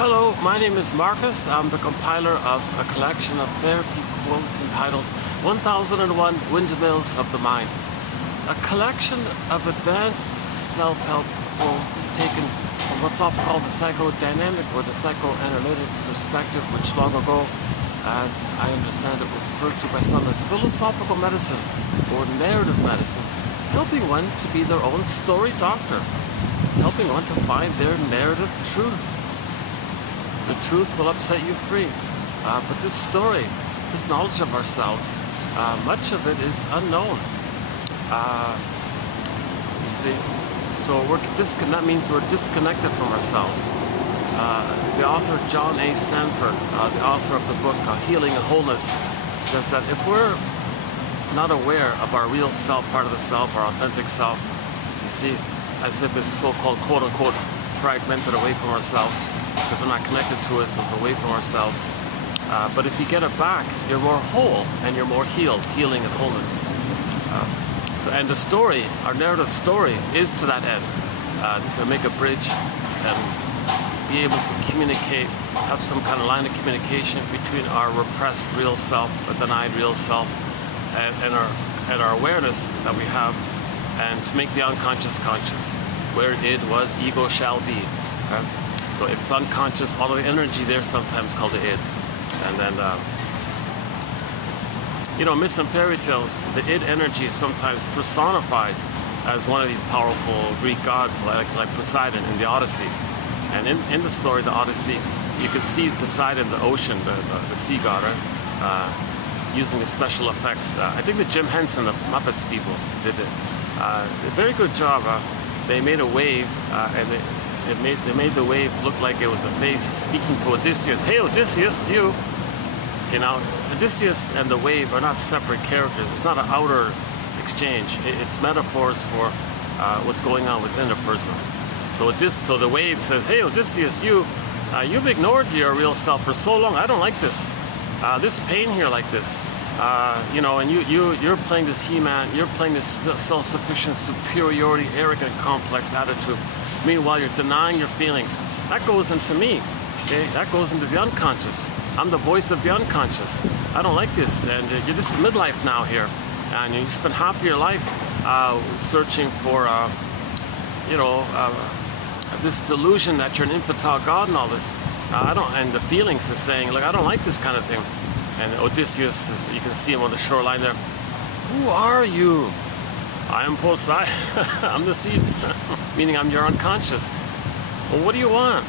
Hello, my name is Marcus. I'm the compiler of a collection of therapy quotes entitled 1001 Windmills of the Mind. A collection of advanced self-help quotes taken from what's often called the psychodynamic or the psychoanalytic perspective, which long ago, as I understand it, was referred to by some as philosophical medicine or narrative medicine, helping one to be their own story doctor, helping one to find their narrative truth. The truth will upset you free. But this story, this knowledge of ourselves, much of it is unknown. You see, so that means we're disconnected from ourselves. The author John A. Sanford, the author of the book Healing and Wholeness, says that if we're not aware of our real self, part of the self, our authentic self, you see, as if it's so-called quote-unquote fragmented away from ourselves, because we're not connected to it, so it's away from ourselves. But if you get it back, you're more whole and you're more healed, healing and wholeness. And the story, our narrative story, is to that end, to make a bridge and be able to communicate, have some kind of line of communication between our repressed real self, a denied real self, and our awareness that we have, and to make the unconscious conscious. Where id was, ego shall be. Okay? So if it's unconscious, all the energy there sometimes called the id. And then, myths and fairy tales, the id energy is sometimes personified as one of these powerful Greek gods, like Poseidon in the Odyssey. And in the story, the Odyssey, you can see Poseidon, the ocean, the sea god, right? Using the special effects. I think that Jim Henson, the Muppets people, did it. A very good job. They made a wave, and they made the wave look like it was a face speaking to Odysseus. Hey, Odysseus, you. Okay, now Odysseus and the wave are not separate characters. It's not an outer exchange. It's metaphors for what's going on within a person. So the wave says, "Hey, Odysseus, you've ignored your real self for so long. I don't like this. This pain here, like this." And you're playing this He-Man, you're playing this self-sufficient, superiority, arrogant, complex attitude. Meanwhile, you're denying your feelings. That goes into me. Okay? That goes into the unconscious. I'm the voice of the unconscious. I don't like this, and this is midlife now here, and you spend half of your life searching for, this delusion that you're an infantile god and all this. And the feelings is saying, look, I don't like this kind of thing. And Odysseus, you can see him on the shoreline there. Who are you? I am Poseidon. I'm the seed, meaning I'm your unconscious. Well, what do you want?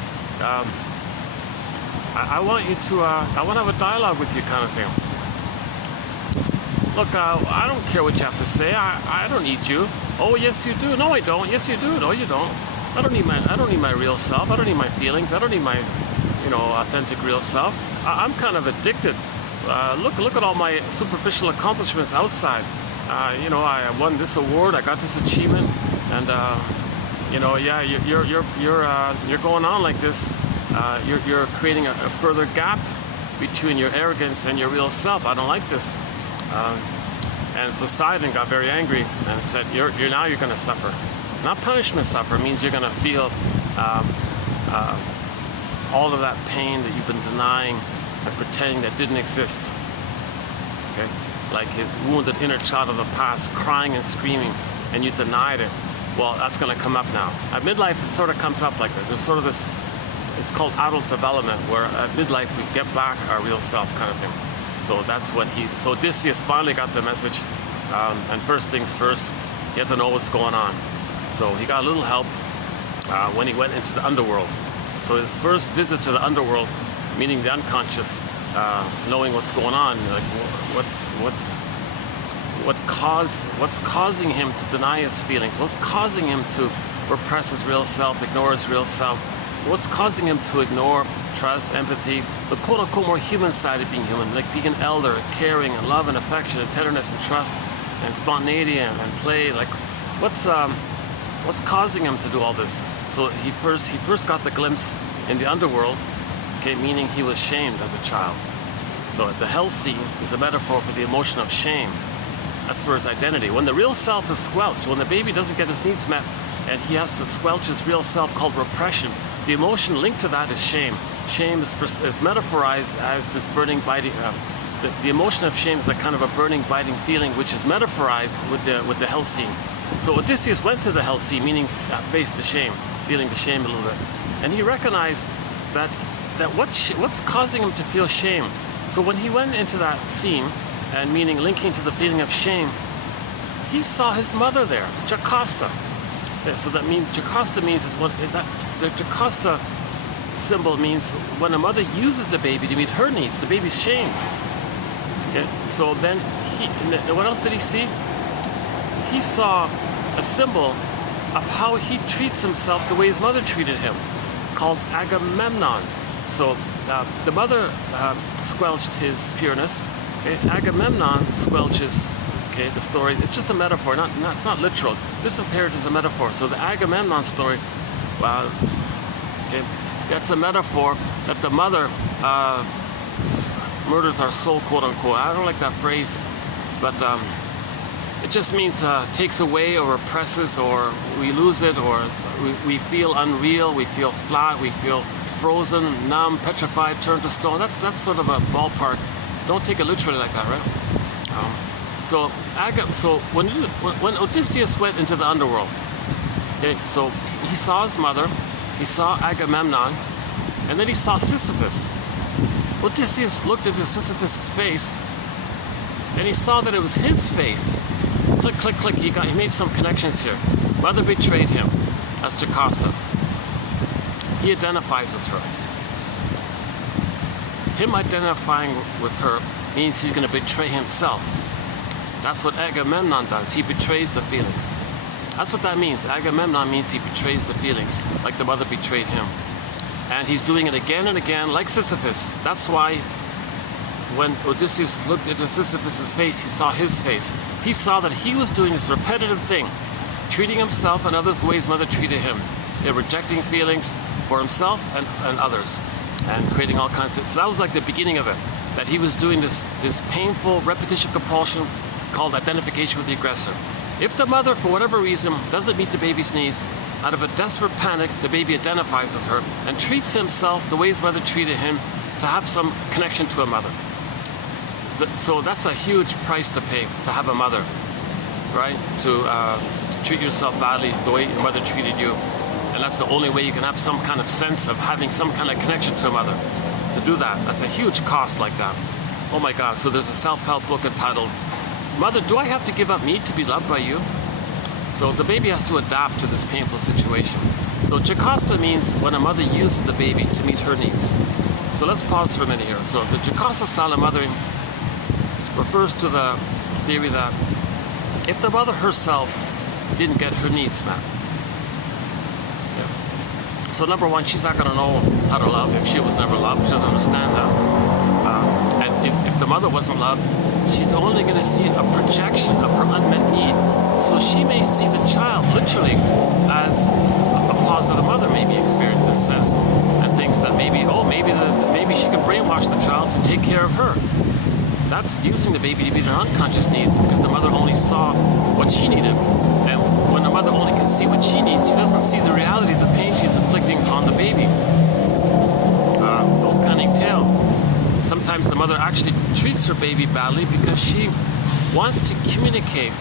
I want you to, I want to have a dialogue with you, kind of thing. Look, I don't care what you have to say. I don't need you. Oh, yes, you do. No, I don't. Yes, you do. No, you don't. I don't need my real self. I don't need my feelings. I don't need my, authentic real self. I'm kind of addicted. Look at all my superficial accomplishments outside. I won this award, I got this achievement, and you're going on like this. You're creating a further gap between your arrogance and your real self. I don't like this. And Poseidon got very angry and said, "You're going to suffer. Not punishment suffer. It means you're going to feel all of that pain that you've been denying and pretending that didn't exist." Okay? Like his wounded inner child of the past, crying and screaming, and you denied it. Well, that's going to come up now. At midlife, it sort of comes up like that. There's sort of this, it's called adult development, where at midlife we get back our real self, kind of thing. So that's what so Odysseus finally got the message, and first things first, he had to know what's going on. So he got a little help when he went into the underworld. So his first visit to the underworld, meaning the unconscious, knowing what's going on, like what's causing him to deny his feelings, what's causing him to repress his real self, ignore his real self, what's causing him to ignore trust, empathy, the quote-unquote more human side of being human, like being an elder, caring, and love and affection and tenderness and trust and spontaneity and play. Like what's causing him to do all this? So he first got the glimpse in the underworld. Okay, meaning he was shamed as a child. So the hell scene is a metaphor for the emotion of shame. That's for his identity. When the real self is squelched, when the baby doesn't get his needs met, and he has to squelch his real self called repression, The emotion linked to that is shame. Shame is metaphorized as this burning, biting. The emotion of shame is a kind of a burning, biting feeling, which is metaphorized with the hell scene. So Odysseus went to the hell scene, meaning faced the shame, feeling the shame a little bit, and he recognized that what's causing him to feel shame. So when he went into that scene, and meaning linking to the feeling of shame, he saw his mother there, Jocasta. Yeah, so that means Jocasta means is what that the Jocasta symbol means when a mother uses the baby to meet her needs. The baby's shamed. Yeah, so then what else did he see? He saw a symbol of how he treats himself the way his mother treated him, called Agamemnon. So the mother squelched his pureness. Okay? Agamemnon squelches. Okay, the story. It's just a metaphor. It's not literal. This appearance is a metaphor. So the Agamemnon story, okay, that's a metaphor that the mother murders our soul, quote unquote. I don't like that phrase, but it just means takes away or oppresses, or we lose it, or we feel unreal, we feel flat, we feel frozen, numb, petrified, turned to stone. That's sort of a ballpark. Don't take it literally like that, right? So when Odysseus went into the underworld, okay, so he saw his mother, he saw Agamemnon, and then he saw Sisyphus. Odysseus looked into Sisyphus' face, and he saw that it was his face. Click, click, click. He made some connections here. Mother betrayed him. That's Jocasta. He identifies with her. Him identifying with her means he's going to betray himself. That's what Agamemnon does. He betrays the feelings. That's what that means. Agamemnon means he betrays the feelings, like the mother betrayed him. And he's doing it again and again, like Sisyphus. That's why when Odysseus looked into Sisyphus' face, he saw his face. He saw that he was doing this repetitive thing, treating himself and others the way his mother treated him. Rejecting feelings for himself and others, and creating all kinds of... So that was like the beginning of it, that he was doing this painful repetition compulsion called identification with the aggressor. If the mother, for whatever reason, doesn't meet the baby's needs, out of a desperate panic, the baby identifies with her and treats himself the way his mother treated him to have some connection to a mother. So that's a huge price to pay, to have a mother, right? To treat yourself badly the way your mother treated you. And that's the only way you can have some kind of sense of having some kind of connection to a mother. To do that, that's a huge cost like that. Oh my God, so there's a self-help book entitled, Mother, do I have to give up me to be loved by you? So the baby has to adapt to this painful situation. So Jocasta means when a mother uses the baby to meet her needs. So let's pause for a minute here. So the Jocasta style of mothering refers to the theory that if the mother herself didn't get her needs met, so number one, she's not going to know how to love if she was never loved. She doesn't understand that. And if the mother wasn't loved, she's only going to see a projection of her unmet need. So she may see the child literally as a positive mother maybe experienced and says and thinks that maybe she can brainwash the child to take care of her. That's using the baby to meet her unconscious needs because the mother only saw what she needed. And when the mother only can see what she needs, she doesn't see the reality of the pain she's inflicting on the baby. Old cunning tale. Sometimes the mother actually treats her baby badly because she wants to communicate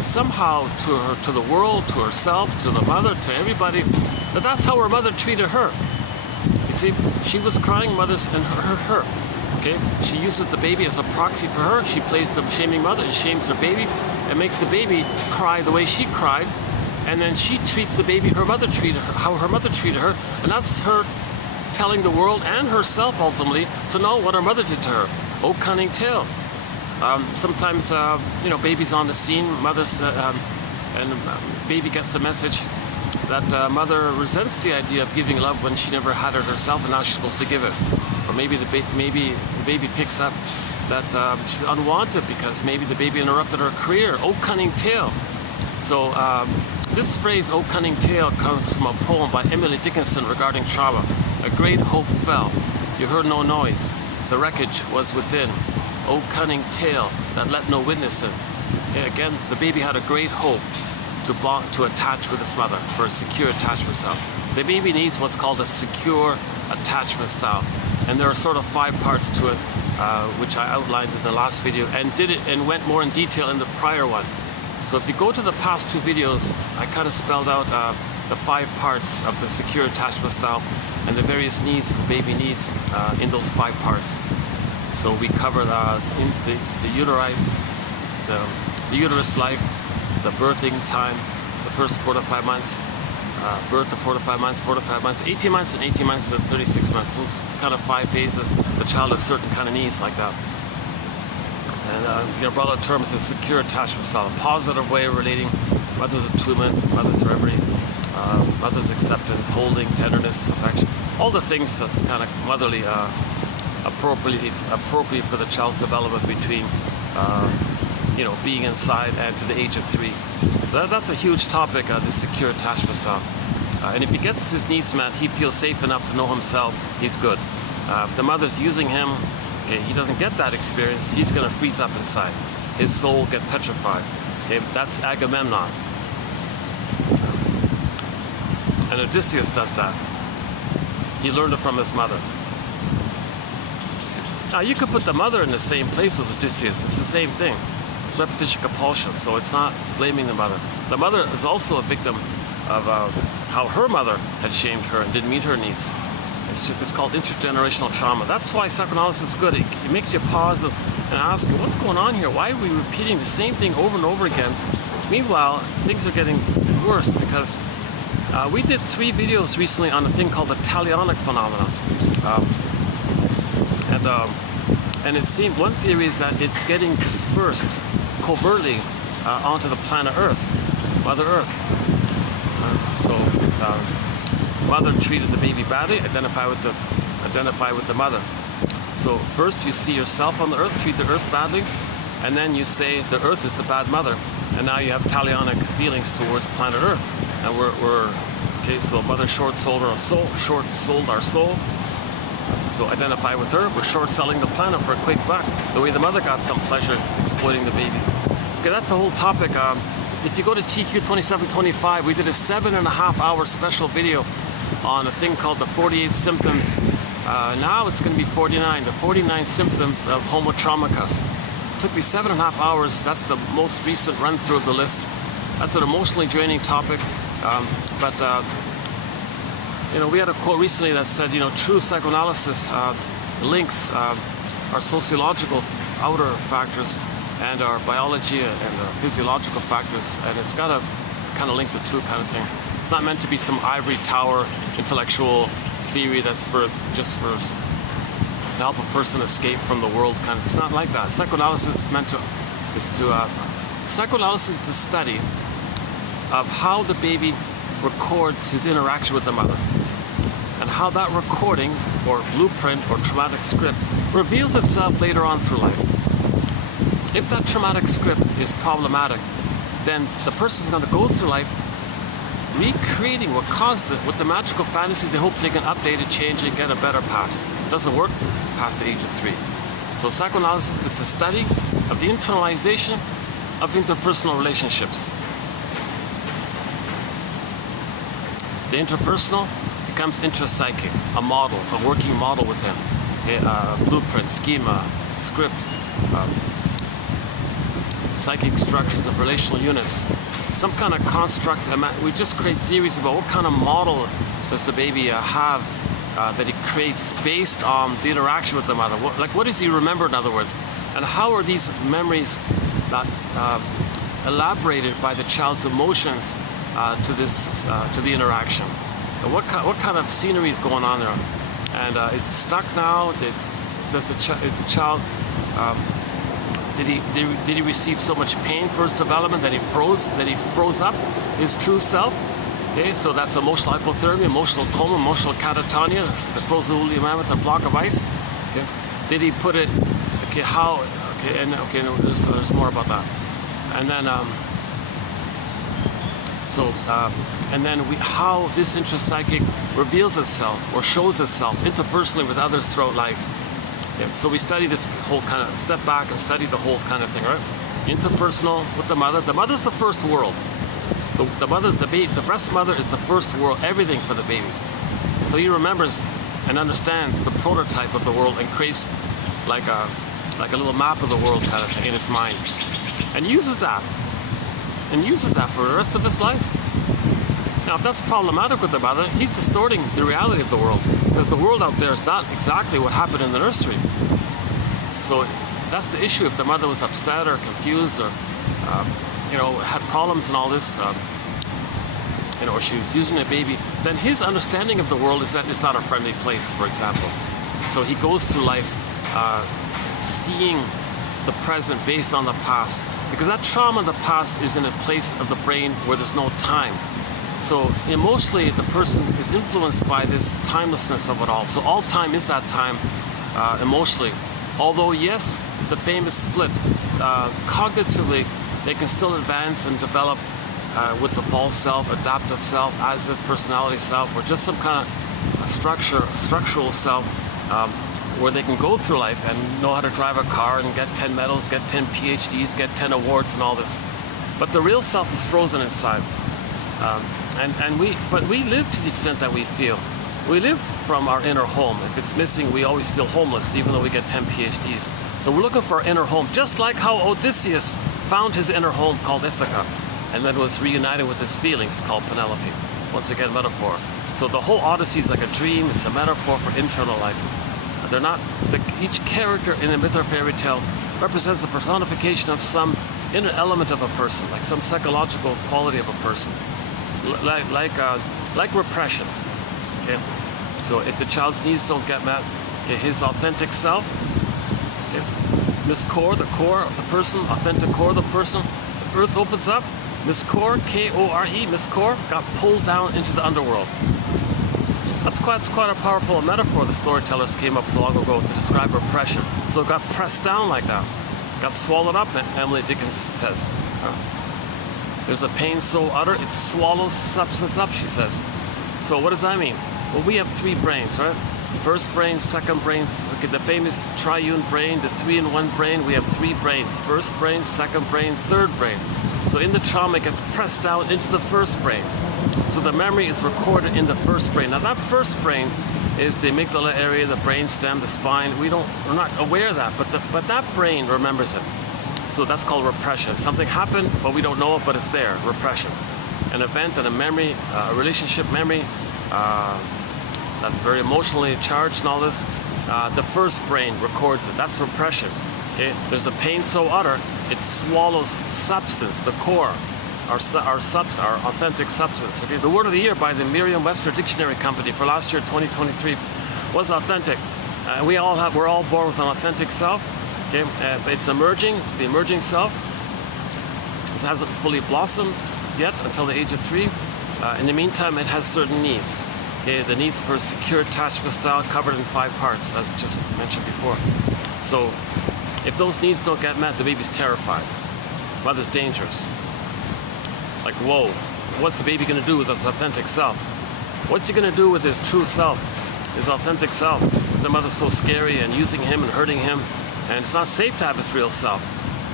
somehow to the world, to herself, to the mother, to everybody, that that's how her mother treated her. You see, she was crying mothers and her. Okay, she uses the baby as a proxy for her. She plays the shaming mother and shames her baby and makes the baby cry the way she cried, and then she treats the baby how her mother treated her, and that's her telling the world and herself ultimately to know what her mother did to her. Oh, cunning tale. Sometimes baby's on the scene, and baby gets the message that mother resents the idea of giving love when she never had it herself, and now she's supposed to give it. Or maybe the baby picks up that she's unwanted because maybe the baby interrupted her career. Oh, cunning tale. So this phrase, oh, cunning tale, comes from a poem by Emily Dickinson regarding trauma. A great hope fell. You heard no noise. The wreckage was within. Oh, cunning tale that let no witness in. Okay, again, the baby had a great hope to attach with his mother for a secure attachment style. The baby needs what's called a secure attachment style, and there are sort of 5 parts to it, which I outlined in the last video and went more in detail in the prior one. So if you go to the past 2 videos, I kind of spelled out the 5 parts of the secure attachment style and the various needs the baby needs in those 5 parts. So we cover the uteri, the uterus life, the birthing time, the first 4 to 5 months, birth to 4 to 5 months, 4 to 5 months, 18 months, and 18 months to 36 months. Those kind of 5 phases. The child has certain kind of needs like that. And your broader term is a secure attachment style, a positive way of relating, mother's attunement, mother's reverie, mother's acceptance, holding, tenderness, affection, all the things that's kind of motherly, appropriate for the child's development between, being inside and to the age of 3. So that's a huge topic, the secure attachment style. And if he gets his needs met, he feels safe enough to know himself, he's good. If the mother's using him, he doesn't get that experience, he's going to freeze up inside. His soul get petrified. That's Agamemnon. And Odysseus does that. He learned it from his mother. Now you could put the mother in the same place as Odysseus. It's the same thing. It's repetition compulsion, so it's not blaming the mother. The mother is also a victim of how her mother had shamed her and didn't meet her needs. It's called intergenerational trauma. That's why psychoanalysis is good. It makes you pause and ask, what's going on here? Why are we repeating the same thing over and over again? Meanwhile, things are getting worse because we did 3 videos recently on a thing called the talionic phenomenon. And it seemed, one theory is that it's getting dispersed covertly onto the planet Earth, Mother Earth. Mother treated the baby badly, identify with the mother. So first you see yourself on the earth, treat the earth badly, and then you say the earth is the bad mother, and now you have talionic feelings towards planet Earth. And so mother short-sold our soul. So identify with her, we're short-selling the planet for a quick buck, the way the mother got some pleasure exploiting the baby. Okay, that's a whole topic. If you go to TQ 2725, we did a 7.5-hour special video on a thing called the 48 symptoms. Now it's going to be 49, the 49 symptoms of homo traumacus. It took me 7.5 hours. That's the most recent run through of the list. That's an emotionally draining topic. We had a quote recently that said, true psychoanalysis links our sociological outer factors and our biology and our physiological factors, and it's got to kind of link the two kind of thing. It's not meant to be some ivory tower intellectual theory that's just to help a person escape from the world kind of. It's not like that. Psychoanalysis is psychoanalysis is the study of how the baby records his interaction with the mother, and how that recording or blueprint or traumatic script reveals itself later on through life. If that traumatic script is problematic, then the person's going to go through life recreating what caused it with the magical fantasy they hope they can update it, change it, get a better past. It doesn't work past the age of 3. So psychoanalysis is the study of the internalization of interpersonal relationships. The interpersonal becomes intrapsychic, a model, a working model within, a blueprint, schema, script, psychic structures of relational units, some kind of construct. We just create theories about what kind of model does the baby have that he creates based on the interaction with the mother. What does he remember, in other words? And how are these memories elaborated by the child's emotions to the interaction? And what kind of scenery is going on there? And is it stuck now? Is the child did he receive so much pain for his development that he froze up his true self? Okay, so that's emotional hypothermia, emotional coma, emotional catatonia, that froze the woolly mammoth with a block of ice. Okay. Did he put it? Okay, how? Okay, no, there's more about that. And then how this intrapsychic reveals itself or shows itself interpersonally with others throughout life. Yeah. So we study this whole kind of, step back and study the whole kind of thing, right? Interpersonal with the mother. The mother's the first world. The breast mother is the first world, everything for the baby. So he remembers and understands the prototype of the world and creates like a little map of the world kind of thing in his mind, and uses that for the rest of his life. Now, if that's problematic with the mother, he's distorting the reality of the world, because the world out there is not exactly what happened in the nursery. So that's the issue. If the mother was upset or confused or had problems and all this, or she was using a baby, then his understanding of the world is that it's not a friendly place, for example. So he goes through life seeing the present based on the past, because that trauma in the past is in a place of the brain where there's no time. So emotionally, the person is influenced by this timelessness of it all. So all time is that time emotionally. Although yes, the famous split, cognitively, they can still advance and develop with the false self, adaptive self, as if personality self, or just some kind of structural self, where they can go through life and know how to drive a car and get 10 medals, get 10 PhDs, get 10 awards and all this. But the real self is frozen inside. But we live to the extent that we feel. We live from our inner home. If it's missing, we always feel homeless, even though we get 10 PhDs. So we're looking for our inner home, just like how Odysseus found his inner home called Ithaca, and then was reunited with his feelings called Penelope. Once again, metaphor. So the whole Odyssey is like a dream. It's a metaphor for internal life. They're not, each character in a myth or fairy tale represents a personification of some inner element of a person, like some psychological quality of a person, like repression. Okay? So if the child's needs don't get met, okay, his authentic self, okay, Miss Core, the core of the person, authentic core of the person, the earth opens up, Miss Core, K-O-R-E, Miss Core, got pulled down into the underworld. That's quite a powerful metaphor the storytellers came up long ago to describe repression. So it got pressed down like that, got swallowed up, Emily Dickinson says. There's a pain so utter, it swallows substance up, she says. So what does that mean? Well, we have three brains, right? First brain, second brain, okay, the famous triune brain, the 3-in-1 brain. We have three brains: first brain, second brain, third brain. So in the trauma, it gets pressed down into the first brain. So the memory is recorded in the first brain. Now that first brain is the amygdala area, the brain stem, the spine. We're not aware of that, but that brain remembers it. So that's called repression. Something happened, but we don't know it, but it's there. Repression. An event and a memory, a relationship memory, that's very emotionally charged and all this. The first brain records it. That's repression. Okay? There's a pain so utter, it swallows substance, the core, our authentic substance. Okay? The word of the year by the Merriam-Webster Dictionary Company for last year, 2023, was authentic. We're all born with an authentic self. Okay? It's emerging. It's the emerging self. It hasn't fully blossomed yet until the age of 3. In the meantime, it has certain needs. Okay? The needs for a secure attachment style covered in 5 parts, as just mentioned before. So if those needs don't get met, the baby's terrified. Mother's dangerous. Like, whoa, what's the baby going to do with his authentic self? What's he going to do with his true self, his authentic self? If the mother's so scary and using him and hurting him, and it's not safe to have his real self.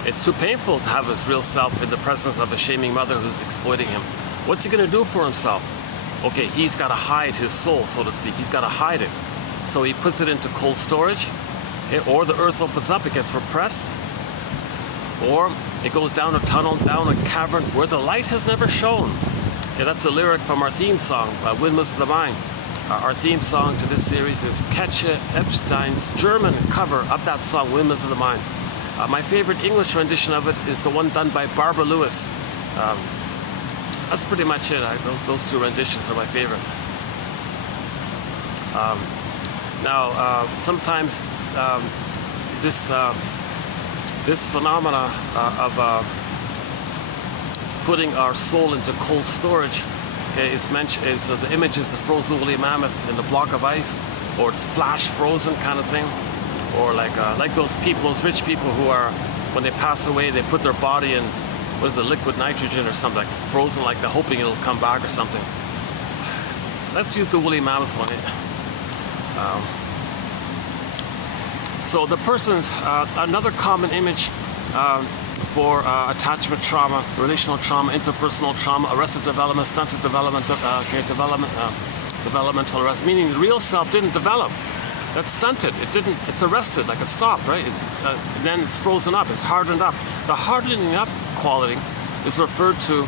It's too painful to have his real self in the presence of a shaming mother who's exploiting him. What's he going to do for himself? Okay, he's got to hide his soul, so to speak. He's got to hide it. So he puts it into cold storage, okay, or the earth opens up, it gets repressed, or it goes down a tunnel, down a cavern where the light has never shone. Yeah, that's a lyric from our theme song, Windmills of the Mind. Our theme song to this series is Katja Epstein's German cover of that song, Windmills of the Mind. My favorite English rendition of it is the one done by Barbara Lewis. That's pretty much it. Those 2 renditions are my favorite. Sometimes this phenomena of putting our soul into cold storage is mentioned. The image is the frozen woolly mammoth in the block of ice, or it's flash frozen kind of thing, or like those people, those rich people who are, when they pass away, they put their body in, what is it, liquid nitrogen or something, like frozen, like they're hoping it'll come back or something. Let's use the woolly mammoth one. So the person's, another common image for attachment trauma, relational trauma, interpersonal trauma, arrested development, stunted development, developmental arrest, meaning the real self didn't develop. That's stunted. It didn't. It's arrested, like it stopped, right? Then it's frozen up. It's hardened up. The hardening up quality is referred to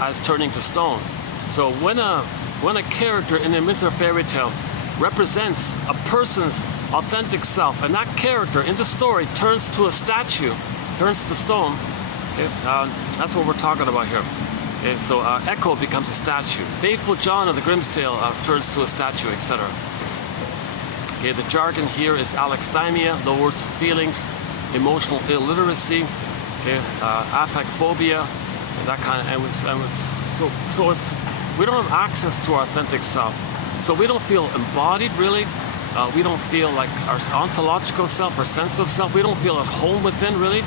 as turning to stone. So when a character in a myth or fairy tale represents a person's authentic self, and that character in the story turns to a statue, turns to stone, okay, that's what we're talking about here. Okay, so Echo becomes a statue. Faithful John of the Grimm's Tale turns to a statue, etc. Okay, the jargon here is alexithymia, the words for feelings, emotional illiteracy, okay, affectphobia, and that kind of, so it's we don't have access to our authentic self, so we don't feel embodied really. We don't feel like our ontological self, our sense of self. We don't feel at home within really,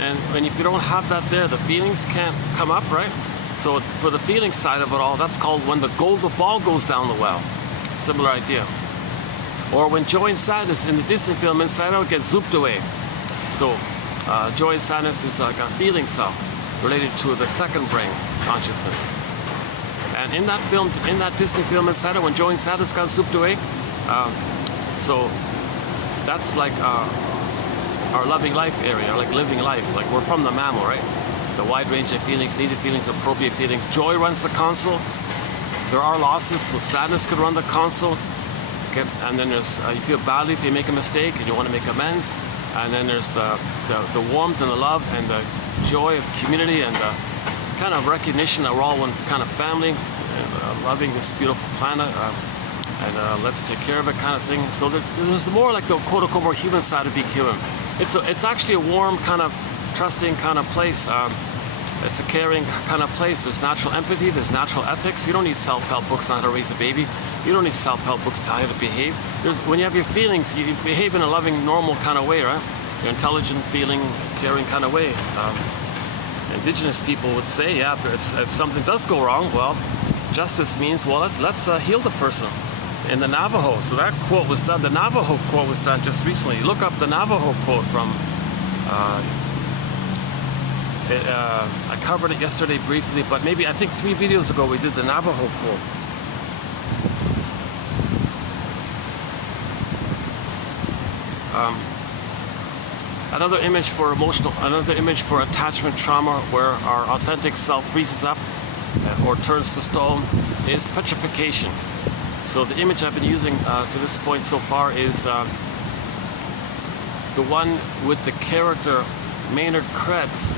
and if you don't have that there, the feelings can't come up, right? So for the feeling side of it all, that's called when the ball goes down the well. Similar idea. Or when joy and sadness in the Disney film Inside Out gets zooped away. So joy and sadness is like a feeling self related to the second brain consciousness. And in that film, in that Disney film Inside Out, when joy and sadness got zooped away, so that's like our loving life area, like living life. Like we're from the mammal, right? The wide range of feelings, needed feelings, appropriate feelings. Joy runs the console. There are losses, so sadness could run the console. Okay? And then there's you feel badly if you make a mistake and you want to make amends. And then there's the warmth and the love and the joy of community and the kind of recognition that we're all one kind of family, and loving this beautiful planet, and let's take care of it kind of thing. So there's more like the quote-unquote more human side of being human. It's actually a warm kind of trusting kind of place. It's a caring kind of place. There's natural empathy, there's natural ethics. You don't need self-help books on how to raise a baby. You don't need self-help books to how to behave. When you have your feelings, you behave in a loving, normal kind of way, right? You're intelligent, feeling, caring kind of way. Indigenous people would say, yeah, if something does go wrong, well, justice means, well, let's heal the person. In the Navajo, so that quote was done, the Navajo quote was done just recently. Look up the Navajo quote from, I covered it yesterday briefly, but maybe I think 3 videos ago we did the Navajo quote. Another image for attachment trauma where our authentic self freezes up or turns to stone is petrification. So the image I've been using to this point so far is the one with the character Maynard Krebs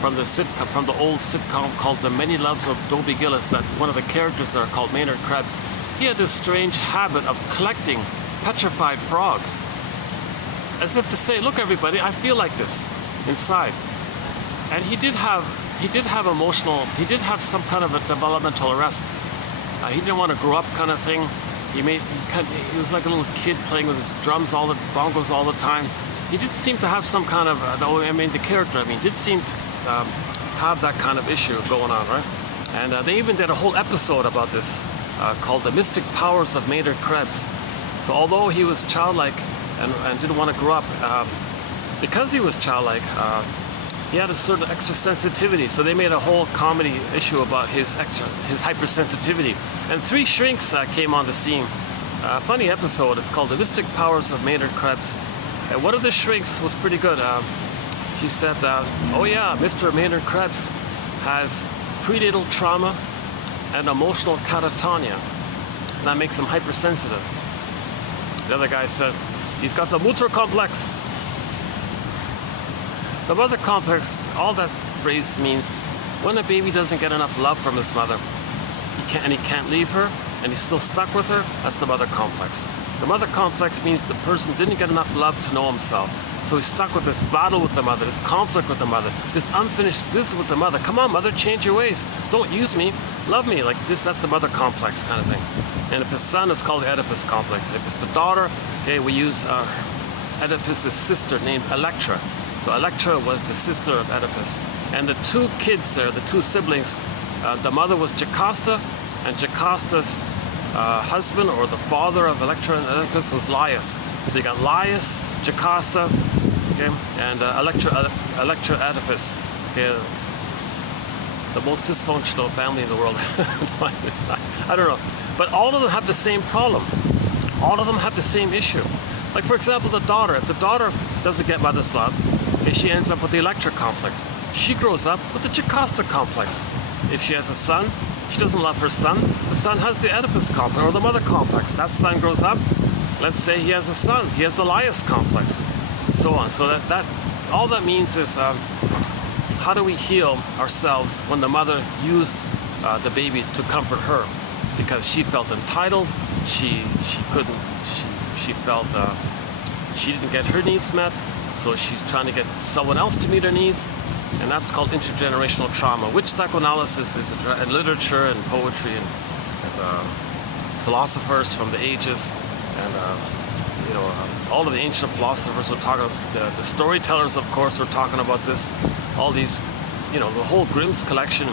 from the old sitcom called The Many Loves of Dobie Gillis. That one of the characters there called Maynard Krebs. He had this strange habit of collecting petrified frogs, as if to say, "Look, everybody, I feel like this inside." And he did have some kind of a developmental arrest. He didn't want to grow up, kind of thing. He was like a little kid playing with his bongos all the time. He did seem to have some kind of the character did seem to have that kind of issue going on, right? And they even did a whole episode about this called "The Mystic Powers of Maynard Krebs." So although he was childlike and didn't want to grow up, because he was childlike, he had a certain extra sensitivity. So they made a whole comedy issue about his hypersensitivity. And 3 shrinks came on the scene. Funny episode. It's called "The Mystic Powers of Maynard Krebs." And one of the shrinks was pretty good. She said, "Oh yeah, Mr. Maynard Krebs has prenatal trauma and emotional catatonia. And that makes him hypersensitive." The other guy said, "He's got the Mutter complex." The mother complex, all that phrase means when a baby doesn't get enough love from his mother, he can't leave her, and he's still stuck with her, that's the mother complex. The mother complex means the person didn't get enough love to know himself. So he's stuck with this battle with the mother, this conflict with the mother, this unfinished business with the mother. Come on, mother, change your ways. Don't use me, love me. Like this, that's the mother complex kind of thing. And if it's son, it's called the Oedipus complex. If it's the daughter, okay, we use Oedipus' sister named Electra. So Electra was the sister of Oedipus. And the 2 kids there, the 2 siblings, the mother was Jocasta, and Jocasta's husband, or the father of Electra and Oedipus, was Laius. So you got Laius, Jocasta, Okay, and Electra Oedipus, okay, the most dysfunctional family in the world. I don't know, but all of them have the same problem. All of them have the same issue. Like, for example, the daughter. If the daughter doesn't get mother's love, she ends up with the Electra complex. She grows up with the Jocasta complex. If she has a son, she doesn't love her son. The son has the Oedipus complex, or the mother complex. That son grows up. Let's say he has a son. He has the Laius complex, and so on. So that all that means is, how do we heal ourselves when the mother used the baby to comfort her, because she felt entitled. She felt she didn't get her needs met, so she's trying to get someone else to meet her needs, and that's called intergenerational trauma, which psychoanalysis is in literature and poetry and philosophers from the ages, and all of the ancient philosophers were talking about, the storytellers, of course, were talking about this. All these, the whole Grimm's collection,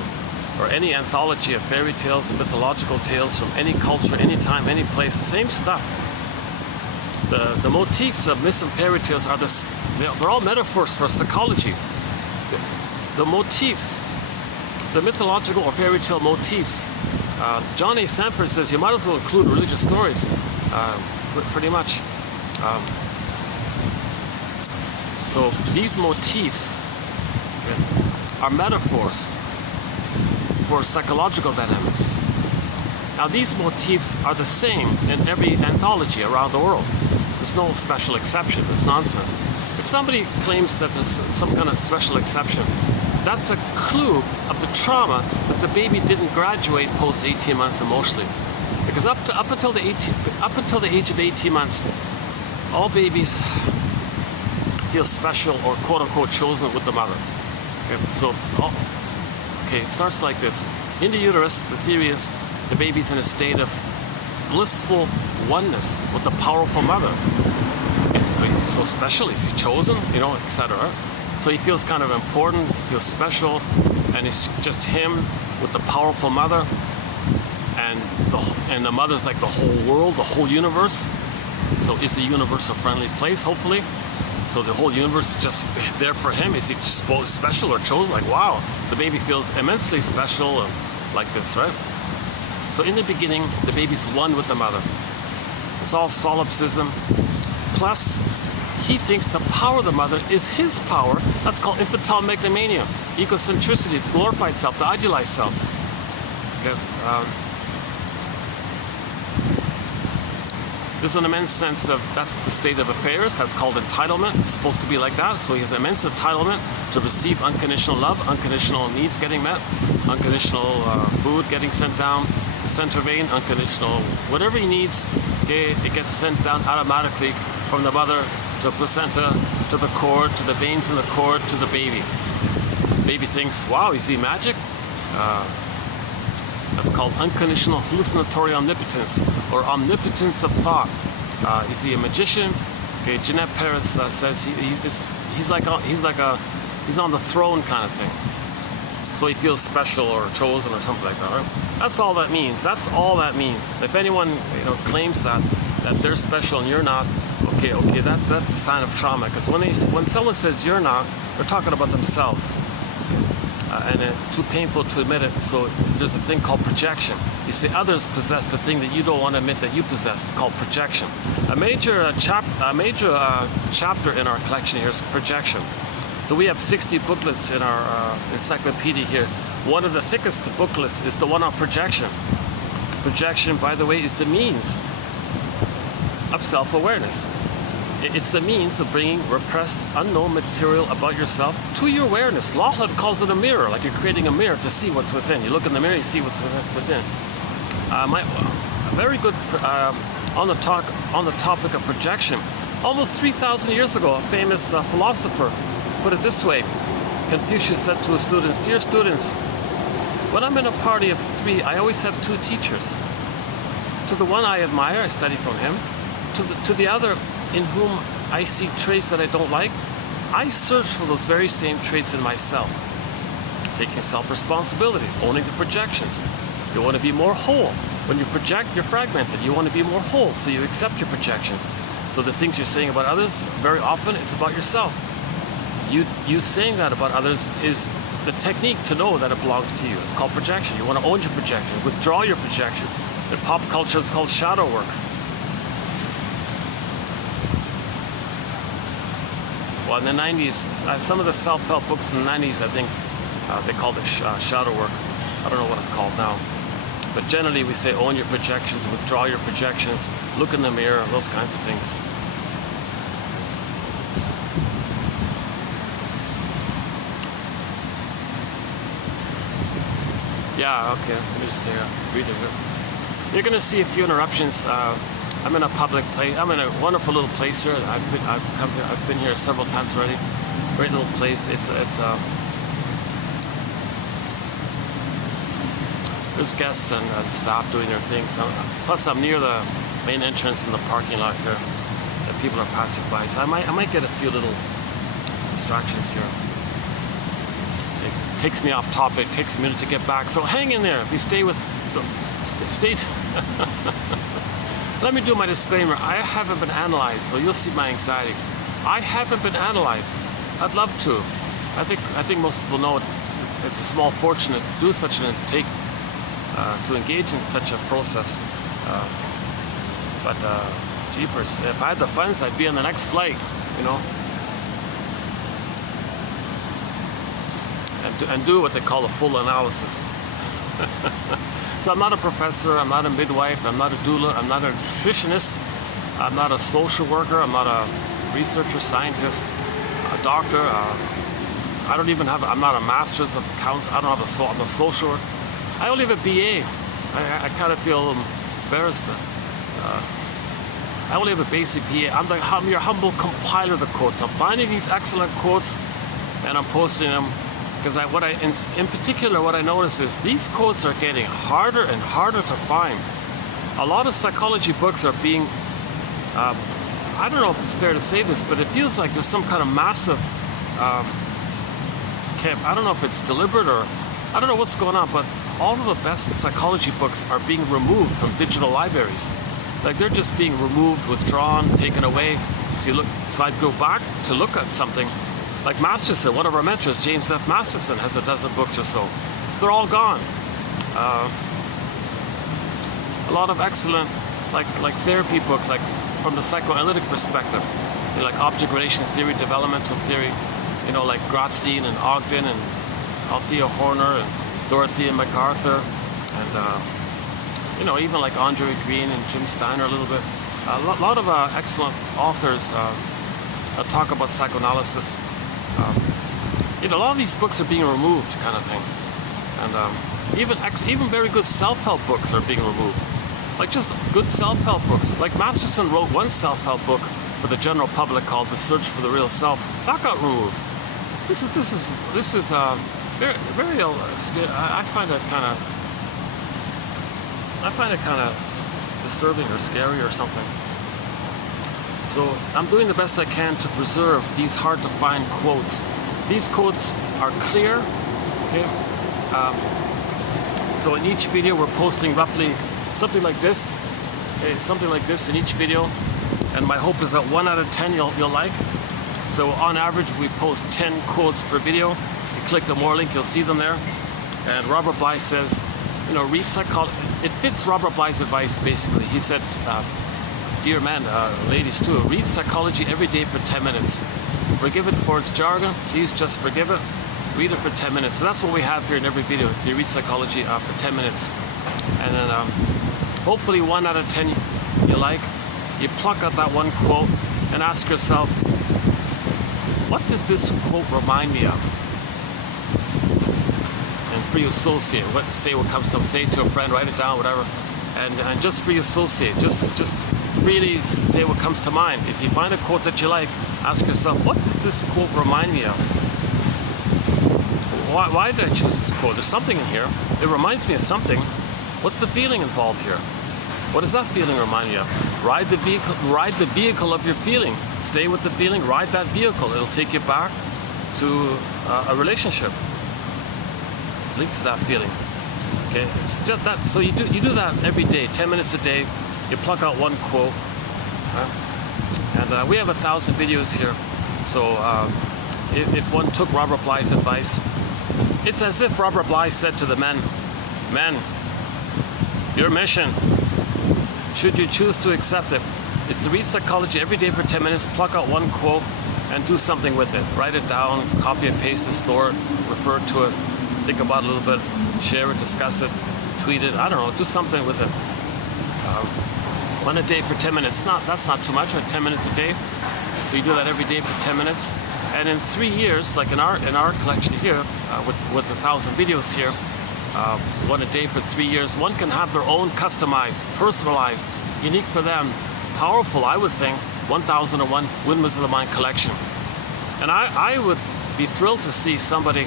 or any anthology of fairy tales and mythological tales from any culture, any time, any place, same stuff. The motifs of myths and fairy tales are they're all metaphors for psychology. The motifs, the mythological or fairy tale motifs, John A. Sanford says you might as well include religious stories, pretty much. So these motifs are metaphors for psychological dynamics. Now, these motifs are the same in every anthology around the world. There's no special exception. It's nonsense. If somebody claims that there's some kind of special exception, that's a clue of the trauma that the baby didn't graduate post 18 months emotionally. Because up until the age of 18 months, all babies feel special or quote unquote chosen with the mother. Okay, so it starts like this. In the uterus, the theory is the baby's in a state of blissful oneness with the powerful mother. He's so special, he's chosen, etc. So he feels kind of important, he feels special, and it's just him with the powerful mother, and the mother's like the whole world, the whole universe. So is the universe a friendly place, hopefully? So the whole universe is just there for him. Is he special or chosen? Like, wow, the baby feels immensely special and like this, right? So in the beginning, the baby's one with the mother. It's all solipsism. Plus, he thinks the power of the mother is his power. That's called infantile megalomania, egocentricity, the glorified self, the idealized self. Okay. There's an immense sense of, that's the state of affairs, that's called entitlement. It's supposed to be like that. So he has immense entitlement to receive unconditional love, unconditional needs getting met, unconditional food getting sent down the center vein, unconditional, whatever he needs, okay, it gets sent down automatically from the mother to the placenta, to the cord, to the veins in the cord, to the baby. Baby thinks, wow, is he magic? That's called unconditional hallucinatory omnipotence, or omnipotence of thought. Is he a magician? Okay, Jeanette Paris says he's on the throne kind of thing. So he feels special or chosen or something like that. Right? That's all that means. That's all that means. If anyone claims that they're special and you're not, okay, that's a sign of trauma. Because when someone says you're not, they're talking about themselves. And it's too painful to admit it, so there's a thing called projection. You say others possess the thing that you don't want to admit that you possess. It's called projection. A major chapter in our collection here is projection. So we have 60 booklets in our encyclopedia here. One of the thickest booklets is the one on projection. Projection, by the way, is the means of self-awareness. It's the means of bringing repressed, unknown material about yourself to your awareness. Lawhood calls it a mirror, like you're creating a mirror to see what's within. You look in the mirror, you see what's within. Very good on the topic of projection. Almost 3,000 years ago, a famous philosopher put it this way. Confucius said to his students, "Dear students, when I'm in a party of 3, I always have 2 teachers. To the one I admire, I study from him. To the other, in whom I see traits that I don't like, I search for those very same traits in myself." Taking self-responsibility, owning the projections. You want to be more whole. When you project, you're fragmented. You want to be more whole, so you accept your projections. So the things you're saying about others, very often it's about yourself. You saying that about others is the technique to know that it belongs to you. It's called projection. You want to own your projection, withdraw your projections. In pop culture, it's called shadow work. Well, in the 90s, some of the self-help books in the 90s, I think they called it shadow work. I don't know what it's called now. But generally, we say own your projections, withdraw your projections, look in the mirror, those kinds of things. Yeah, okay, let me just read it here. You're going to see a few interruptions. I'm in a public place. I'm in a wonderful little place here. I've been here several times already. Great little place. There's guests and staff doing their things. Plus, I'm near the main entrance in the parking lot here. And people are passing by, so I might get a few little distractions here. It takes me off topic. It takes a minute to get back. So hang in there. If you stay with, stay. Let me do my disclaimer. I haven't been analyzed, so you'll see my anxiety. I haven't been analyzed. I'd love to. I think most people know it's a small fortune to do such an intake, to engage in such a process. But jeepers, if I had the funds, I'd be on the next flight, you know, and do what they call a full analysis. So I'm not a professor, I'm not a midwife, I'm not a doula, I'm not a nutritionist, I'm not a social worker, I'm not a researcher, scientist, a doctor. I'm not a master's of accounts. I'm a social worker. I only have a BA. I kind of feel embarrassed. I only have a basic BA. I'm your humble compiler of the quotes. I'm finding these excellent quotes and I'm posting them. Because in particular, what I notice is these quotes are getting harder and harder to find. A lot of psychology books are being, I don't know if it's fair to say this, but it feels like there's some kind of massive, I don't know if it's deliberate or, I don't know what's going on, but all of the best psychology books are being removed from digital libraries. Like they're just being removed, withdrawn, taken away. So I'd go back to look at something. Like Masterson, one of our mentors, James F. Masterson, has a dozen books or so. They're all gone. A lot of excellent, like therapy books, like from the psychoanalytic perspective, like object relations theory, developmental theory, you know, like Grotstein and Ogden and Althea Horner and Dorothea MacArthur, and you know, even like Andre Green and Jim Steiner a little bit. A lot of excellent authors talk about psychoanalysis. You know, a lot of these books are being removed, kind of thing, and even very good self-help books are being removed. Like just good self-help books. Like Masterson wrote one self-help book for the general public called "The Search for the Real Self." That got removed. This is very I find it kind of disturbing or scary or something. So I'm doing the best I can to preserve these hard to find quotes. These quotes are clear, okay? So in each video we're posting roughly something like this, okay? Something like this in each video, and my hope is that 1 out of 10 you'll like. So on average we post 10 quotes per video. You click the more link, you'll see them there. And Robert Bly says, you know, read psychology. It fits Robert Bly's advice basically. He said, dear men, ladies too, read psychology every day for 10 minutes. Forgive it for its jargon, please just forgive it. Read it for 10 minutes. So that's what we have here in every video. If you read psychology for 10 minutes. And then hopefully 1 out of 10 you like. You pluck out that one quote and ask yourself, what does this quote remind me of? And free associate, say what comes to them, say it to a friend, write it down, whatever. And just free associate, just freely say what comes to mind. If you find a quote that you like, ask yourself, what does this quote remind me of? Why did I choose this quote? There's something in here. It reminds me of something. What's the feeling involved here? What does that feeling remind me of? Ride the vehicle of your feeling. Stay with the feeling, ride that vehicle. It'll take you back to a relationship. Link to that feeling. Okay, it's just that. So you do that every day, 10 minutes a day. You pluck out one quote. And we have 1,000 videos here. So if one took Robert Bly's advice, it's as if Robert Bly said to the men, your mission, should you choose to accept it, is to read psychology every day for 10 minutes, pluck out one quote, and do something with it. Write it down, copy and paste it, store it, refer to it, think about it a little bit, share it, discuss it, tweet it, I don't know, do something with it. One a day for 10 minutes. That's not too much, 10 minutes a day. So you do that every day for 10 minutes. And in 3 years, like in our collection here, with 1,000 videos here, one a day for 3 years, one can have their own customized, personalized, unique for them, powerful, I would think, 1001 Windmills of the Mind collection. And I would be thrilled to see somebody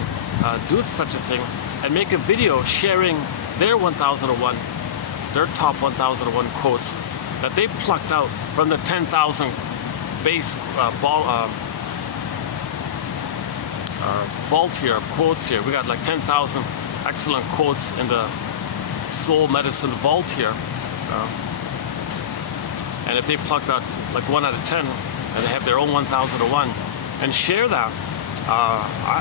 do such a thing and make a video sharing their 1001, their top 1001 quotes that they plucked out from the 10,000 base vault here of quotes here. We got like 10,000 excellent quotes in the soul medicine vault here. And if they plucked out like 1 out of 10 and they have their own 1001 and share that,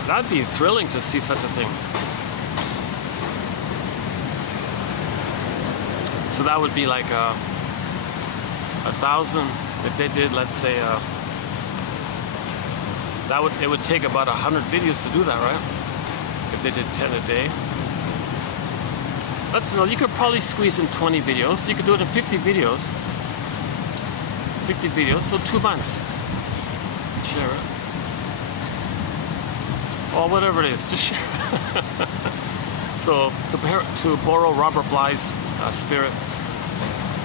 that'd be thrilling to see such a thing. So that would be like 1,000. If they did, let's say, it would take about 100 videos to do that, right? If they did 10 a day. You could probably squeeze in 20 videos. You could do it in 50 videos. 50 videos, so 2 months. Share it. Or whatever it is, just share it. So to borrow Robert Bly's spirit,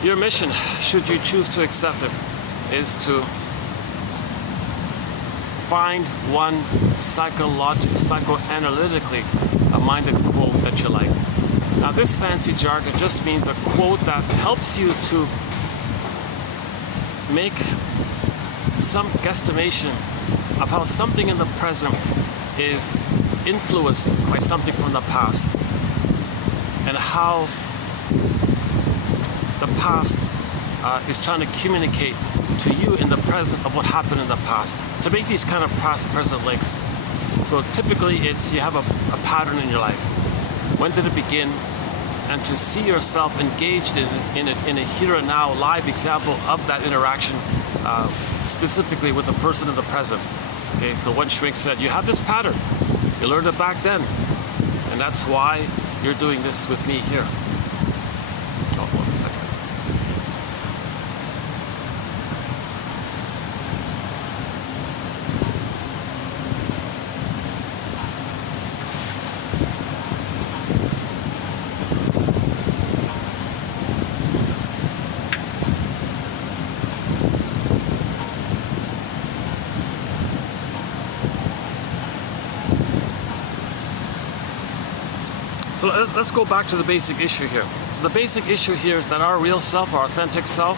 your mission, should you choose to accept it, is to find one psychoanalytically minded quote that you like. Now this fancy jargon just means a quote that helps you to make some guesstimation of how something in the present is influenced by something from the past, and how the past is trying to communicate to you in the present of what happened in the past, to make these kind of past-present links. So typically it's you have a pattern in your life. When did it begin? And to see yourself engaged in a here and now live example of that interaction, specifically with a person in the present. Okay, so one shrink said, you have this pattern. You learned it back then. And that's why you're doing this with me here. Oh, 1 second. So let's go back to the basic issue here. So the basic issue here is that our real self, our authentic self,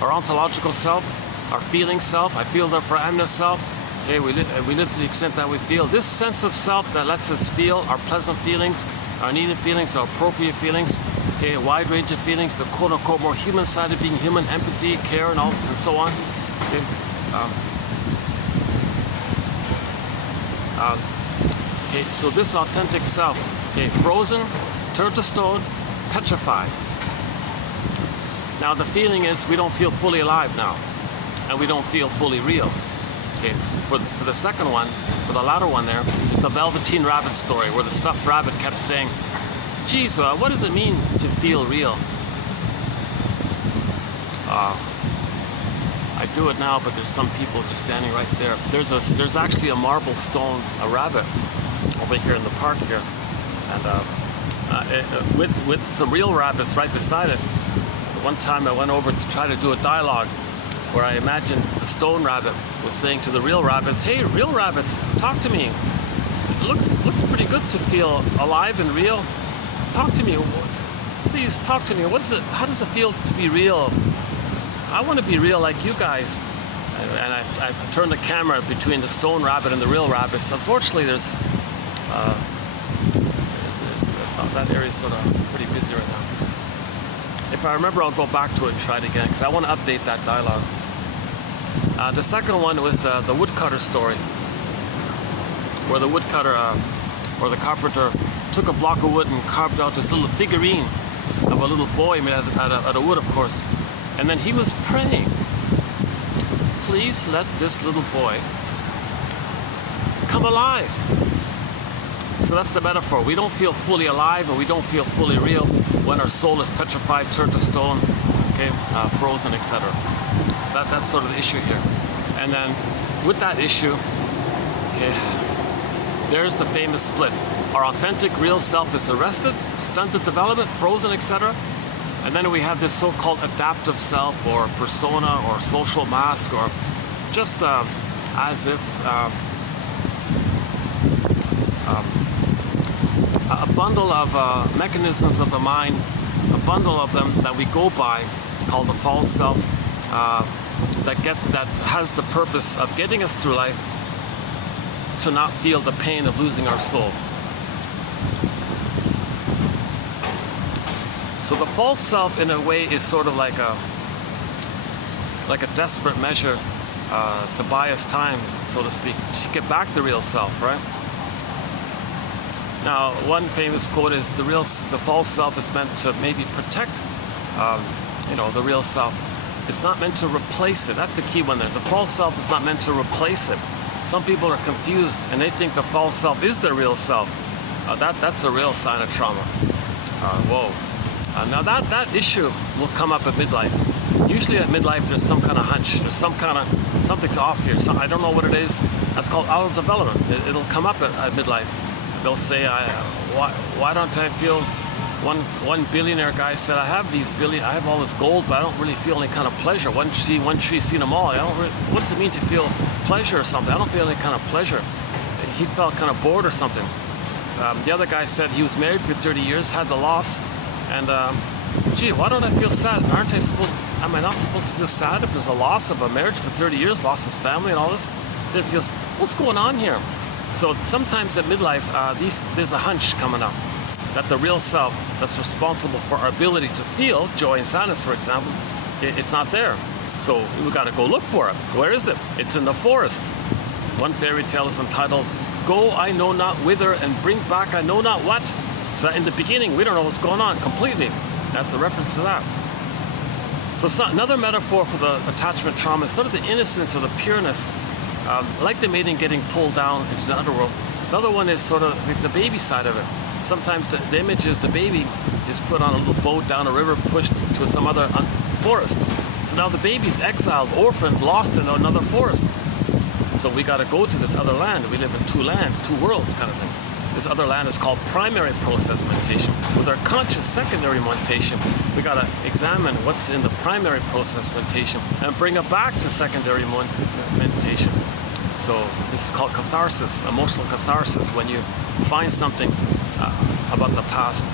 our ontological self, our feeling self, I feel therefore I amness self, okay, we live to the extent that we feel. This sense of self that lets us feel our pleasant feelings, our needed feelings, our appropriate feelings, okay, a wide range of feelings, the quote-unquote more human side of being human, empathy, care, and so on. Okay. Okay, so this authentic self, okay, frozen, turned to stone, petrified. Now the feeling is we don't feel fully alive now, and we don't feel fully real. Okay, for the second one, for the latter one there, is the Velveteen Rabbit story, where the stuffed rabbit kept saying, geez, what does it mean to feel real? I do it now, but there's some people just standing right there. There's actually a marble stone, a rabbit, over here in the park here, and with some real rabbits right beside it. One time I went over to try to do a dialogue where I imagined the stone rabbit was saying to the real rabbits, hey, real rabbits, talk to me. It looks pretty good to feel alive and real. Talk to me. Please talk to me. How does it feel to be real? I want to be real like you guys. And I've turned the camera between the stone rabbit and the real rabbits. Unfortunately, there's that area is sort of pretty busy right now. If I remember, I'll go back to it and try it again, because I want to update that dialogue. The second one was the woodcutter story, where the woodcutter or the carpenter took a block of wood and carved out this little figurine of a little boy made out of wood, of course. And then he was praying, please let this little boy come alive. So that's the metaphor. We don't feel fully alive and we don't feel fully real when our soul is petrified, turned to stone, okay, frozen, etc. So that's sort of the issue here. And then with that issue, okay, there's the famous split. Our authentic real self is arrested, stunted development, frozen, etc. And then we have this so-called adaptive self or persona or social mask, or just as if a bundle of mechanisms of the mind, a bundle of them that we go by, called the false self, that has the purpose of getting us through life to not feel the pain of losing our soul. So the false self, in a way, is sort of like a desperate measure to buy us time, so to speak, to get back the real self, right? Now, one famous quote is the false self is meant to maybe protect, the real self. It's not meant to replace it. That's the key one there. The false self is not meant to replace it. Some people are confused and they think the false self is their real self. That's a real sign of trauma. Whoa. Now that issue will come up at midlife. Usually at midlife there's some kind of hunch. There's something's off here. So I don't know what it is. That's called out of development. It'll come up at midlife. They'll say, why don't I feel, one billionaire guy said, I have all this gold, but I don't really feel any kind of pleasure. One tree seen them all. What does it mean to feel pleasure or something? I don't feel any kind of pleasure. He felt kind of bored or something. The other guy said he was married for 30 years, had the loss, and gee, why don't I feel sad? Am I not supposed to feel sad if there's a loss of a marriage for 30 years, lost his family and all this? Then it feels, what's going on here? So sometimes at midlife, there's a hunch coming up that the real self that's responsible for our ability to feel joy and sadness, for example, it's not there. So we got to go look for it. Where is it? It's in the forest. One fairy tale is entitled, Go I know not whither and bring back I know not what. So in the beginning, we don't know what's going on completely. That's a reference to that. So another metaphor for the attachment trauma is sort of the innocence or the pureness, like the maiden getting pulled down into the underworld. Another one is sort of the baby side of it. Sometimes the image is the baby is put on a little boat down a river, pushed to some other forest. So now the baby's exiled, orphaned, lost in another forest. So we got to go to this other land. We live in two lands, two worlds kind of thing. This other land is called primary process meditation. With our conscious secondary meditation, we got to examine what's in the primary process meditation and bring it back to secondary meditation. So this is called catharsis, emotional catharsis. When you find something about the past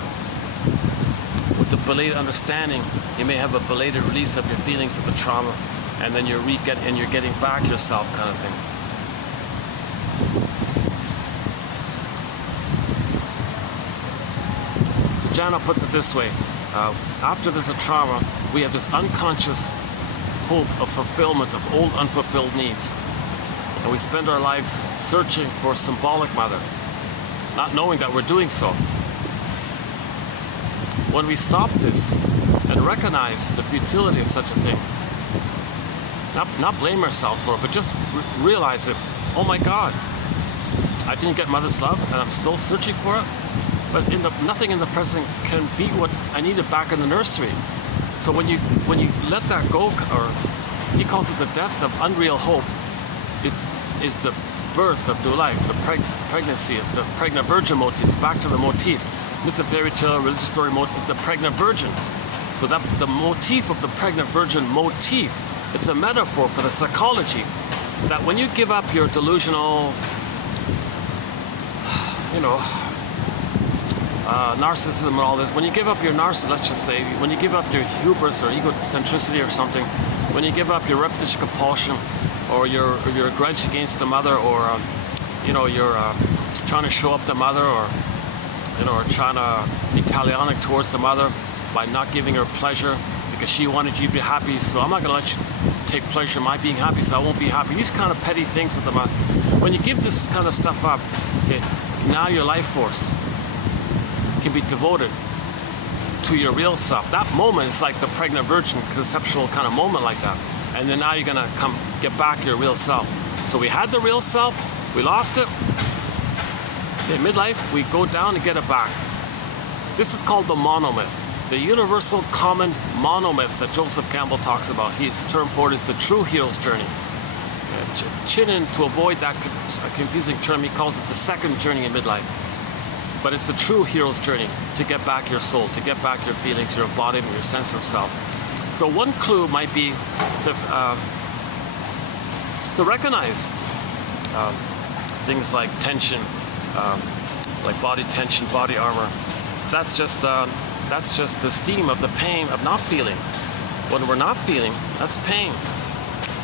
with the belated understanding, you may have a belated release of your feelings of the trauma, and then you're getting back yourself, kind of thing. So Jana puts it this way: after there's a trauma, we have this unconscious hope of fulfillment of old unfulfilled needs. And we spend our lives searching for a symbolic mother, not knowing that we're doing so. When we stop this and recognize the futility of such a thing, not blame ourselves for it, but just realize it. Oh my God, I didn't get mother's love and I'm still searching for it. But nothing in the present can beat what I needed back in the nursery. So when you let that go, or he calls it the death of unreal hope, is the birth of new life, the pregnancy, the pregnant virgin motifs, back to the motif. Myth and fairy tale, religious story motif, the pregnant virgin. So that the motif of the pregnant virgin motif, it's a metaphor for the psychology that when you give up your delusional, narcissism and all this, when you give up your narcissism, let's just say, when you give up your hubris or egocentricity or something, when you give up your repetition compulsion, or your grudge against the mother, or you're trying to show up the mother, or or trying to be talionic towards the mother by not giving her pleasure because she wanted you to be happy. So I'm not going to let you take pleasure in my being happy, so I won't be happy. These kind of petty things with them. When you give this kind of stuff up, okay, now your life force can be devoted to your real self. That moment is like the pregnant virgin conceptual kind of moment like that. And then now you're gonna come get back your real self. So we had the real self, we lost it. In midlife, we go down to get it back. This is called the monomyth. The universal common monomyth that Joseph Campbell talks about. His term for it is the true hero's journey. Chinnen, to avoid that confusing term, he calls it the second journey in midlife. But it's the true hero's journey to get back your soul, to get back your feelings, your embodiment, your sense of self. So one clue might be to recognize things like tension, like body tension, body armor. That's just the steam of the pain of not feeling. When we're not feeling, that's pain.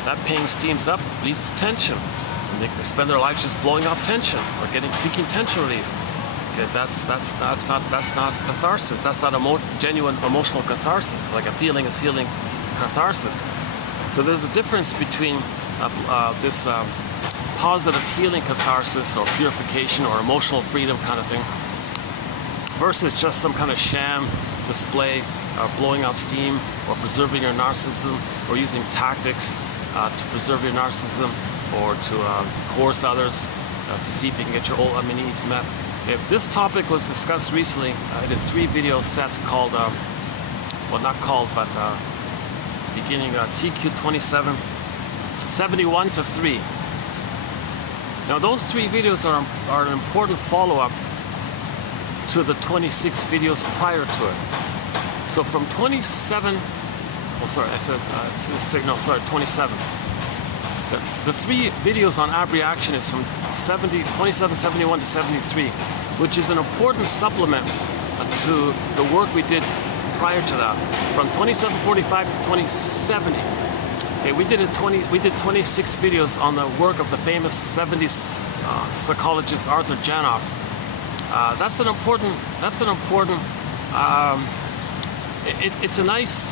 That pain steams up, leads to tension. And they spend their lives just blowing off tension or seeking tension relief. Okay, that's not catharsis. That's not genuine emotional catharsis. Like a feeling is healing catharsis. So there's a difference between this positive healing catharsis or purification or emotional freedom kind of thing versus just some kind of sham display, blowing out steam or preserving your narcissism or using tactics to preserve your narcissism or to coerce others to see if you can get your old needs met. This topic was discussed recently in a 3-video set called, well not called, but beginning TQ27, 71 to 3. Now those 3 videos are an important follow-up to the 26 videos prior to it. So from 27, oh sorry, I said, 27. The 3 videos on ab reaction is from 27, 71 to 73, which is an important supplement to the work we did prior to that, from 2745 to 2070. Okay, we did 26 videos on the work of the famous 70s psychologist Arthur Janoff. That's an important. It's a nice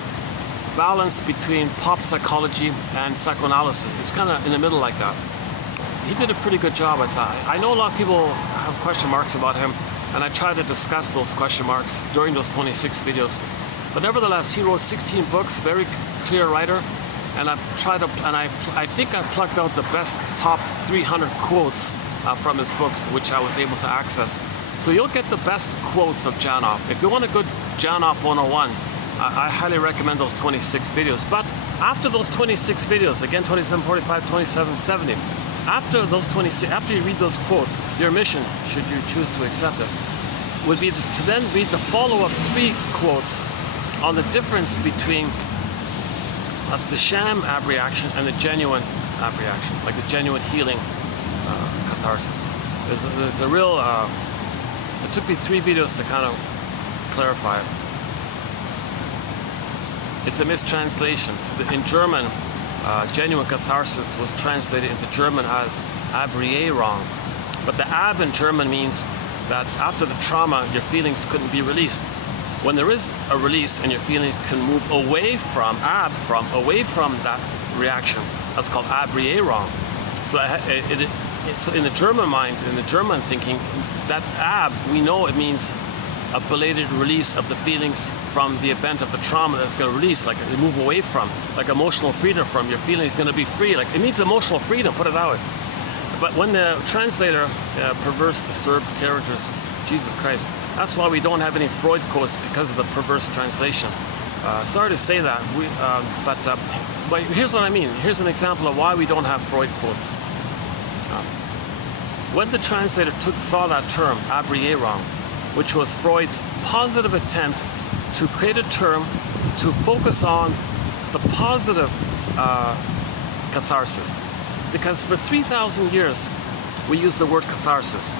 balance between pop psychology and psychoanalysis. It's kind of in the middle like that. He did a pretty good job at that. I know a lot of people have question marks about him, and I try to discuss those question marks during those 26 videos. But nevertheless, he wrote 16 books, very clear writer, and I think I plucked out the best top 300 quotes from his books, which I was able to access. So you'll get the best quotes of Janoff. If you want a good Janoff 101, I highly recommend those 26 videos. But after those 26 videos, again 2745, 2770, after you read those quotes, your mission, should you choose to accept it, would be to then read the follow-up 3 quotes on the difference between the sham ab reaction and the genuine ab reaction, like the genuine healing catharsis. There's a real, it took me 3 videos to kind of clarify it. It's a mistranslation. In German, genuine catharsis was translated into German as Abrierung. But the ab in German means that after the trauma, your feelings couldn't be released. When there is a release and your feelings can move away from that reaction, that's called Abrierung. So in the German mind, in the German thinking, that ab, we know it means a belated release of the feelings from the event of the trauma that's going to release, like they move away from, like emotional freedom from, your feelings going to be free. Like it means emotional freedom, put it that way. But when the translator, perverse, disturbed characters, Jesus Christ, that's why we don't have any Freud quotes, because of the perverse translation. Sorry to say that, but here's what I mean. Here's an example of why we don't have Freud quotes. When the translator saw that term, Abrierung, which was Freud's positive attempt to create a term to focus on the positive catharsis. Because for 3,000 years, we use the word catharsis.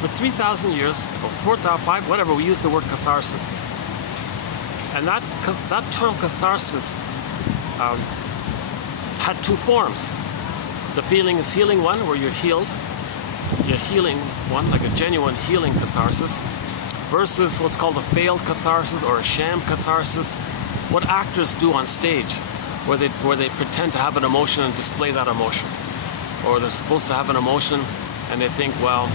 For 3,000 years, or 4,005, whatever, we use the word catharsis. And that term catharsis had 2 forms. The feeling is healing one, where you're healed. You're healing one, like a genuine healing catharsis, versus what's called a failed catharsis or a sham catharsis, what actors do on stage. where they pretend to have an emotion and display that emotion, or they're supposed to have an emotion and they think, well,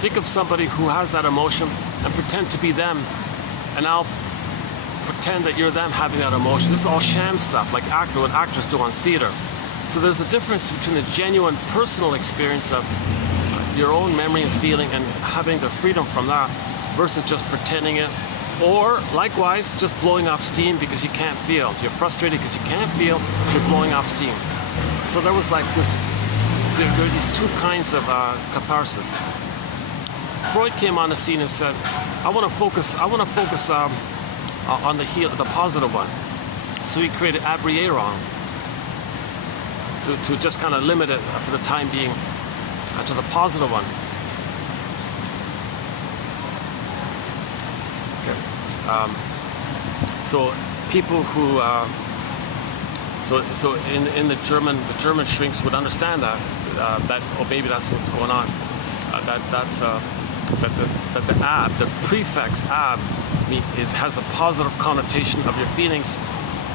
think of somebody who has that emotion and pretend to be them, and now pretend that you're them having that emotion. This is all sham stuff, like what actors do on theater. So there's a difference between the genuine personal experience of your own memory and feeling and having the freedom from that versus just pretending it, or likewise just blowing off steam because you can't feel. You're frustrated because you can't feel, you're blowing off steam. So there was like this, there are these two kinds of catharsis. Freud came on the scene and said, I want to focus on the positive one. So he created abriérong to just kind of limit it for the time being to the positive one. Okay. So people who so in the German shrinks would understand that oh, maybe that's what's going on. That the ab, the prefix ab, has a positive connotation of your feelings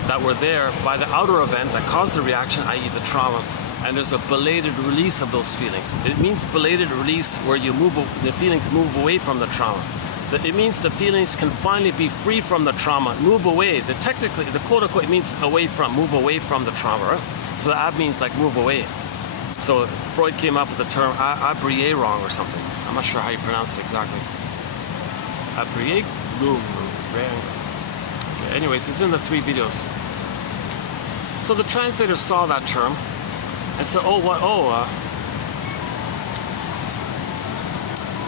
that were there by the outer event that caused the reaction, i.e. the trauma, and there's a belated release of those feelings. It means belated release where you the feelings move away from the trauma. It means the feelings can finally be free from the trauma, move away. Technically, the quote-unquote means away from, move away from the trauma, right? So the ab means like move away. So Freud came up with the term abriérong or something. I'm not sure how you pronounce it exactly. Abriérong. Anyways, it's in the 3 videos. So the translator saw that term and said, "Oh, what? Oh,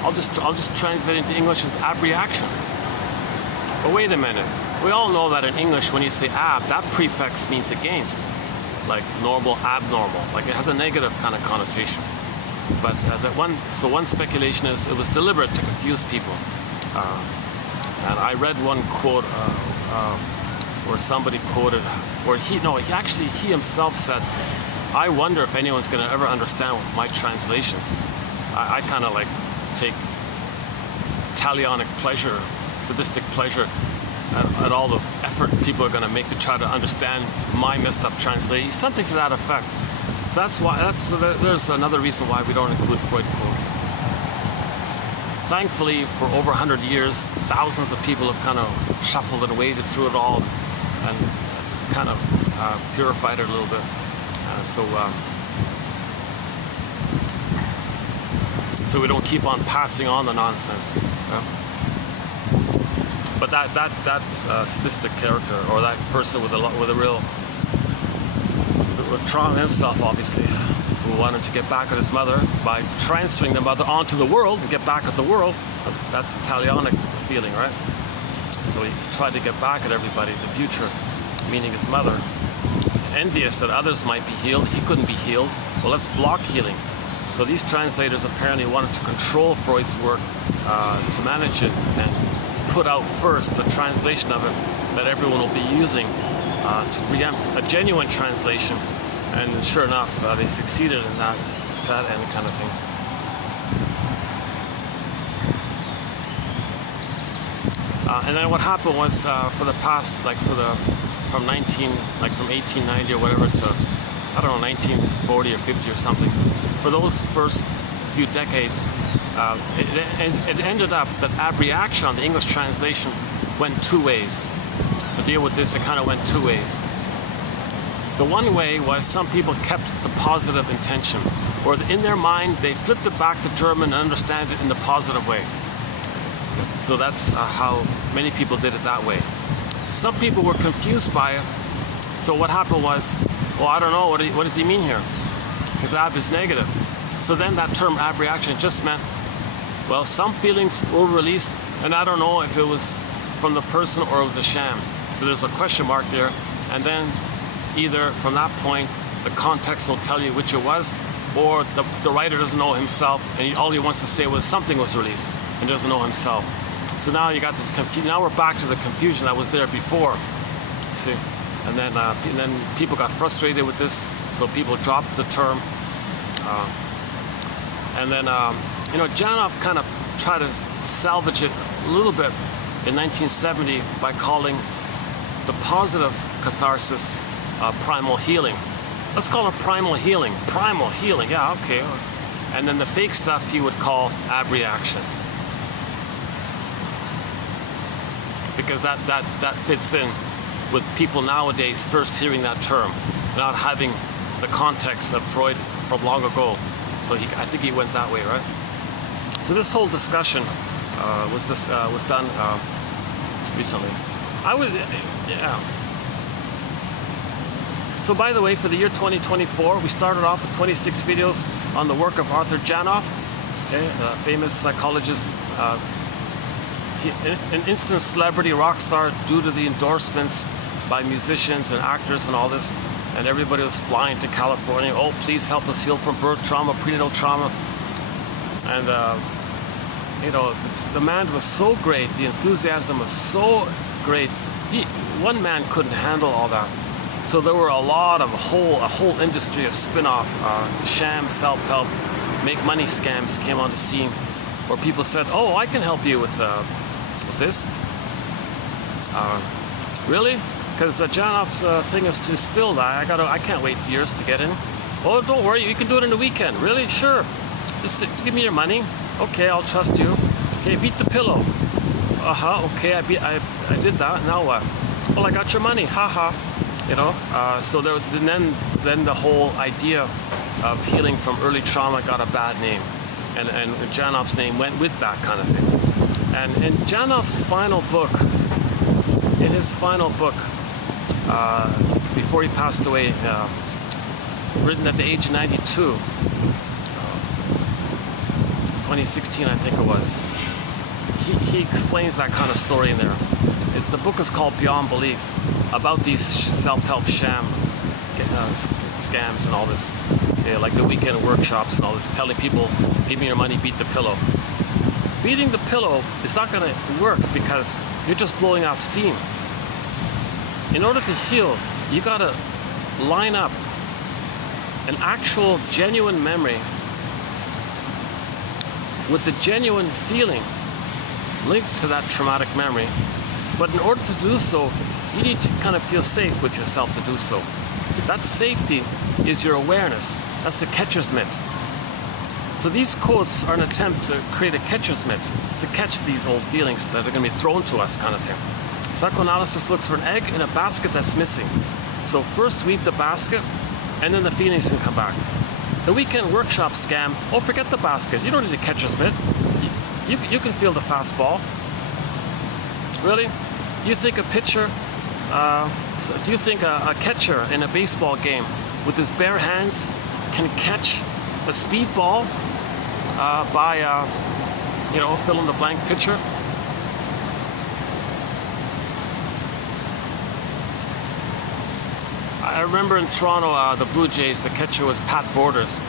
I'll just translate it into English as abreaction." But wait a minute. We all know that in English, when you say ab, that prefix means against, like normal, abnormal. Like it has a negative kind of connotation. But one speculation is it was deliberate to confuse people. And I read one quote where somebody quoted, where he himself said, "I wonder if anyone's going to ever understand my translations." I kind of like take talionic pleasure, sadistic pleasure at all the effort people are going to make to try to understand my messed up translation, something to that effect. So there's another reason why we don't include Freud quotes. Thankfully, for over 100 years, thousands of people have kind of shuffled and waded through it all and kind of purified it a little bit. So we don't keep on passing on the nonsense. But that sadistic character, or that person with trauma himself, obviously, who wanted to get back at his mother by transferring the mother onto the world and get back at the world. That's the talionic feeling, right? So he tried to get back at everybody, the future, meaning his mother. Envious that others might be healed, he couldn't be healed. Well, let's block healing. So these translators apparently wanted to control Freud's work, to manage it and put out first a translation of it that everyone will be using to preempt a genuine translation. And sure enough, they succeeded in that, to that end kind of thing. And then what happened was, for the past, from 1890 or whatever to, I don't know, 1940 or 50 or something, for those first few decades, it ended up that abreaction, the English translation, went 2 ways. To deal with this, it kind of went 2 ways. The one way was some people kept the positive intention, or in their mind they flipped it back to German and understand it in the positive way. So that's how many people did it that way. Some people were confused by it. So what happened was, well, I don't know, what does he mean here? Because ab is negative. So then that term abreaction just meant, well, some feelings were released, and I don't know if it was from the person or it was a sham. So there's a question mark there, and then either from that point the context will tell you which it was, or the writer doesn't know himself, and all he wants to say was something was released and doesn't know himself. So now you got this confusion. Now we're back to the confusion that was there before. You see, and then people got frustrated with this, so people dropped the term. And then Janov kind of tried to salvage it a little bit in 1970 by calling the positive catharsis primal healing. Let's call it primal healing. Primal healing, yeah, okay. And then the fake stuff you would call abreaction. Because that fits in with people nowadays first hearing that term, not having the context of Freud from long ago. So I think he went that way, right? So this whole discussion was done recently. Yeah. So by the way, for the year 2024, we started off with 26 videos on the work of Arthur Janov, okay, a famous psychologist, an instant celebrity rock star due to the endorsements by musicians and actors and all this. And everybody was flying to California. Oh, please help us heal from birth trauma, prenatal trauma. And, you know, the demand was so great. The enthusiasm was so great. One man couldn't handle all that. So there were a whole industry of spin-off, sham self-help, make money scams came on the scene, where people said, "Oh, I can help you with this." Really? Because Janov's thing is filled. I can't wait years to get in. Oh, don't worry, you can do it in a weekend. Really? Sure. Just give me your money. Okay, I'll trust you. Okay, beat the pillow. Okay, I did that. Now what? Well, I got your money. Haha. You know. So then the whole idea of healing from early trauma got a bad name, and Janov's name went with that kind of thing. And in Janov's final book, before he passed away, written at the age of 92, 2016 I think it was, he explains that kind of story in there. The book is called Beyond Belief, about these self-help sham scams and all this, like the weekend workshops and all this, telling people, give me your money, beat the pillow. Beating the pillow is not going to work because you're just blowing off steam. In order to heal, you gotta line up an actual genuine memory with the genuine feeling linked to that traumatic memory. But in order to do so, you need to kind of feel safe with yourself to do so. That safety is your awareness. That's the catcher's mitt. So these quotes are an attempt to create a catcher's mitt to catch these old feelings that are going to be thrown to us, kind of thing. Psychoanalysis looks for an egg in a basket that's missing. So first weave the basket, and then the feelings can come back. The weekend workshop scam, oh, forget the basket. You don't need a catcher's mitt. You can feel the fastball. Really? Do you think a pitcher, do you think a catcher in a baseball game with his bare hands can catch a speed ball by, fill in the blank pitcher? I remember in Toronto, the Blue Jays, the catcher was Pat Borders,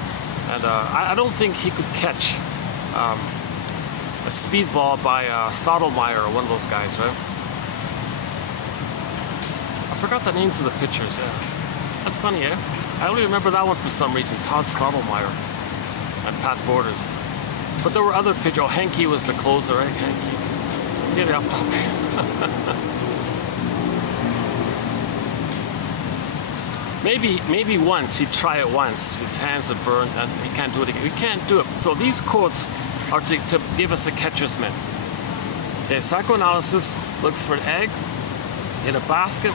and I don't think he could catch a speedball by Stottlemyre or one of those guys, right? I forgot the names of the pitchers. Yeah, that's funny, eh? I only remember that one for some reason. Todd Stottlemyre and Pat Borders. But there were other pitchers. Oh, Henke was the closer, right? Henke. Get it up top. Maybe once, he'd try it once, his hands would burn and he can't do it again. We can't do it. So these quotes are to give us a catcher's mitt. Okay, psychoanalysis looks for an egg in a basket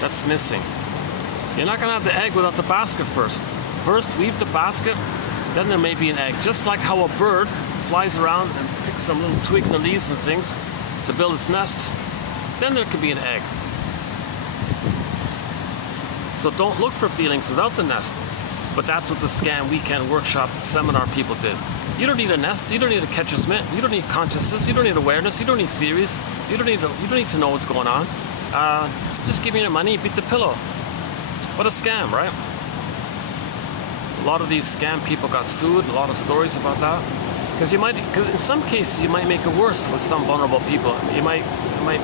that's missing. You're not gonna have the egg without the basket first. First, weave the basket, then there may be an egg. Just like how a bird flies around and picks some little twigs and leaves and things to build its nest, then there could be an egg. So don't look for feelings without the nest. But that's what the Scam Weekend Workshop seminar people did. You don't need a nest, you don't need a catcher's mitt, you don't need consciousness, you don't need awareness, you don't need theories, you don't need to know what's going on. Just give me your money, beat the pillow. What a scam, right? A lot of these scam people got sued, a lot of stories about that. Because in some cases you might make it worse with some vulnerable people. It might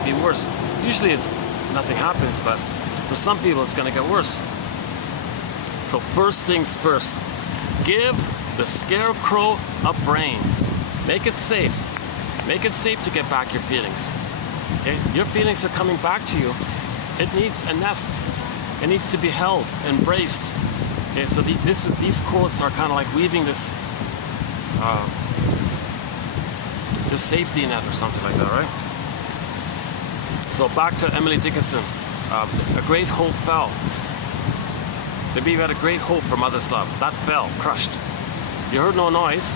be worse. Usually nothing happens, but for some people it's going to get worse. So first things first, give the scarecrow a brain. Make it safe. Make it safe to get back your feelings. Okay? Your feelings are coming back to you. It needs a nest. It needs to be held, embraced. Okay, so these quotes are kind of like weaving this safety net or something like that, right? So back to Emily Dickinson. A great hope fell. The baby had a great hope for mother's love. That fell, crushed. You heard no noise,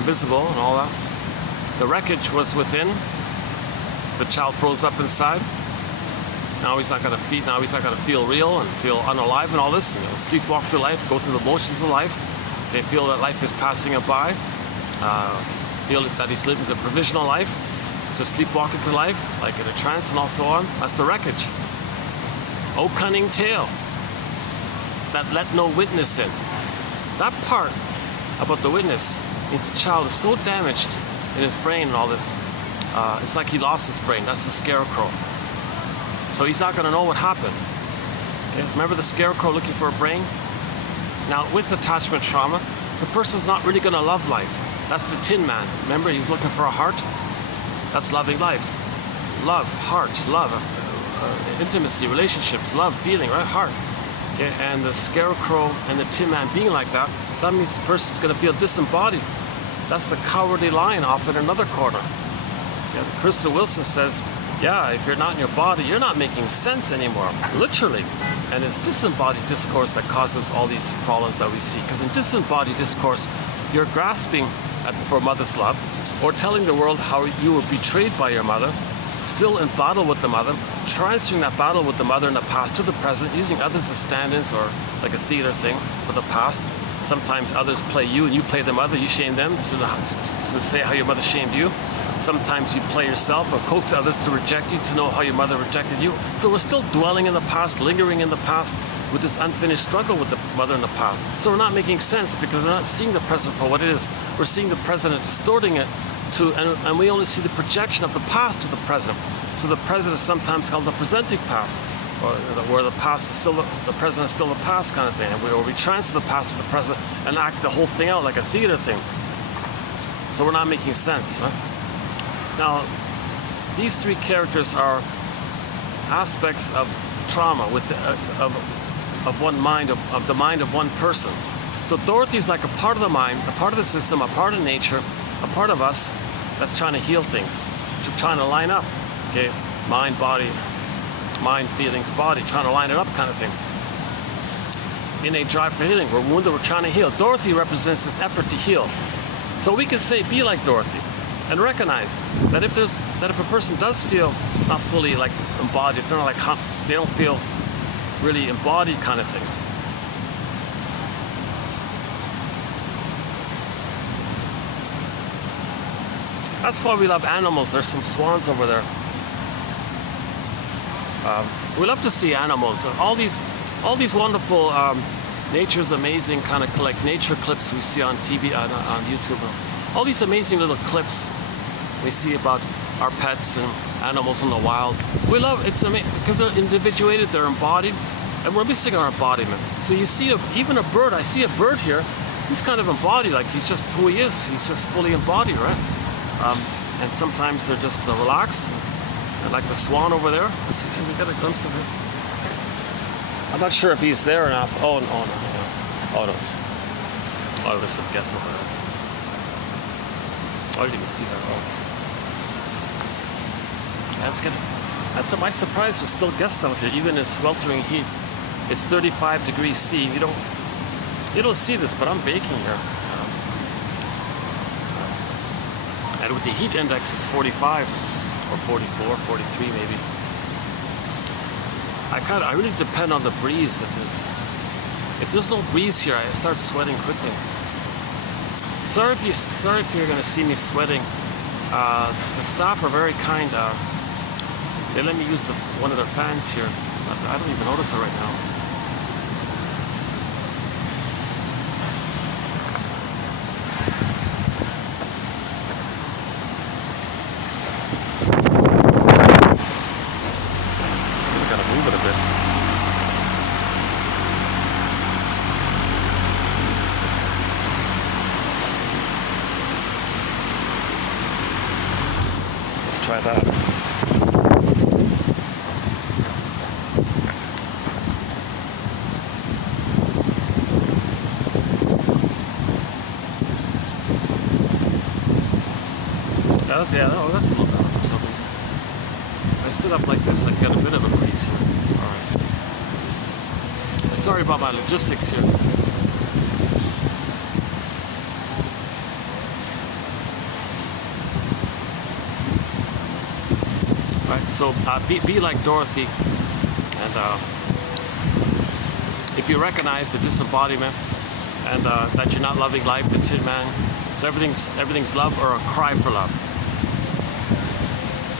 invisible and all that. The wreckage was within. The child froze up inside. Now he's not gonna feel real and feel unalive and all this. Sleepwalk through life, go through the motions of life. They feel that life is passing him by. Feel that he's living the provisional life, just sleepwalking through life, like in a trance and all so on. That's the wreckage. O cunning tale that let no witness in. That part about the witness means the child is so damaged in his brain and all this. It's like he lost his brain. That's the scarecrow. So he's not going to know what happened. Okay? Remember the scarecrow looking for a brain? Now, with attachment trauma, the person's not really going to love life. That's the Tin Man. Remember, he was looking for a heart? That's loving life. Love, heart, love, intimacy, relationships, love, feeling, right? Heart. Okay? And the scarecrow and the Tin Man being like that, that means the person's going to feel disembodied. That's the cowardly lion off in another corner. Yeah, Crystal Wilson says, yeah, if you're not in your body, you're not making sense anymore, literally. And it's disembodied discourse that causes all these problems that we see. Because in disembodied discourse, you're grasping for mother's love, or telling the world how you were betrayed by your mother, still in battle with the mother, transferring that battle with the mother in the past to the present, using others as stand-ins or like a theater thing for the past. Sometimes others play you and you play the mother, you shame them to say how your mother shamed you. Sometimes you play yourself or coax others to reject you, to know how your mother rejected you. So we're still dwelling in the past, lingering in the past with this unfinished struggle with the mother in the past. So we're not making sense because we're not seeing the present for what it is. We're seeing the present and distorting it and we only see the projection of the past to the present. So the present is sometimes called the presenting past, or where the past is still the present is still the past kind of thing. And we transfer the past to the present and act the whole thing out like a theater thing. So we're not making sense, right? Now, these three characters are aspects of trauma of one mind, of the mind of one person. So Dorothy's like a part of the mind, a part of the system, a part of nature, a part of us that's trying to heal things, trying to line up. Okay, mind, body, mind, feelings, body, trying to line it up kind of thing. Innate drive for healing. We're wounded, we're trying to heal. Dorothy represents this effort to heal. So we can say, be like Dorothy. And recognize that if a person does feel not fully like embodied, if they're not like they don't feel really embodied kind of thing. That's why we love animals. There's some swans over there. We love to see animals. All these wonderful nature's amazing kind of like nature clips we see on TV on YouTube. All these amazing little clips we see about our pets and animals in the wild. We love it's amazing because they're individuated, they're embodied, and we're missing our embodiment. So you see even a bird. I see a bird here. He's kind of embodied, like he's just who he is. He's just fully embodied, right? And sometimes they're just relaxed, like the swan over there. Let's see if we get a glimpse of him. I'm not sure if he's there or not. Oh no, oh no. Oh, there's some guests over there. Oh, you can see that. Oh. That's good. And to my surprise, there's still guests out here, even in sweltering heat. It's 35 degrees C. You don't see this, but I'm baking here. And with the heat index, it's 45 or 44, 43 maybe. I really depend on the breeze. If there's no breeze here, I start sweating quickly. Sorry if you're going to see me sweating. The staff are very kind. They let me use one of their fans here. I don't even notice it right now. I gotta move it a bit. Try that. Yeah, oh, that's a little better for some reason. If I stood up like this, I'd get a bit of a breeze here. Alright. Sorry about my logistics here. Right, so be like Dorothy, and if you recognize the disembodiment and that you're not loving life, the Tin Man, so everything's love or a cry for love.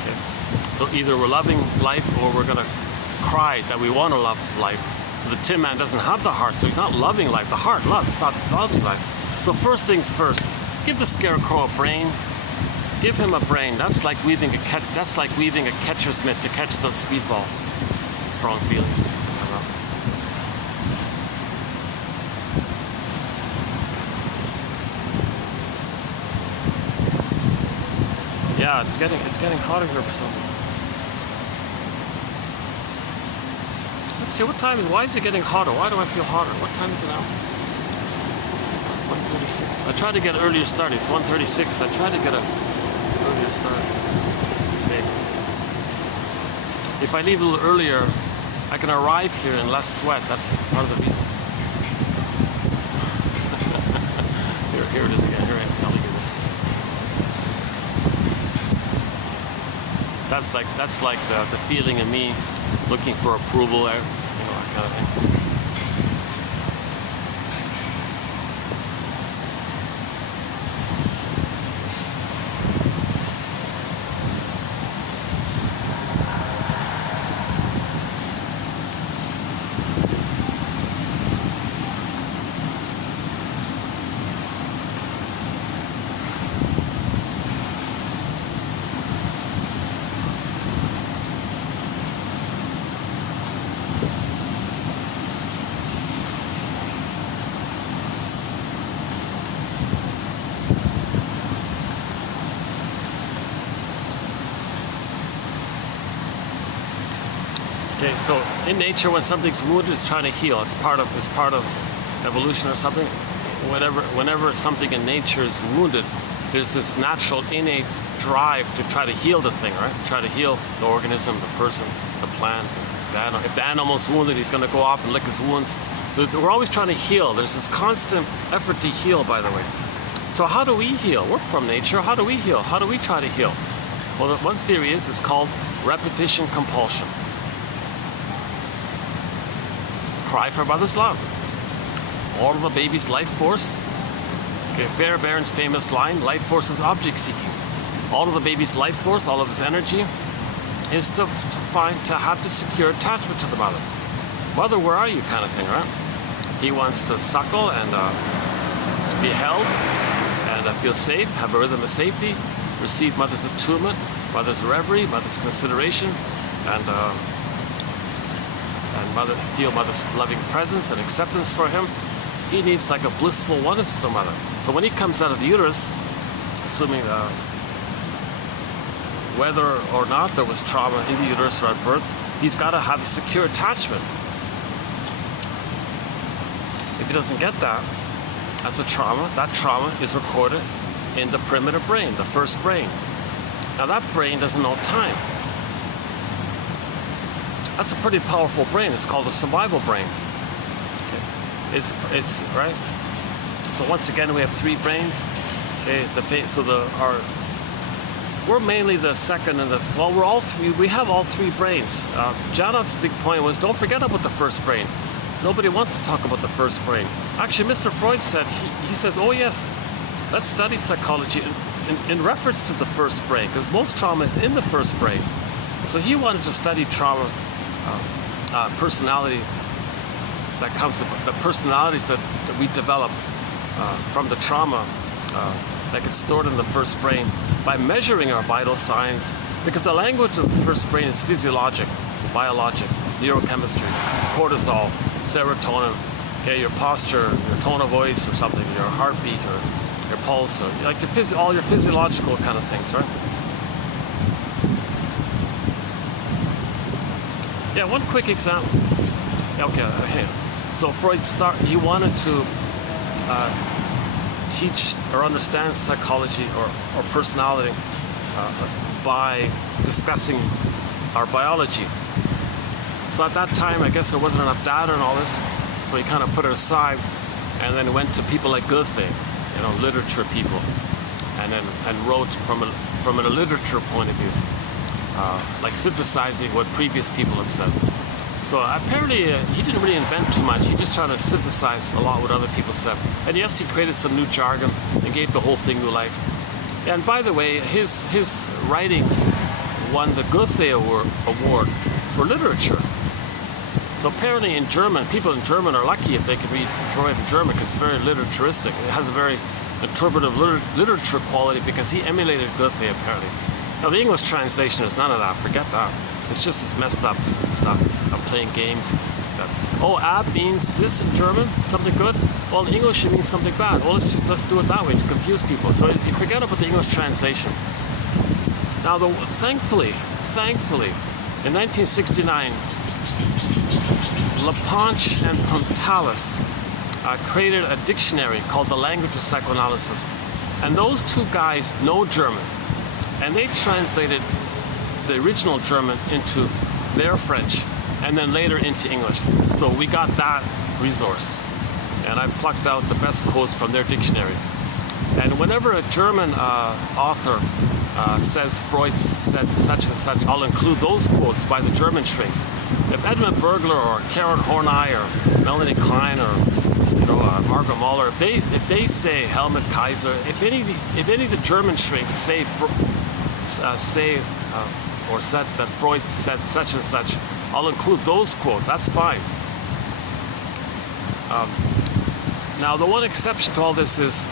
Okay. So either we're loving life or we're gonna cry that we want to love life. So the Tin Man doesn't have the heart, so he's not loving life. The heart loves, it's not loving life. So first things first, give the Scarecrow a brain. Give him a brain. That's like weaving a catcher's mitt to catch the speedball. Strong feelings. Yeah, it's getting hotter here for something. Let's see, what time is, why is it getting hotter? Why do I feel hotter? What time is it now? 1:36. I tried to get earlier start. It's 1:36. I tried to get a earlier start. Maybe. If I leave a little earlier, I can arrive here in less sweat. That's part of the reason. Here it is again. Here I am telling you this. That's like the feeling of me looking for approval, that kind of thing. Okay, so in nature, when something's wounded, it's trying to heal. It's part of evolution or something. Whenever something in nature is wounded, there's this natural innate drive to try to heal the thing, right? Try to heal the organism, the person, the plant, the animal. If the animal's wounded, he's going to go off and lick his wounds. So we're always trying to heal. There's this constant effort to heal, by the way. So how do we heal? We're from nature. How do we heal? How do we try to heal? Well, one theory is it's called repetition compulsion. Cry for mother's love. All of a baby's life force. Okay, Fairbairn's famous line, life force is object seeking. All of the baby's life force, all of his energy, is to have the secure attachment to the mother. Mother, where are you, kind of thing, right? He wants to suckle and to be held and feel safe, have a rhythm of safety, receive mother's attunement, mother's reverie, mother's consideration, and feel mother's loving presence and acceptance for him. He needs like a blissful oneness with the mother. So when he comes out of the uterus, assuming whether or not there was trauma in the uterus or at birth, he's got to have a secure attachment. If he doesn't get that, that's a trauma. That trauma is recorded in the primitive brain, the first brain. Now that brain doesn't know time. That's a pretty powerful brain. It's called the survival brain. Okay. It's right. So once again, we have three brains. Okay, we're mainly the second and we're all three. We have all three brains. Janov's big point was, don't forget about the first brain. Nobody wants to talk about the first brain. Actually, Mr. Freud said he says, oh yes, let's study psychology in reference to the first brain, because most trauma is in the first brain. So he wanted to study trauma. Personality that comes, the personalities that we develop from the trauma that gets stored in the first brain by measuring our vital signs, because the language of the first brain is physiologic, biologic, neurochemistry, cortisol, serotonin, okay, your posture, your tone of voice or something, your heartbeat or your pulse, or like all your physiological kind of things, right? Yeah, one quick example. Okay, so Freud he wanted to teach or understand psychology or personality by discussing our biology. So at that time, I guess there wasn't enough data and all this, so he kind of put it aside, and then went to people like Goethe, you know, literature people, and wrote from a literature point of view, like synthesizing what previous people have said. So apparently he didn't really invent too much. He just tried to synthesize a lot what other people said. And yes, he created some new jargon and gave the whole thing new life. And by the way, his writings won the Goethe Award for literature. So apparently in German, people in German are lucky if they can read Freud in German, because it's very literaturistic. It has a very interpretive literature quality because he emulated Goethe apparently. Now the English translation is none of that, forget that. It's just this messed up stuff of playing games. Oh, ab means this in German, something good. Well, in English it means something bad. Well, let's do it that way to confuse people. So you forget about the English translation. Now, thankfully, in 1969, Laponche and Pontalis created a dictionary called The Language of Psychoanalysis. And those two guys know German, and they translated the original German into their French, and then later into English. So we got that resource. And I plucked out the best quotes from their dictionary. And whenever a German author says Freud said such and such, I'll include those quotes by the German shrinks. If Edmund Bergler or Karen Horney or Melanie Klein or Margaret Muller, if they say Helmut Kaiser, if any of the German shrinks say or said that Freud said such and such, I'll include those quotes. That's fine. Now, the one exception to all this is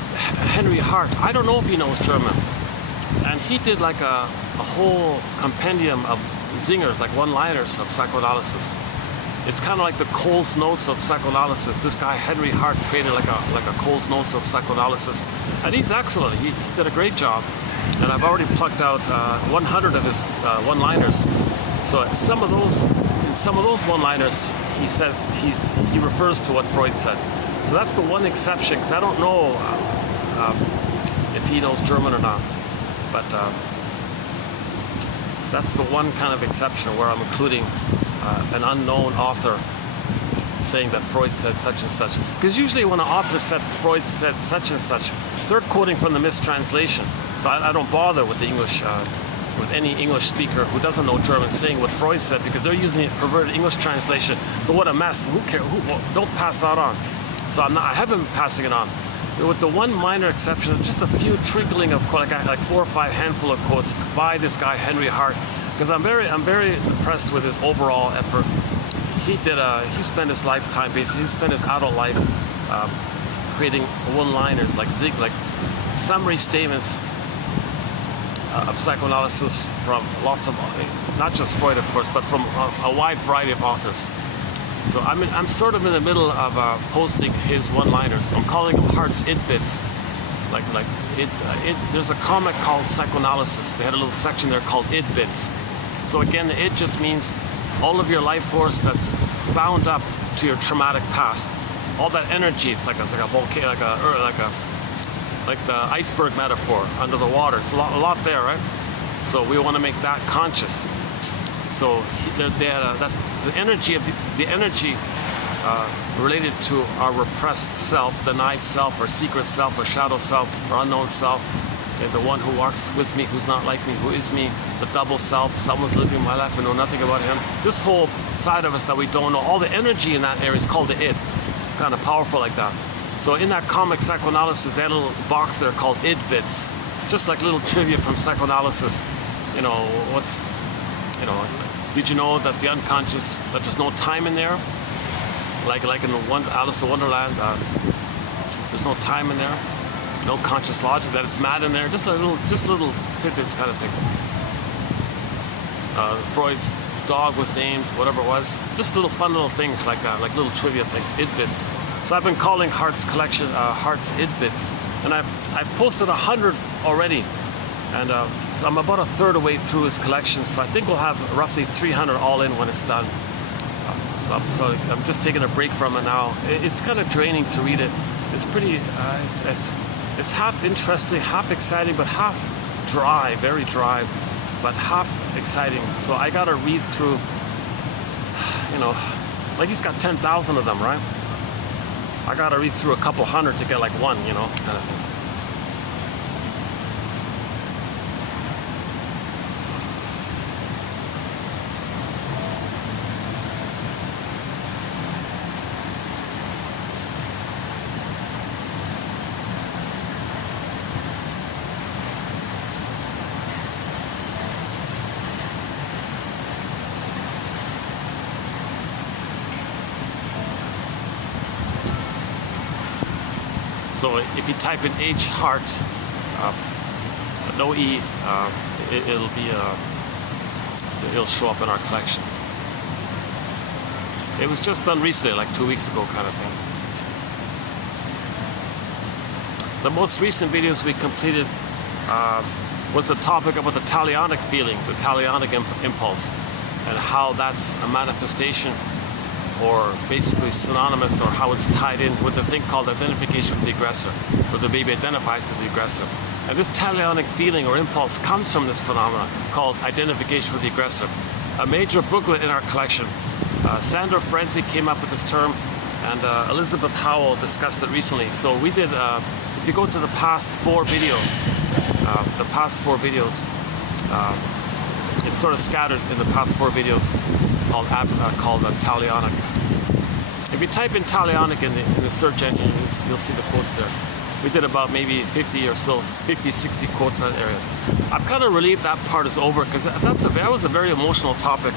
Henry Hart. I don't know if he knows German. And he did like a whole compendium of zingers, like one-liners of psychoanalysis. It's kind of like the Cole's Notes of psychoanalysis. This guy, Henry Hart, created like a Cole's Notes of psychoanalysis. And he's excellent. He did a great job. And I've already plucked out 100 of his one-liners. So in some of those one-liners, he refers to what Freud said. So that's the one exception, because I don't know if he knows German or not. But that's the one kind of exception where I'm including an unknown author saying that Freud said such and such. Because usually when an author said Freud said such and such, they're quoting from the mistranslation. So I don't bother with the English, with any English speaker who doesn't know German saying what Freud said, because they're using a perverted English translation. So what a mess. Who cares? Don't pass that on. So I haven't been passing it on. With the one minor exception, just a few trickling of like 4 or 5 handful of quotes by this guy Henry Hart, because I'm very impressed with his overall effort. He spent his lifetime, basically, he spent his adult life creating one-liners, like summary statements of psychoanalysis from lots of, not just Freud, of course, but from a wide variety of authors. So I'm sort of in the middle of posting his one-liners. I'm calling them Hart's It-Bits. There's a comic called Psychoanalysis. They had a little section there called It-Bits. So again, the it just means all of your life force that's bound up to your traumatic past. All that energy, it's like a volcano, like the iceberg metaphor under the water. It's a lot there, right? So we want to make that conscious. So that's the energy related to our repressed self, denied self, or secret self, or shadow self, or unknown self, and the one who walks with me, who's not like me, who is me, the double self, someone's living my life and know nothing about him. This whole side of us that we don't know, all the energy in that area is called the id. It's kind of powerful like that. So in that comic Psychoanalysis, they had a little box there called id bits, just like little trivia from psychoanalysis. Did you know that the unconscious, that there's no time in there? Like in Alice in Wonderland, there's no time in there, no conscious logic, that it's mad in there, just little tidbits kind of thing. Freud's dog was named, whatever it was, just fun little things like that, like little trivia things, idbits. So I've been calling Hart's collection Hart's idbits, and I've posted 100 already. And so I'm about a third of the way through his collection, so I think we'll have roughly 300 all in when it's done. So I'm just taking a break from it now. It's kind of draining to read it. It's pretty, it's half interesting, half exciting, but half dry, very dry, but half exciting. So I gotta read through, you know, like he's got 10,000 of them, right? I gotta read through a couple hundred to get like one, you know, kind of thing. So if you type in H heart, no E, it'll show up in our collection. It was just done recently, like 2 weeks ago, kind of thing. The most recent videos we completed was the topic about the talionic feeling, the talionic impulse, and how that's a manifestation, or basically synonymous, or how it's tied in with the thing called identification with the aggressor, where the baby identifies with the aggressor. And this talionic feeling or impulse comes from this phenomenon called identification with the aggressor. A major booklet in our collection. Sandra Frenzy came up with this term, and Elizabeth Howell discussed it recently. So we did, if you go to the past 4 videos, it's sort of scattered in the past 4 videos, called talionic. If you type in talionic in the search engine, you'll see the quotes there. We did about maybe 50 or so, 50, 60 quotes in that area. I'm kind of relieved that part is over, because that was a very emotional topic.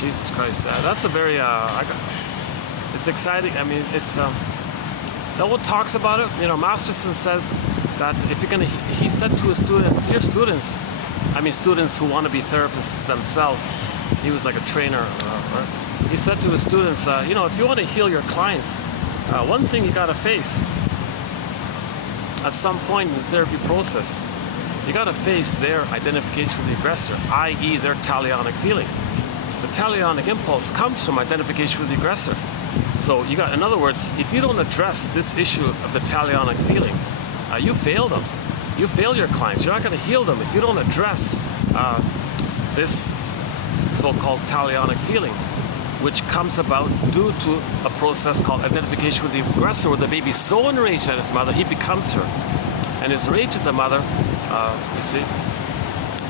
Jesus Christ, that's a very, it's exciting. I mean, it's, no one talks about it. You know, Masterson says that if you're gonna, he said to his students, dear students, I mean students who want to be therapists themselves, he was like a trainer, right? He said to his students, you know, if you want to heal your clients, one thing you gotta face at some point in the therapy process, you gotta face their identification with the aggressor, i.e. their talionic feeling. The talionic impulse comes from identification with the aggressor. So you got, in other words, if you don't address this issue of the talionic feeling, you fail them. You fail your clients. You're not going to heal them if you don't address this so-called talionic feeling, which comes about due to a process called identification with the aggressor, where the baby's so enraged at his mother, he becomes her. And his rage at the mother, you see,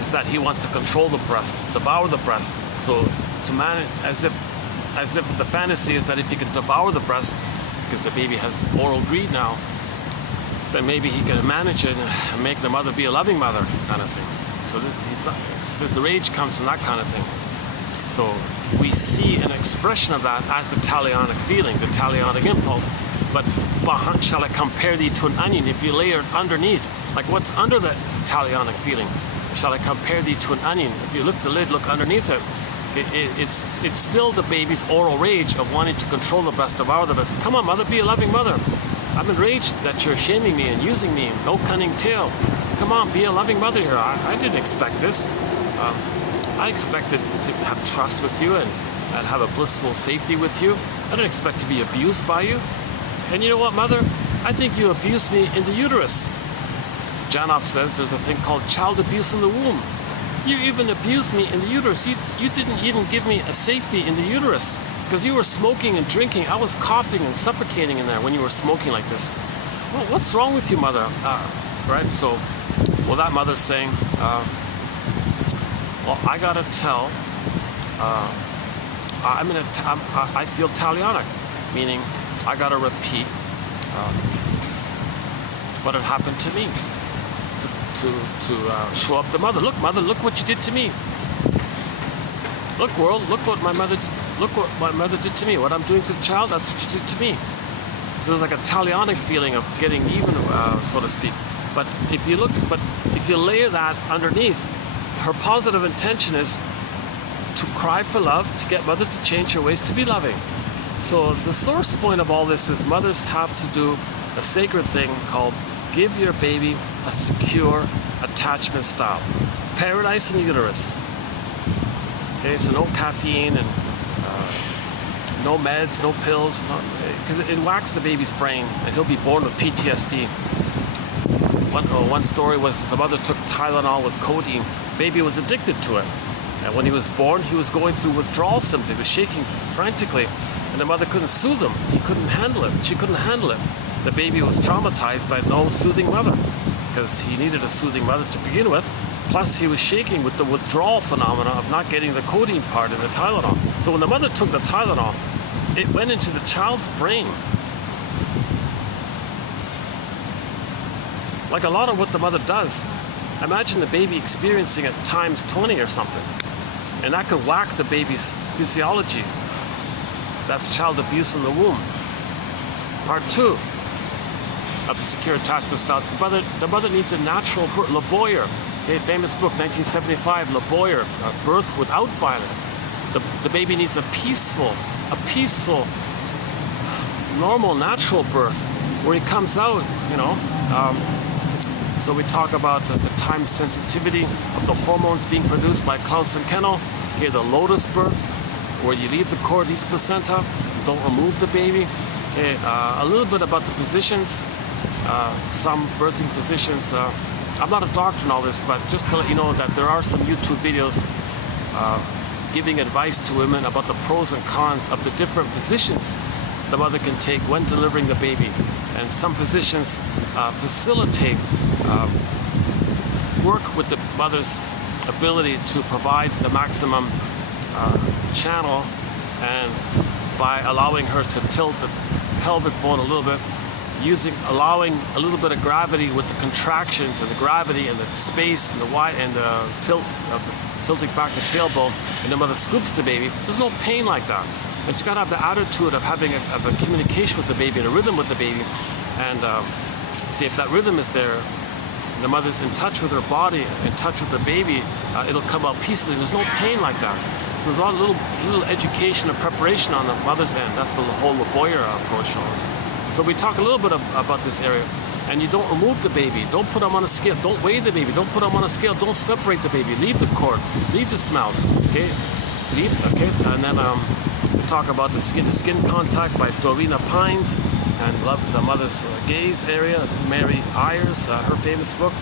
is that he wants to control the breast, devour the breast. So to manage, as if the fantasy is that if he can devour the breast, because the baby has oral greed now, then maybe he can manage it and make the mother be a loving mother, kind of thing. So the rage comes from that kind of thing. So we see an expression of that as the talionic feeling, the talionic impulse. But shall I compare thee to an onion? If you layer it underneath, like what's under the talionic feeling? Shall I compare thee to an onion? If you lift the lid, look underneath it. It's still the baby's oral rage of wanting to control the breast, devour the breast. Come on, mother, be a loving mother. I'm enraged that you're shaming me and using me. No cunning tale. Come on, be a loving mother here. I didn't expect this. I expected to have trust with you and have a blissful safety with you. I didn't expect to be abused by you. And you know what, mother? I think you abused me in the uterus. Janoff says there's a thing called child abuse in the womb. You even abused me in the uterus. You didn't even give me a safety in the uterus, because you were smoking and drinking. I was coughing and suffocating in there when you were smoking like this. Well, what's wrong with you, mother? Right? So, well, that mother's saying, well, I gotta tell. I feel talionic, meaning I gotta repeat what had happened to me. To show up the mother. Look, mother, look what you did to me. Look, world, look what my mother did to me. What I'm doing to the child, that's what you did to me. So there's like a talionic feeling of getting even, so to speak. But if you layer that underneath, her positive intention is to cry for love, to get mother to change her ways, to be loving. So the source point of all this is mothers have to do a sacred thing called give your baby a secure attachment style. Paradise in uterus. Okay, so no caffeine and no meds, no pills, because it whacks the baby's brain and he'll be born with PTSD. one story was the mother took Tylenol with codeine. Baby was addicted to it. And when he was born, he was going through withdrawal symptoms. He was shaking frantically. And the mother couldn't soothe him. He couldn't handle it. She couldn't handle it. The baby was traumatized by no soothing mother, because he needed a soothing mother to begin with. Plus, he was shaking with the withdrawal phenomena of not getting the codeine part in the Tylenol. So when the mother took the Tylenol, it went into the child's brain. Like a lot of what the mother does, imagine the baby experiencing it times 20 or something. And that could whack the baby's physiology. That's child abuse in the womb. Part 2 of the secure attachment style. The mother needs a natural birth. Le Boyer, okay, famous book, 1975, Le Boyer, Birth Without Violence. The baby needs a peaceful, normal, natural birth, where he comes out, so we talk about the time sensitivity of the hormones being produced by Klaus and Kennel. Here, the lotus birth, where you leave the cord, leave the placenta, don't remove the baby. Okay, a little bit about the positions, some birthing positions. I'm not a doctor in all this, but just to let you know that there are some YouTube videos giving advice to women about the pros and cons of the different positions the mother can take when delivering the baby. And some positions facilitate work with the mother's ability to provide the maximum channel, and by allowing her to tilt the pelvic bone a little bit, allowing a little bit of gravity with the contractions and the gravity and the space and the wide and the tilt of the tilting back the tailbone, and the mother scoops the baby. There's no pain like that. And she's got to have the attitude of having a communication with the baby and a rhythm with the baby. And see, if that rhythm is there, the mother's in touch with her body, in touch with the baby, it'll come out peacefully. There's no pain like that. So there's a lot of little education and preparation on the mother's end. That's the whole Le Boyer approach. So we talk a little bit about this area. And you don't remove the baby. Don't put them on a scale. Don't weigh the baby. Don't put them on a scale. Don't separate the baby. Leave the cord. Leave the smells. Okay? Okay? And then we talk about the skin contact by Dorina Pines, and love the mother's gaze area, Mary Ayers, her famous book,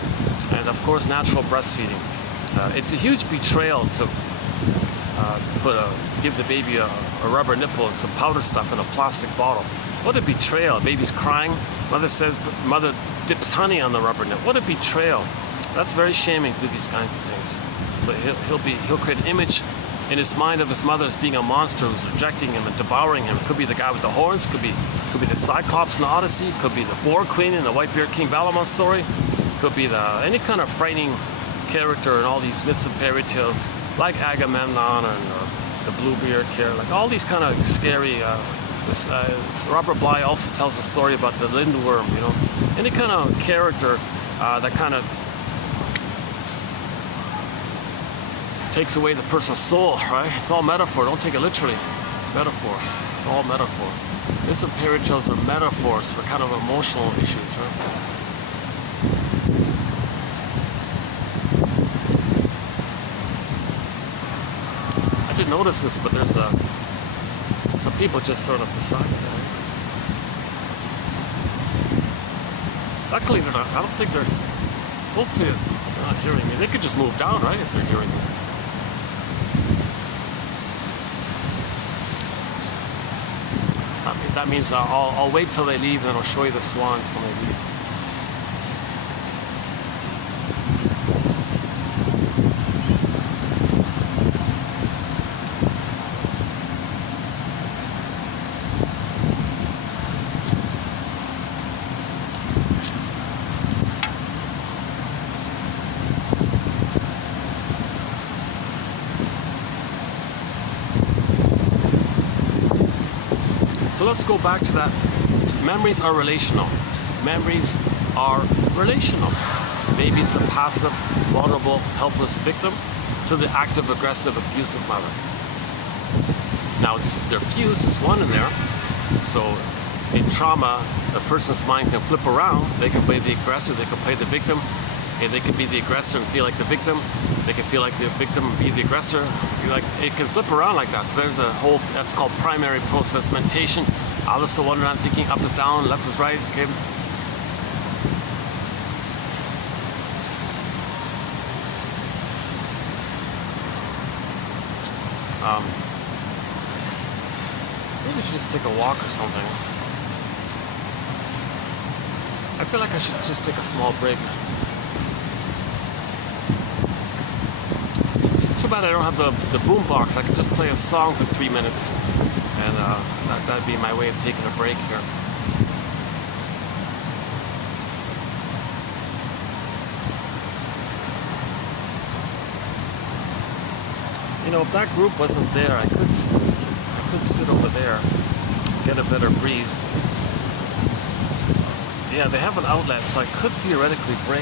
and of course natural breastfeeding. It's a huge betrayal to give the baby a rubber nipple and some powder stuff in a plastic bottle. What a betrayal. Baby's crying. Mother dips honey on the rubber nipple. What a betrayal. That's very shaming to do these kinds of things. So he'll create an image in his mind of his mother as being a monster who's rejecting him and devouring him. It could be the guy with the horns, could be the Cyclops in the Odyssey, could be the Boar Queen in the Whitebeard King Valamon story, could be any kind of frightening character in all these myths and fairy tales, like Agamemnon or the Bluebeard character, like all these kind of scary. Robert Bly also tells a story about the Lindworm. Any kind of character that kind of takes away the person's soul, right? It's all metaphor. Don't take it literally. Metaphor. It's all metaphor. Myths and fairy tales are metaphors for kind of emotional issues, right? I didn't notice this, but there's some people just sort of beside it. Right? Luckily, they're not. I don't think they're. Hopefully, they're not hearing me. They could just move down, right, if they're hearing me. That means I'll wait till they leave, and then I'll show you the swans when they leave. So let's go back to that. Memories are relational. Memories are relational. Baby is the passive, vulnerable, helpless victim to the active, aggressive, abusive mother. Now they're fused, there's one in there. So in trauma, a person's mind can flip around. They can play the aggressor, they can play the victim, and they can be the aggressor and feel like the victim. They can feel like the victim and be the aggressor. It can flip around like that. So there's a whole, that's called primary process mentation. Alice in Wonderland, thinking up is down, left is right. Okay. Um, maybe we should just take a walk or something. I feel like I should just take a small break. It's too bad I don't have the boom box. I could just play a song for 3 minutes, and that'd be my way of taking a break here. You know, if that group wasn't there, I could sit over there, get a better breeze. Yeah, they have an outlet, so I could theoretically bring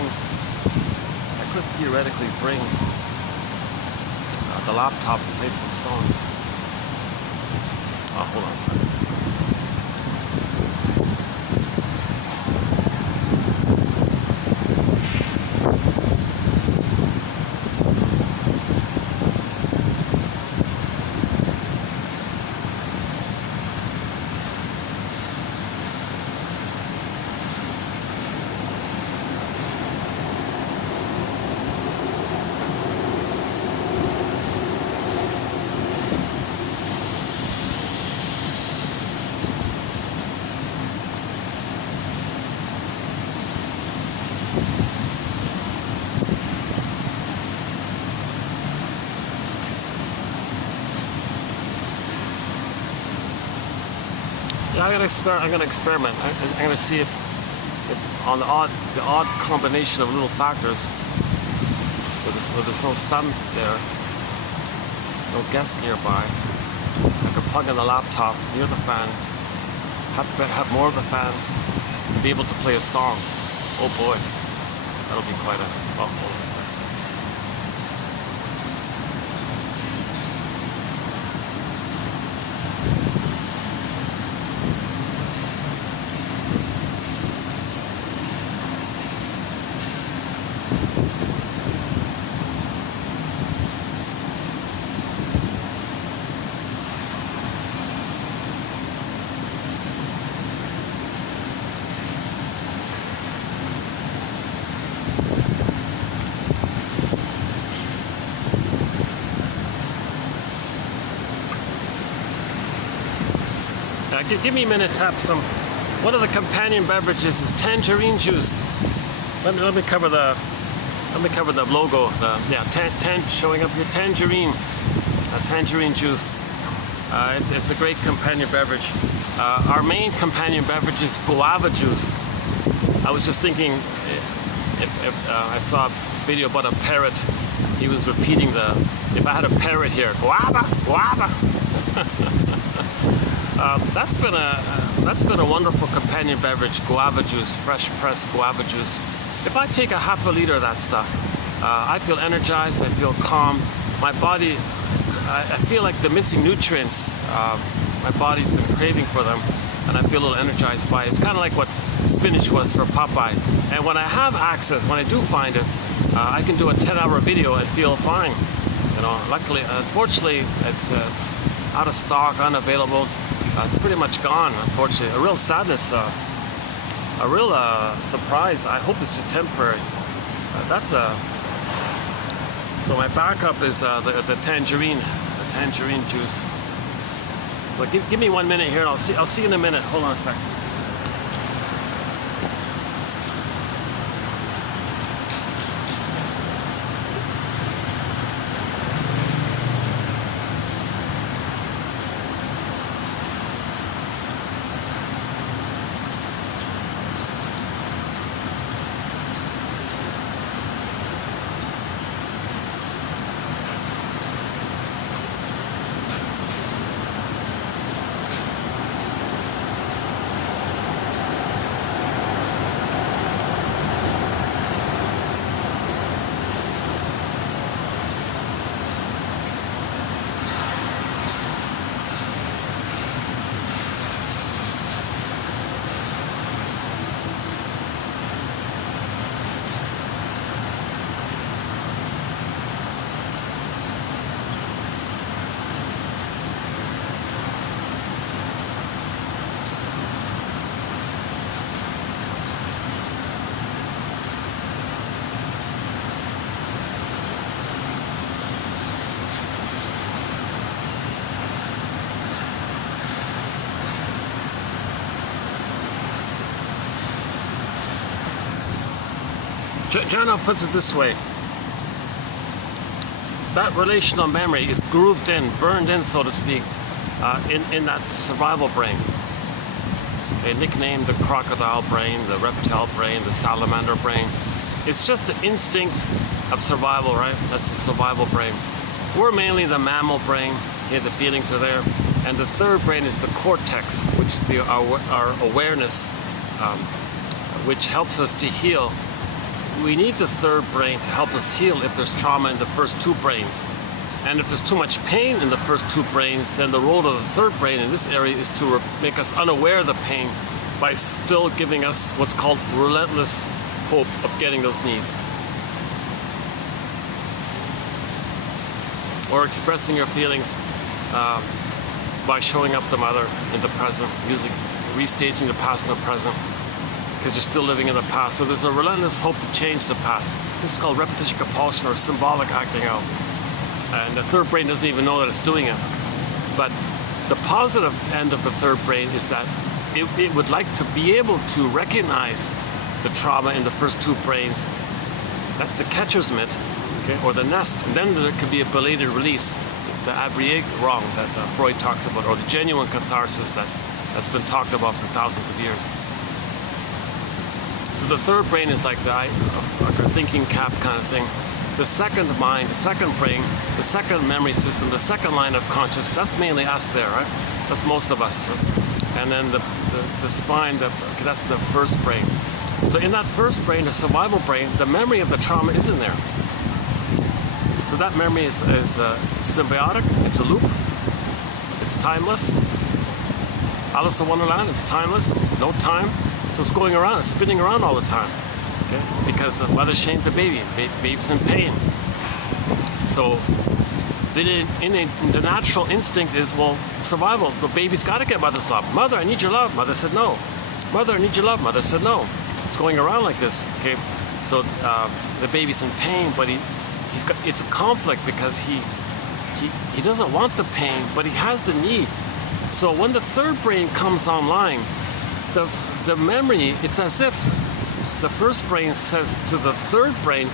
the laptop and play some songs. Oh, hold on a second. Yeah, I'm gonna experiment. I'm gonna see if on the odd combination of little factors, where there's no sun there, no guests nearby, I could plug in the laptop near the fan, have more of the fan, and be able to play a song. Oh boy, that'll be quite a. Oh, hold on a second. Give me a minute to have some. One of the companion beverages is tangerine juice. Let me cover the logo. Showing up here, tangerine juice. It's a great companion beverage. Our main companion beverage is guava juice. I was just thinking, if I saw a video about a parrot, he was repeating if I had a parrot here, guava, guava. That's been a wonderful companion beverage, guava juice, fresh pressed guava juice. If I take a half a liter of that stuff, I feel energized, I feel calm. My body, I feel like the missing nutrients, my body's been craving for them, and I feel a little energized by it. It's kind of like what spinach was for Popeye. And when I have access, when I do find it, I can do a 10-hour video and feel fine. You know, luckily, unfortunately, it's out of stock, unavailable. It's pretty much gone, unfortunately. A real sadness, a real surprise. I hope it's just temporary. So my backup is the tangerine juice. So give me 1 minute here, and I'll see you in a minute. Hold on a second. Jana puts it this way. That relational memory is grooved in, burned in, so to speak, in that survival brain. They nicknamed the crocodile brain, the reptile brain, the salamander brain. It's just the instinct of survival, right? That's the survival brain. We're mainly the mammal brain. Yeah, the feelings are there. And the third brain is the cortex, which is our awareness, which helps us to heal. We need the third brain to help us heal if there's trauma in the first two brains. And if there's too much pain in the first two brains, then the role of the third brain in this area is to make us unaware of the pain by still giving us what's called relentless hope of getting those needs. Or expressing your feelings by showing up the mother in the present, restaging the past in the present, because you're still living in the past. So there's a relentless hope to change the past. This is called repetition compulsion, or symbolic acting out. And the third brain doesn't even know that it's doing it. But the positive end of the third brain is that it would like to be able to recognize the trauma in the first two brains. That's the catcher's mitt, okay, or the nest. And then there could be a belated release, the wrong that Freud talks about, or the genuine catharsis that's been talked about for thousands of years. So the third brain is like a thinking cap kind of thing. The second mind, the second brain, the second memory system, the second line of consciousness, that's mainly us there, right? That's most of us. Right? And then the spine, that's the first brain. So in that first brain, the survival brain, the memory of the trauma is in there. So that memory is symbiotic, it's a loop, it's timeless. Alice in Wonderland, it's timeless, no time. So it's going around, it's spinning around all the time. Okay? Because the mother shamed the baby, baby's in pain. So the natural instinct is, well, survival. The baby's got to get mother's love. Mother, I need your love. Mother said no. Mother, I need your love. Mother said no. It's going around like this. Okay, so the baby's in pain, but it's a conflict because he doesn't want the pain, but he has the need. So when the third brain comes online, the memory, it's as if the first brain says to the third brain,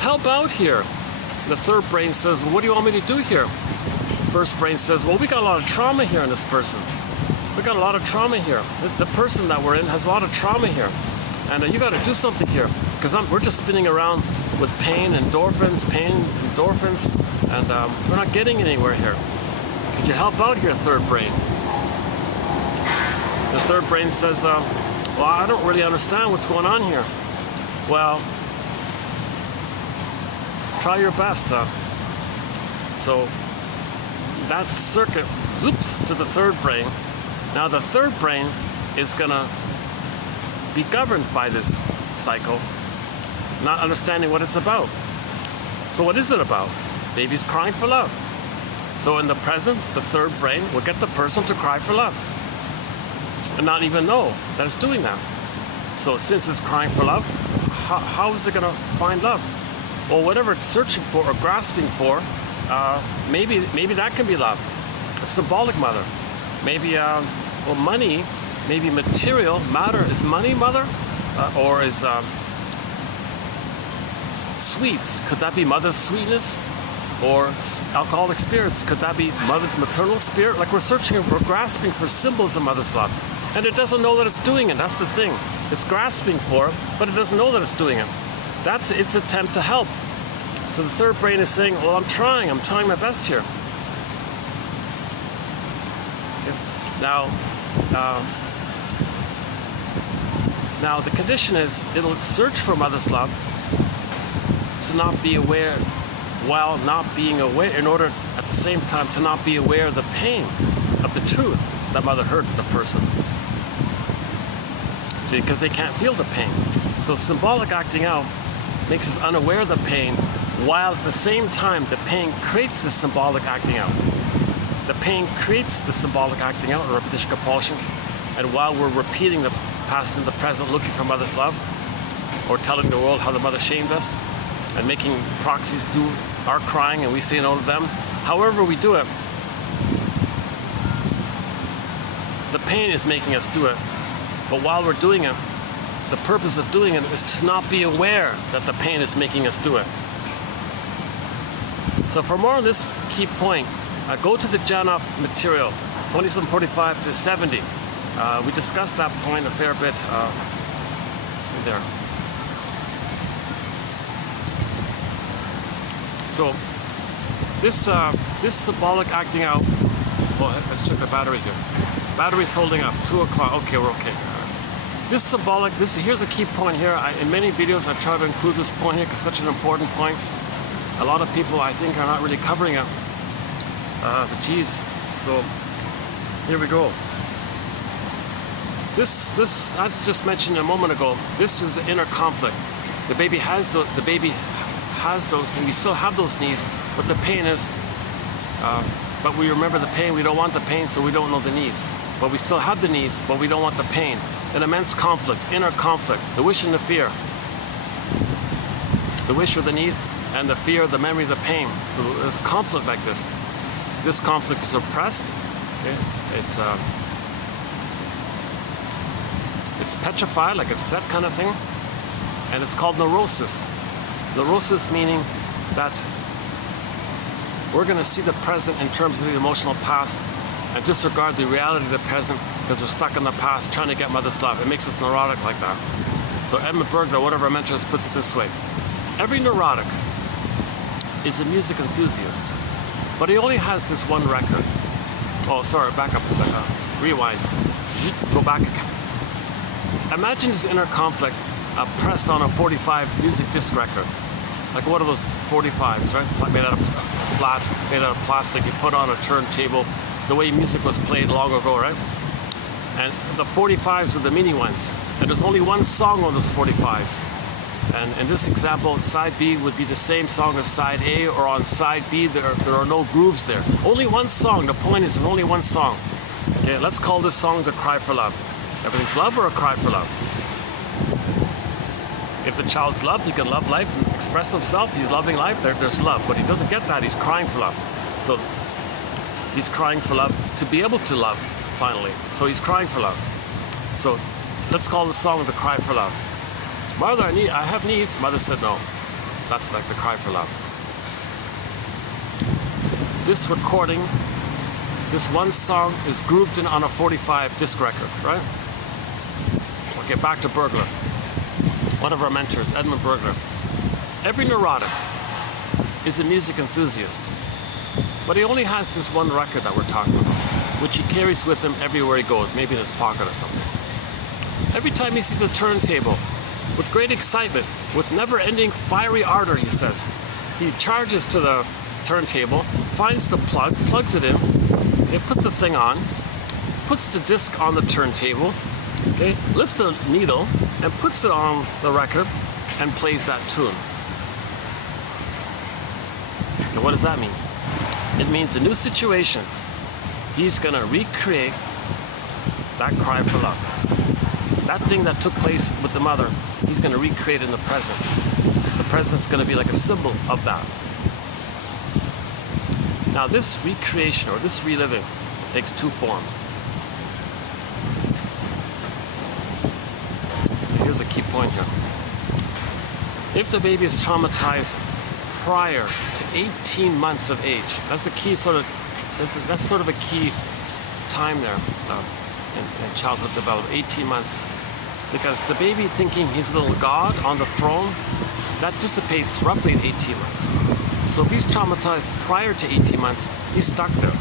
help out here. The third brain says, well, what do you want me to do here? The first brain says, well, we got a lot of trauma here in this person. We got a lot of trauma here. The person that we're in has a lot of trauma here. And you got to do something here. Because we're just spinning around with pain, endorphins, and we're not getting anywhere here. Could you help out here, third brain? The third brain says, well, I don't really understand what's going on here. Well, try your best. So that circuit zoops to the third brain. Now the third brain is going to be governed by this cycle, not understanding what it's about. So what is it about? Baby's crying for love. So in the present, the third brain will get the person to cry for love and not even know that it's doing that. So since it's crying for love, how is it going to find love? Well, whatever it's searching for or grasping for, maybe that can be love. A symbolic mother. Maybe, well, money, maybe material, matter. Is money mother? Or is sweets, could that be mother's sweetness? Or alcoholic spirits, could that be mother's maternal spirit? Like we're searching, we're grasping for symbols of mother's love. And it doesn't know that it's doing it, that's the thing. It's grasping for it, but it doesn't know that it's doing it. That's its attempt to help. So the third brain is saying, well, I'm trying my best here. Okay. Now the condition is, it'll search for mother's love to not be aware, while not being aware, in order at the same time to not be aware of the pain, of the truth that mother hurt the person. See, because they can't feel the pain. So symbolic acting out makes us unaware of the pain, while at the same time the pain creates the symbolic acting out. The pain creates the symbolic acting out, or repetition compulsion, and while we're repeating the past and the present, looking for mother's love, or telling the world how the mother shamed us, and making proxies do our crying and we say no to them, however we do it, the pain is making us do it. But while we're doing it, the purpose of doing it is to not be aware that the pain is making us do it. So for more on this key point, go to the Janov material, 2745 to 70. We discussed that point a fair bit there. So this symbolic acting out. Well, let's check the battery here. Battery's holding up. 2 o'clock. Okay, we're okay. This symbolic. Here's a key point here. In many videos, I try to include this point here because it's such an important point. A lot of people, I think, are not really covering it. But geez. So here we go. This, as just mentioned a moment ago, this is an inner conflict. The baby has those things. We still have those needs, but the pain is. But we remember the pain. We don't want the pain, so we don't know the needs. But we still have the needs, but we don't want the pain. An immense conflict, inner conflict, the wish and the fear. The wish or the need, and the fear, the memory, the pain. So there's a conflict like this. This conflict is oppressed. Okay? It's petrified, like it's set kind of thing. And it's called neurosis. Neurosis meaning that we're going to see the present in terms of the emotional past and disregard the reality of the present because we're stuck in the past trying to get mother's love. It makes us neurotic like that. So Edmund Bergler, one of our mentors, puts it this way. Every neurotic is a music enthusiast, but he only has this one record. Oh, sorry, back up a second. Rewind. Go back. Imagine this inner conflict pressed on a 45 music disc record. Like one of those 45s, right? Made out of flat, made out of plastic. You put on a turntable, the way music was played long ago, right? And the 45s were the mini ones. And there's only one song on those 45s. And in this example, side B would be the same song as side A, or on side B, there are no grooves there. Only one song. The point is, there's only one song. Okay, let's call this song The Cry for Love. Everything's love or a cry for love? If the child's loved, he can love life and express himself. He's loving life. There's love. But he doesn't get that. He's crying for love. So he's crying for love to be able to love, finally. So he's crying for love. So let's call the song The Cry for Love. Mother, I have needs. Mother said no. That's like the cry for love. This recording, this one song is grouped in on a 45 disc record, right? Okay, back to Bergler. One of our mentors, Edmund Bergler. Every neurotic is a music enthusiast, but he only has this one record that we're talking about, which he carries with him everywhere he goes, maybe in his pocket or something. Every time he sees a turntable, with great excitement, with never-ending fiery ardor, he says, he charges to the turntable, finds the plug, plugs it in, it puts the thing on, puts the disc on the turntable, okay, lifts the needle and puts it on the record and plays that tune. And what does that mean? It means in new situations, he's going to recreate that cry for love. That thing that took place with the mother, he's going to recreate in the present. The present's going to be like a symbol of that. Now this recreation or this reliving takes two forms. So here's a key point here. If the baby is traumatized prior to 18 months of age, that's a key sort of, that's sort of a key time there in childhood development, 18 months. Because the baby thinking he's a little god on the throne, that dissipates roughly in 18 months. So if he's traumatized prior to 18 months, he's stuck there.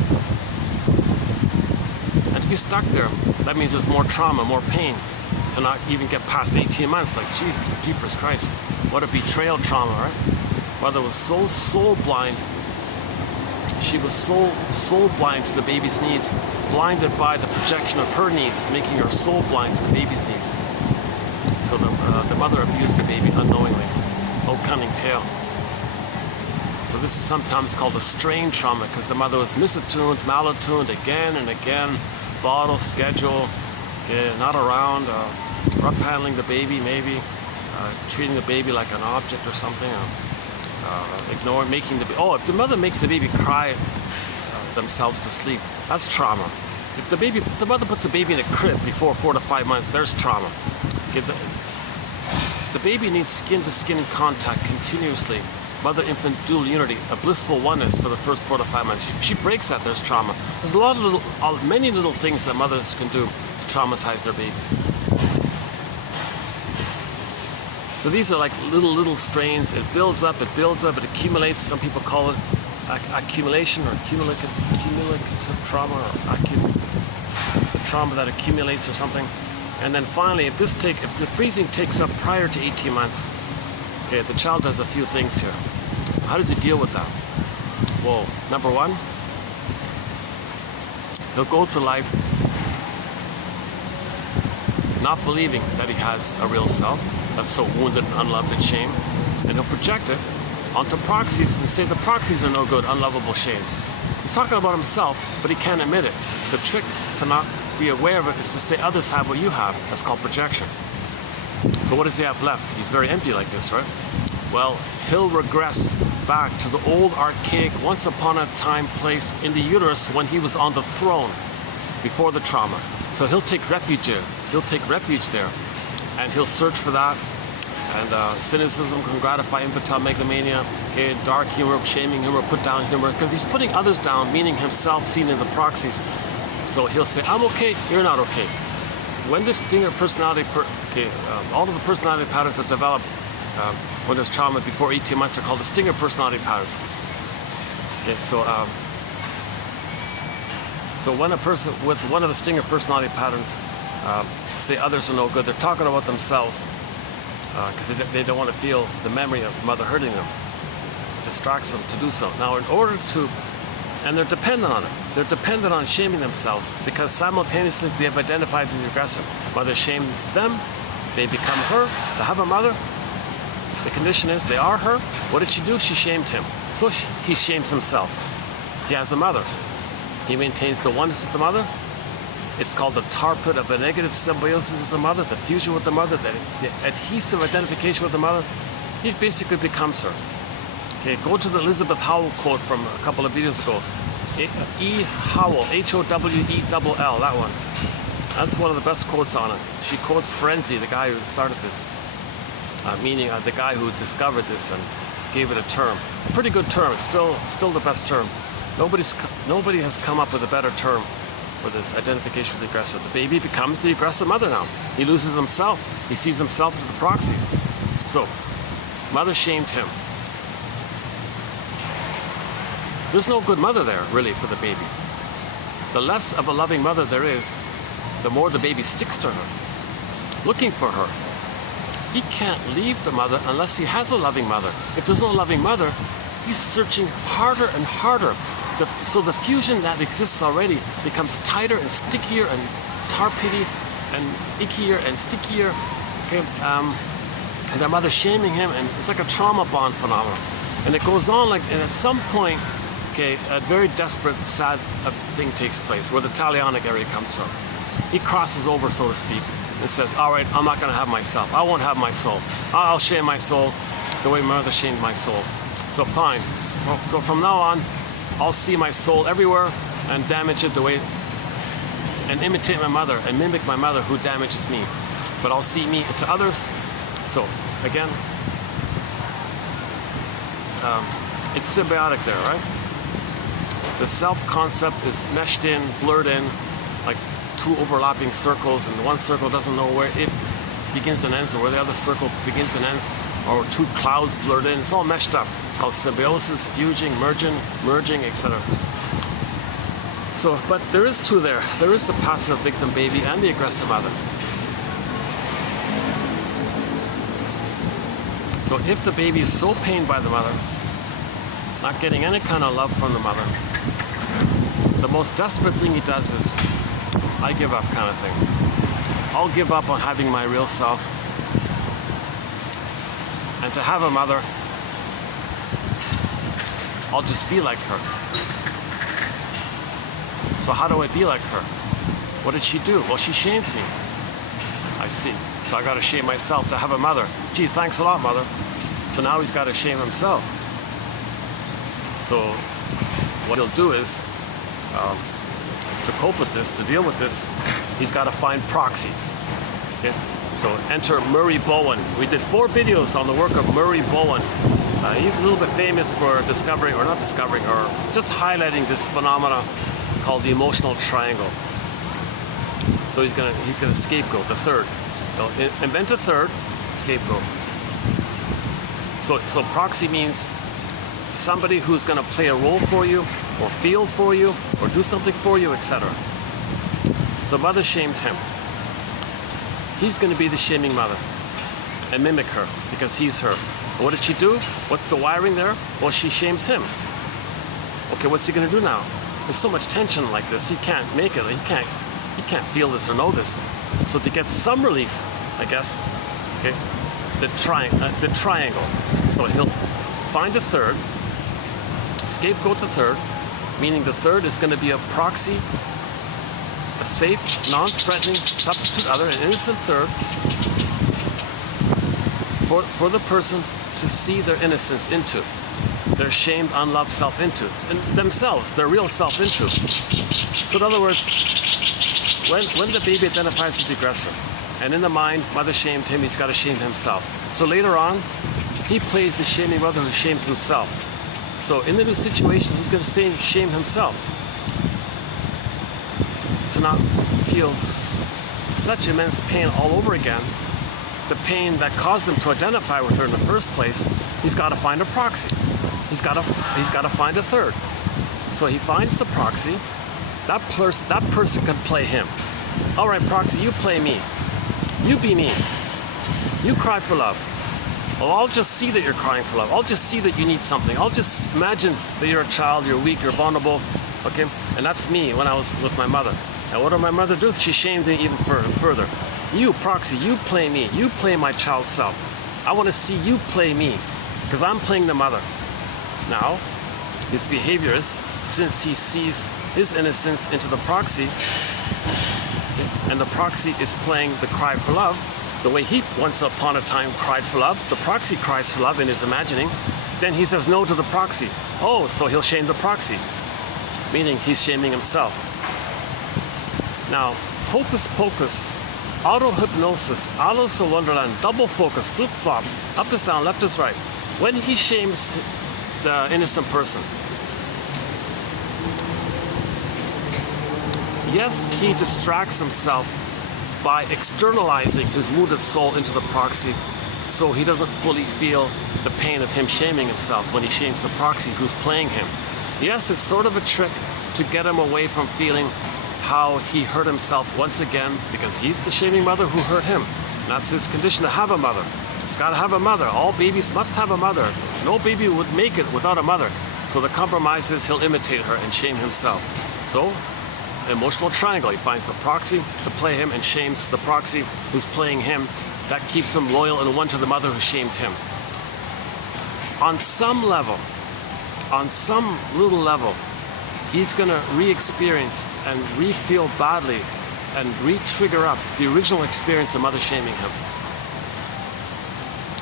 And if he's stuck there, that means there's more trauma, more pain to not even get past 18 months. Like, Jesus, jeepers Christ, what a betrayal trauma, right? Mother was so soul blind. She was so soul blind to the baby's needs, blinded by the projection of her needs, making her soul blind to the baby's needs. So the mother abused the baby unknowingly. Oh, cunning tale. So this is sometimes called a strain trauma because the mother was misattuned, malattuned again and again, bottle, schedule, not around, rough handling the baby maybe, treating the baby like an object or something, ignoring, making the baby. Oh, if the mother makes the baby cry themselves to sleep, that's trauma. If the mother puts the baby in a crib before 4 to 5 months, there's trauma. The baby needs skin-to-skin contact continuously. Mother-infant dual unity, a blissful oneness for the first 4 to 5 months. If she breaks that, there's trauma. There's many little things that mothers can do to traumatize their babies. So these are like little strains. It builds up, it accumulates. Some people call it accumulation or cumulative trauma, or the trauma that accumulates or something. And then finally, if the freezing takes up prior to 18 months, okay, the child does a few things here. How does he deal with that? Well, number one, he'll go through life not believing that he has a real self that's so wounded and unloved and shamed, and he'll project it onto proxies and say the proxies are no good, unlovable, shamed. He's talking about himself, but he can't admit it. The trick to not be aware of it is to say others have what you have. That's called projection. So what does he have left? He's very empty like this, right? Well, he'll regress back to the old archaic, once upon a time place in the uterus when he was on the throne before the trauma. So he'll take refuge there. He'll take refuge there, and he'll search for that. And cynicism can gratify infantile megalomania, okay, dark humor, shaming humor, put down humor, because he's putting others down, meaning himself seen in the proxies. So he'll say, I'm okay, you're not okay. When this stinger personality, all of the personality patterns that develop when there's trauma before 18 months are called the stinger personality patterns. Okay, so when a person with one of the stinger personality patterns say others are no good, they're talking about themselves because they don't want to feel the memory of mother hurting them. It distracts them to do so. Now, in order to, and they're dependent on it. They're dependent on shaming themselves because simultaneously they have identified with the aggressor. Mother shamed them, they become her. To have a mother, the condition is they are her. What did she do? She shamed him. So he shames himself. He has a mother. He maintains the oneness with the mother. It's called the tar pit of the negative symbiosis with the mother, the fusion with the mother, the adhesive identification with the mother. He basically becomes her. Okay, go to the Elizabeth Howell quote from a couple of videos ago. E. Howell, Howell, that one. That's one of the best quotes on it. She quotes Frenzy, the guy who started this, meaning the guy who discovered this and gave it a term. A pretty good term. It's still the best term. Nobody has come up with a better term for this identification with the aggressor. The baby becomes the aggressive mother now. He loses himself. He sees himself as the proxies. So, mother shamed him. There's no good mother there, really, for the baby. The less of a loving mother there is, the more the baby sticks to her, looking for her. He can't leave the mother unless he has a loving mother. If there's no loving mother, he's searching harder and harder. So the fusion that exists already becomes tighter and stickier and tar-pitty and ickier and stickier. Okay? And their mother shaming him, and it's like a trauma bond phenomenon. And it goes on like, and at some point, okay, a very desperate, sad thing takes place, where the Talionic area comes from. He crosses over, so to speak, and says, all right, I'm not going to have myself. I won't have my soul. I'll shame my soul the way my mother shamed my soul. So fine. So from now on, I'll see my soul everywhere and damage it the way, and imitate my mother and mimic my mother who damages me. But I'll see me to others. So, again, it's symbiotic there, right? The self-concept is meshed in, blurred in, like two overlapping circles, and one circle doesn't know where it begins and ends, or where the other circle begins and ends, or two clouds blurred in. It's all meshed up. It's called symbiosis, fusing, merging, etc. So, but there is two there. There is the passive victim baby and the aggressive mother. So if the baby is so pained by the mother, not getting any kind of love from the mother, the most desperate thing he does is, I give up kind of thing. I'll give up on having my real self. And to have a mother, I'll just be like her. So how do I be like her? What did she do? Well, she shamed me. I see. So I got to shame myself to have a mother. Gee, thanks a lot, mother. So now he's got to shame himself. So what he'll do is, to cope with this, to deal with this, he's got to find proxies. Okay? So enter Murray Bowen. We did 4 videos on the work of Murray Bowen. He's a little bit famous for discovering, or not discovering, or just highlighting this phenomena called the emotional triangle. So he's gonna scapegoat the third. So invent a third, scapegoat. So proxy means somebody who's gonna play a role for you, or feel for you, or do something for you, etc. So mother shamed him. He's gonna be the shaming mother and mimic her because he's her. And what did she do? What's the wiring there? Well, she shames him. Okay, what's he gonna do now? There's so much tension like this. He can't make it. He can't feel this or know this. So to get some relief, I guess, okay, the triangle. So he'll find a third, scapegoat the third, meaning the third is going to be a proxy, a safe, non-threatening substitute other, an innocent third, for the person to see their innocence into, their shamed, unloved self into, and themselves, their real self into. So in other words, when the baby identifies with the aggressor, and in the mind, mother shamed him, he's got to shame himself. So later on, he plays the shaming mother who shames himself. So in the new situation, he's going to shame himself to not feel such immense pain all over again. The pain that caused him to identify with her in the first place. He's got to find a proxy. He's got to find a third. So he finds the proxy. That person can play him. All right, proxy, you play me. You be me. You cry for love. Well, I'll just see that you're crying for love. I'll just see that you need something. I'll just imagine that you're a child, you're weak, you're vulnerable. Okay? And that's me when I was with my mother. And what did my mother do? She shamed me even further. You, proxy, you play me. You play my child self. I want to see you play me because I'm playing the mother. Now, his behaviors, since he sees his innocence into the proxy, and the proxy is playing the cry for love, the way he once upon a time cried for love, the proxy cries for love in his imagining, then he says no to the proxy. Oh, so he'll shame the proxy, meaning he's shaming himself. Now, hocus pocus, auto-hypnosis, Alice in Wonderland, double focus, flip-flop, up is down, left is right. When he shames the innocent person, yes, he distracts himself by externalizing his wounded soul into the proxy, so he doesn't fully feel the pain of him shaming himself when he shames the proxy who's playing him. Yes, it's sort of a trick to get him away from feeling how he hurt himself once again, because he's the shaming mother who hurt him. And that's his condition, to have a mother. He's got to have a mother. All babies must have a mother. No baby would make it without a mother. So the compromise is he'll imitate her and shame himself. So, emotional triangle. He finds the proxy to play him and shames the proxy who's playing him. That keeps him loyal and one to the mother who shamed him. On some level, on some little level, he's going to re-experience and re-feel badly and re-trigger up the original experience of mother shaming him.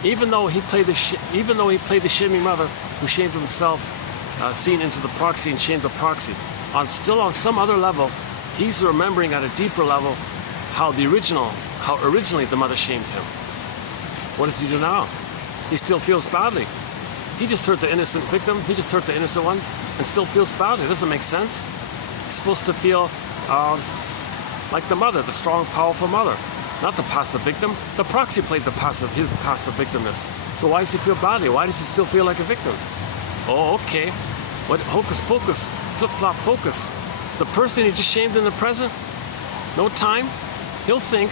Even though he played the shaming mother who shamed himself, seen into the proxy and shamed the proxy, on some other level, he's remembering at a deeper level how originally the mother shamed him. What does he do now? He still feels badly. He just hurt the innocent victim. He just hurt the innocent one and still feels badly. It doesn't make sense. He's supposed to feel like the mother, the strong, powerful mother, not the passive victim. The proxy played his passive victimness. So why does he feel badly? Why does he still feel like a victim? Oh, okay. What hocus pocus, flip-flop focus. The person he just shamed in the present, no time, he'll think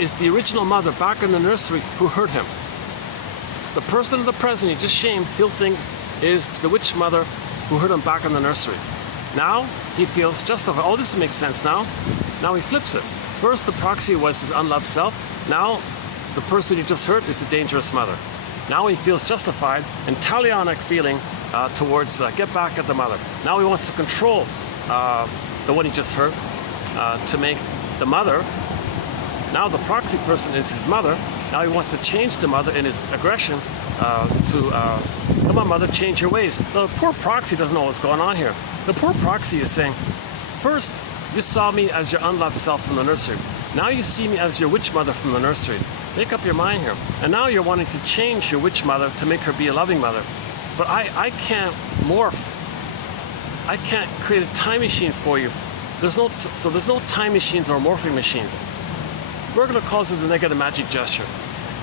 is the original mother back in the nursery who hurt him. The person in the present he just shamed, he'll think is the witch mother who hurt him back in the nursery. Now he feels justified. Oh, this makes sense now. Now he flips it. First the proxy was his unloved self. Now the person he just hurt is the dangerous mother. Now he feels justified and talionic feeling towards get back at the mother. Now he wants to control the one he just hurt to make the mother. Now the proxy person is his mother. Now he wants to change the mother in his aggression come on mother, change your ways. The poor proxy doesn't know what's going on here. The poor proxy is saying, first, You saw me as your unloved self from the nursery. Now you see me as your witch mother from the nursery. Make up your mind here. And now you're wanting to change your witch mother to make her be a loving mother. But I can't morph. I can't create a time machine for you. There's no time machines or morphing machines. We're going to cause this a negative magic gesture.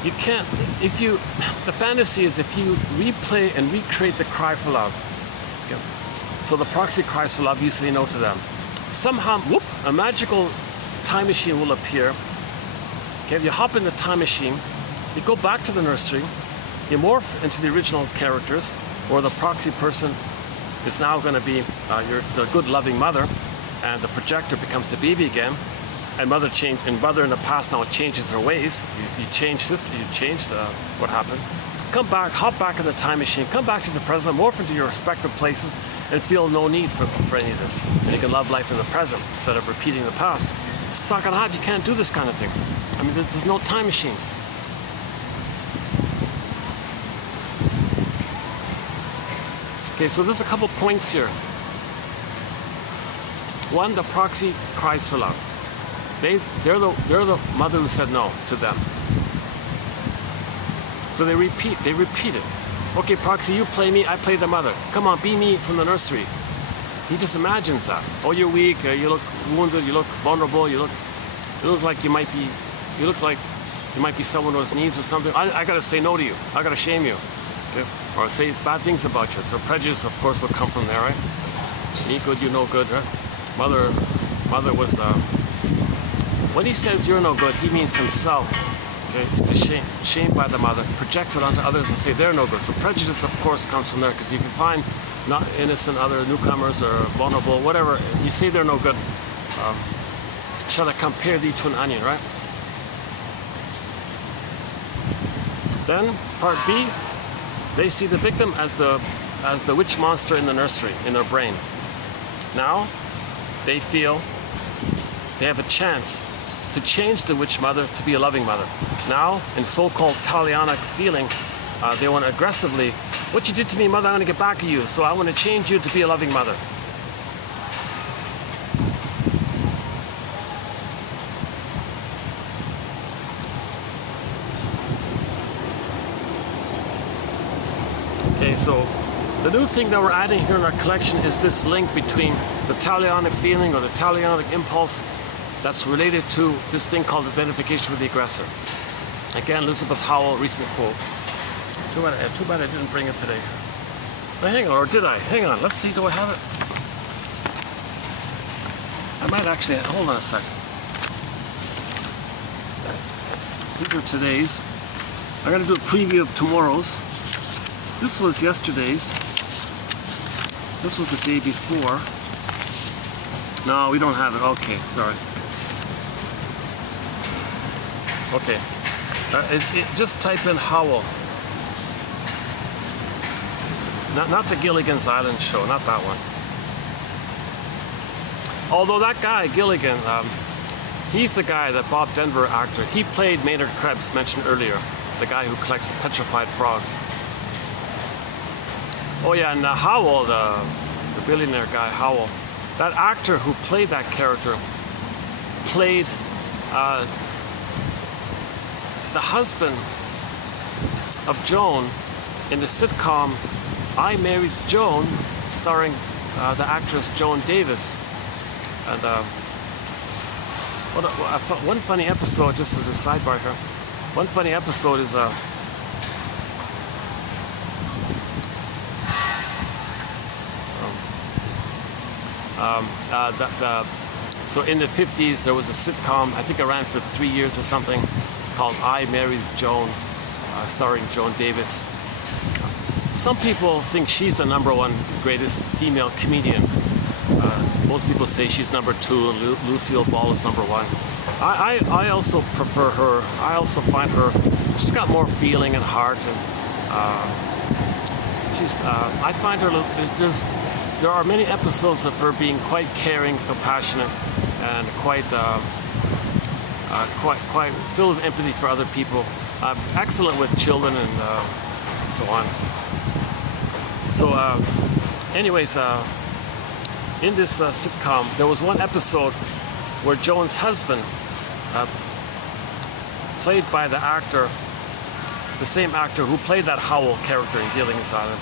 You can't, the fantasy is if you replay and recreate the cry for love. Okay. So the proxy cries for love, you say no to them. Somehow, whoop, a magical time machine will appear. Okay, you hop in the time machine, you go back to the nursery, you morph into the original characters, or the proxy person is now going to be the good loving mother, and the projector becomes the baby again, and mother in the past now changes her ways. You changed what happened. Come back, hop back in the time machine, come back to the present, morph into your respective places, and feel no need for any of this. And you can love life in the present instead of repeating the past. It's not going to happen. You can't do this kind of thing. I mean, there's no time machines. Okay, so there's a couple points here. One, the proxy cries for love. They're the mother who said no to them. So they repeat it. Okay, proxy, you play me, I play the mother. Come on, be me from the nursery. He just imagines that. Oh, you're weak, you look wounded, you look vulnerable, you look like you might be someone who has needs or something. I gotta say no to you. I gotta shame you. Okay? Or say bad things about you. So prejudice, of course, will come from there, right? Me good, you no good, right? Mother was when he says you're no good, he means himself. Okay? Shamed by the mother, projects it onto others and say they're no good. So prejudice, of course, comes from there, because if you find not innocent other newcomers or vulnerable, whatever, you say they're no good. Shall I compare thee to an onion, right? Then part B, they see the victim as the witch monster in the nursery, in their brain. Now they feel they have a chance to change the witch mother to be a loving mother. Now, in so-called Talionic feeling, they want to aggressively, what you did to me, mother, I'm going to get back at you, so I want to change you to be a loving mother. Okay, so the new thing that we're adding here in our collection is this link between the Talionic feeling or the Talionic impulse that's related to this thing called identification with the aggressor. Again, Elizabeth Howell, recent quote. Too bad I didn't bring it today. But hang on, or did I? Hang on, let's see, do I have it? I might actually, hold on a second. These are today's. I'm going to do a preview of tomorrow's. This was yesterday's. This was the day before. No, we don't have it. Okay, sorry. Okay. Just type in Howell. Not the Gilligan's Island show, not that one. Although that guy, Gilligan, he's the guy, that Bob Denver actor. He played Maynard Krebs, mentioned earlier, the guy who collects petrified frogs. Oh yeah, and Howell, the billionaire guy, Howell, that actor who played that character played the husband of Joan in the sitcom I Married Joan, starring the actress Joan Davis. And one funny episode, just as a sidebar here, one funny episode is so in the 50s there was a sitcom, I think it ran for 3 years or something, called I Married Joan, starring Joan Davis. Some people think she's the #1 greatest female comedian. Most people say she's #2 and Lucille Ball is #1. I also prefer her. I also find her, she's got more feeling and heart, and I find her, there are many episodes of her being quite caring, compassionate, and quite filled with empathy for other people. Excellent with children and so on. So, anyways, in this sitcom, there was one episode where Joan's husband, played by the actor, the same actor who played that Howell character in Gilligan's Island,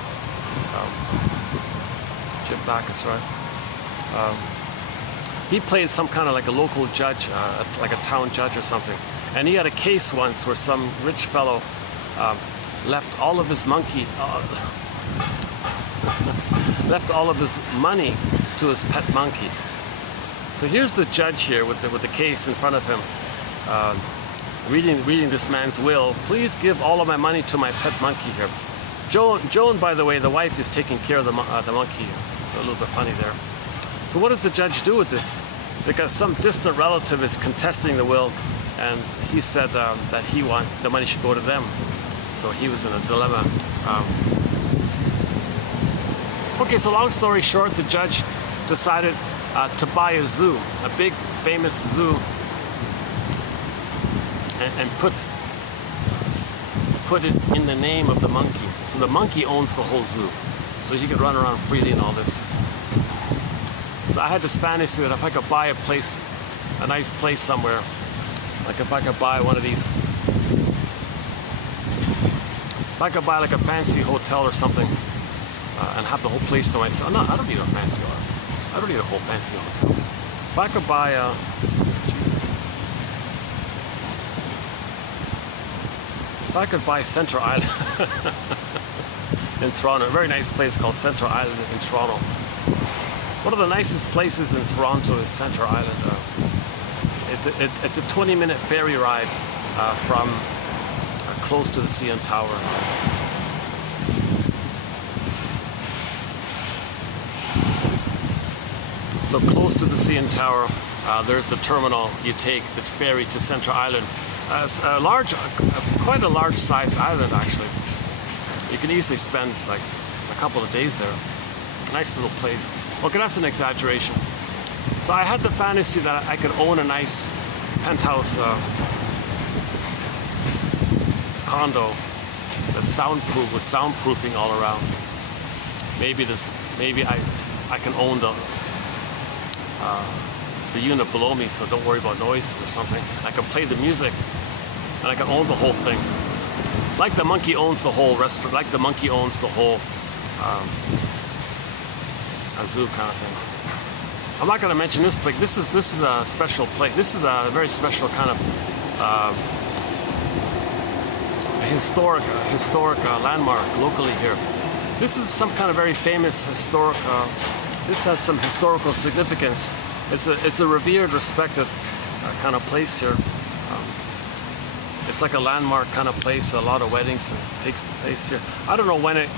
Jim Backus, right? He played some kind of like a local judge, like a town judge or something. And he had a case once where some rich fellow left all of his left all of his money to his pet monkey. So here's the judge here with the case in front of him, reading this man's will. Please give all of my money to my pet monkey here. Joan, by the way, the wife, is taking care of the monkey. It's a little bit funny there. So what does the judge do with this? Because some distant relative is contesting the will, and he said that the money should go to them. So he was in a dilemma. Okay, so long story short, the judge decided to buy a zoo, a big famous zoo, and put it in the name of the monkey. So the monkey owns the whole zoo, so he could run around freely and all this. So I had this fantasy that if I could buy a nice place somewhere, like if I could buy one of these, if I could buy like a fancy hotel or something, and have the whole place to myself. No, I don't need a fancy hotel. I don't need a whole fancy hotel. If I could buy Jesus. If I could buy Centre Island in Toronto, a very nice place called Centre Island in Toronto. One of the nicest places in Toronto is Centre Island. It's a 20-minute ferry ride from close to the CN Tower. So close to the CN Tower, there's the terminal. You take the ferry to Centre Island. Quite a large size island actually. You can easily spend like a couple of days there. Nice little place. Okay, that's an exaggeration. So I had the fantasy that I could own a nice penthouse condo that's soundproof, with soundproofing all around. Maybe I can own the unit below me, so don't worry about noises or something. I can play the music, and I can own the whole thing. Like the monkey owns the whole restaurant, like the monkey owns the whole a zoo kind of thing. I'm not going to mention this place. This is a special place. This is a very special kind of historic landmark locally here. This is some kind of very famous historic. This has some historical significance. It's a revered, respected kind of place here. It's like a landmark kind of place. A lot of weddings take place here. I don't know when it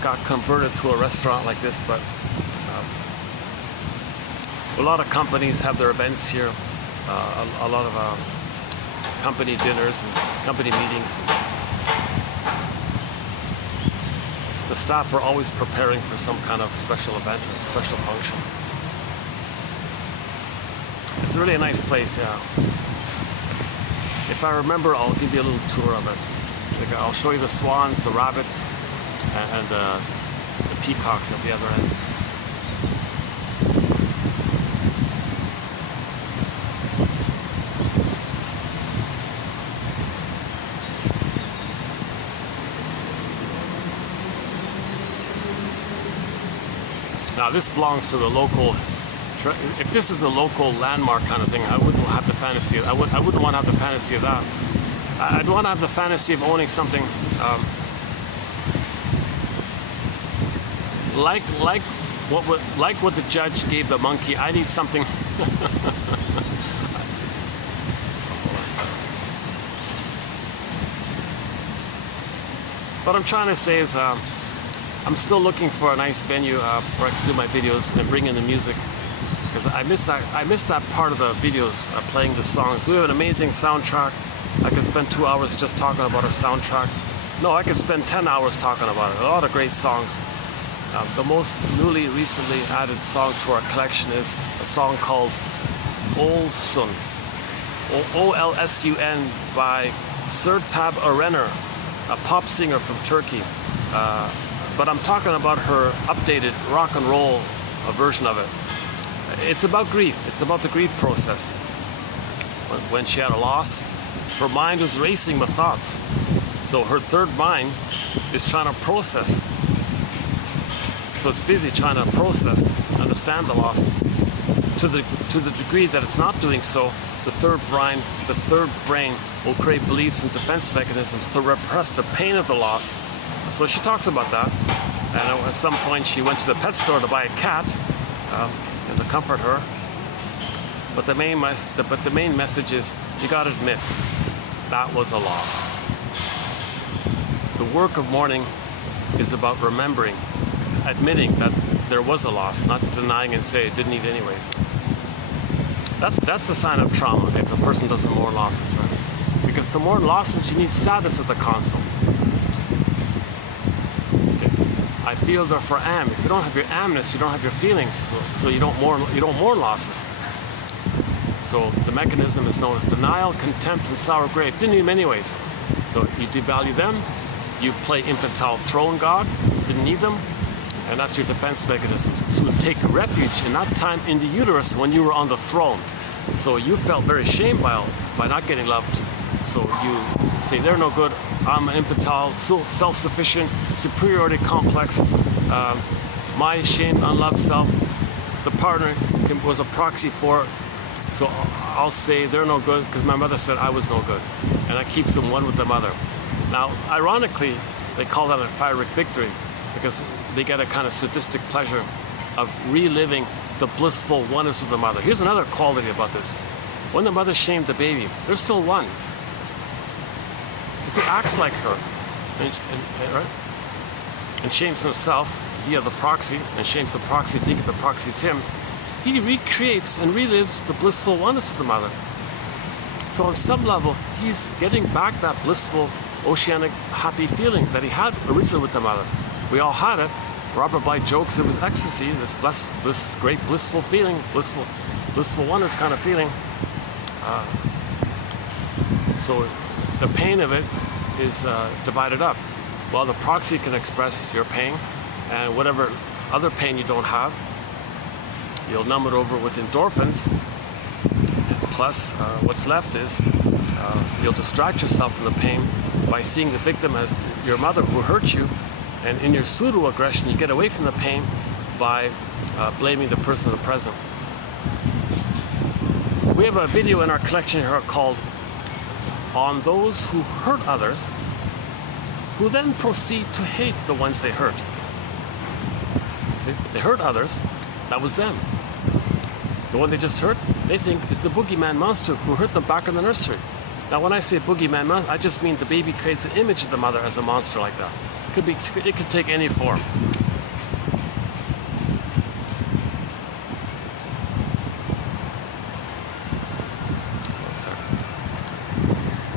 got converted to a restaurant like this, but a lot of companies have their events here. A lot of company dinners and company meetings. The staff are always preparing for some kind of special event or special function. It's really a nice place, yeah. If I remember, I'll give you a little tour of it. Like, I'll show you the swans, the rabbits, and the peacocks at the other end. Now this belongs to the local. If this is a local landmark kind of thing, I wouldn't have the fantasy. I wouldn't want to have the fantasy of that. I'd want to have the fantasy of owning something like what the judge gave the monkey. I need something. What I'm trying to say is, I'm still looking for a nice venue where I can do my videos and bring in the music, because I missed that part of the videos, playing the songs. We have an amazing soundtrack. I could spend 2 hours just talking about our soundtrack. No, I could spend 10 hours talking about it. A lot of great songs. The most recently added song to our collection is a song called Olsun, O-L-S-U-N, by Sertab Erener, a pop singer from Turkey. But I'm talking about her updated rock and roll version of it. it's about grief. It's about the grief process. When she had a loss, her mind was racing with thoughts. So her third mind is trying to process. So it's busy trying to process, understand the loss. To the degree that it's not doing so, the third brain will create beliefs and defense mechanisms to repress the pain of the loss. So she talks about that. And at some point she went to the pet store to buy a cat and to comfort her. But the main message is, you got to admit, that was a loss. The work of mourning is about remembering, admitting that there was a loss, not denying and say it didn't need anyways. That's a sign of trauma if a person doesn't mourn losses, right? Because to mourn losses, you need sadness at the console. Okay. I feel there for am. If you don't have your amness, you don't have your feelings, so you don't mourn losses. So the mechanism is known as denial, contempt, and sour grapes. Didn't need them anyways. So you devalue them. You play infantile throne god. Didn't need them. And that's your defense mechanism. So take refuge in that time in the uterus when you were on the throne. So you felt very ashamed by not getting loved. So you say, they're no good. I'm an infantile, self-sufficient, superiority complex. My ashamed, unloved self. The partner was a proxy for it. So I'll say they're no good because my mother said I was no good. And that keeps them one with the mother. Now, ironically, they call that a pyrrhic victory because they get a kind of sadistic pleasure of reliving the blissful oneness of the mother. Here's another quality about this. When the mother shamed the baby, they're still one. If he acts like her and shames himself via the proxy and shames the proxy thinking the proxy's him, he recreates and relives the blissful oneness of the mother. So on some level, he's getting back that blissful, oceanic, happy feeling that he had originally with the mother. We all had it. Robert Bly jokes it was ecstasy, this great blissful feeling, blissful oneness kind of feeling. So the pain of it is divided up. Well, the proxy can express your pain, and whatever other pain you don't have, you'll numb it over with endorphins. Plus, what's left is you'll distract yourself from the pain by seeing the victim as your mother who hurt you, and in your pseudo-aggression, you get away from the pain by blaming the person in the present. We have a video in our collection here called On Those Who Hurt Others, who then proceed to hate the ones they hurt. See, they hurt others, that was them. The one they just hurt, they think is the boogeyman monster who hurt them back in the nursery. Now when I say boogeyman monster, I just mean the baby creates an image of the mother as a monster like that. It could take any form.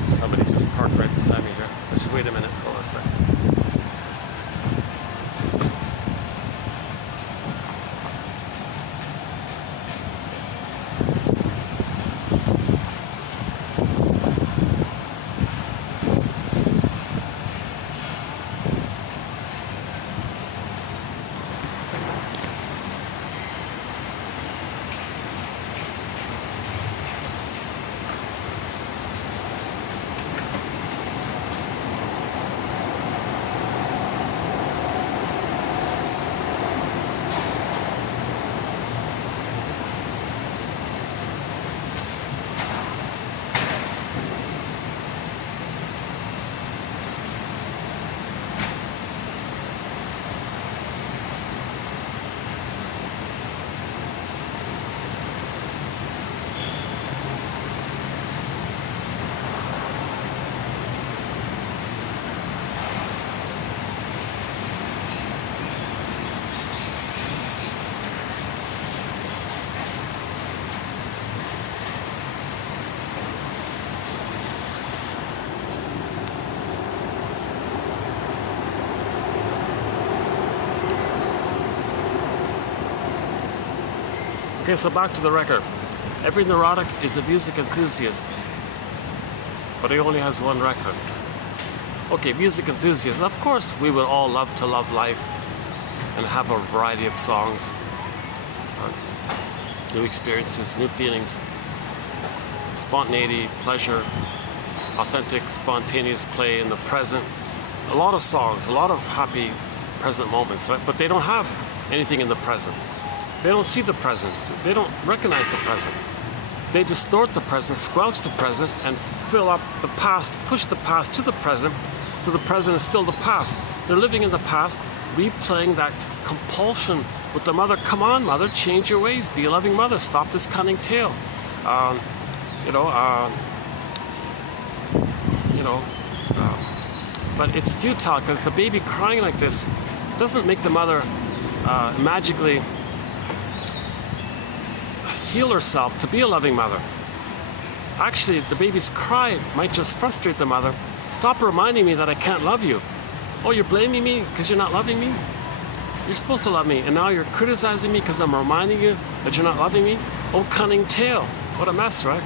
Somebody just parked right beside me here. Let's just wait a minute. Hold on a second. Okay, so back to the record. Every neurotic is a music enthusiast, but he only has one record. Okay, music enthusiast. Of course, we would all love to love life and have a variety of songs. new experiences, new feelings, spontaneity, pleasure, authentic, spontaneous play in the present. A lot of songs, a lot of happy present moments, right? But they don't have anything in the present. They don't see the present. They don't recognize the present. They distort the present, squelch the present, and fill up the past, push the past to the present, so the present is still the past. They're living in the past, replaying that compulsion with the mother. Come on, mother, change your ways. Be a loving mother. Stop this cunning tale. But it's futile, because the baby crying like this doesn't make the mother magically heal herself to be a loving mother. Actually, the baby's cry might just frustrate the mother. Stop reminding me that I can't love you. Oh, you're blaming me because you're not loving me? You're supposed to love me, and now you're criticizing me because I'm reminding you that you're not loving me? Oh, cunning tale. What a mess, right?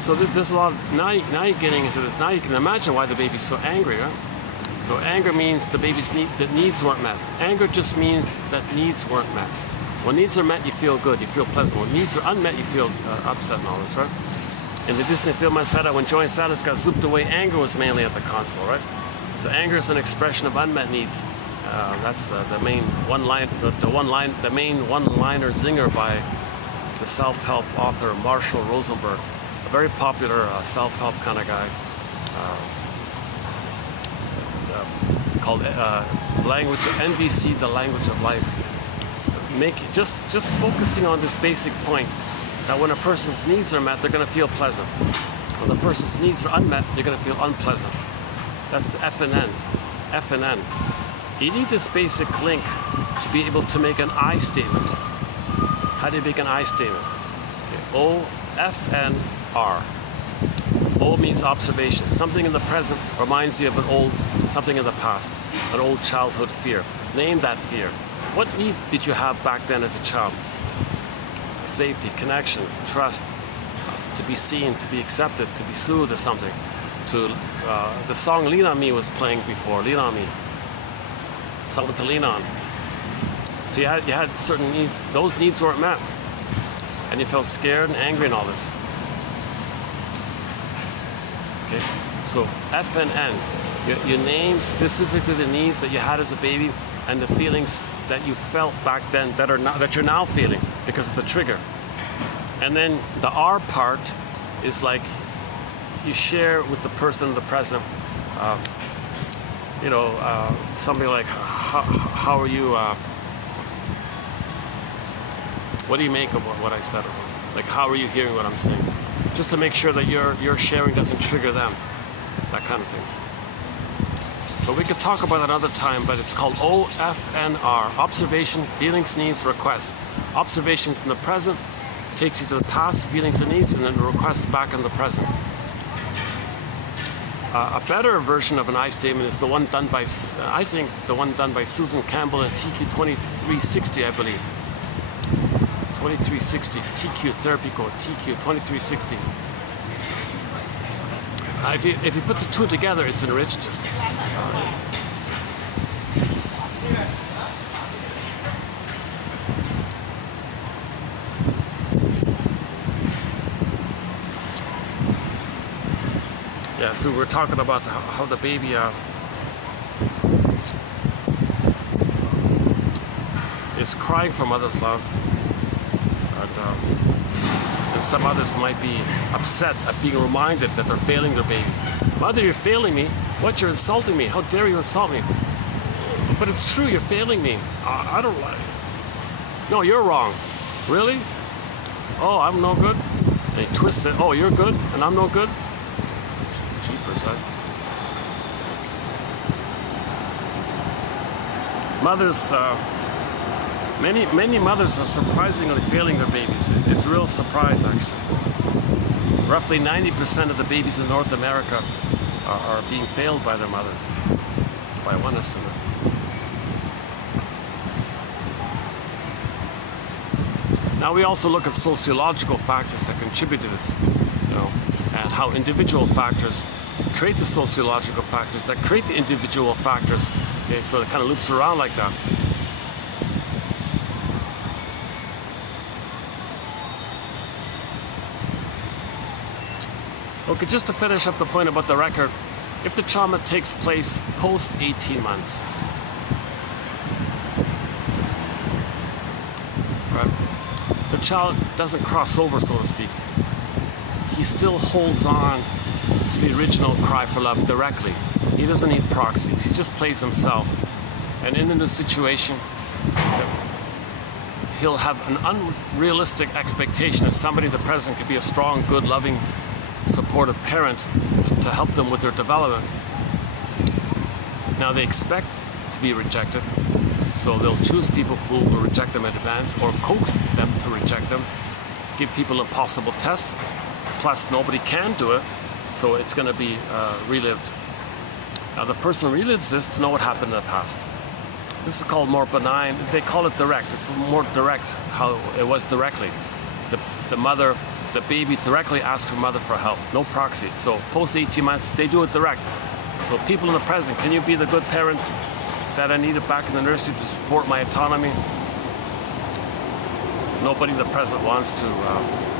So there's a lot of, now you're getting into this. Now you can imagine why the baby's so angry, right? So anger means the baby's needs weren't met. Anger just means that needs weren't met. When needs are met, you feel good, you feel pleasant. When needs are unmet, you feel upset and all this, right? In the distant field, my side, when joy and sadness got zooped away, anger was mainly at the console, right? So anger is an expression of unmet needs. That's the main main one-liner zinger by the self-help author Marshall Rosenberg, a very popular self-help kind of guy, called language of NVC, the language of life. Just focusing on this basic point that when a person's needs are met, they're going to feel pleasant. When a person's needs are unmet, they're going to feel unpleasant. That's the F and N. F and N. You need this basic link to be able to make an I statement. How do you make an I statement? Okay. O, F, N, R. O means observation. Something in the present reminds you of something in the past, an old childhood fear. Name that fear. What need did you have back then as a child? Safety, connection, trust, to be seen, to be accepted, to be soothed or something. The song Lean On Me was playing before, Lean On Me. Something to lean on. So you had certain needs, those needs weren't met. And you felt scared and angry and all this. Okay, so F and N. You name specifically the needs that you had as a baby and the feelings that you felt back then that you're now feeling because of the trigger. And then the R part is like you share with the person in the present. Something like, how are you? What do you make of what I said? Like, how are you hearing what I'm saying? Just to make sure that your sharing doesn't trigger them, that kind of thing. So we could talk about that another time, but it's called OFNR, observation, feelings, needs, requests. Observations in the present takes you to the past, feelings and needs, and then the requests back in the present. A better version of an I statement is the one done by, I think, the one done by Susan Campbell in TQ 2360, I believe. 2360, TQ therapy code, TQ 2360. If you put the two together, it's enriched. Yeah, so we're talking about how the baby is crying for mother's love, and some others might be upset at being reminded that they're failing their baby. Mother, you're failing me. What, you're insulting me? How dare you insult me? But it's true, you're failing me. I don't like it. No, you're wrong. Really? Oh, I'm no good? And he twists it. Oh, you're good and I'm no good? Jeepers, huh? Mothers, many mothers are surprisingly failing their babies. It's a real surprise, actually. Roughly 90% of the babies in North America are being failed by their mothers, by one estimate. Now we also look at sociological factors that contribute to this, and how individual factors create the sociological factors that create the individual factors. Okay, so it kind of loops around like that. Okay, just to finish up the point about the record, if the trauma takes place post 18 months, right, the child doesn't cross over, so to speak. He still holds on to the original cry for love directly. He doesn't need proxies. He just plays himself. And in a new situation, he'll have an unrealistic expectation that somebody in the present could be a strong, good, loving, supportive parent to help them with their development. Now they expect to be rejected, so they'll choose people who will reject them in advance or coax them to reject them, give people impossible tests, plus nobody can do it, so it's going to be relived. Now the person relives this to know what happened in the past. This is called more benign. They call it direct. It's more direct how it was directly. The mother, the baby directly asks her mother for help. No proxy. So post 18 months, they do it direct. So people in the present, can you be the good parent that I needed back in the nursery to support my autonomy? Nobody in the present wants to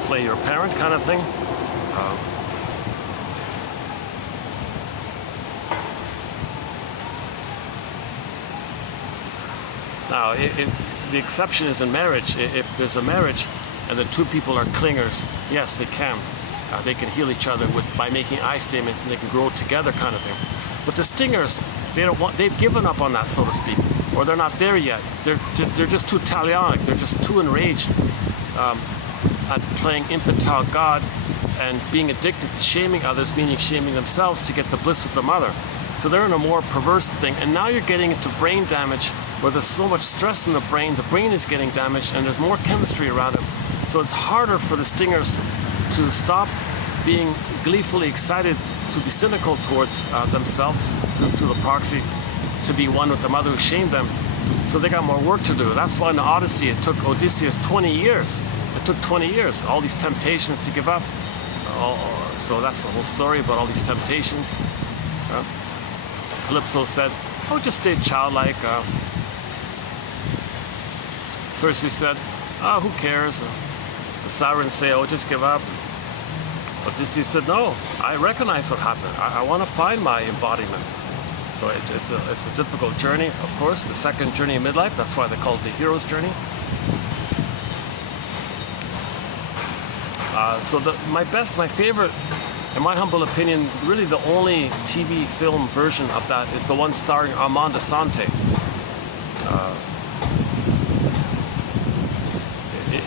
play your parent kind of thing. Now, the exception is in marriage. If there's a marriage and the two people are clingers, yes, they can. They can heal each other by making I statements, and they can grow together, kind of thing. But the stingers, they've given up on that, so to speak, or they're not there yet. They're just too talionic. They're just too enraged at playing infantile God and being addicted to shaming others, meaning shaming themselves to get the bliss with the mother. So they're in a more perverse thing, and now you're getting into brain damage where there's so much stress in the brain is getting damaged, and there's more chemistry around it. So it's harder for the stingers to stop being gleefully excited to be cynical towards themselves through the proxy, to be one with the mother who shamed them. So they got more work to do. That's why in the Odyssey it took Odysseus 20 years. It took 20 years, all these temptations to give up. So that's the whole story about all these temptations. Calypso said, "Oh, just stay childlike." Circe said, "Oh, who cares?" The sirens say, "Oh, just give up." Odysseus said, "No, I recognize what happened. I want to find my embodiment." So it's a difficult journey, of course. The second journey in midlife. That's why they call it the hero's journey. My favorite, in my humble opinion, really the only TV film version of that is the one starring Armand Assante.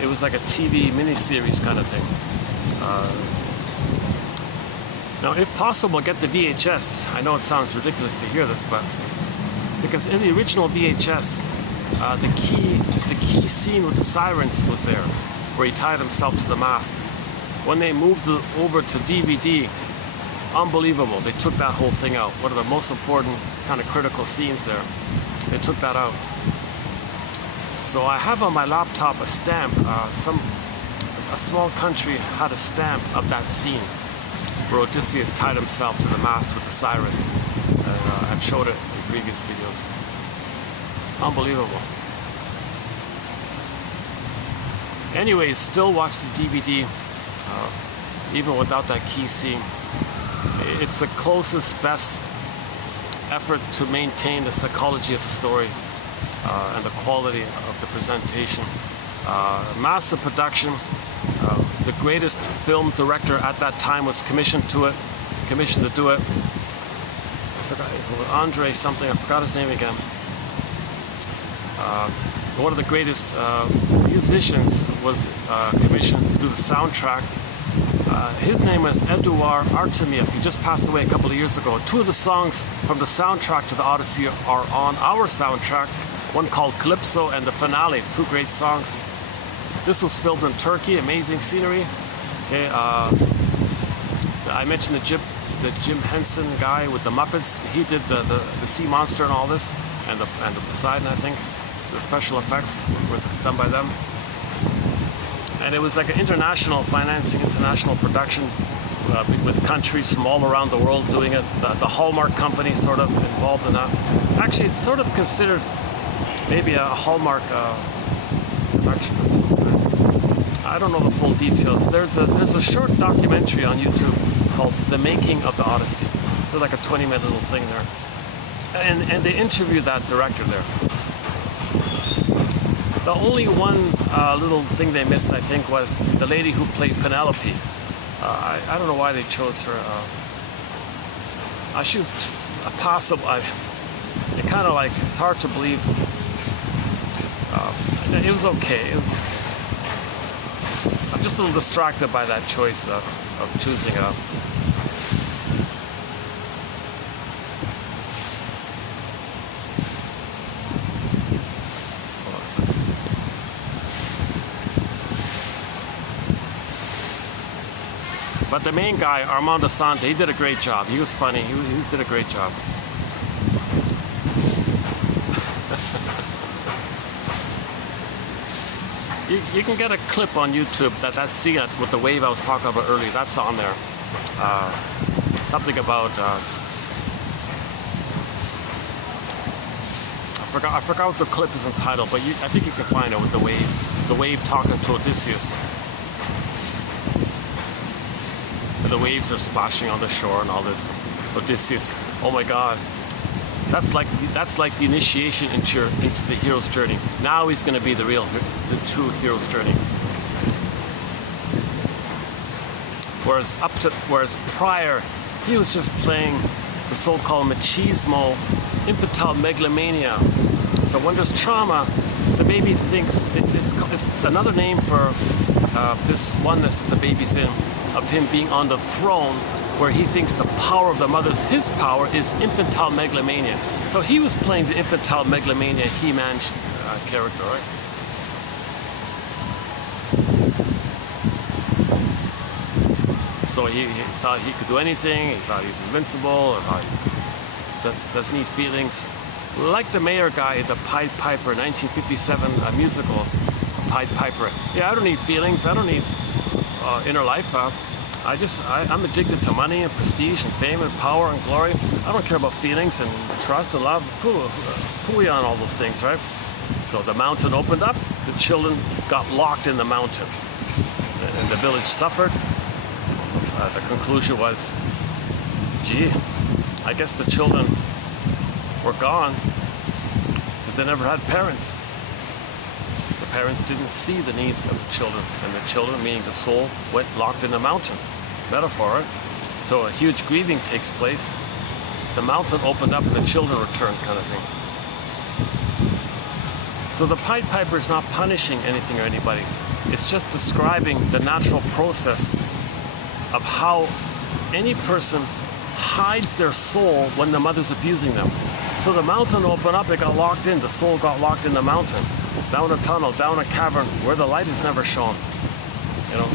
It was like a TV miniseries kind of thing. Now, if possible, get the VHS. I know it sounds ridiculous to hear this, but because in the original VHS, the key scene with the sirens was there, where he tied himself to the mast. When they moved it over to DVD, unbelievable. They took that whole thing out. One of the most important kind of critical scenes there. They took that out. So I have on my laptop a stamp. A small country had a stamp of that scene where Odysseus tied himself to the mast with the sirens. I've showed it in previous videos. Unbelievable. Anyways, still watch the DVD, even without that key scene. It's the closest, best effort to maintain the psychology of the story and the quality of the presentation. Massive production. The greatest film director at that time was commissioned to do it. I forgot, it was Andre something, I forgot his name again. One of the greatest musicians was commissioned to do the soundtrack. His name is Eduard Artemiev. He just passed away a couple of years ago. Two of the songs from the soundtrack to the Odyssey are on our soundtrack. One called Calypso and the finale. Two great songs. This was filmed in Turkey. Amazing scenery. Okay, I mentioned the Jim Henson guy with the Muppets. He did the sea monster and all this, and the Poseidon, I think. The special effects were done by them. And it was like an international financing, international production with countries from all around the world doing it. The Hallmark company sort of involved in that. Actually, it's sort of considered maybe a Hallmark production of some kind. I don't know the full details. There's a short documentary on YouTube called The Making of the Odyssey. There's like a 20-minute little thing there. And they interviewed that director there. The only one little thing they missed, I think, was the lady who played Penelope. I don't know why they chose her. She was a possible. It kind of like, it's hard to believe. It was okay. I'm just a little distracted by that choice of choosing a. Hold on a second. But the main guy, Armando Sante, he did a great job. He was funny. He did a great job. You can get a clip on YouTube that scene with the wave I was talking about earlier. That's on there. Something about I forgot what the clip is entitled, but I think you can find it with the wave. The wave talking to Odysseus. And the waves are splashing on the shore and all this. Odysseus, oh my God. That's like the initiation into the hero's journey. Now he's going to be the true hero's journey. Whereas prior, he was just playing the so-called machismo, infantile megalomania. So when there's trauma, the baby thinks it's another name for this oneness that the baby's in, of him being on the throne, where he thinks the power of the mother's, his power is infantile megalomania. So he was playing the infantile megalomania He-Man character, right? So he thought he could do anything, he thought he's invincible, or he doesn't need feelings. Like the mayor guy in the Pied Piper 1957 musical, Pied Piper. Yeah, I don't need feelings, I don't need inner life. I'm addicted to money and prestige and fame and power and glory. I don't care about feelings and trust and love. Pooey on all those things, right? So the mountain opened up. The children got locked in the mountain. And the village suffered. The conclusion was, gee, I guess the children were gone because they never had parents. The parents didn't see the needs of the children. And the children, meaning the soul, went locked in the mountain. Metaphor, right? So a huge grieving takes place. The mountain opened up and the children returned, kind of thing. So the Pied Piper is not punishing anything or anybody. It's just describing the natural process of how any person hides their soul when the mother's abusing them. So the mountain opened up, it got locked in, the soul got locked in the mountain, down a tunnel, down a cavern, where the light is never shown. You know?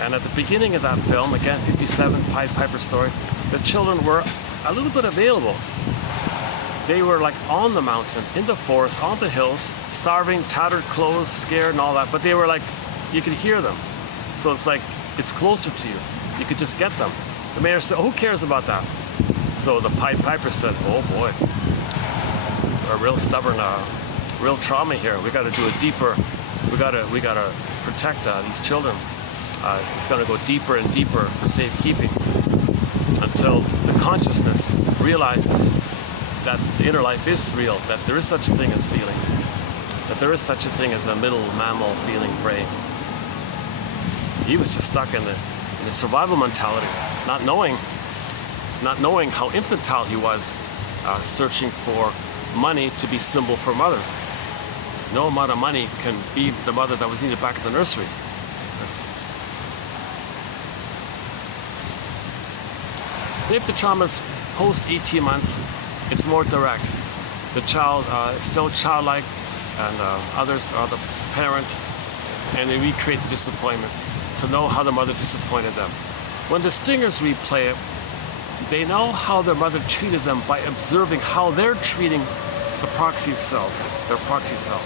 And at the beginning of that film, again, 57, Pied Piper story, the children were a little bit available. They were like on the mountain, in the forest, on the hills, starving, tattered clothes, scared and all that, but they were like, you could hear them. So it's like, it's closer to you. You could just get them. The mayor said, who cares about that? So the Pied Piper said, oh boy, a real stubborn, real trauma here. We got to do it deeper. We got to protect these children. It's going to go deeper and deeper for safekeeping until the consciousness realizes that the inner life is real, that there is such a thing as feelings, that there is such a thing as a middle mammal feeling brain. He was just stuck in the survival mentality, not knowing how infantile he was, searching for money to be symbol for mother. No amount of money can be the mother that was needed back at the nursery. So if the trauma is post 18 months, it's more direct. The child is still childlike, and others are the parent, and they recreate the disappointment to know how the mother disappointed them. When the stingers replay it, they know how their mother treated them by observing how they're treating the proxy selves, their proxy selves.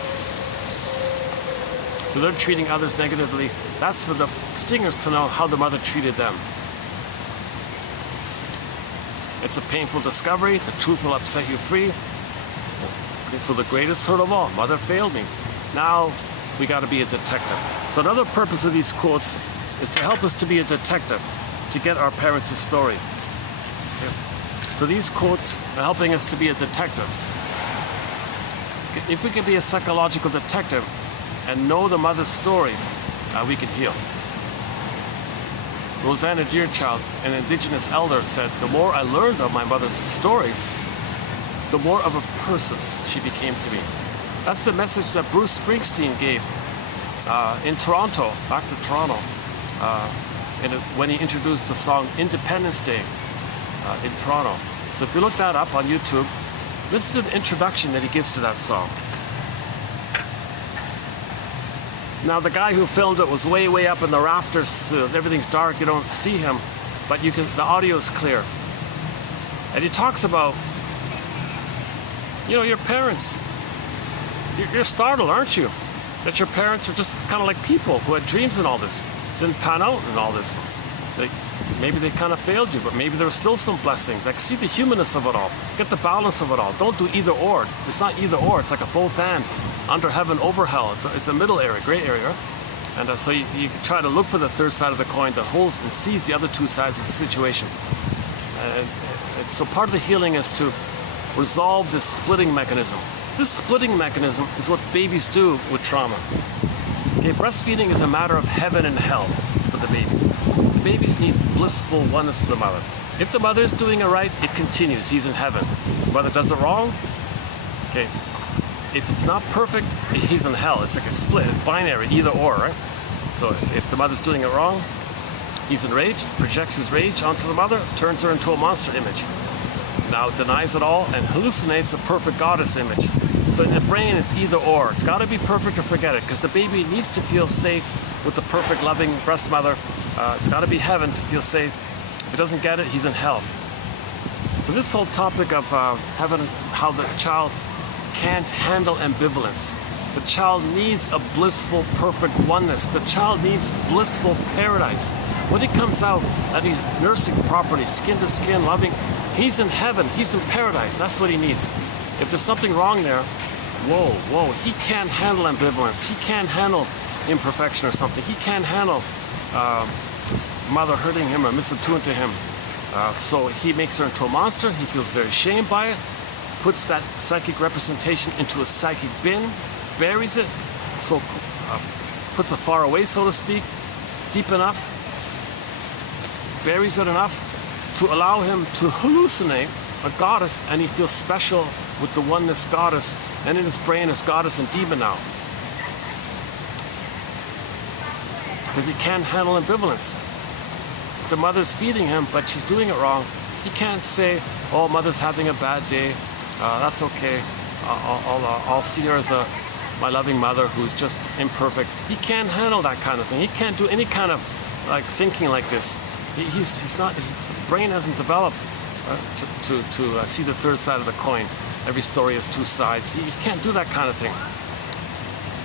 So they're treating others negatively. That's for the stingers to know how the mother treated them. It's a painful discovery. The truth will upset you free. Okay, so the greatest hurt of all, mother failed me. Now we got to be a detective. So another purpose of these quotes is to help us to be a detective. to get our parents' story. Okay. So these quotes are helping us to be a detective. If we can be a psychological detective and know the mother's story, we can heal. Rosanna Deerchild, an indigenous elder, said, "The more I learned of my mother's story, the more of a person she became to me." That's the message that Bruce Springsteen gave in Toronto, back to Toronto, when he introduced the song Independence Day in Toronto. So if you look that up on YouTube, listen to the introduction that he gives to that song. Now the guy who filmed it was way, way up in the rafters, so everything's dark, you don't see him, but the audio is clear. And he talks about, your parents. You're startled, aren't you? That your parents are just kind of like people who had dreams and all this. Didn't pan out and all this. Maybe they kind of failed you, but maybe there were still some blessings. Like, see the humanness of it all. Get the balance of it all. Don't do either or. It's not either or. It's like a both and. Under heaven, over hell. It's a middle area, gray area. And so you try to look for the third side of the coin that holds and sees the other two sides of the situation. And so part of the healing is to resolve this splitting mechanism. This splitting mechanism is what babies do with trauma. Okay, breastfeeding is a matter of heaven and hell for the baby. The babies need blissful oneness to the mother. If the mother is doing it right, it continues. He's in heaven. The mother does it wrong, okay. If it's not perfect, he's in hell. It's like a split, binary, either or, right? So if the mother's doing it wrong, he's enraged, projects his rage onto the mother, turns her into a monster image. Now denies it all and hallucinates a perfect goddess image. So in the brain, it's either or. It's got to be perfect or forget it, because the baby needs to feel safe with the perfect, loving breast mother. It's got to be heaven to feel safe. If he doesn't get it, he's in hell. So this whole topic of heaven, how the child can't handle ambivalence. The child needs a blissful, perfect oneness. The child needs blissful paradise. When he comes out and he's nursing properly, skin to skin, loving, he's in heaven, he's in paradise. That's what he needs. If there's something wrong there, whoa, he can't handle ambivalence. He can't handle imperfection or something. He can't handle mother hurting him or misattuned to him. So he makes her into a monster. He feels very shamed by it. Puts that psychic representation into a psychic bin, buries it, so puts it far away, so to speak, deep enough, buries it enough to allow him to hallucinate a goddess, and he feels special with the oneness goddess, and in his brain is goddess and demon now. Because he can't handle ambivalence. The mother's feeding him, but she's doing it wrong. He can't say, "Oh, mother's having a bad day. That's okay. I'll see her as my loving mother who's just imperfect." He can't handle that kind of thing. He can't do any kind of thinking like this. He's not. His brain hasn't developed to see the third side of the coin. Every story has two sides. He can't do that kind of thing.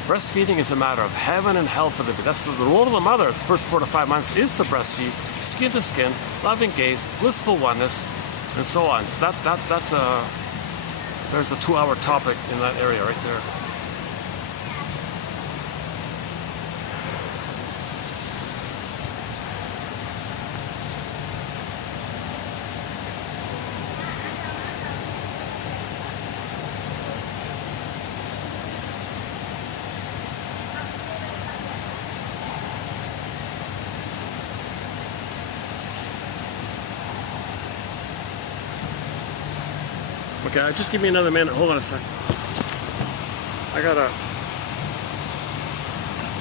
Breastfeeding is a matter of heaven and hell for the baby. That's the role of the mother. The first 4 to 5 months is to breastfeed, skin to skin, loving gaze, blissful oneness, and so on. So there's a 2-hour topic in that area right there. Okay, just give me another minute. Hold on a sec. I gotta.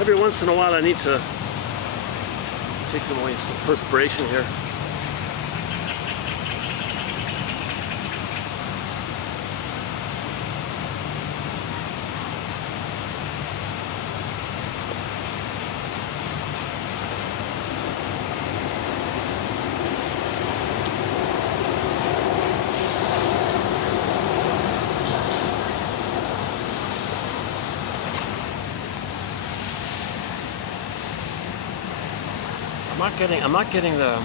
Every once in a while, I need to take some perspiration here. I'm not getting the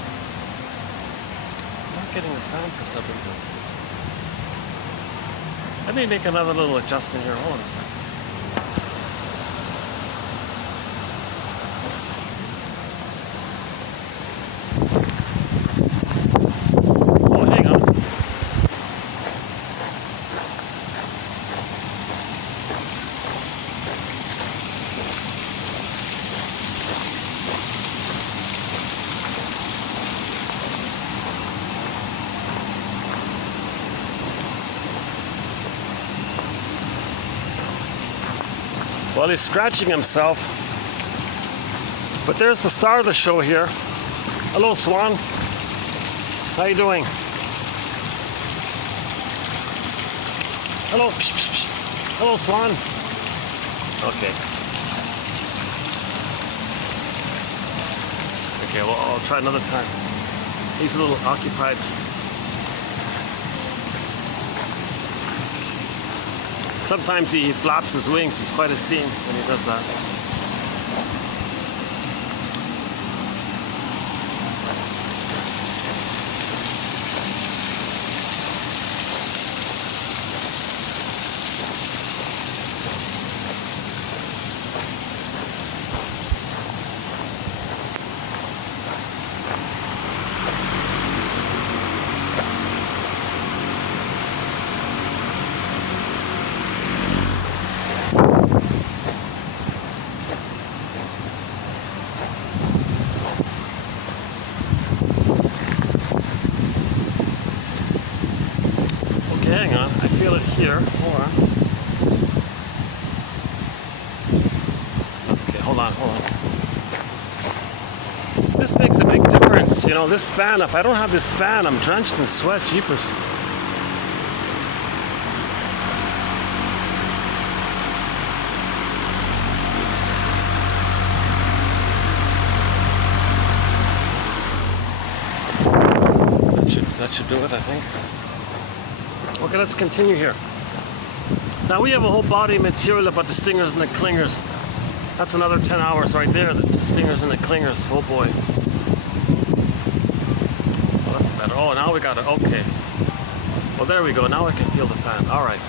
fan for some reason. Let me make another little adjustment here. Hold on a second. Well, he's scratching himself. But there's the star of the show here. Hello, Swan. How you doing? Hello. Psh, psh, psh. Hello, Swan. Okay. Okay, well, I'll try another time. He's a little occupied. Sometimes he flaps his wings. It's quite a scene when he does that. Hang on, I feel it here. Hold on. Okay, hold on. This makes a big difference. You know, this fan, if I don't have this fan, I'm drenched in sweat. Jeepers. That should do it, I think. Okay, let's continue here. Now we have a whole body of material about the stingers and the clingers. That's another 10 hours right there, the stingers and the clingers. Oh boy. Oh, that's better. Oh, now we got it. Okay. Well, there we go. Now I can feel the fan. All right.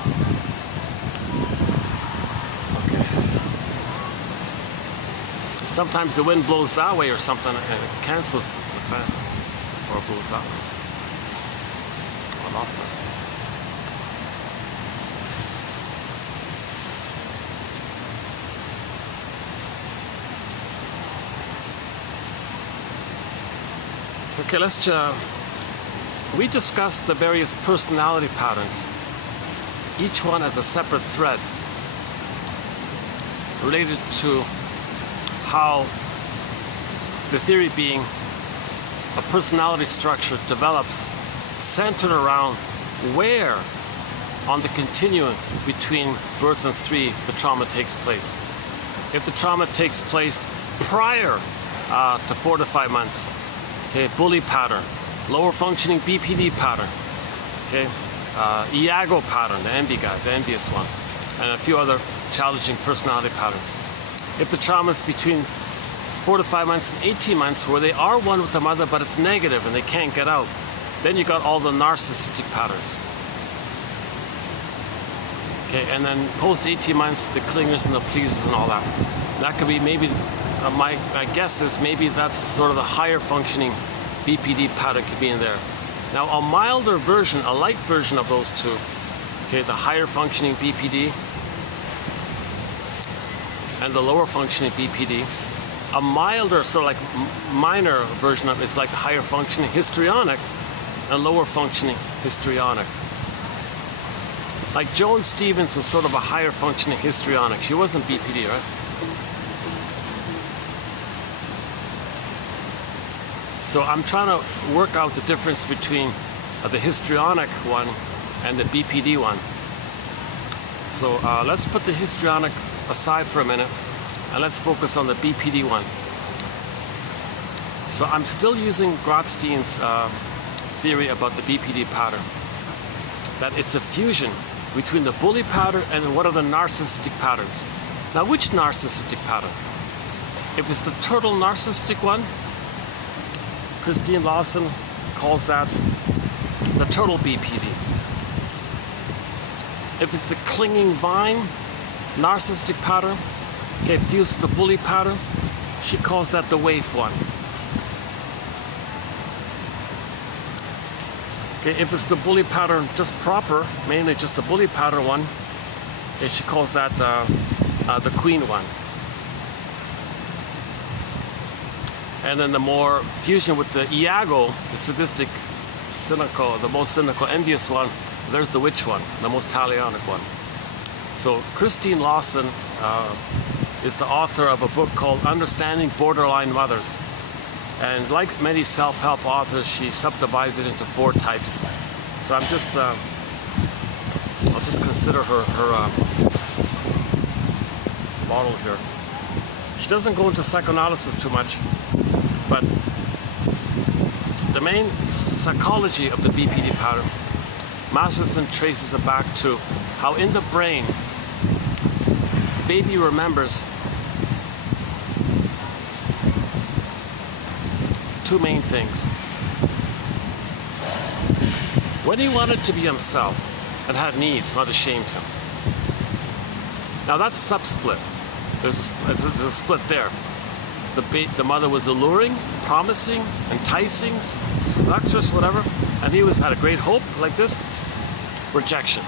Okay. Sometimes the wind blows that way or something and it cancels the fan. Or it blows that way. I lost it. Okay, we discussed the various personality patterns. Each one has a separate thread related to how the theory being a personality structure develops centered around where on the continuum between birth and 3 the trauma takes place. If the trauma takes place prior to 4 to 5 months, okay, bully pattern, lower functioning BPD pattern, okay, Iago pattern, the envy guy, the envious one, and a few other challenging personality patterns. If the trauma is between 4 to 5 months and 18 months where they are one with the mother but it's negative and they can't get out, then you got all the narcissistic patterns. Okay, and then post 18 months, the clingers and the pleasers and all that. That could be maybe, my guess is maybe that's sort of the higher functioning BPD pattern could be in there. Now a milder version, a light version of those two, okay, the higher functioning BPD and the lower functioning BPD, a milder, sort of like minor version of it's like higher functioning histrionic and lower functioning histrionic. Like Joan Stevens was sort of a higher functioning histrionic. She wasn't BPD, right? So I'm trying to work out the difference between the histrionic one and the BPD one. So let's put the histrionic aside for a minute and let's focus on the BPD one. So I'm still using Grotstein's theory about the BPD pattern. That it's a fusion between the bully pattern and what are the narcissistic patterns. Now which narcissistic pattern? If it's the turtle narcissistic one, Christine Lawson calls that the turtle BPD. If it's the clinging vine narcissistic pattern, okay, fused with the bully pattern, she calls that the waif one. Okay, if it's the bully pattern just proper, mainly just the bully pattern one, okay, she calls that the queen one. And then the more fusion with the Iago, the sadistic, cynical, the most cynical, envious one, there's the witch one, the most Talionic one. So Christine Lawson is the author of a book called Understanding Borderline Mothers. And like many self-help authors, she subdivides it into 4 types. So I'll just consider her model here. She doesn't go into psychoanalysis too much, but the main psychology of the BPD pattern, Masterson traces it back to how in the brain, baby remembers 2 main things. When he wanted to be himself and had needs, mother shamed him. Now that's sub-split. There's a split there. The mother was alluring, promising, enticing, seductress, whatever, and he had a great hope like this. Rejection.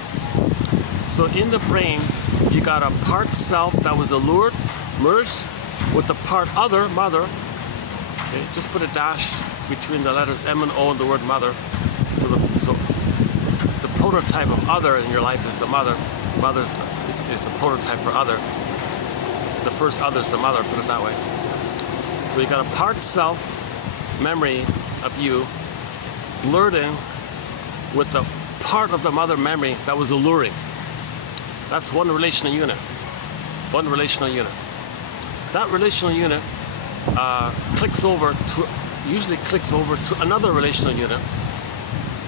So in the brain, you got a part self that was allured, merged with the part other, mother. Okay, just put a dash between the letters M and O and the word mother. So the prototype of other in your life is the mother. Mother is the prototype for other. The first other is the mother, put it that way. So you got a part self memory of you blurred in with the part of the mother memory that was alluring. That's one relational unit. One relational unit. That relational unit usually clicks over to another relational unit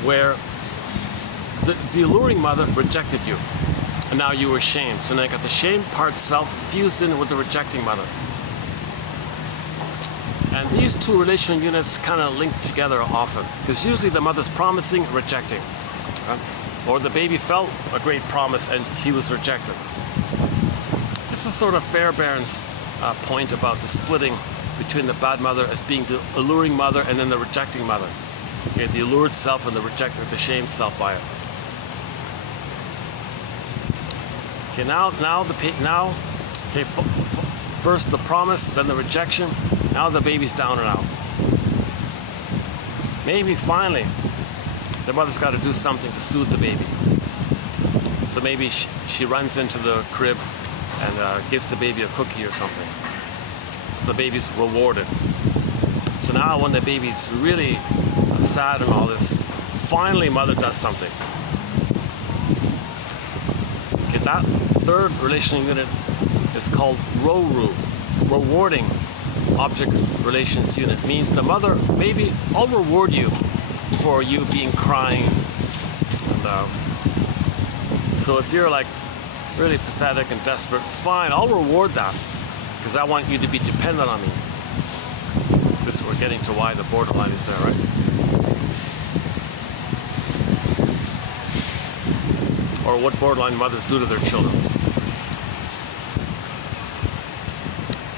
where the alluring mother rejected you, and now you were shamed. So now you got the shame part self fused in with the rejecting mother. And these 2 relational units kind of link together often, because usually the mother's promising, rejecting. Or the baby felt a great promise and he was rejected. This is sort of Fairbairn's point about the splitting between the bad mother as being the alluring mother and then the rejecting mother. Okay, the allured self and the rejected, the shamed self by it. Okay, first the promise, then the rejection. Now the baby's down and out. Maybe finally, the mother's got to do something to soothe the baby. So maybe she runs into the crib and gives the baby a cookie or something. So the baby's rewarded. So now when the baby's really sad and all this, finally mother does something. Okay, that 3rd relational unit is called RORU, rewarding object relations unit. Means the mother, baby, I'll reward you for you being crying. And so if you're like really pathetic and desperate, fine, I'll reward that because I want you to be dependent on me. We're getting to why the borderline is there, right? Or what borderline mothers do to their children.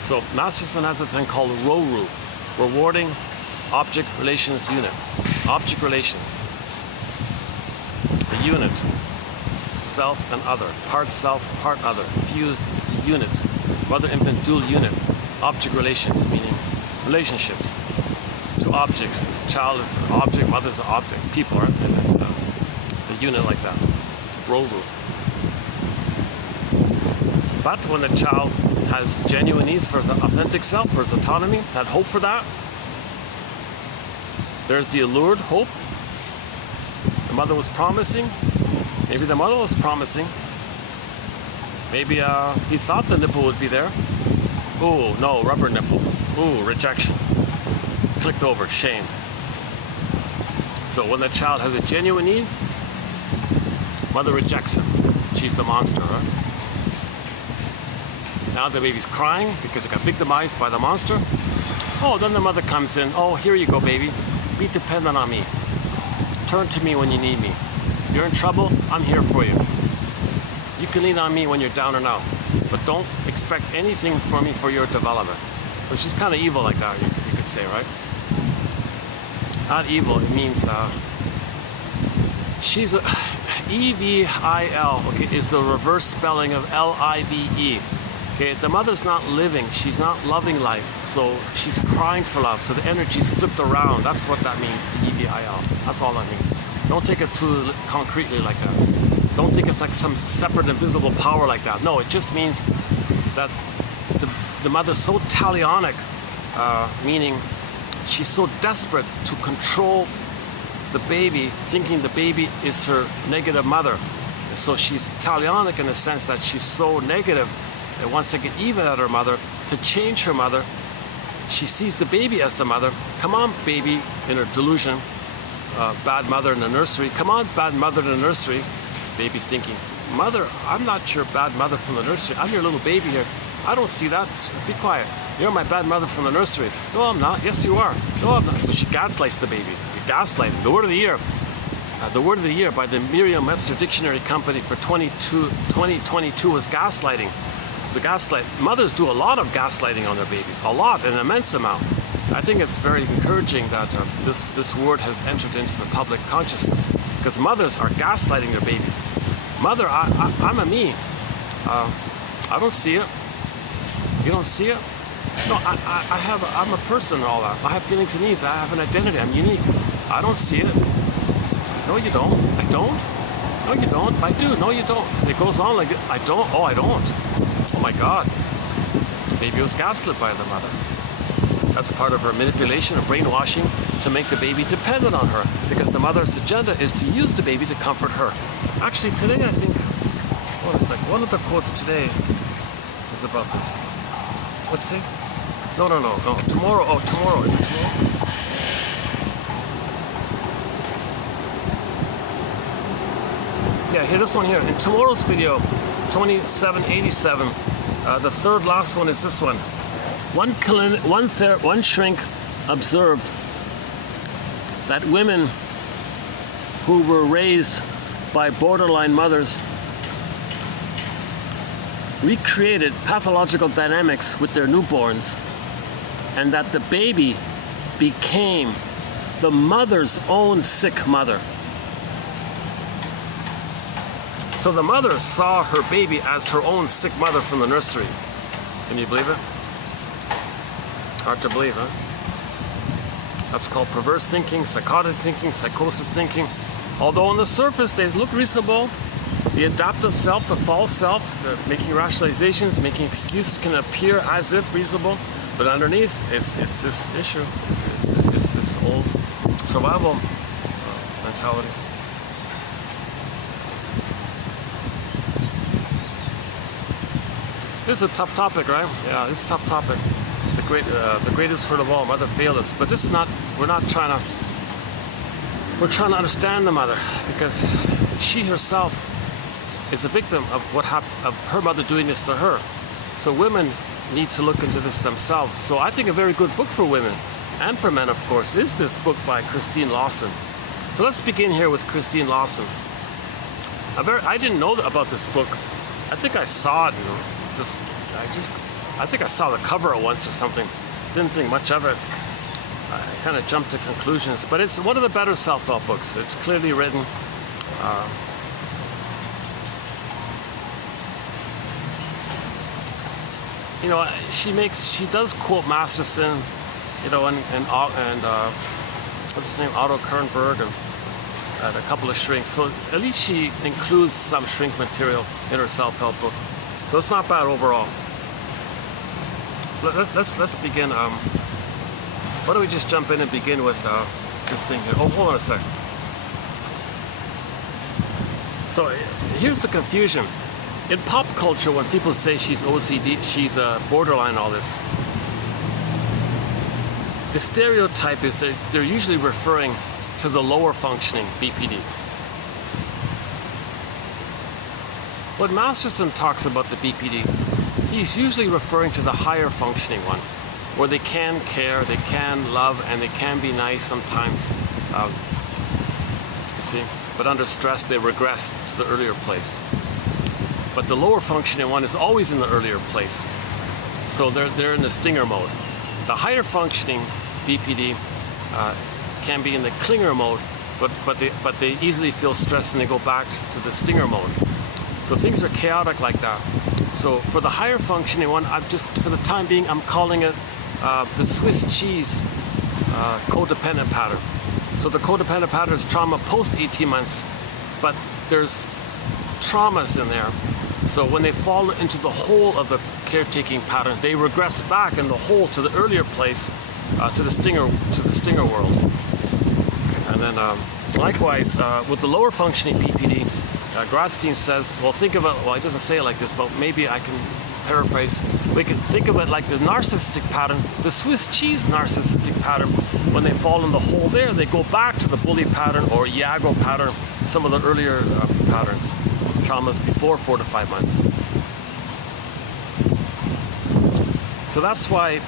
So Masterson has a thing called RORU, rewarding object relations unit. Object relations. The unit, self and other, part self, part other, fused, it's a unit. Mother-infant dual unit. Object relations, meaning relationships to objects. This child is an object, mother's an object. People are the unit like that. RORU. But when the child has genuine needs for his authentic self, for his autonomy, had hope for that, there's the allured hope. The mother was promising. Maybe the mother was promising. Maybe he thought the nipple would be there. Ooh, no, rubber nipple. Ooh, rejection. Clicked over, shame. So when the child has a genuine need, mother rejects him. She's the monster, right? Now the baby's crying because it got victimized by the monster. Oh, then the mother comes in. Oh, here you go, baby. Be dependent on me. Turn to me when you need me. If you're in trouble, I'm here for you. You can lean on me when you're down and out. But don't expect anything from me for your development. So she's kind of evil like that, you could say, right? Not evil, it means she's a E-V-I-L, okay, is the reverse spelling of L-I-V-E. Okay, the mother's not living, she's not loving life, so she's crying for love, so the energy's flipped around. That's what that means, the E-V-I-L. That's all that means. Don't take it too concretely like that. Don't think it's like some separate invisible power like that. No, it just means that the mother's so talionic, meaning she's so desperate to control the baby, thinking the baby is her negative mother. So she's talionic in the sense that she's so negative and wants to get even at her mother, to change her mother. She sees the baby as the mother. Come on, baby, in her delusion. Bad mother in the nursery. Come on, bad mother in the nursery. Baby's thinking, mother, I'm not your bad mother from the nursery. I'm your little baby here. I don't see that. Be quiet. You're my bad mother from the nursery. No, I'm not. Yes, you are. No, I'm not. So she gaslights the baby. You gaslight. The word of the year. The word of the year by the Merriam-Webster Dictionary Company for 2022 was gaslighting. So gaslight. Mothers do a lot of gaslighting on their babies. A lot, an immense amount. I think it's very encouraging that this word has entered into the public consciousness, because mothers are gaslighting their babies. Mother, I'm a me. I don't see it. You don't see it? No, I'm a person and all that. I have feelings and needs. I have an identity. I'm unique. I don't see it. No, you don't. I don't. No, you don't. I do. No, you don't. So it goes on like, I don't. Oh, I don't. Oh my God. Baby was gaslit by the mother. That's part of her manipulation and brainwashing to make the baby dependent on her, because the mother's agenda is to use the baby to comfort her. Actually, today I think, hold on a second, one of the quotes today is about this. Let's see. No. Tomorrow. Oh, tomorrow. Is it tomorrow? Yeah, here, this one here. In tomorrow's video, 2787, the third last one is this one. One shrink observed that women who were raised by borderline mothers recreated pathological dynamics with their newborns, and that the baby became the mother's own sick mother. So the mother saw her baby as her own sick mother from the nursery. Can you believe it? Hard to believe, huh? That's called perverse thinking, psychotic thinking, psychosis thinking. Although on the surface they look reasonable, the adaptive self, the false self, the making rationalizations, making excuses can appear as if reasonable, but underneath it's this issue, it's this old survival mentality. This is a tough topic, right? Yeah, this is a tough topic. The greatest hurt of all, mother failed us. But this is not. We're trying to understand the mother, because she herself is a victim of of her mother doing this to her. So women need to look into this themselves. So I think a very good book for women and for men, of course, is this book by Christine Lawson. So let's begin here with Christine Lawson. I didn't know about this book. I think I saw it. I think I saw the cover once or something. Didn't think much of it. I kind of jumped to conclusions. But it's one of the better self-help books. It's clearly written. You know, she does quote Masterson, you know, and what's his name, Otto Kernberg, and a couple of shrinks. So at least she includes some shrink material in her self-help book. So it's not bad overall. Let's begin. Why don't we just jump in and begin with this thing here? Oh, hold on a sec. So here's the confusion. In pop culture, when people say she's OCD, she's borderline, all this, the stereotype is that they're usually referring to the lower functioning BPD. When Masterson talks about the BPD, he's usually referring to the higher functioning one, where they can care, they can love, and they can be nice sometimes. You see, but under stress they regress to the earlier place. But the lower functioning one is always in the earlier place. So they're in the stinger mode. The higher functioning BPD can be in the clinger mode, but they easily feel stressed and they go back to the stinger mode. So things are chaotic like that. So for the higher functioning one, for the time being, I'm calling it the Swiss cheese codependent pattern. So the codependent pattern is trauma post 18 months, but there's traumas in there. So when they fall into the hole of the caretaking pattern, they regress back in the hole to the earlier place, to the stinger world. And then likewise with the lower functioning BPD, Grotstein says, well, think of it. Well, he doesn't say it like this, but maybe I can paraphrase. We can think of it like the narcissistic pattern, the Swiss cheese narcissistic pattern. When they fall in the hole there, they go back to the bully pattern or Iago pattern, some of the earlier patterns, traumas before 4 to 5 months. So that's why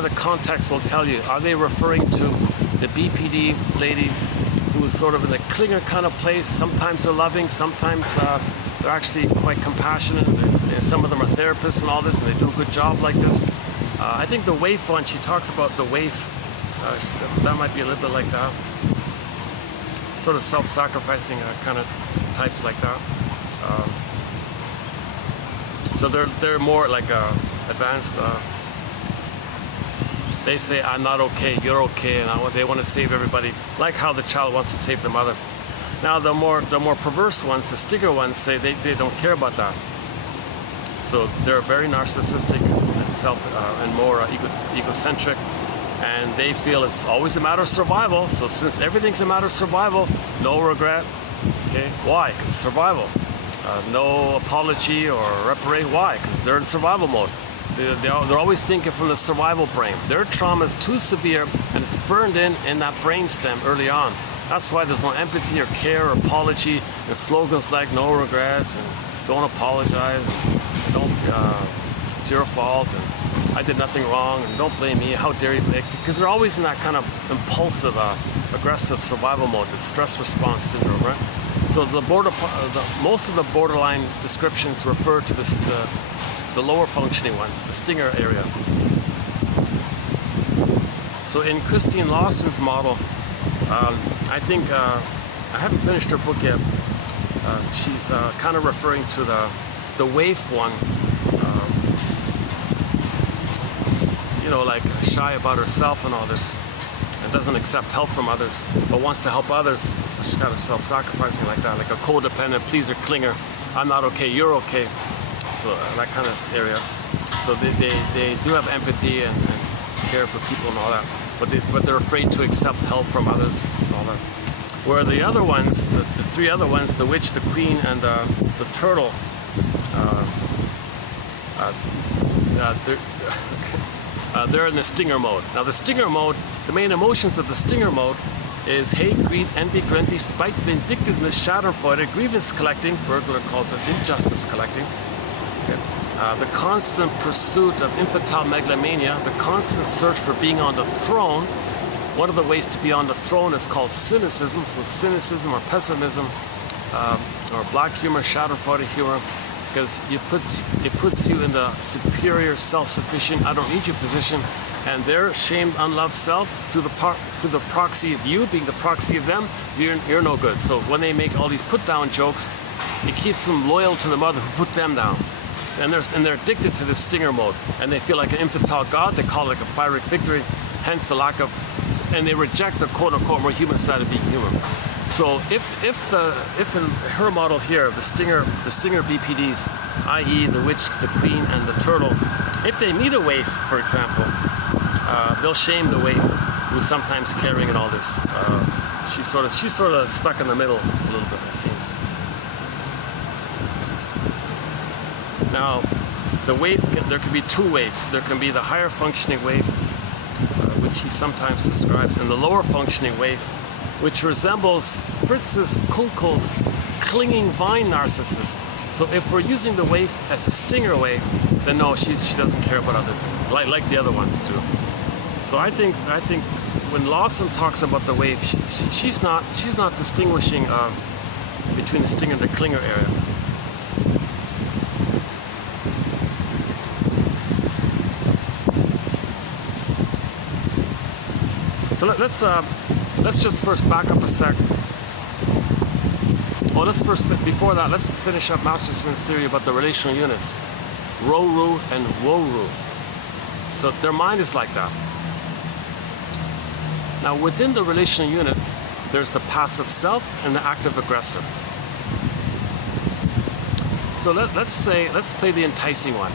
the context will tell you, are they referring to the BPD lady who is sort of in the clinger kind of place? Sometimes they're loving, sometimes they're actually quite compassionate. And some of them are therapists and all this, and they do a good job like this. I think the waif one, she talks about the waif. That might be a little bit like that. Sort of self-sacrificing kind of types like that. So they're more like advanced. They say, I'm not okay, you're okay, and they want to save everybody, like how the child wants to save the mother. Now the more perverse ones, the stinger ones, say they don't care about that. So they're very narcissistic and more egocentric, and they feel it's always a matter of survival. So since everything's a matter of survival, no regret. Okay, why? Because survival. No apology or reparate. Why? Because they're in survival mode. They're always thinking from the survival brain. Their trauma is too severe, and it's burned in that brainstem early on. That's why there's no empathy or care or apology, and slogans like no regrets and don't apologize, and don't it's your fault, and I did nothing wrong, and don't blame me, how dare you, because they're always in that kind of impulsive, aggressive survival mode, the stress response syndrome, right? So most of the borderline descriptions refer to this, the lower functioning ones, the stinger area. So in Christine Lawson's model, I think, I haven't finished her book yet, she's kind of referring to the waif one, you know, like shy about herself and all this, and doesn't accept help from others, but wants to help others, so she's kind of self-sacrificing like that, like a codependent pleaser clinger. I'm not okay, you're okay. So that kind of area. So they do have empathy and care for people and all that, but they're afraid to accept help from others and all that. Where the other ones, the three other ones, the witch, the queen, and the turtle, they're in the stinger mode. Now the stinger mode, the main emotions of the stinger mode is hate, greed, envy, grendy, spite, vindictiveness, schadenfreude, grievance collecting, Burglar calls it injustice collecting, the constant pursuit of infantile megalomania, the constant search for being on the throne. One of the ways to be on the throne is called cynicism. So cynicism or pessimism, or black humor, schadenfreude humor, because it puts you in the superior, self-sufficient, I don't need you position, and their shamed, unloved self, through the proxy of you, being the proxy of them, you're no good. So when they make all these put-down jokes, it keeps them loyal to the mother who put them down. And they're addicted to this stinger mode, and they feel like an infantile god. They call it like a Pyrrhic victory, hence the lack of, and they reject the quote-unquote more human side of being human. So if in her model here, the stinger BPDs, i.e. the witch, the queen, and the turtle, if they meet a waif, for example, they'll shame the waif who's sometimes caring and all this. She's sort of stuck in the middle a little bit, it seems. Now, the waif, there can be two waifs. There can be the higher functioning waif, which he sometimes describes, and the lower functioning waif, which resembles Fritz's Kunkel's clinging vine narcissist. So if we're using the waif as a stinger waif, then no, she doesn't care about others, like the other ones do. So I think when Lawson talks about the waif, she's not distinguishing between the stinger and the clinger area. So let's just first back up a sec. Well, before that, let's finish up Masterson's theory about the relational units, Ro-Ru and Wo-Ru. So their mind is like that. Now within the relational unit, there's the passive self and the active aggressor. So let's play the enticing one.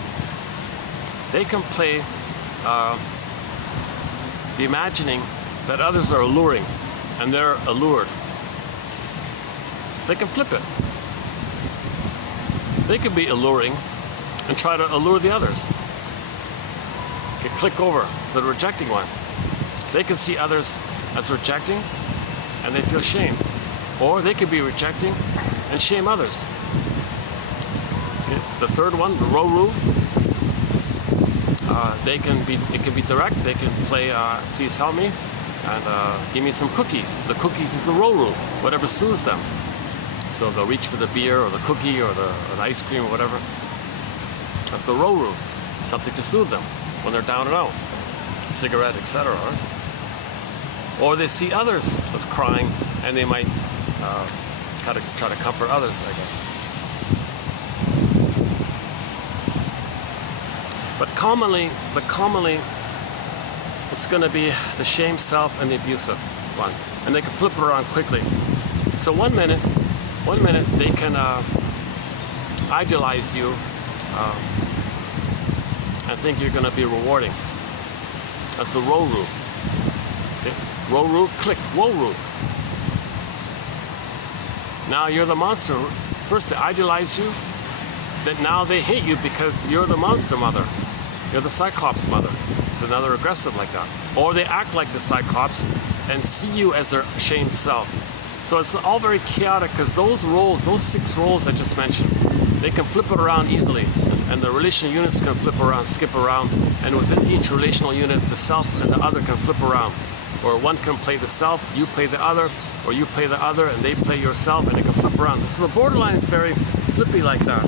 They can play the imagining that others are alluring and they're allured. They can flip it. They can be alluring and try to allure the others. They click over to the rejecting one. They can see others as rejecting and they feel shame. Or they could be rejecting and shame others. The third one, the Roru, it can be direct. They can play, please help me, and give me some cookies. The cookies is the Roru, whatever soothes them. So they'll reach for the beer or the cookie or the ice cream or whatever. That's the Roru, something to soothe them when they're down and out, a cigarette, etc. Or they see others as crying, and they might try to comfort others, I guess. But commonly, it's going to be the shame self and the abusive one, and they can flip it around quickly. So one minute they can idealize you and think you're going to be rewarding. That's the Roru. Okay? Roru, click, Woru. Now you're the monster. First they idealize you, then now they hate you because you're the monster mother. You're the Cyclops mother. So now they're aggressive like that. Or they act like the Cyclops and see you as their shamed self. So it's all very chaotic because those roles, those 6 roles I just mentioned, they can flip it around easily. And the relational units can flip around, skip around. And within each relational unit, the self and the other can flip around. Or one can play the self, you play the other, or you play the other and they play yourself, and it can flip around. So the Borderland is very flippy like that.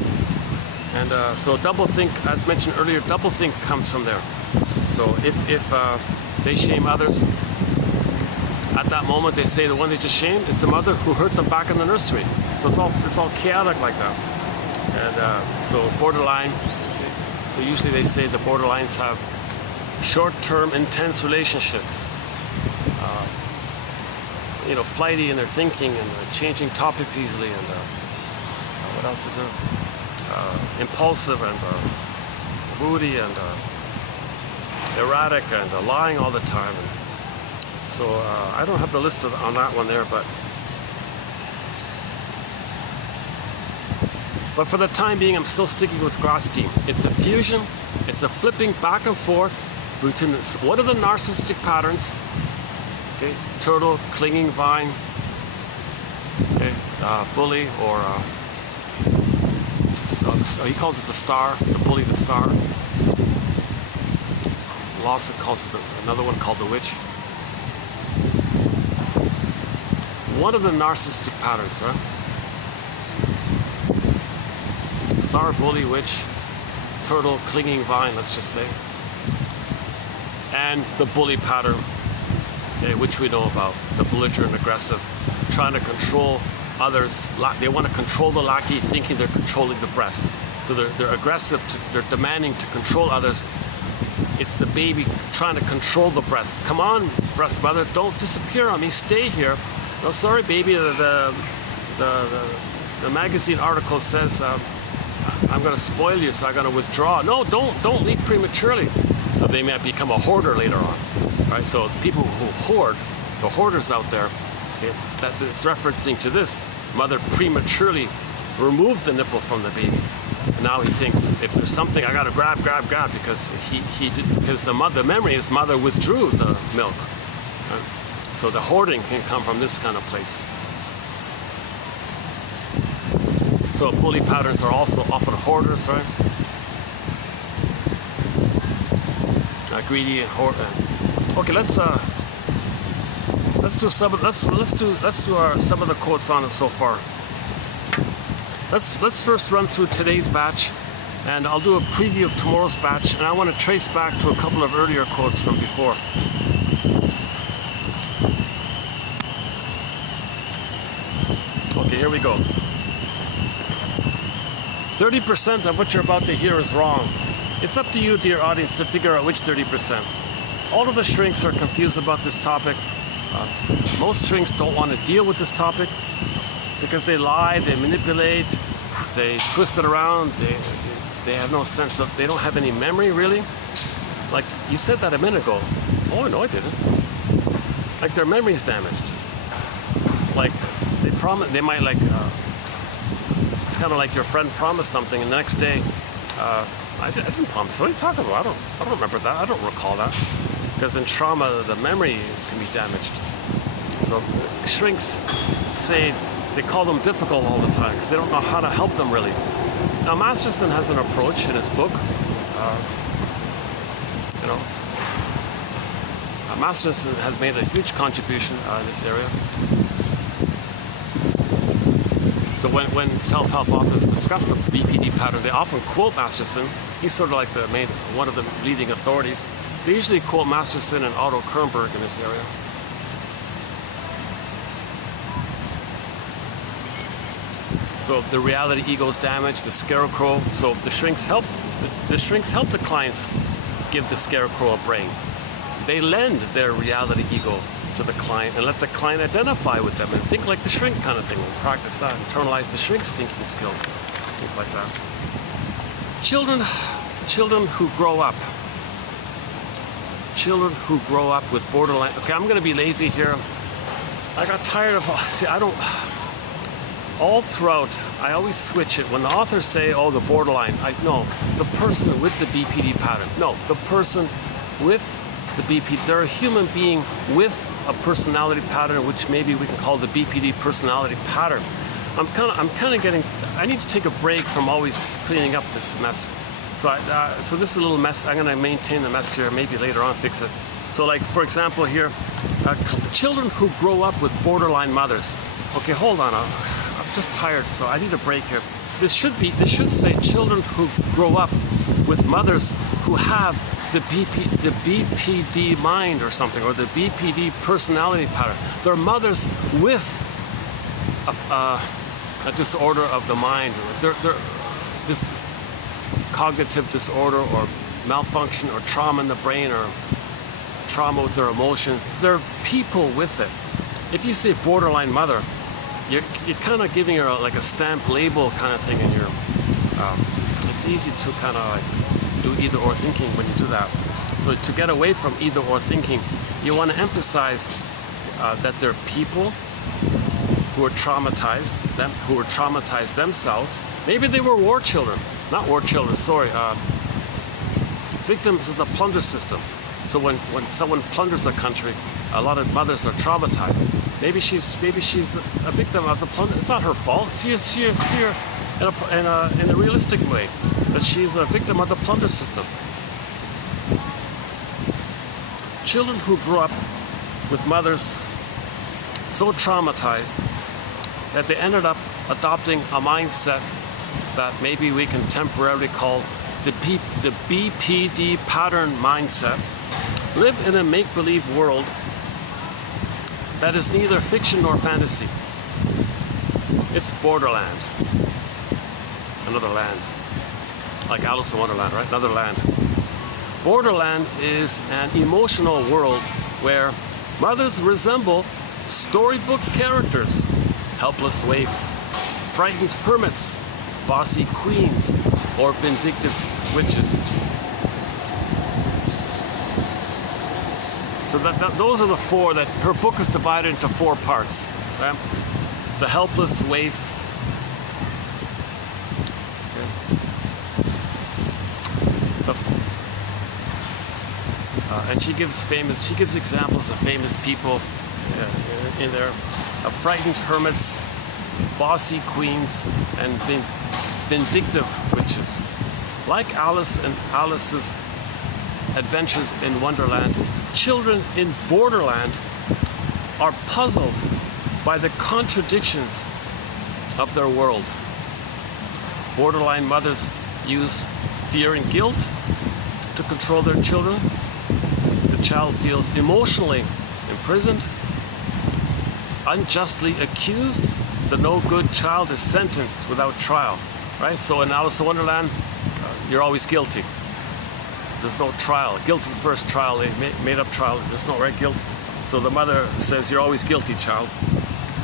And so doublethink, as mentioned earlier, doublethink comes from there. So if they shame others, at that moment they say the one they just shamed is the mother who hurt them back in the nursery. So it's all chaotic like that. And so borderline, so usually they say the borderlines have short-term intense relationships. You know, flighty in their thinking and changing topics easily, and what else is there? Impulsive and moody and erratic and lying all the time. And so I don't have the list on that one there, but for the time being, I'm still sticking with Grosstein. It's a fusion. It's a flipping back and forth between this. What are the narcissistic patterns? Okay, turtle, clinging vine, okay, bully, or he calls it the star, the bully, the star. Lawson calls it another one called the witch. One of the narcissistic patterns, right? Star, bully, witch, turtle, clinging vine, let's just say. And the bully pattern. Okay, which we know about, the belligerent, aggressive, trying to control others. They want to control the lackey, thinking they're controlling the breast. So they're aggressive, they're demanding to control others. It's the baby trying to control the breast. Come on, breast mother, don't disappear on me, stay here. No, sorry baby, the magazine article says I'm going to spoil you, so I'm going to withdraw. No, don't leave prematurely. So they may become a hoarder later on. Right, so people who hoard, the hoarders out there, okay, that it's referencing to this. Mother prematurely removed the nipple from the baby. And now he thinks, if there's something, I gotta grab, because because the memory is mother withdrew the milk. Right? So the hoarding can come from this kind of place. So bully patterns are also often hoarders, right? Greedy and hoard. Okay, let's do some of some of the quotes on it so far. Let's first run through today's batch, and I'll do a preview of tomorrow's batch, and I want to trace back to a couple of earlier quotes from before. Okay, here we go. 30% of what you're about to hear is wrong. It's up to you, dear audience, to figure out which 30%. All of the shrinks are confused about this topic. Most shrinks don't want to deal with this topic because they lie, they manipulate, they twist it around. They have no sense of, they don't have any memory really. Like you said that a minute ago. Oh no, I didn't. Like their memory's damaged. Like they might like, it's kind of like your friend promised something and the next day, I didn't promise. What are you talking about? I don't remember that. I don't recall that. Because in trauma, the memory can be damaged. So shrinks say, they call them difficult all the time because they don't know how to help them really. Now Masterson has an approach in his book. Masterson has made a huge contribution in this area. So when self-help authors discuss the BPD pattern, they often quote Masterson. He's sort of like one of the leading authorities. They usually quote Masterson and Otto Kernberg in this area. So the reality ego is damaged, the scarecrow. So the shrinks help the clients give the scarecrow a brain. They lend their reality ego to the client and let the client identify with them and think like the shrink kind of thing. We'll practice that, internalize the shrink's thinking skills, things like that. Children who grow up. Children who grow up with borderline. Okay, I'm going to be lazy here. I got tired of, all throughout, I always switch it. When the authors say, oh, the borderline, no, the person with the BPD pattern. No, the person with the BPD. They're a human being with a personality pattern, which maybe we can call the BPD personality pattern. I'm kind of getting, I need to take a break from always cleaning up this mess. So so this is a little mess. I'm going to maintain the mess here, maybe later on fix it. So like, for example here, children who grow up with borderline mothers. Okay, hold on, I'm just tired, so I need a break here. This should say children who grow up with mothers who have the BPD mind or something, or the BPD personality pattern. They're mothers with a disorder of the mind. They're this cognitive disorder or malfunction or trauma in the brain or trauma with their emotions. They're people with it. If you say borderline mother, you're kind of giving her like a stamp label kind of thing in your, it's easy to kind of like do either or thinking when you do that. So to get away from either or thinking, you want to emphasize that they're people who are traumatized, who were traumatized themselves. Maybe they were war children, not war children, sorry, victims of the plunder system. So when someone plunders a country, a lot of mothers are traumatized. Maybe she's a victim of the plunder. It's not her fault. See her in a realistic way, that she's a victim of the plunder system. Children who grew up with mothers so traumatized that they ended up adopting a mindset that maybe we can temporarily call the BPD pattern mindset, live in a make-believe world that is neither fiction nor fantasy. It's Borderland. Another land. Like Alice in Wonderland, right? Another land. Borderland is an emotional world where mothers resemble storybook characters, helpless waifs, frightened hermits, bossy queens, or vindictive witches. So those are the four that her book is divided into 4 parts. Right? The helpless waif, and she gives examples of famous people in there, of frightened hermits, bossy queens, and vindictive witches. Like Alice and Alice's adventures in Wonderland, children in Borderland are puzzled by the contradictions of their world. Borderline mothers use fear and guilt to control their children. The child feels emotionally imprisoned, unjustly accused. The no-good child is sentenced without trial. Right? So in Alice in Wonderland, you're always guilty. There's no trial. Guilty first trial, they made up trial. There's no right guilt. So the mother says, you're always guilty, child.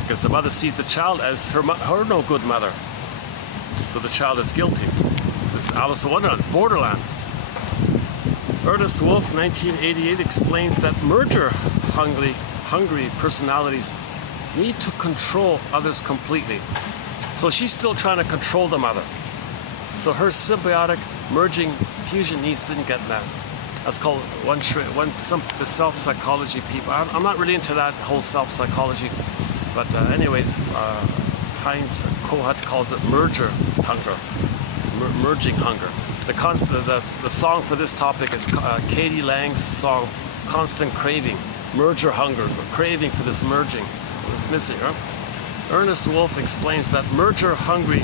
Because the mother sees the child as her no good mother. So the child is guilty. This is Alice in Wonderland, Borderland. Ernest Wolf, 1988, explains that merger-hungry personalities need to control others completely. So she's still trying to control the mother. So her symbiotic merging fusion needs didn't get that. That's called the self-psychology people. I'm not really into that whole self-psychology, but anyways, Heinz Kohut calls it merger hunger, merging hunger. The song for this topic is Katie Lang's song, Constant Craving, merger hunger, craving for this merging, this missing, right? Ernest Wolf explains that merger-hungry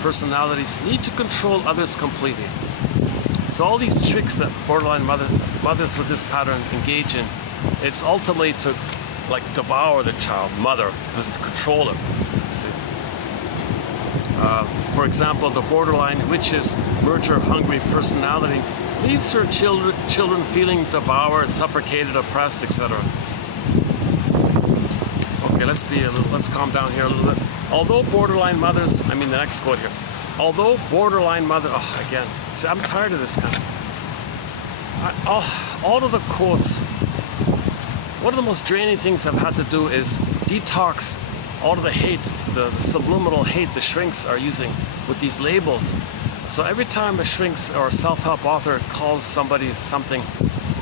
personalities need to control others completely. So all these tricks that borderline mothers with this pattern engage in, it's ultimately to like devour the child, mother, because to control him. See? For example, the borderline witch's merger-hungry personality leaves her children feeling devoured, suffocated, oppressed, etc. Okay, let's calm down here a little bit. Although borderline mothers, the next quote here. Although borderline mother, again, see, I'm tired of this kind of. All of the quotes, one of the most draining things I've had to do is detox all of the hate, the subliminal hate the shrinks are using with these labels. So every time a shrinks or a self-help author calls somebody something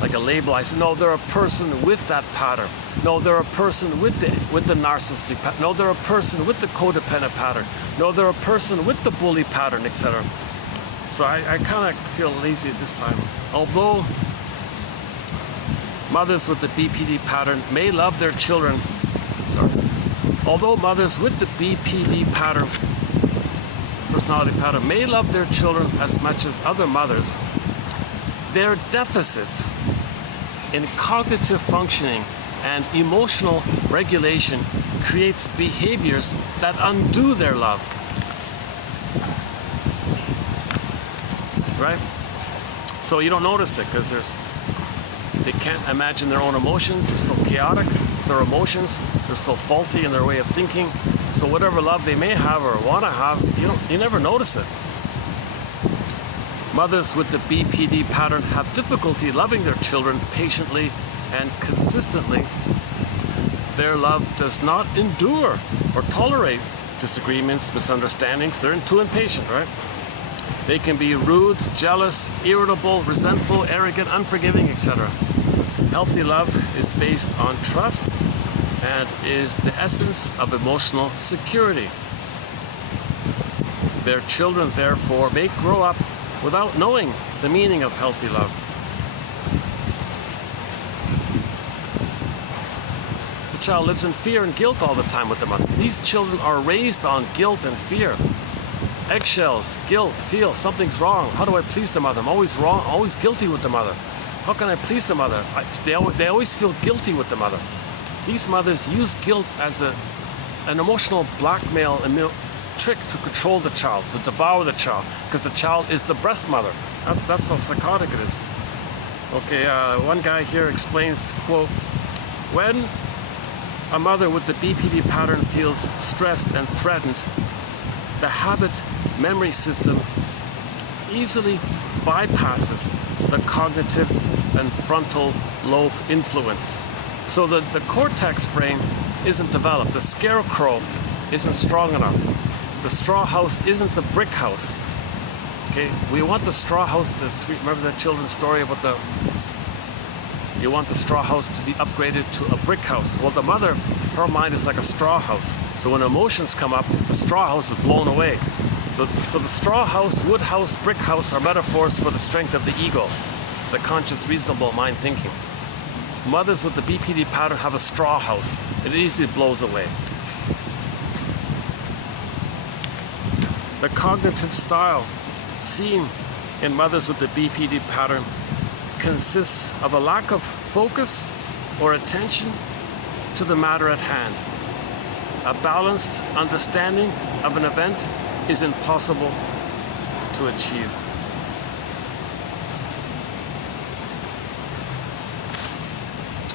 like a label, I say, no, they're a person with that pattern. No, they're a person with the narcissistic pattern. No, they're a person with the codependent pattern. No, they're a person with the bully pattern, etc. So I kind of feel lazy at this time. Although mothers with the BPD pattern may love their children, although mothers with the BPD pattern, personality pattern, may love their children as much as other mothers, their deficits in cognitive functioning and emotional regulation creates behaviors that undo their love. Right? So you don't notice it because they can't imagine their own emotions. They're so chaotic with their emotions. They're so faulty in their way of thinking. So whatever love they may have or want to have, you never notice it. Mothers with the BPD pattern have difficulty loving their children patiently and consistently. Their love does not endure or tolerate disagreements, misunderstandings. They're too impatient, right? They can be rude, jealous, irritable, resentful, arrogant, unforgiving, etc. Healthy love is based on trust and is the essence of emotional security. Their children, therefore, may grow up without knowing the meaning of healthy love. The child lives in fear and guilt all the time with the mother. These children are raised on guilt and fear. Eggshells, guilt, feel something's wrong. How do I please the mother? I'm always wrong, always guilty with the mother. How can I please the mother? They always feel guilty with the mother. These mothers use guilt as an emotional blackmail and trick to control the child, to devour the child, because the child is the breast mother. That's how psychotic it is. Okay, one guy here explains, quote, when a mother with the BPD pattern feels stressed and threatened, the habit memory system easily bypasses the cognitive and frontal lobe influence. So the cortex brain isn't developed. The scarecrow isn't strong enough. The straw house isn't the brick house. Okay, we want the straw house. Remember that children's story about you want the straw house to be upgraded to a brick house. Well, the mother, her mind is like a straw house. So when emotions come up, the straw house is blown away. So the straw house, wood house, brick house are metaphors for the strength of the ego, the conscious, reasonable mind thinking. Mothers with the BPD pattern have a straw house. It easily blows away. The cognitive style seen in mothers with the BPD pattern consists of a lack of focus or attention to the matter at hand. A balanced understanding of an event is impossible to achieve.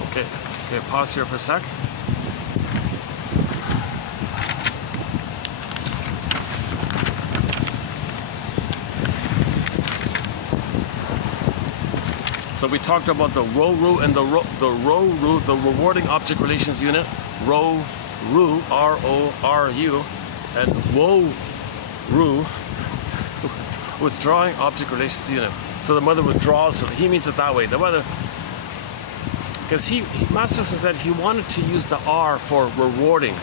Okay, pause here for a sec. So we talked about the RORU and the RORU, the rewarding object relations unit, RORU, R-O-R-U, and WORU, withdrawing object relations unit. So the mother withdraws, he means it that way. The mother, because Masterson said he wanted to use the R for rewarding.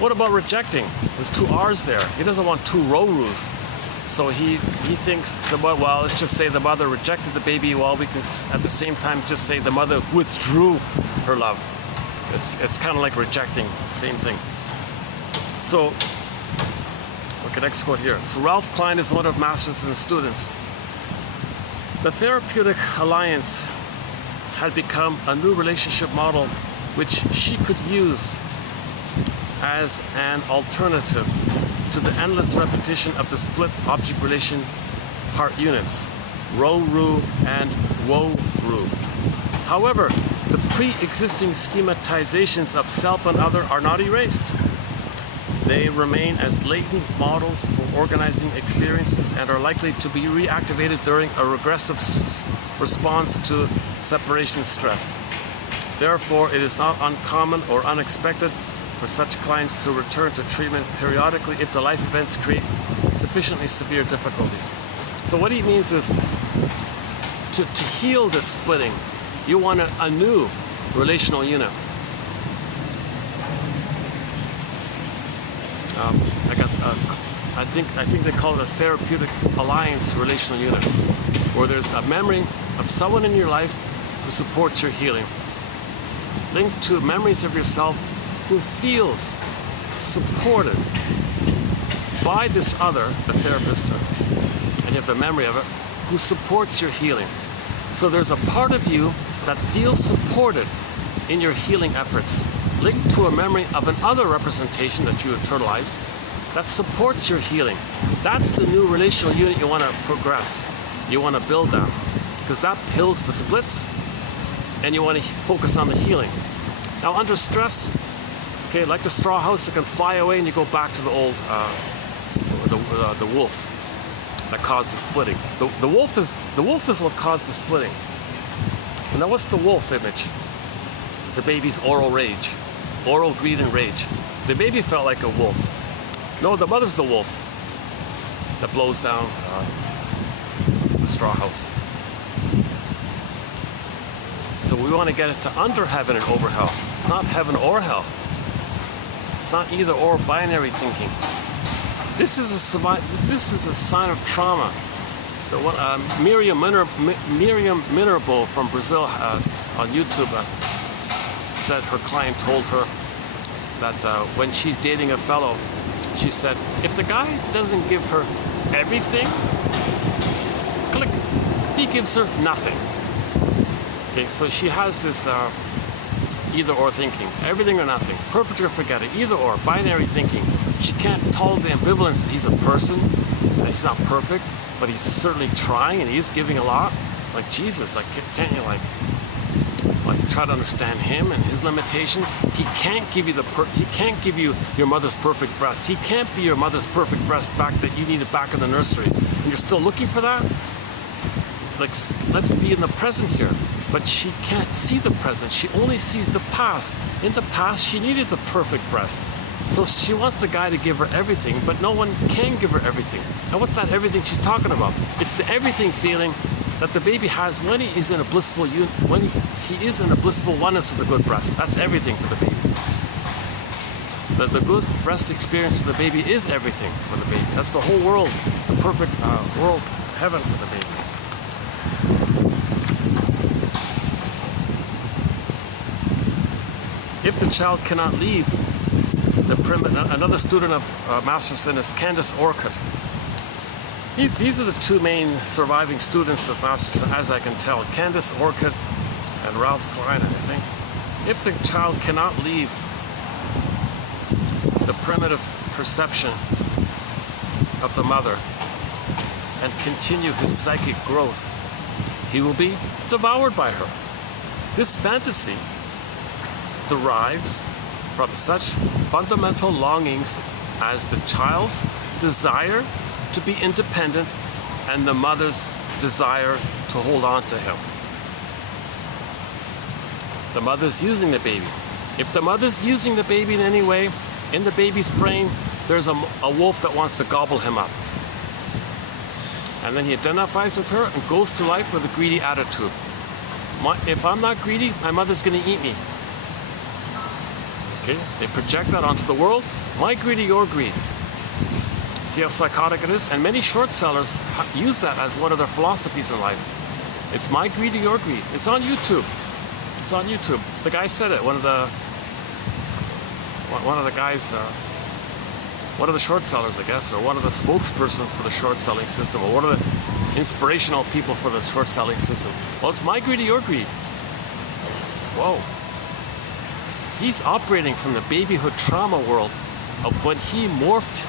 What about rejecting? There's two R's there. He doesn't want two RORUs. So he thinks, well, let's just say the mother rejected the baby, while we can at the same time just say the mother withdrew her love. It's kind of like rejecting, same thing. So, okay, next quote here. So Ralph Klein is one of Masterson's students. The therapeutic alliance had become a new relationship model which she could use as an alternative to the endless repetition of the split object relation part units, RORU and WORU. However, the pre-existing schematizations of self and other are not erased. They remain as latent models for organizing experiences and are likely to be reactivated during a regressive response to separation stress. Therefore, it is not uncommon or unexpected for such clients to return to treatment periodically if the life events create sufficiently severe difficulties. So what he means is to heal this splitting, you want a new relational unit. I think they call it a therapeutic alliance relational unit, where there's a memory of someone in your life who supports your healing, linked to memories of yourself who feels supported by this other, the therapist, and you have the memory of it, who supports your healing. So there's a part of you that feels supported in your healing efforts, linked to a memory of another representation that you internalized that supports your healing. That's the new relational unit you want to progress. You want to build that, because that heals the splits, and you want to focus on the healing. Now, under stress, okay, like the straw house, it can fly away, and you go back to the old, the wolf that caused the splitting. The wolf is what caused the splitting. Now, what's the wolf image? The baby's oral rage, oral greed and rage. The baby felt like a wolf. No, the mother's the wolf that blows down the straw house. So we want to get it to under heaven and over hell. It's not heaven or hell. It's not either or binary thinking. This is a sign of trauma. So Miriam Minerable from Brazil on YouTube said her client told her that when she's dating a fellow, she said, if the guy doesn't give her everything, click, he gives her nothing. Okay, so she has this either or thinking, everything or nothing, perfect or forget it, either or, binary thinking. She can't tolerate the ambivalence that he's a person, that he's not perfect, but he's certainly trying and he's giving a lot. Like Jesus, like can't you like try to understand him and his limitations? He can't give you your mother's perfect breast. He can't be your mother's perfect breast back that you needed back in the nursery. And you're still looking for that? Like, let's be in the present here. But she can't see the present. She only sees the past. In the past, she needed the perfect breast. So she wants the guy to give her everything, but no one can give her everything. And what's that everything she's talking about? It's the everything feeling that the baby has when he is in a blissful oneness with the good breast. That's everything for the baby. The good breast experience for the baby is everything for the baby. That's the whole world, the perfect world, heaven for the baby. If the child cannot leave the another student of Masterson is Candace Orcutt. These are the two main surviving students of Masterson, as I can tell, Candace Orcutt and Ralph Klein, I think. If the child cannot leave the primitive perception of the mother and continue his psychic growth, he will be devoured by her. This fantasy derives from such fundamental longings as the child's desire to be independent and the mother's desire to hold on to him. The mother's using the baby. If the mother's using the baby in any way, in the baby's brain, there's a wolf that wants to gobble him up. And then he identifies with her and goes to life with a greedy attitude. If I'm not greedy, my mother's going to eat me. Okay? They project that onto the world. My greed or your greed. See how psychotic it is? And many short sellers use that as one of their philosophies in life. It's my greed or your greed. It's on YouTube. It's on YouTube. The guy said it. One of the guys, one of the short sellers, I guess, or one of the spokespersons for the short selling system, or one of the inspirational people for the short selling system. Well, it's my greed or your greed. Whoa. He's operating from the babyhood trauma world of when he morphed,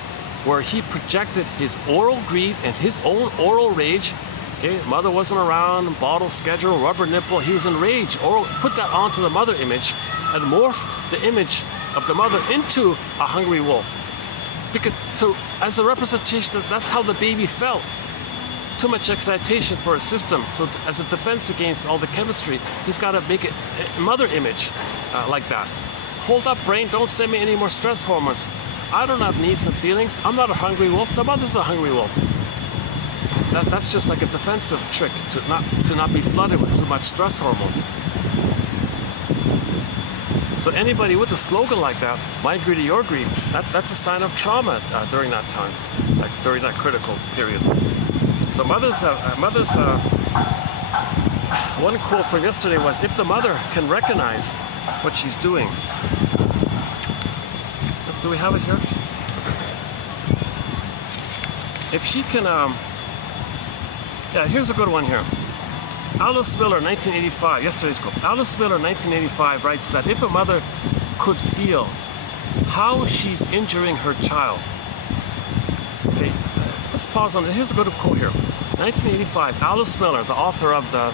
where he projected his oral greed and his own oral rage. Okay, mother wasn't around, bottle schedule, rubber nipple. He was enraged. Oral, put that onto the mother image and morphed the image of the mother into a hungry wolf. Because as a representation, that's how the baby felt. Too much excitation for his system. So as a defense against all the chemistry, he's got to make it a mother image like that. Hold up, brain, don't send me any more stress hormones. I don't have needs and feelings. I'm not a hungry wolf. The mother's a hungry wolf. That's just like a defensive trick to not be flooded with too much stress hormones. So anybody with a slogan like that, my greed or your greed, that's a sign of trauma during that time, during that critical period. So one quote from yesterday was, if the mother can recognize what she's doing. Do we have it here? If she can, yeah, here's a good one here. Alice Miller, 1985, yesterday's quote. Alice Miller, 1985, writes that if a mother could feel how she's injuring her child. Okay, let's pause on it. Here's a good quote here. 1985, Alice Miller, the author of the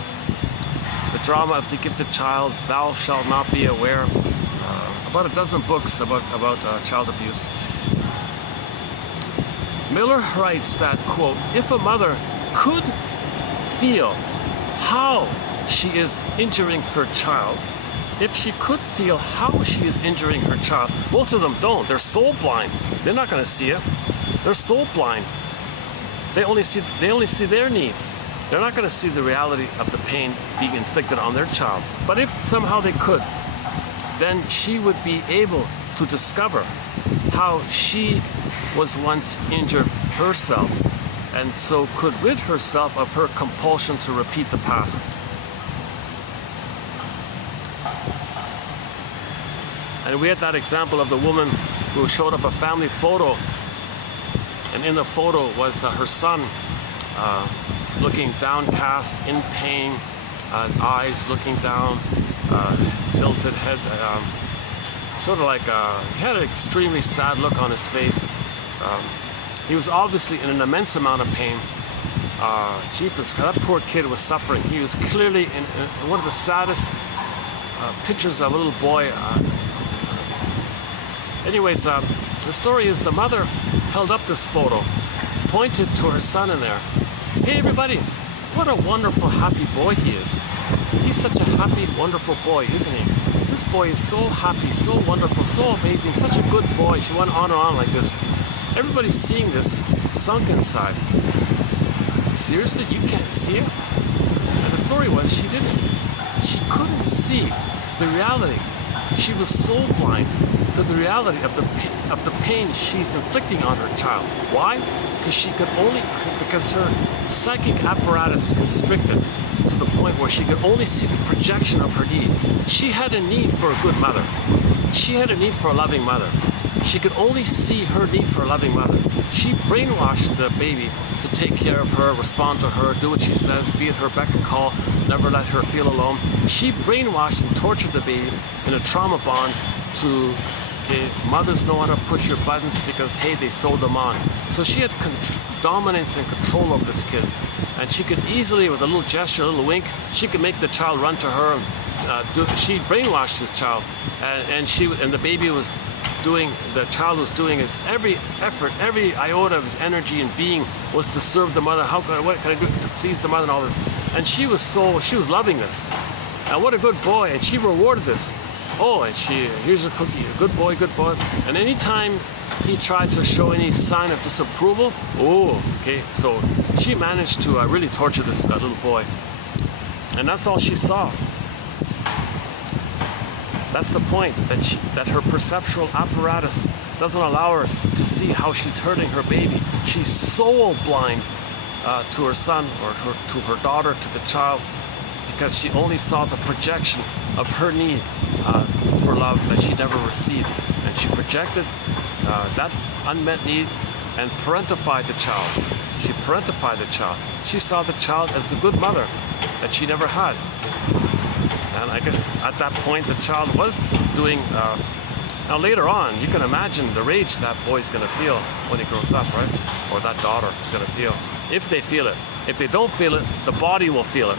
drama of The Gifted Child, Thou Shalt Not Be Aware, about a dozen books about child abuse. Miller writes that, quote, if a mother could feel how she is injuring her child, if she could feel how she is injuring her child, most of them don't. They're soul blind. They're not going to see it. They're soul blind. They only see their needs. They're not going to see the reality of the pain being inflicted on their child. But if somehow they could, then she would be able to discover how she was once injured herself, and so could rid herself of her compulsion to repeat the past. And we had that example of the woman who showed up a family photo, and in the photo was her son looking downcast, in pain, his eyes looking down, tilted head, sort of like he had an extremely sad look on his face. He was obviously in an immense amount of pain. Jeepers, that poor kid was suffering. He was clearly in one of the saddest pictures of a little boy. Anyways, the story is the mother held up this photo, pointed to her son in there. Hey everybody, what a wonderful, happy boy he is. He's such a happy, wonderful boy, isn't he? This boy is so happy, so wonderful, so amazing, such a good boy. She went on and on like this. Everybody's seeing this, sunk inside. Seriously, you can't see it? And the story was she didn't. She couldn't see the reality. She was soul blind to the reality of the pain she's inflicting on her child. Why? Because her psychic apparatus constricted to the point where she could only see the projection of her need. She had a need for a good mother. She had a need for a loving mother. She could only see her need for a loving mother. She brainwashed the baby to take care of her, respond to her, do what she says, be at her beck and call, never let her feel alone. She brainwashed and tortured the baby in a trauma bond to, okay, mothers know how to push your buttons because, hey, they sewed them on. So she had dominance and control over this kid. And she could easily, with a little gesture, a little wink, she could make the child run to her. She brainwashed this child. And the baby was the child was doing his every effort, every iota of his energy and being was to serve the mother. What can I do to please the mother and all this? And she was loving this. And what a good boy. And she rewarded this. Oh, and here's a cookie. Good boy, good boy. And anytime he tried to show any sign of disapproval, oh, okay. So she managed to really torture this little boy. And that's all she saw. That's the point, that her perceptual apparatus doesn't allow her to see how she's hurting her baby. She's soul blind to her son, or to her daughter, to the child, because she only saw the projection of her need for love that she never received. And she projected that unmet need and parentified the child. She parentified the child. She saw the child as the good mother that she never had. And I guess at that point the child was doing, now later on, you can imagine the rage that boy's going to feel when he grows up, right? Or that daughter is going to feel, if they feel it. If they don't feel it, the body will feel it.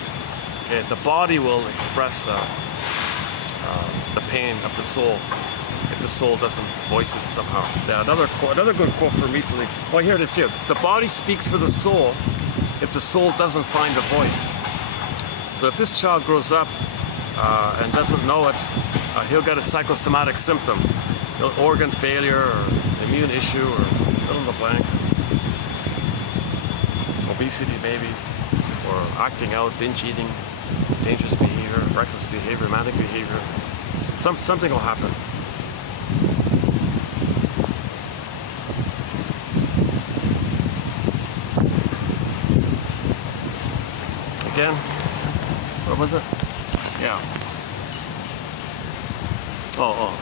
Okay? The body will express the pain of the soul if the soul doesn't voice it somehow. Yeah, another good quote from recently. Oh, here it is here. The body speaks for the soul if the soul doesn't find a voice. So if this child grows up and doesn't know it, he'll get a psychosomatic symptom. Organ failure or immune issue or fill in the blank. Obesity maybe, or acting out, binge eating, dangerous behavior, reckless behavior, manic behavior. Something will happen. Again, what was it? Yeah. Oh.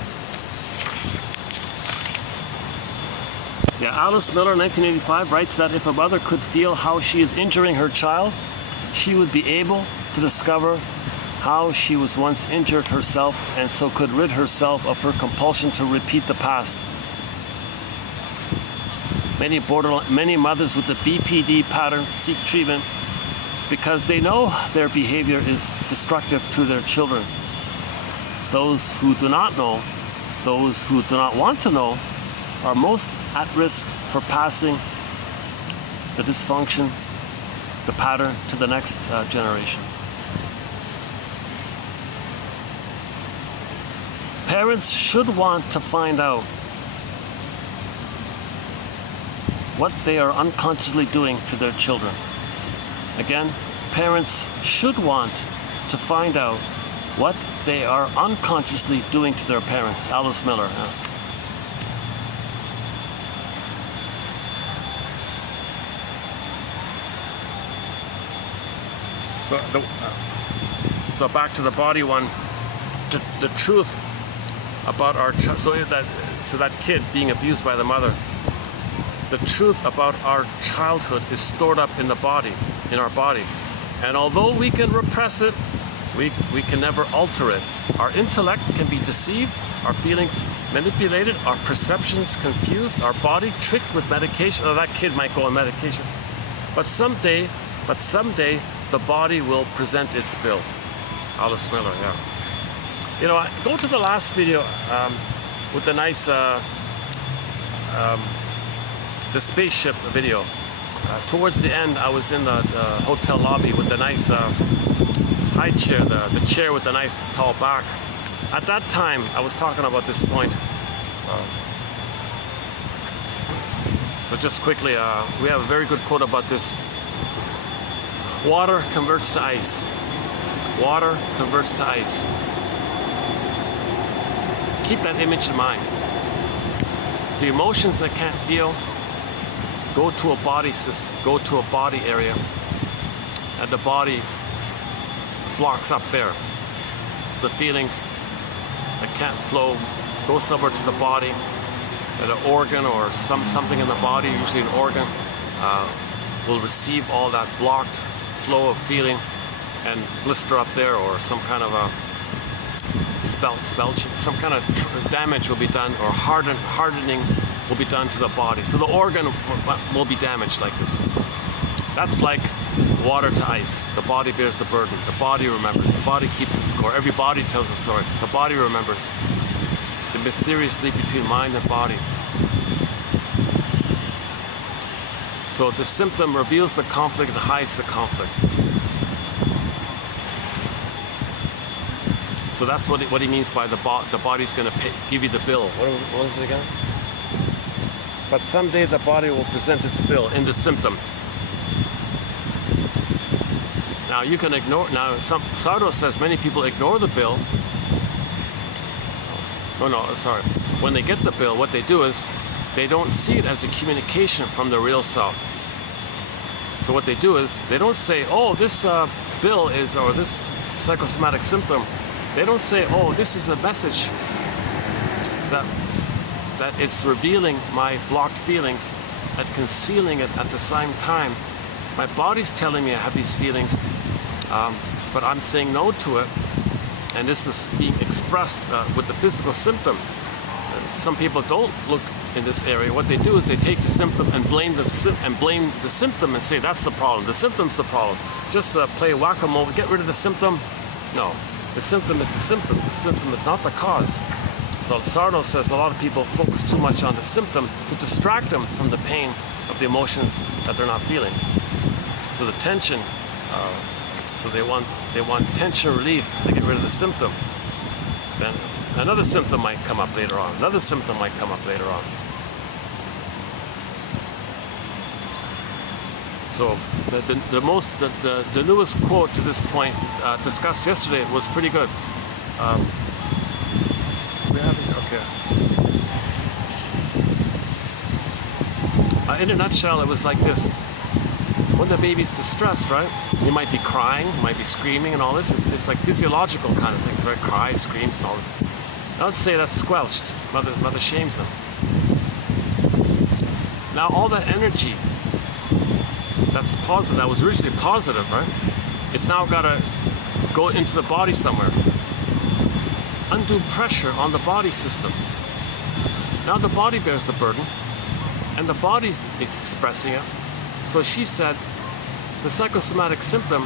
Yeah, Alice Miller, 1985, writes that if a mother could feel how she is injuring her child, she would be able to discover how she was once injured herself, and so could rid herself of her compulsion to repeat the past. Many mothers with the BPD pattern seek treatment because they know their behavior is destructive to their children. Those who do not know, those who do not want to know, are most at risk for passing the dysfunction, the pattern, to the next generation. Parents should want to find out what they are unconsciously doing to their children. Again, parents should want to find out what they are unconsciously doing to their parents. Alice Miller. So back to the body one. The truth about our so that kid being abused by the mother. The truth about our childhood is stored up in the body, in our body, and although we can repress it, we can never alter it. Our intellect can be deceived, our feelings manipulated, our perceptions confused, our body tricked with medication. Oh, that kid might go on medication, but someday the body will present its bill. Alice Miller, yeah. You know, go to the last video with the nice the spaceship video. Towards the end, I was in the hotel lobby with the nice high chair, the chair with the nice tall back. At that time, I was talking about this point. So just quickly, we have a very good quote about this. Water converts to ice. Water converts to ice. Keep that image in mind. The emotions that can't feel, go to a body system, go to a body area, and the body blocks up there. So the feelings that can't flow go somewhere to the body, and an organ or something in the body, usually an organ, will receive all that blocked flow of feeling and blister up there, or some kind of a some kind of damage will be done, or hardening will be done to the body. So the organ will be damaged like this. That's like water to ice. The body bears the burden. The body remembers. The body keeps the score. Every body tells a story. The body remembers. The mysterious link between mind and body. So the symptom reveals the conflict and hides the conflict. So that's what he means by the body's going to give you the bill. What is it again? But someday the body will present its bill in the symptom. Now you can ignore. Now Sardo says many people ignore the bill. Oh no, sorry. When they get the bill, what they do is they don't see it as a communication from the real self. So what they do is they don't say, oh, this bill is, or this psychosomatic symptom. They don't say, oh, this is a message that it's revealing my blocked feelings and concealing it at the same time. My body's telling me I have these feelings, but I'm saying no to it, and this is being expressed with the physical symptom. And some people don't look in this area. What they do is they take the symptom and blame the symptom and say that's the problem. The symptom's the problem. Just play whack-a-mole, get rid of the symptom. No, the symptom is the symptom. The symptom is not the cause. So Sardo says a lot of people focus too much on the symptom to distract them from the pain of the emotions that they're not feeling. So the tension, so they want tension relief, so they get rid of the symptom. Then another symptom might come up later on. Another symptom might come up later on. So the newest quote to this point discussed yesterday was pretty good. Okay. In a nutshell, it was like this. When the baby's distressed, right? You might be crying, you might be screaming and all this. It's like physiological kind of things, right? Cry, screams and all this. Now let's say that's squelched. Mother shames him. Now all that energy that's positive, that was originally positive, right? It's now got to go into the body somewhere. Undue pressure on the body system. Now the body bears the burden, and the body's expressing it. So she said, the psychosomatic symptom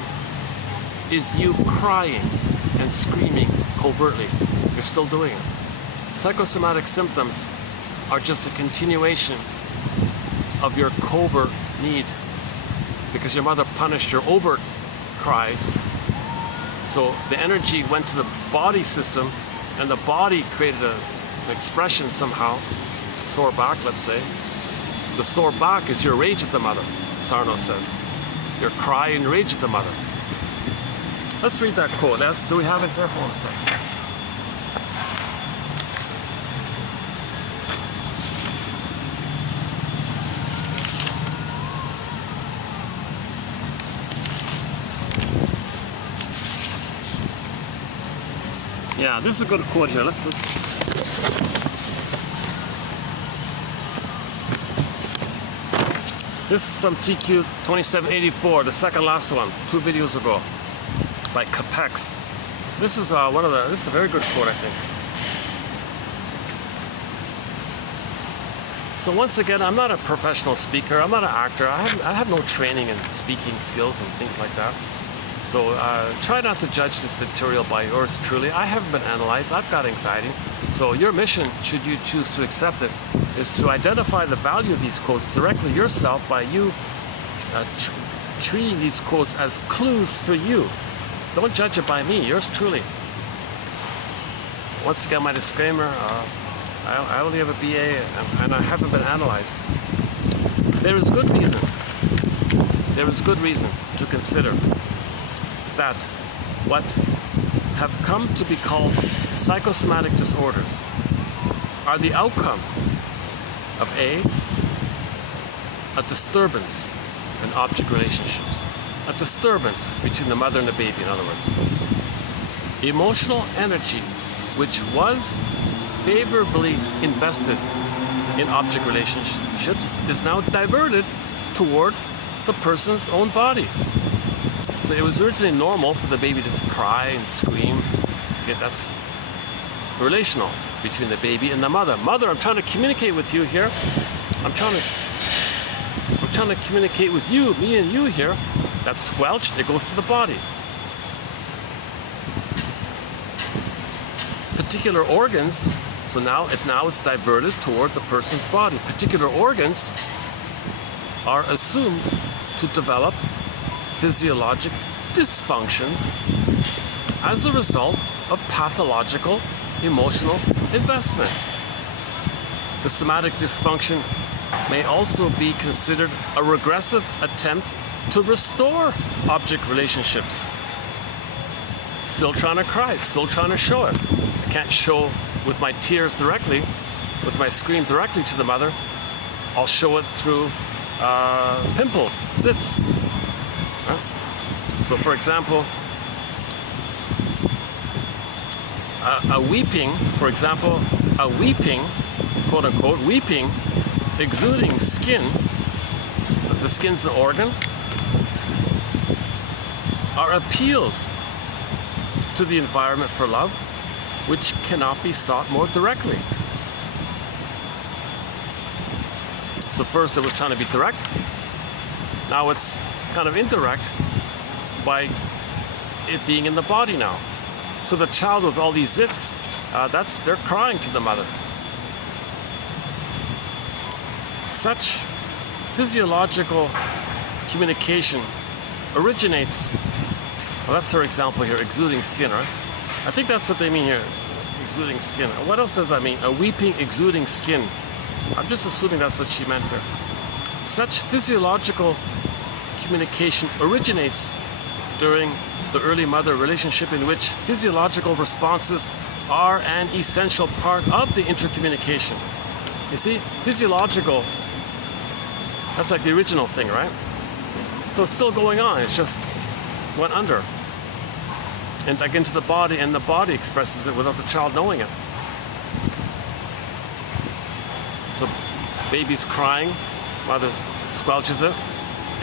is you crying and screaming covertly. You're still doing it. Psychosomatic symptoms are just a continuation of your covert need, because your mother punished your overt cries. So the energy went to the body system, and the body created an expression somehow. Sore back, let's say. The sore back is your rage at the mother, Sarno says. Your cry and rage at the mother. Let's read that quote. Do we have it here? Hold on a second. Yeah, this is a good quote here. Let's. This is from TQ 2784, the second last one, 2 videos ago, by Capex. This is this is a very good quote, I think. So once again, I'm not a professional speaker. I'm not an actor. I have no training in speaking skills and things like that. So try not to judge this material by yours truly. I haven't been analyzed. I've got anxiety. So your mission, should you choose to accept it, is to identify the value of these quotes directly yourself by you treating these quotes as clues for you. Don't judge it by me. Yours truly. Once again, my disclaimer, I only have a BA and I haven't been analyzed. There is good reason. There is good reason to consider that what have come to be called psychosomatic disorders are the outcome of a disturbance in object relationships. A disturbance between the mother and the baby, in other words. Emotional energy which was favorably invested in object relationships is now diverted toward the person's own body. So it was originally normal for the baby to cry and scream. Okay, that's relational between the baby and the mother. Mother, I'm trying to communicate with you here. I'm trying to communicate with you, me and you here. That's squelched, it goes to the body. Particular organs, so now it's diverted toward the person's body. Particular organs are assumed to develop physiologic dysfunctions as a result of pathological emotional investment. The somatic dysfunction may also be considered a regressive attempt to restore object relationships. Still trying to cry, still trying to show it. I can't show with my tears directly, with my scream directly to the mother. I'll show it through pimples, zits. So for example, a weeping, for example, a weeping, quote unquote, weeping, exuding skin, the skin's an organ, are appeals to the environment for love, which cannot be sought more directly. So first it was trying to be direct, now it's kind of indirect by it being in the body now. So the child with all these zits, they're crying to the mother. Such physiological communication originates, well, that's her example here, exuding skin, right? I think that's what they mean here, exuding skin. What else does that mean? A weeping, exuding skin. I'm just assuming that's what she meant here. Such physiological communication originates during the early mother relationship, in which physiological responses are an essential part of the intercommunication. You see, physiological, that's like the original thing, right? So it's still going on, it's just went under. And like into the body, and the body expresses it without the child knowing it. So baby's crying, mother squelches it,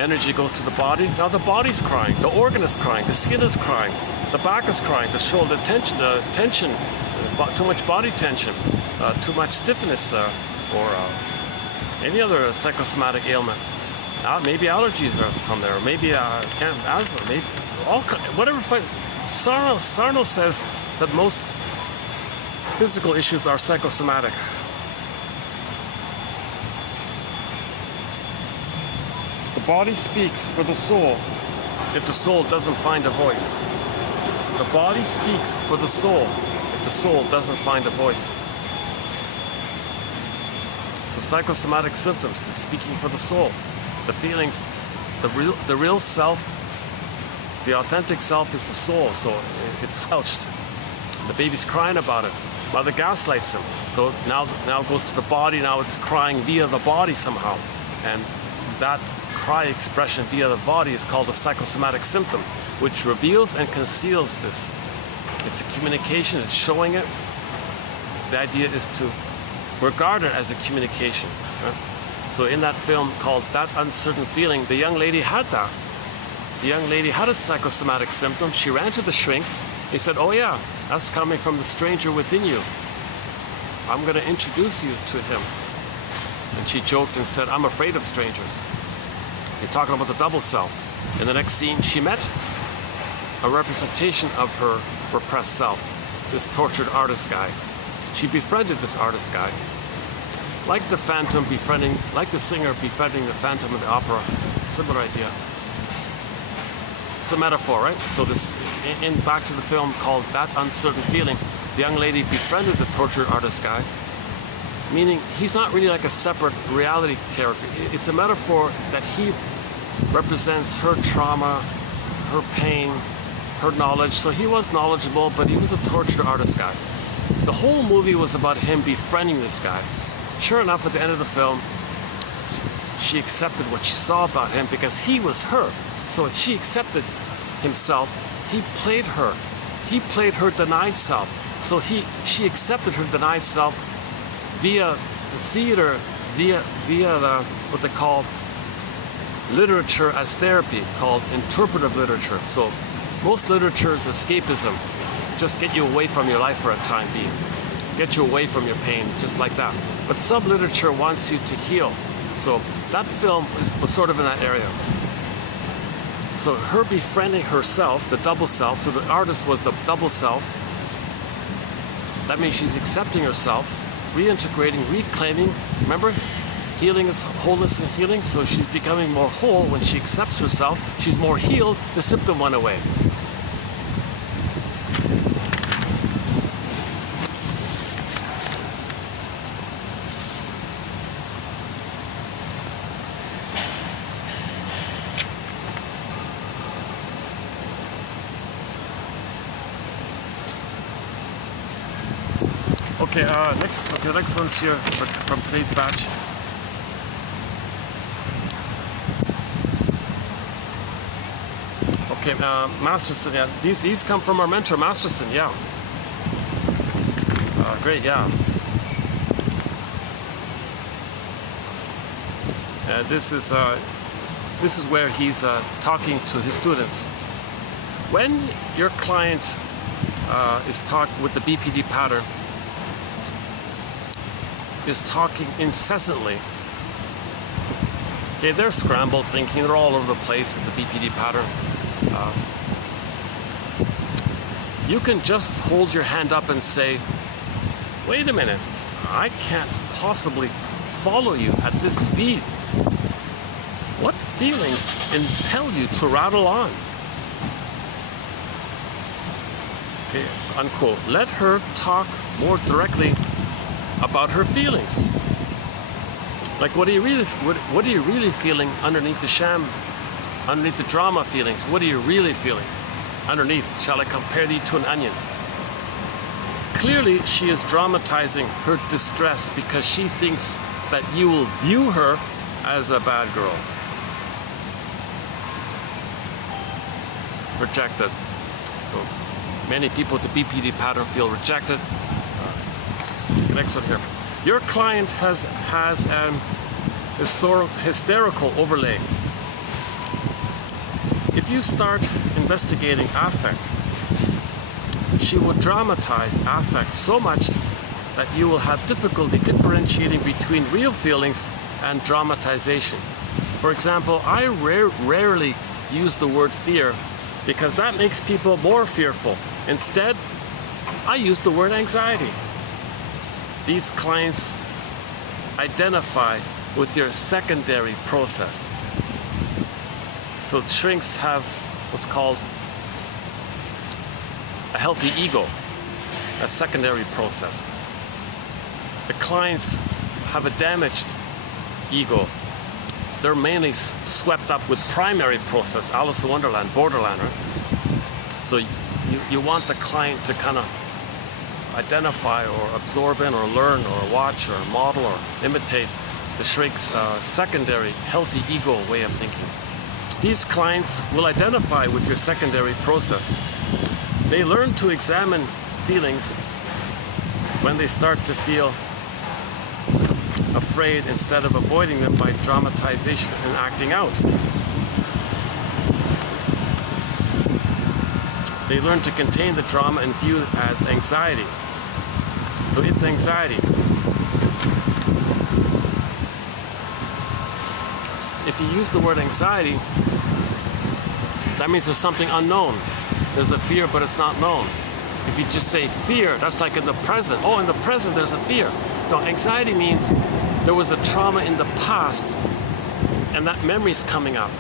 energy goes to the body, now the body's crying, the organ is crying, the skin is crying, the back is crying, the shoulder tension, too much body tension, too much stiffness, or any other psychosomatic ailment. Maybe allergies are from there, or maybe asthma, maybe all whatever. Sarno says that most physical issues are psychosomatic. The body speaks for the soul if the soul doesn't find a voice. The body speaks for the soul if the soul doesn't find a voice. So psychosomatic symptoms, it's speaking for the soul. The feelings, the real self, the authentic self is the soul, so it's squelched. The baby's crying about it. Mother gaslights him. So now it goes to the body, now it's crying via the body somehow. And that cry expression via the body is called a psychosomatic symptom, which reveals and conceals this. It's a communication, it's showing it. The idea is to regard it as a communication. Right? So in that film called That Uncertain Feeling, the young lady had that. The young lady had a psychosomatic symptom. She ran to the shrink. He said, oh yeah, that's coming from the stranger within you. I'm going to introduce you to him. And she joked and said, I'm afraid of strangers. He's talking about the double self. In the next scene, she met a representation of her repressed self, this tortured artist guy. She befriended this artist guy. Like the phantom befriending, like the singer befriending the phantom of the opera. Similar idea. It's a metaphor, right? So this, in back to the film called That Uncertain Feeling, the young lady befriended the tortured artist guy, meaning he's not really like a separate reality character. It's a metaphor that he represents her trauma, her pain, her knowledge. So he was knowledgeable, but he was a tortured artist guy. The whole movie was about him befriending this guy. Sure enough, at the end of the film, she accepted what she saw about him because he was her. So she accepted himself. He played her. He played her denied self. So she accepted her denied self via the theater, via the, what they call literature as therapy, called interpretive literature. So most literature is escapism. Just get you away from your life for a time being. Get you away from your pain, just like that. But some literature wants you to heal. So that film was sort of in that area. So her befriending herself, the double self, so the artist was the double self. That means she's accepting herself, reintegrating, reclaiming. Remember, healing is wholeness and healing. So she's becoming more whole when she accepts herself. She's more healed, the symptom went away. Okay, the next one's here from today's batch. Okay, Masterson, yeah. These come from our mentor, Masterson, yeah. Great, yeah. This is where he's talking to his students. When your client is talking with the BPD pattern, is talking incessantly. Okay, they're scrambled thinking, they're all over the place in the BPD pattern. You can just hold your hand up and say, wait a minute, I can't possibly follow you at this speed. What feelings impel you to rattle on? Okay, unquote. Let her talk more directly about her feelings. Like, what are you really feeling underneath the sham, underneath the drama feelings? What are you really feeling underneath? Shall I compare thee to an onion? Clearly, she is dramatizing her distress because she thinks that you will view her as a bad girl. Rejected. So many people with the BPD pattern feel rejected. Next one here. Your client has an hysterical overlay. If you start investigating affect, she will dramatize affect so much that you will have difficulty differentiating between real feelings and dramatization. For example, I rarely use the word fear because that makes people more fearful. Instead, I use the word anxiety. These clients identify with your secondary process. So shrinks have what's called a healthy ego, a secondary process. The clients have a damaged ego. They're mainly swept up with primary process, Alice in Wonderland, Borderland, right? So you want the client to kind of identify or absorb in or learn or watch or model or imitate the shrink's secondary healthy ego way of thinking. These clients will identify with your secondary process. They learn to examine feelings when they start to feel afraid instead of avoiding them by dramatization and acting out. They learn to contain the drama and view it as anxiety. So it's anxiety. So if you use the word anxiety, that means there's something unknown. There's a fear, but it's not known. If you just say fear, that's like in the present. Oh, in the present there's a fear. No, anxiety means there was a trauma in the past, and that memory's coming up.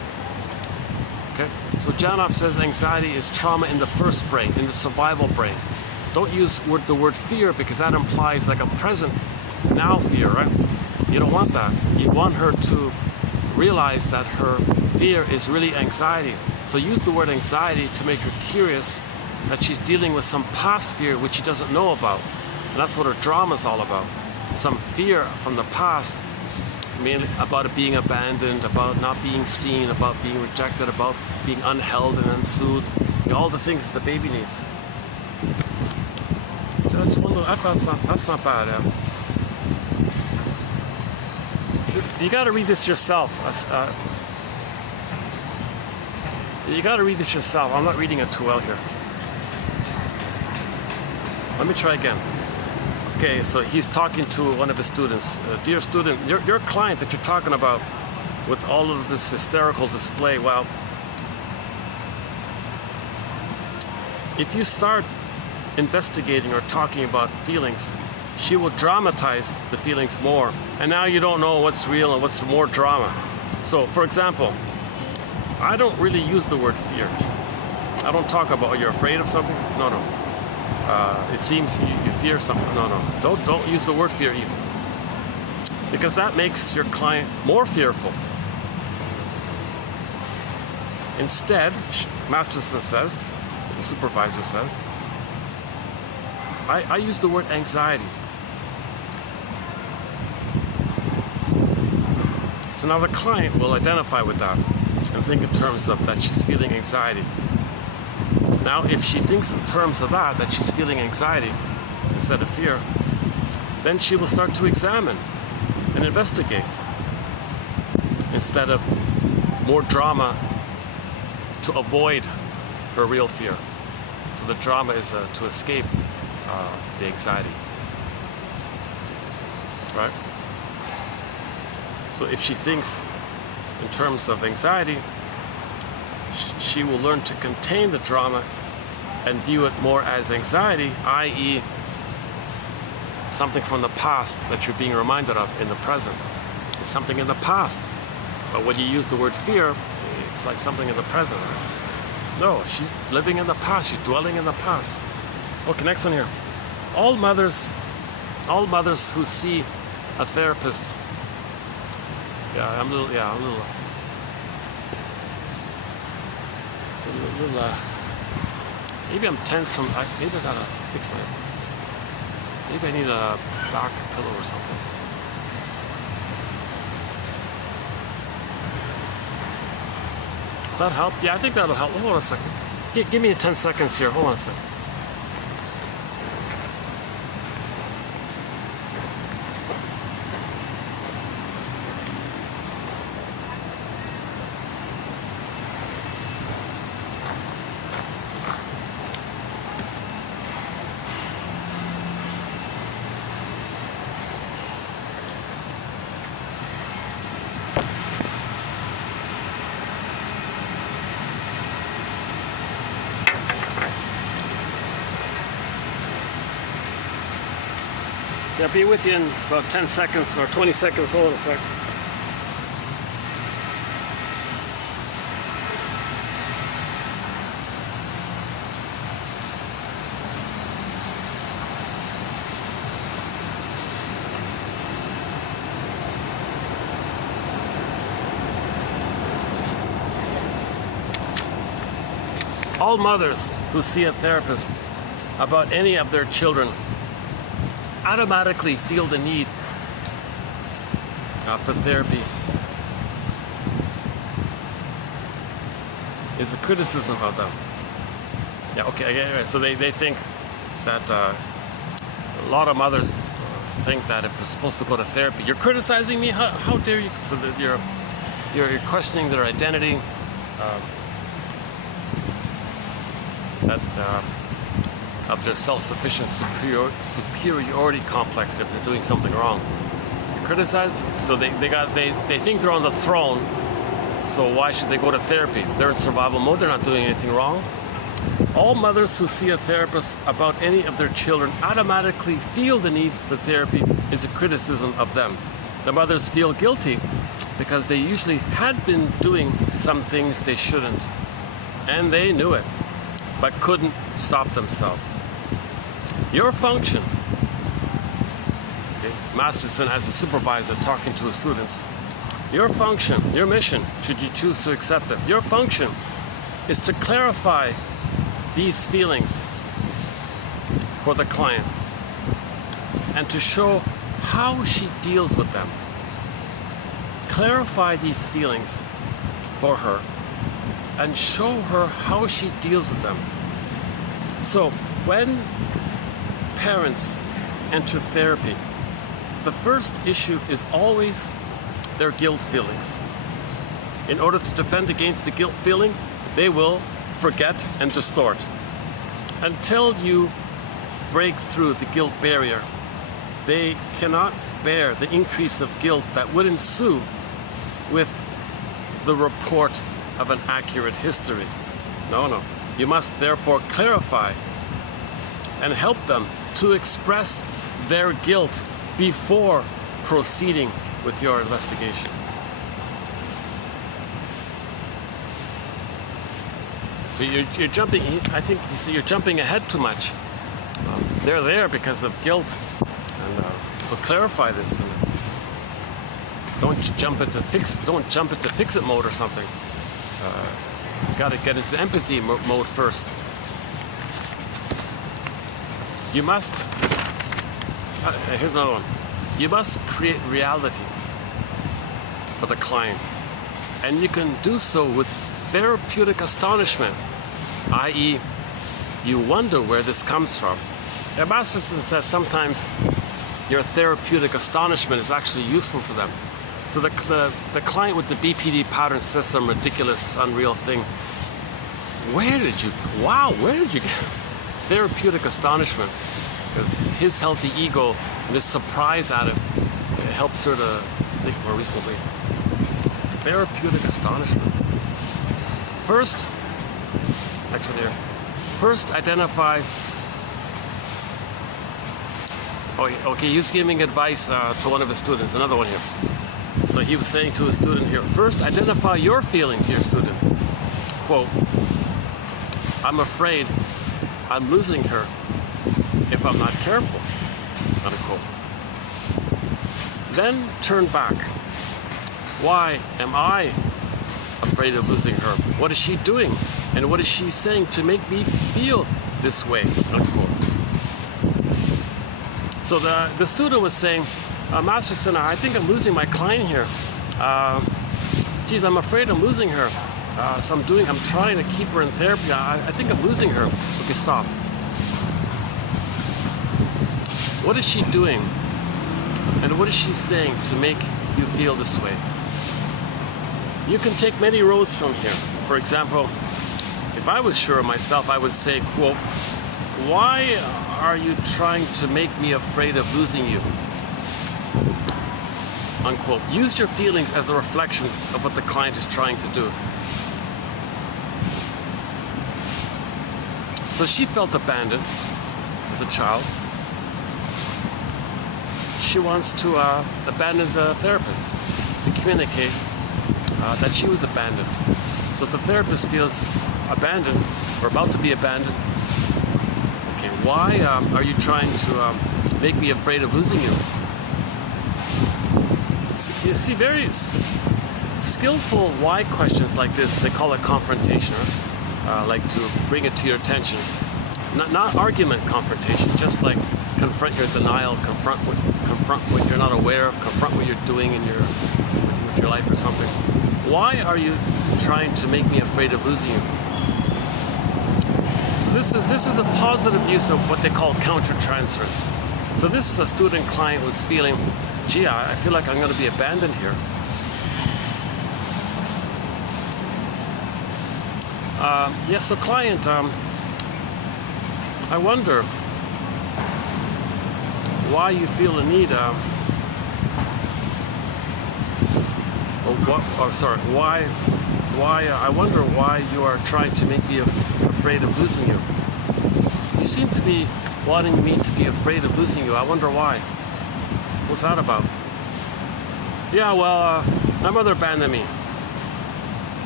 Okay? So Janov says anxiety is trauma in the first brain, in the survival brain. Don't use the word fear because that implies like a present now fear, right? You don't want that. You want her to realize that her fear is really anxiety. So use the word anxiety to make her curious that she's dealing with some past fear which she doesn't know about. And that's what her drama is all about. Some fear from the past, mainly about it being abandoned, about not being seen, about being rejected, about being unheld and unsoothed. All the things that the baby needs. So that's one little, that's not bad. You got to read this yourself. You got to read this yourself. I'm not reading it too well here. Let me try again. Okay, so he's talking to one of his students. Dear student, your client that you're talking about with all of this hysterical display, well, if you start investigating or talking about feelings, she will dramatize the feelings more. And now you don't know what's real and what's more drama. So, for example, I don't really use the word fear. I don't talk about, you're afraid of something? No. It seems you fear something. No. Don't use the word fear even. Because that makes your client more fearful. Instead, Masterson says, the supervisor says, I use the word anxiety. So now the client will identify with that and think in terms of that she's feeling anxiety. Now, if she thinks in terms of that she's feeling anxiety instead of fear, then she will start to examine and investigate instead of more drama to avoid her real fear. So the drama is to escape the anxiety, right? So if she thinks in terms of anxiety, she will learn to contain the drama and view it more as anxiety, i.e. something from the past that you're being reminded of in the present. It's something in the past. But when you use the word fear, it's like something in the present. No, she's living in the past. She's dwelling in the past. Okay, next one here. All mothers who see a therapist. Maybe I'm tense from, maybe I gotta fix my, maybe I need a back pillow or something. That help? Yeah, I think that'll help. Hold on a second. Give me 10 seconds here. Hold on a second. Yeah, be with you in about 10 seconds or 20 seconds. Hold on a sec. All mothers who see a therapist about any of their children automatically feel the need for therapy is a criticism of them. Yeah, okay, so they think that a lot of mothers think that if they're supposed to go to therapy, you're criticizing me, how dare you? So that you're questioning their identity, of their self-sufficient superiority complex if they're doing something wrong. You're criticizing, so they think they're on the throne, so why should they go to therapy? They're in survival mode, they're not doing anything wrong. All mothers who see a therapist about any of their children automatically feel the need for therapy is a criticism of them. The mothers feel guilty because they usually had been doing some things they shouldn't, and they knew it, but couldn't stop themselves. Your function, okay, Masterson as a supervisor talking to his students, your function, your mission, should you choose to accept it, your function is to clarify these feelings for the client and to show how she deals with them. Clarify these feelings for her and show her how she deals with them. So when parents enter therapy, the first issue is always their guilt feelings. In order to defend against the guilt feeling, they will forget and distort. Until you break through the guilt barrier, they cannot bear the increase of guilt that would ensue with the report of an accurate history. No. You must therefore clarify and help them to express their guilt before proceeding with your investigation. So you're jumping, I think you see you're jumping ahead too much. They're there because of guilt, and so clarify this. And don't jump into fix it mode or something. You got to get into empathy mode first. You must, here's another one. You must create reality for the client. And you can do so with therapeutic astonishment, i.e., you wonder where this comes from. And Masterson says sometimes your therapeutic astonishment is actually useful for them. So the client with the BPD pattern says some ridiculous, unreal thing. Where did you get therapeutic astonishment? Because his healthy ego and his surprise at it helps her to think more recently. Therapeutic astonishment. First, next one here. First, identify. Oh, okay, he was giving advice to one of his students, another one here. So he was saying to a student here, first, identify your feeling, dear student. Quote, I'm afraid I'm losing her if I'm not careful, unquote. Then turn back. Why am I afraid of losing her? What is she doing? And what is she saying to make me feel this way, unquote. So the student was saying, Master, I think I'm losing my client here. Geez, I'm afraid I'm losing her. So I'm trying to keep her in therapy. I think I'm losing her. Okay, stop. What is she doing? And what is she saying to make you feel this way? You can take many roads from here. For example, if I was sure of myself, I would say, quote, why are you trying to make me afraid of losing you? Unquote. Use your feelings as a reflection of what the client is trying to do. So she felt abandoned as a child. She wants to abandon the therapist to communicate that she was abandoned. So if the therapist feels abandoned or about to be abandoned, okay, why are you trying to make me afraid of losing you? You see, very skillful why questions like this, they call it confrontation, like to bring it to your attention. Not argument confrontation, just like confront your denial, confront what you're not aware of, confront what you're doing in with your life or something. Why are you trying to make me afraid of losing you? So this is a positive use of what they call counter-transfers. So this student client was feeling, gee, I feel like I'm going to be abandoned here. Yes, so client, I wonder why you feel the need, I wonder why you are trying to make me afraid of losing you. You seem to be wanting me to be afraid of losing you. I wonder why. What's that about? Yeah, well, my mother abandoned me.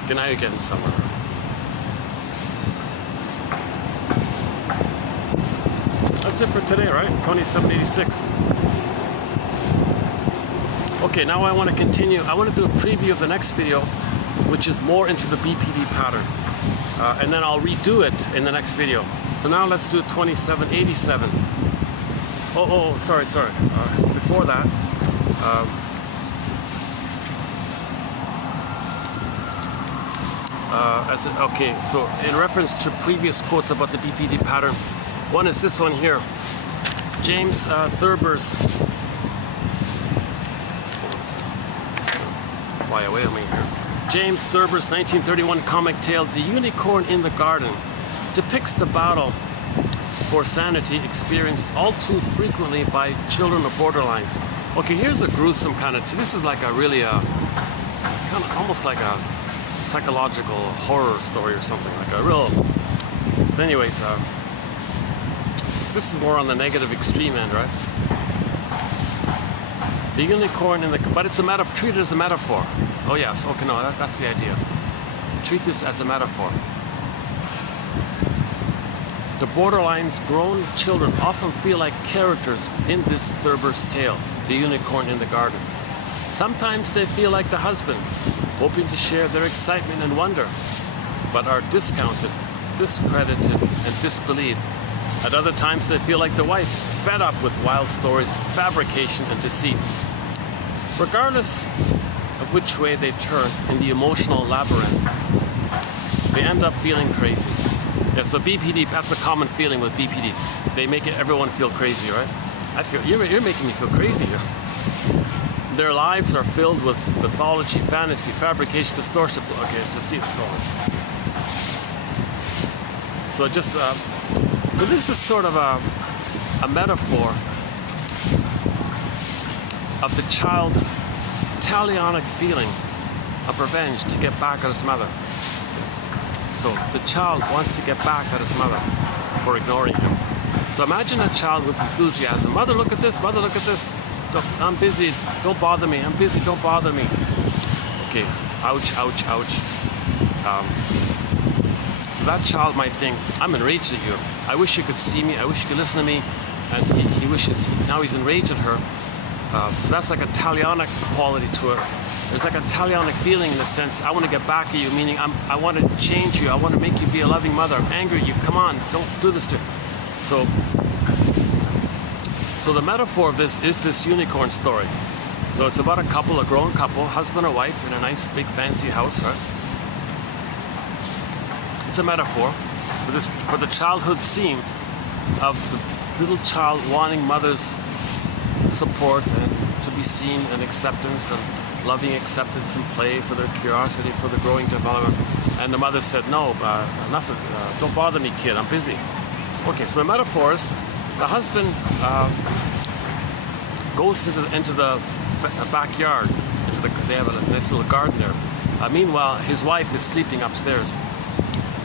Okay, now you're getting somewhere. That's it for today, right? 2786. Okay, now I want to continue. I want to do a preview of the next video, which is more into the BPD pattern. And then I'll redo it in the next video. So now let's do 2787. Sorry. Before that, okay, so in reference to previous quotes about the BPD pattern, one is this one here. James Thurber's, fly away on me here. James Thurber's 1931 comic tale, The Unicorn in the Garden, depicts the battle for sanity experienced all too frequently by children of borderlines. Okay, here's a gruesome kind of, this is like a really, kind of almost like a psychological horror story or something, like a real, but anyways, this is more on the negative extreme end, right? The unicorn in the, but it's a metaphor, treat it as a metaphor. Oh yes, okay, no, that's the idea. Treat this as a metaphor. The borderlines grown children often feel like characters in this Thurber's tale, The Unicorn in the Garden. Sometimes they feel like the husband, hoping to share their excitement and wonder, but are discounted, discredited, and disbelieved. At other times they feel like the wife, fed up with wild stories, fabrication, and deceit. Regardless of which way they turn in the emotional labyrinth, they end up feeling crazy. Yeah, so BPD, that's a common feeling with BPD. They make everyone feel crazy, right? I feel you're making me feel crazy here. Their lives are filled with mythology, fantasy, fabrication, distortion. Okay, just see this all. So just so this is sort of a metaphor of the child's talionic feeling of revenge to get back at his mother. So the child wants to get back at his mother for ignoring him. So imagine a child with enthusiasm. Mother, look at this. Mother, look at this. I'm busy. Don't bother me. I'm busy. Don't bother me. Okay. Ouch, ouch, ouch. So that child might think, I'm enraged at you. I wish you could see me. I wish you could listen to me. And he wishes, now he's enraged at her. So that's like a talionic quality to it. There's like a talionic feeling in the sense, I want to get back at you, meaning I want to change you. I want to make you be a loving mother. I'm angry at you. Come on, don't do this to me. So the metaphor of this is this unicorn story. So it's about a couple, a grown couple, husband and wife in a nice big fancy house, right? It's a metaphor for the childhood scene of the little child wanting mother's support and to be seen and acceptance and loving acceptance and play for their curiosity, for the growing development. And the mother said, no, enough of it. Don't bother me, kid, I'm busy. Okay, so the metaphor is the husband goes into the backyard. They have a nice little garden there. Meanwhile, his wife is sleeping upstairs.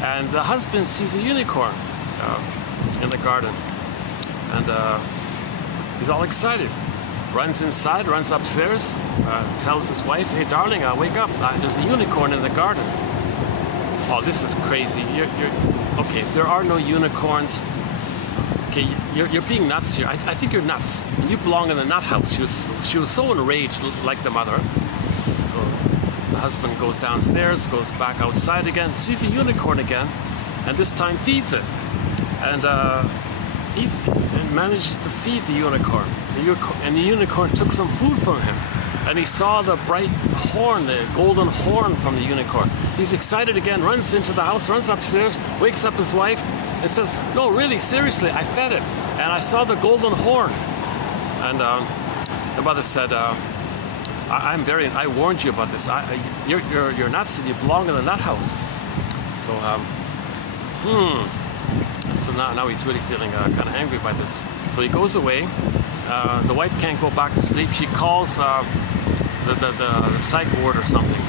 And the husband sees a unicorn in the garden. And he's all excited. Runs inside, runs upstairs, tells his wife, hey darling, wake up, there's a unicorn in the garden. Oh, this is crazy. Okay, there are no unicorns. Okay, you're being nuts here. I think you're nuts. You belong in the nut house. She was so enraged, like the mother. So the husband goes downstairs, goes back outside again, sees a unicorn again, and this time feeds it. And manages to feed the unicorn. And the unicorn took some food from him. And he saw the bright horn, the golden horn from the unicorn. He's excited again, runs into the house, runs upstairs, wakes up his wife, and says, no, really, seriously, I fed it. And I saw the golden horn. And the mother said, I warned you about this. You're nuts and you belong in the nut house. So, So now he's really feeling kind of angry by this. So he goes away. The wife can't go back to sleep. She calls the psych ward or something.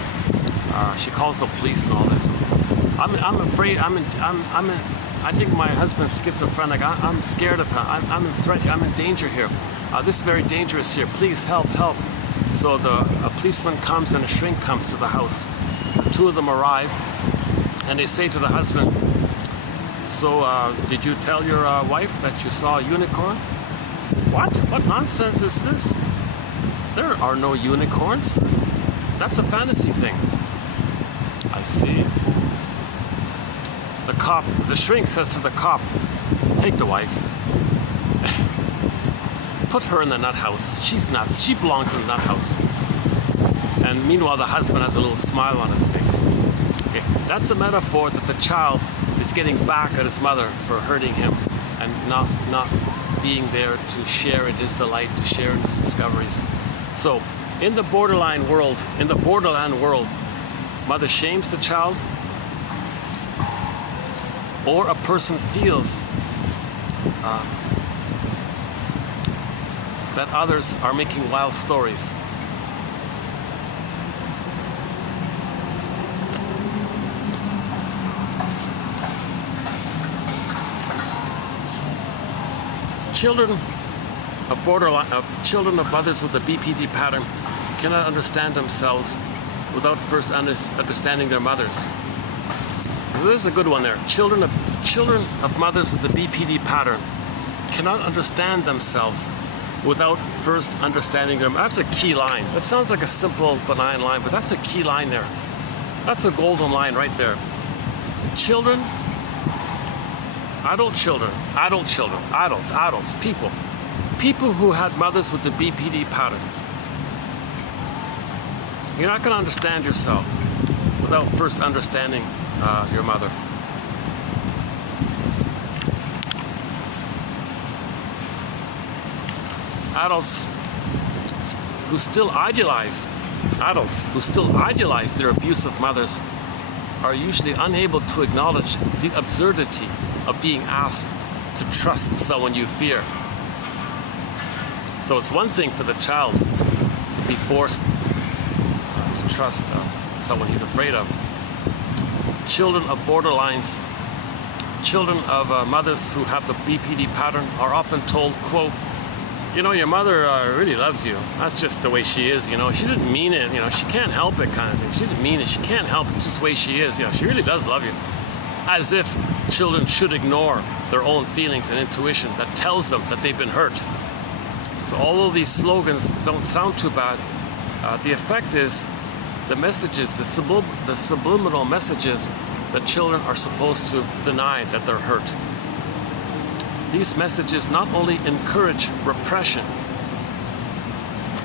She calls the police and all this. I'm afraid. I think my husband's schizophrenic. I'm scared of him. I'm in threat. I'm in danger here. This is very dangerous here. Please help, help. So a policeman comes and a shrink comes to the house. The two of them arrive, and they say to the husband, so, did you tell your wife that you saw a unicorn? What? What nonsense is this? There are no unicorns. That's a fantasy thing. I see. The shrink says to the cop, take the wife. Put her in the nut house. She's nuts. She belongs in the nut house. And meanwhile, the husband has a little smile on his face. Okay, that's a metaphor that the child is getting back at his mother for hurting him and not being there to share in his delight, to share in his discoveries. So, in the Borderland world, mother shames the child, or a person feels that others are making wild stories. Children of Borderland, children of mothers with a BPD pattern cannot understand themselves without first understanding their mothers. There's a good one there. Children of mothers with a BPD pattern cannot understand themselves without first understanding them. That's a key line. That sounds like a simple, benign line, but that's a key line there. That's a golden line right there. Children, adults, people who had mothers with the BPD pattern. You're not going to understand yourself without first understanding your mother. Adults who still idealize their abusive mothers are usually unable to acknowledge the absurdity of being asked to trust someone you fear. So it's one thing for the child to be forced to trust someone he's afraid of. Children of borderlines, children of mothers who have the BPD pattern are often told, quote, you know, your mother really loves you. That's just the way she is, you know. She didn't mean it, you know. She can't help it, kind of thing. She didn't mean it. She can't help it. It's just the way she is, you know. She really does love you. It's as if children should ignore their own feelings and intuition that tells them that they've been hurt. So although these slogans don't sound too bad, the effect is the messages, the subliminal messages that children are supposed to deny that they're hurt. These messages not only encourage repression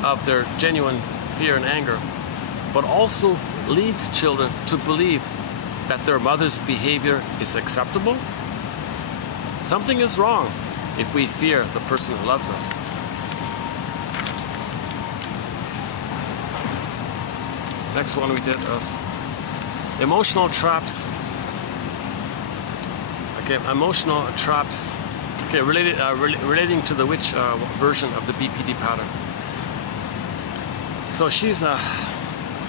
of their genuine fear and anger, but also lead children to believe that their mother's behavior is acceptable. Something is wrong if we fear the person who loves us. Next one we did was emotional traps. Okay, emotional traps. Okay, relating to the witch version of the BPD pattern. So she's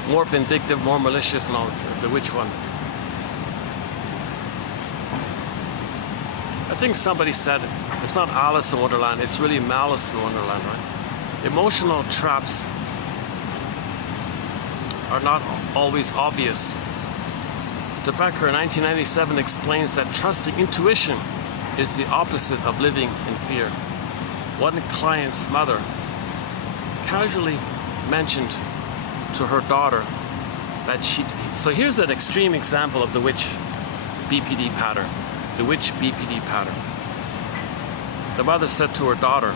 more vindictive, more malicious, and all the witch one. I think somebody said it's not Alice in Wonderland, it's really Malice in Wonderland, right? Emotional traps are not always obvious. De Becker in 1997 explains that trusting intuition is the opposite of living in fear. One client's mother casually mentioned to her daughter that so here's an extreme example of the witch BPD pattern. The witch BPD pattern. The mother said to her daughter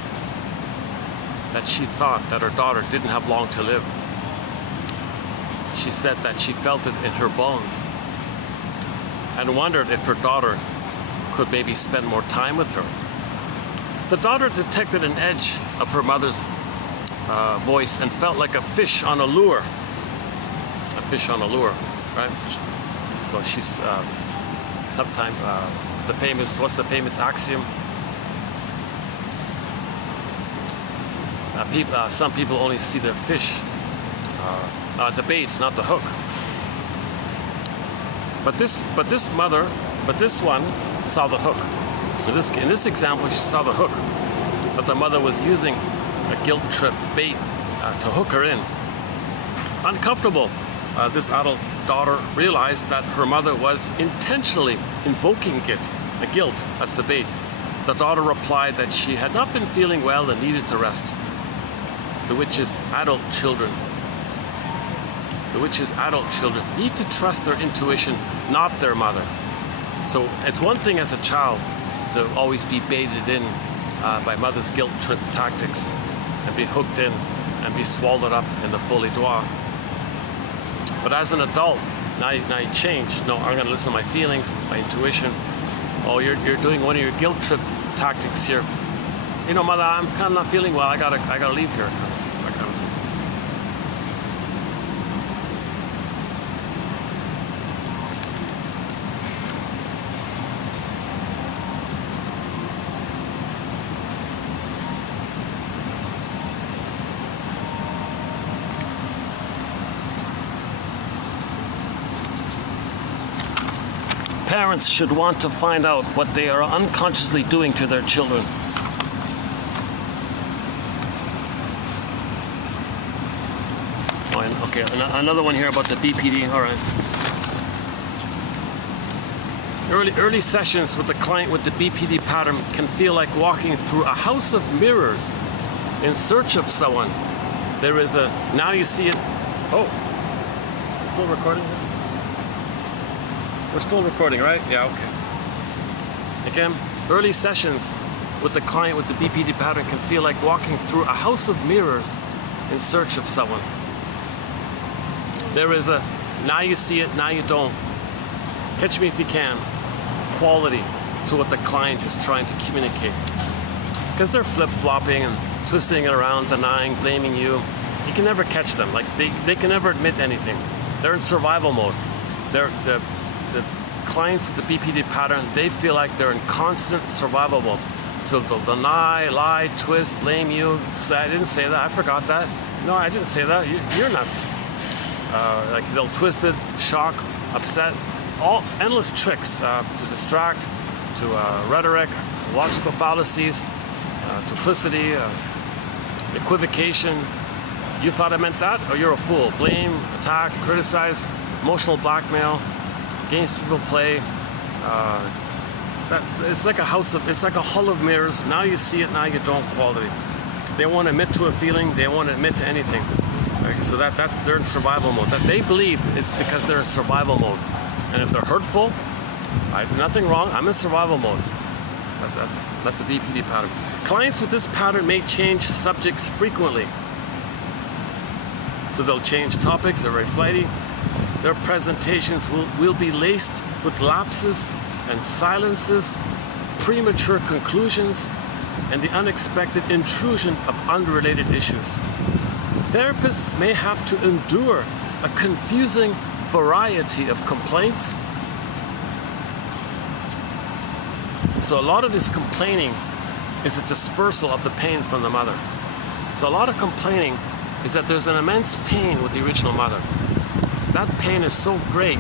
that she thought that her daughter didn't have long to live. She said that she felt it in her bones and wondered if her daughter could maybe spend more time with her. The daughter detected an edge of her mother's voice and felt like a fish on a lure. A fish on a lure, right? So she's sometimes what's the famous axiom? Some people only see the fish, the bait, not the hook. But this one saw the hook. So in this example, she saw the hook, but the mother was using a guilt trip bait to hook her in. Uncomfortable, this adult daughter realized that her mother was intentionally invoking guilt as the bait. The daughter replied that she had not been feeling well and needed to rest. The witch's adult children need to trust their intuition, not their mother. So it's one thing as a child to always be baited in by mother's guilt trip tactics and be hooked in and be swallowed up in the folie douce. But as an adult, now you change. No, I'm going to listen to my feelings, my intuition. Oh, you're doing one of your guilt trip tactics here. You know, mother, I'm kind of not feeling well. I gotta leave here. Parents should want to find out what they are unconsciously doing to their children. Oh, okay, another one here about the BPD. All right. Early sessions with the client with the BPD pattern can feel like walking through a house of mirrors in search of someone. There is a, now you see it. Oh, still recording? We're still recording, right? Yeah, okay. Again, early sessions with the client with the BPD pattern can feel like walking through a house of mirrors in search of someone. There is a now you see it, now you don't. Catch me if you can. Quality to what the client is trying to communicate. Because they're flip-flopping and twisting it around, denying, blaming you. You can never catch them. Like they can never admit anything. They're in survival mode. The clients with the BPD pattern, they feel like they're in constant survival mode. So they'll deny, lie, twist, blame you, say, I didn't say that, I forgot that. No, I didn't say that, you're nuts. Like they'll twist it, shock, upset, all endless tricks to distract, to rhetoric, logical fallacies, duplicity, equivocation. You thought I meant that? Oh, you're a fool. Blame, attack, criticize, emotional blackmail, games people play. It's like a hall of mirrors. Now you see it, now you don't. Quality. They won't admit to a feeling. They won't admit to anything. Right? So they're in survival mode. That they believe it's because they're in survival mode. And if they're hurtful, I do nothing wrong. I'm in survival mode. That's the BPD pattern. Clients with this pattern may change subjects frequently. So they'll change topics. They're very flighty. Their presentations will be laced with lapses and silences, premature conclusions, and the unexpected intrusion of unrelated issues. Therapists may have to endure a confusing variety of complaints. So a lot of this complaining is a dispersal of the pain from the mother. So a lot of complaining is that there's an immense pain with the original mother. That pain is so great,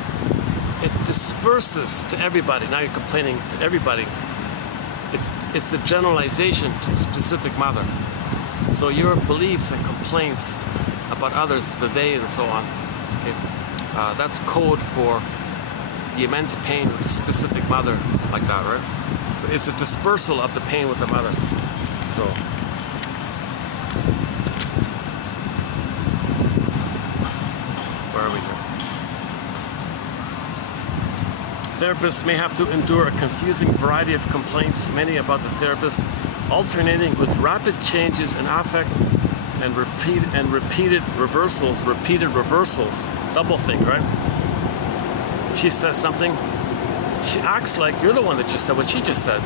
it disperses to everybody. Now you're complaining to everybody. It's the generalization to the specific mother. So your beliefs and complaints about others, the they and so on, okay, that's code for the immense pain with the specific mother, like that, right? So it's a dispersal of the pain with the mother. So where are we here? Therapists may have to endure a confusing variety of complaints, many about the therapist, alternating with rapid changes in affect and repeated reversals. Double think, right? She says something, she acts like you're the one that just said what she just said,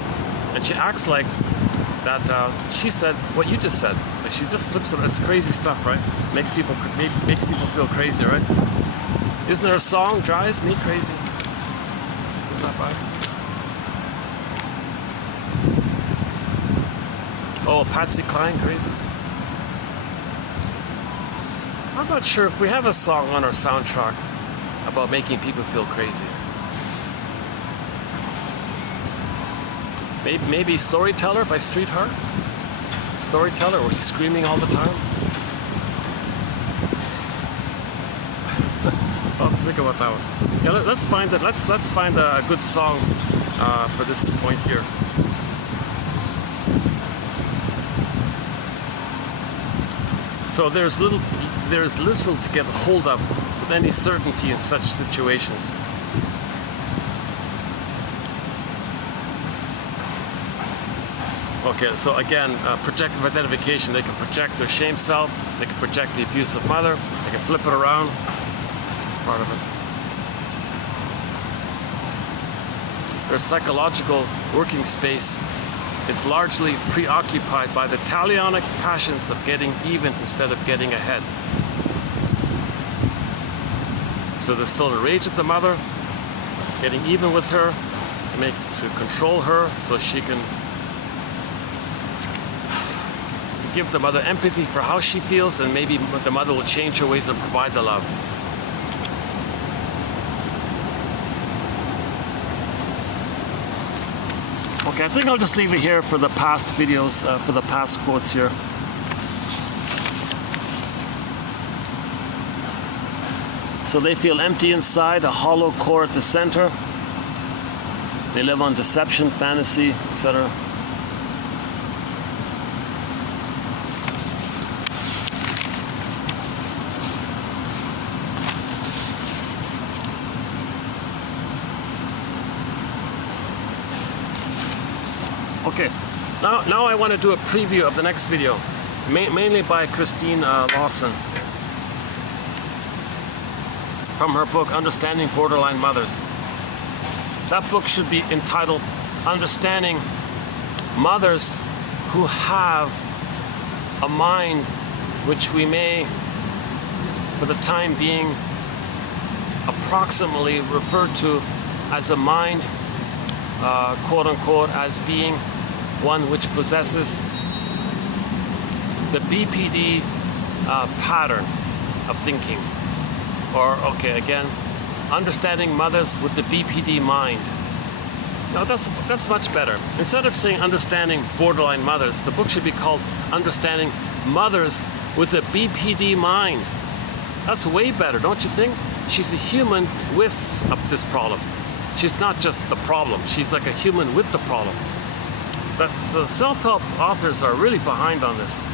and she acts like that she said what you just said. Like she just flips it. It's crazy stuff, right? Makes people feel crazy, right? Isn't there a song, Drives Me Crazy? Is that by? Oh, Patsy Cline, Crazy? I'm not sure if we have a song on our soundtrack about making people feel crazy. Maybe Storyteller by Streetheart? Storyteller, where he's screaming all the time? I'll have to think about that one. Yeah, let's find it. Let's find a good song for this point here. So there's little to get hold of with any certainty in such situations. Okay, so again, projective identification. They can project their shame self. They can project the abusive mother. They can flip it around. It's part of it. Their psychological working space is largely preoccupied by the talionic passions of getting even instead of getting ahead. So there's still a rage at the mother, getting even with her, to control her so she can give the mother empathy for how she feels, and maybe the mother will change her ways and provide the love. Okay, I think I'll just leave it here for the past videos, for the past quotes here. So they feel empty inside, a hollow core at the center. They live on deception, fantasy, etc. Okay, now I want to do a preview of the next video, mainly by Christine Lawson. from her book, Understanding Borderline Mothers. That book should be entitled Understanding Mothers Who Have a Mind which we may, for the time being, approximately refer to as a mind, quote unquote, as being one which possesses the BPD pattern of thinking. Or, okay, again, understanding mothers with the BPD mind. Now that's much better. Instead of saying understanding borderline mothers, the book should be called Understanding Mothers with a BPD mind. That's way better, don't you think? She's a human with this problem. She's not just the problem. She's like a human with the problem. So self-help authors are really behind on this.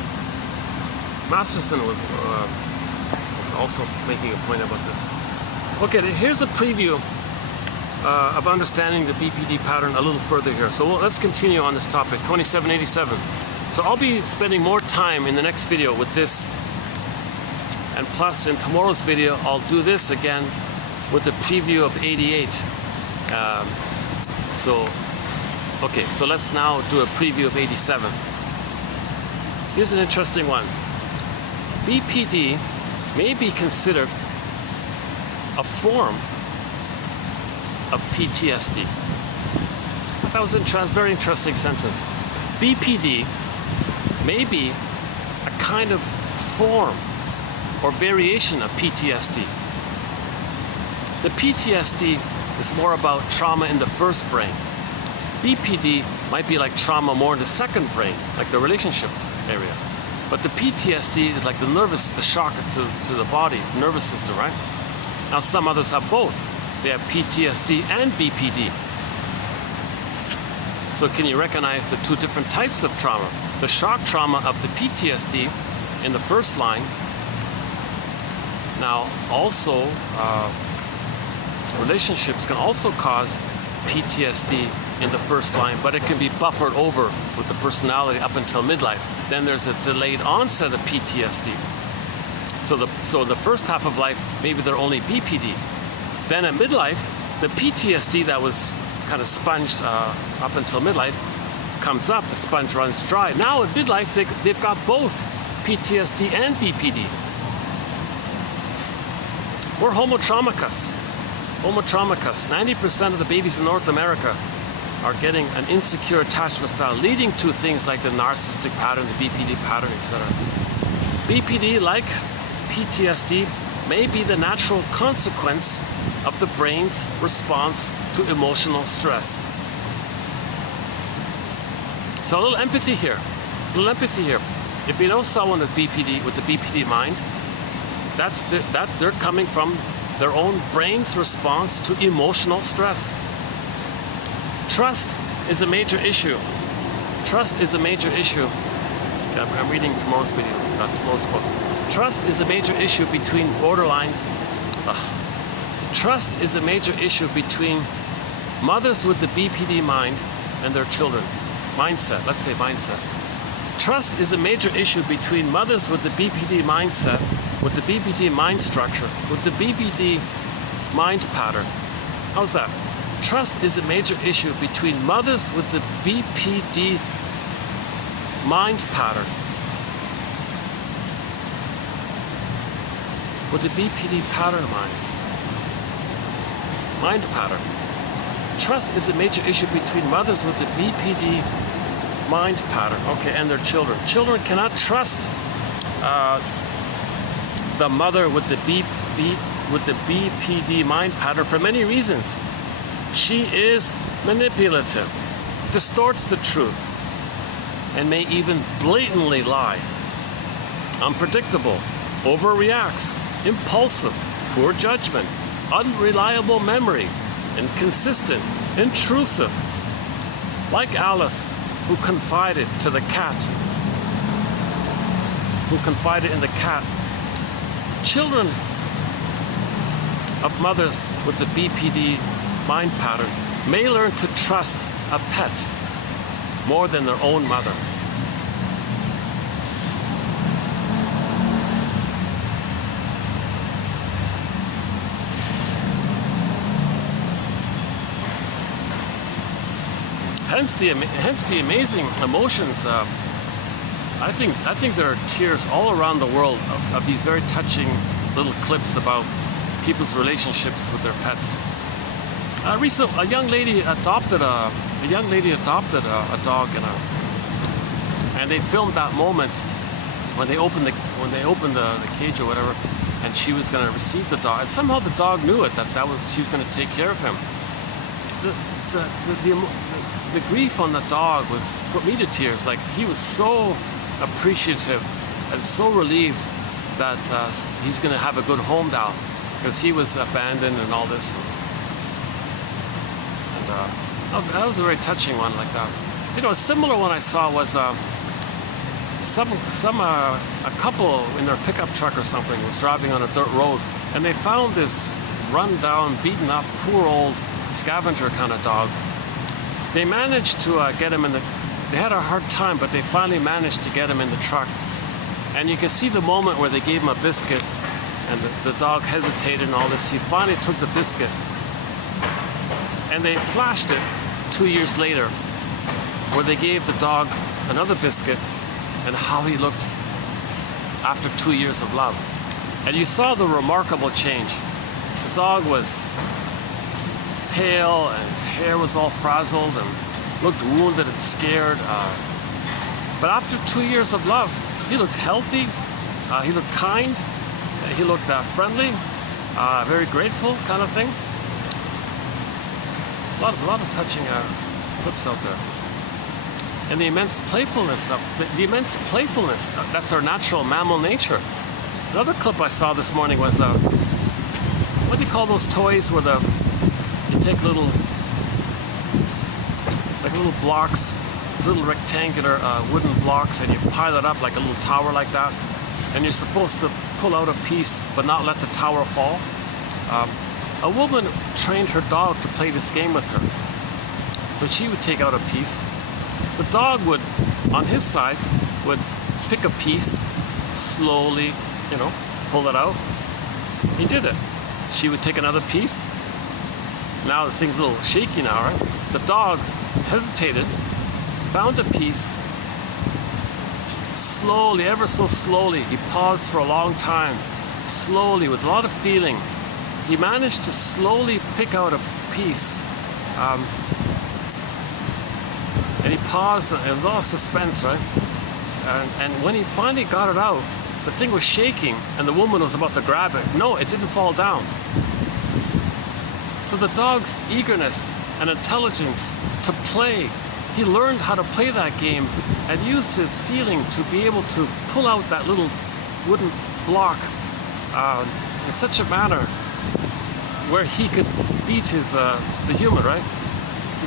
Masterson was also making a point about this. Okay, here's a preview of understanding the BPD pattern a little further here. So let's continue on this topic, 2787. So I'll be spending more time in the next video with this. And plus, in tomorrow's video, I'll do this again with the preview of 88. So let's now do a preview of 87. Here's an interesting one. BPD may be considered a form of PTSD. That was a very interesting sentence. BPD may be a kind of form or variation of PTSD. The PTSD is more about trauma in the first brain. BPD might be like trauma more in the second brain, like the relationship area. But the PTSD is like the shock to the body, nervous system, right? Now some others have both. They have PTSD and BPD. So can you recognize the two different types of trauma? The shock trauma of the PTSD in the first line. Now also, relationships can also cause PTSD in the first line, but it can be buffered over with the personality up until midlife. Then there's a delayed onset of PTSD. So the first half of life, maybe they're only BPD. Then at midlife, the PTSD that was kind of sponged up until midlife comes up, the sponge runs dry. Now at midlife, they've got both PTSD and BPD. We're homotraumicus. Homotraumicus. 90% of the babies in North America are getting an insecure attachment style, leading to things like the narcissistic pattern, the BPD pattern, etc. BPD, like PTSD, may be the natural consequence of the brain's response to emotional stress. So a little empathy here. A little empathy here. If you know someone with the BPD mind, they're coming from their own brain's response to emotional stress. Trust is a major issue. Trust is a major issue. I'm reading tomorrow's videos, not tomorrow's posts. Trust is a major issue between borderlines. Trust is a major issue between mothers with the BPD mind and their children. Mindset, let's say mindset. Trust is a major issue between mothers with the BPD mindset, with the BPD mind structure, with the BPD mind pattern. How's that? Trust is a major issue between mothers with the BPD mind pattern, with the BPD pattern mind pattern. Trust is a major issue between mothers with the BPD mind pattern, okay, and their children. Children cannot trust the mother with the BPD mind pattern for many reasons. She is manipulative, distorts the truth, and may even blatantly lie. Unpredictable, overreacts, impulsive, poor judgment, unreliable memory, inconsistent, intrusive. Like Alice, who confided in the cat. Children of mothers with the BPD mind pattern may learn to trust a pet more than their own mother. hence the amazing emotions. I think there are tears all around the world of these very touching little clips about people's relationships with their pets. Recently, a young lady adopted a dog, and they filmed that moment when they opened the cage or whatever, and she was going to receive the dog, and somehow the dog knew it, she was going to take care of him. The grief on the dog put me to tears. Like, he was so appreciative and so relieved that he's going to have a good home now, because he was abandoned and all this. And that was a very touching one like that. You know, a similar one I saw was a couple in their pickup truck or something was driving on a dirt road, and they found this run-down, beaten-up, poor old scavenger kind of dog. They managed to get him in they had a hard time, but they finally managed to get him in the truck. And you can see the moment where they gave him a biscuit, and the dog hesitated and all this. He finally took the biscuit, and they flashed it 2 years later, where they gave the dog another biscuit, and how he looked after 2 years of love. And you saw the remarkable change. The dog was pale, and his hair was all frazzled and looked wounded and scared. But after 2 years of love, he looked healthy, he looked kind, he looked friendly, very grateful kind of thing. A lot of touching clips out there. And the immense playfulness, that's our natural mammal nature. Another clip I saw this morning was, what do you call those toys where you take little blocks, little rectangular wooden blocks, and you pile it up like a little tower like that, and you're supposed to pull out a piece but not let the tower fall. A woman trained her dog to play this game with her. So she would take out a piece. The dog would, on his side, would pick a piece, slowly, pull it out. He did it. She would take another piece. Now the thing's a little shaky now, right? The dog hesitated, found a piece, slowly, ever so slowly. He paused for a long time, slowly, with a lot of feeling. He managed to slowly pick out a piece. And he paused, and it was all suspense, right? And when he finally got it out, the thing was shaking, and the woman was about to grab it. No, it didn't fall down. So the dog's eagerness and intelligence to play, he learned how to play that game and used his feeling to be able to pull out that little wooden block in such a manner where he could beat the human, right?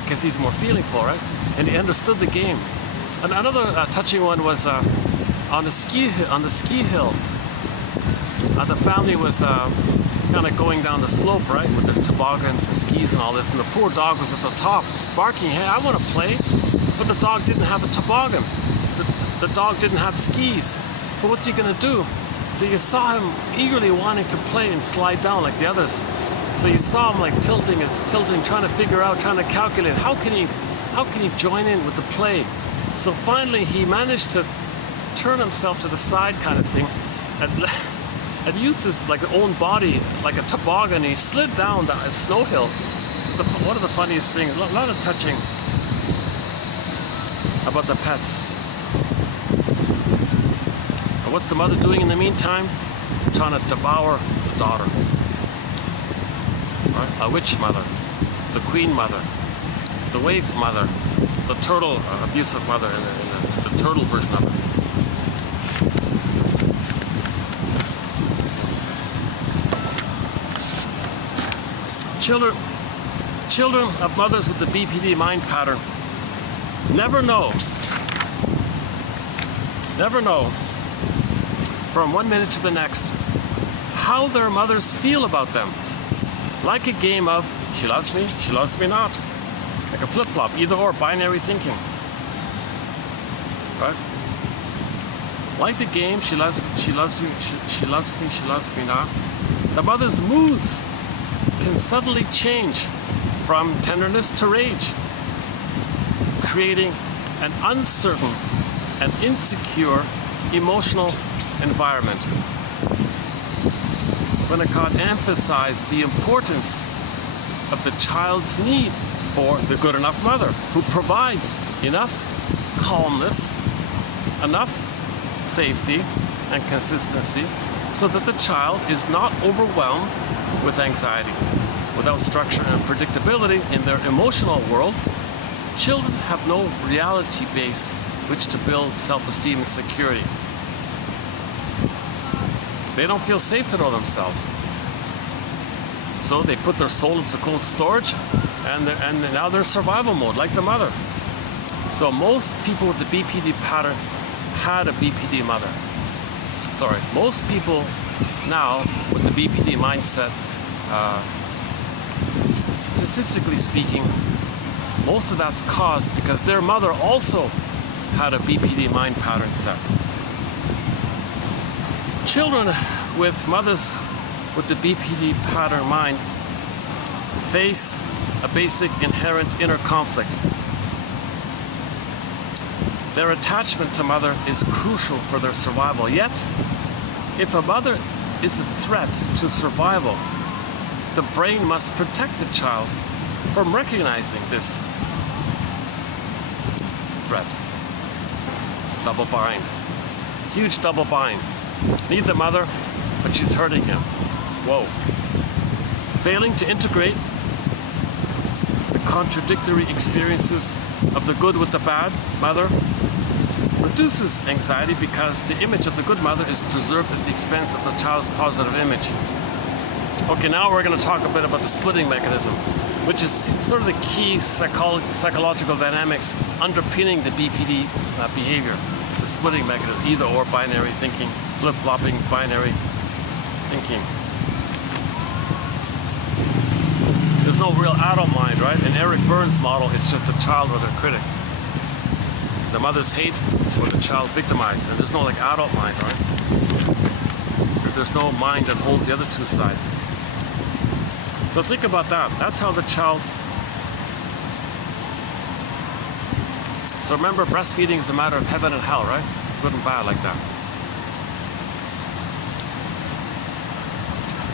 Because he's more feelingful, right? And he understood the game. And another touching one was on the ski hill. The family was kind of going down the slope, right, with the toboggans and skis and all this, and the poor dog was at the top, barking, "Hey, I want to play," but the dog didn't have a toboggan. The dog didn't have skis. So what's he going to do? So you saw him eagerly wanting to play and slide down like the others. So you saw him like tilting, trying to figure out, trying to calculate how can he join in with the play. So finally he managed to turn himself to the side kind of thing, and used his own body like a toboggan. He slid down a snow hill. It's one of the funniest things. A lot of touching about the pets. And what's the mother doing in the meantime? Trying to devour the daughter. Right? A witch mother, the queen mother, the waif mother, the turtle abusive mother, and the turtle version of it. Children of mothers with the BPD mind pattern never know from 1 minute to the next how their mothers feel about them. Like a game of she loves me not. Like a flip-flop, either or, binary thinking. Right? Like the game, she loves me not. The mother's moods can suddenly change from tenderness to rage. creating an uncertain and insecure emotional environment. Winnicott emphasized the importance of the child's need for the good enough mother who provides enough calmness, enough safety and consistency so that the child is not overwhelmed with anxiety. Without structure and predictability in their emotional world, children have no reality base which to build self-esteem and security. They don't feel safe to know themselves. So they put their soul into cold storage and now they're in survival mode, like the mother. So most people with the BPD pattern had a BPD mother. Sorry, most people now with the BPD mindset, statistically speaking, most of that's caused because their mother also had a BPD mind pattern set. Children with mothers with the BPD pattern mind face a basic inherent inner conflict. Their attachment to mother is crucial for their survival. Yet, if a mother is a threat to survival, the brain must protect the child from recognizing this threat. Double bind. Huge double bind. Need the mother, but she's hurting him. Whoa. Failing to integrate the contradictory experiences of the good with the bad mother reduces anxiety because the image of the good mother is preserved at the expense of the child's positive image. Okay, now we're going to talk a bit about the splitting mechanism, which is sort of the key psychological dynamics underpinning the BPD behavior. It's a splitting mechanism, either or binary thinking, flip-flopping binary thinking. There's no real adult mind, right? In Eric Berne's model, it's just a child or their critic. The mother's hate or the child victimized, and there's no like adult mind, right? There's no mind that holds the other two sides. So think about that. That's how the child. So remember, breastfeeding is a matter of heaven and hell, right? Good and bad, like that.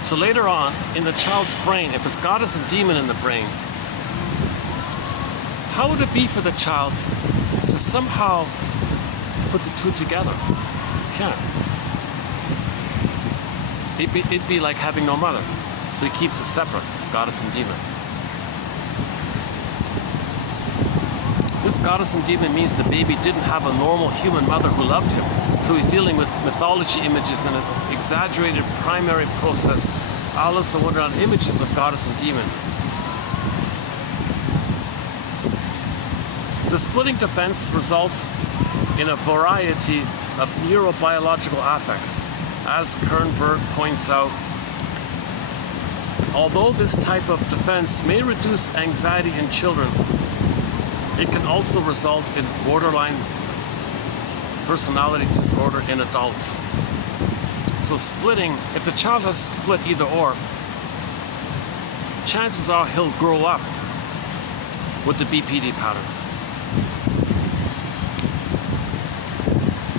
So later on, in the child's brain, if it's goddess and demon in the brain, how would it be for the child to somehow put the two together? You can't. It'd be like having no mother. So he keeps it separate, goddess and demon. This goddess and demon means the baby didn't have a normal human mother who loved him. So he's dealing with mythology images and an exaggerated primary process, Alice in Wonderland images of goddess and demon. The splitting defense results in a variety of neurobiological affects. As Kernberg points out, although this type of defense may reduce anxiety in children, it can also result in borderline personality disorder in adults. So splitting, if the child has split either or, chances are he'll grow up with the BPD pattern.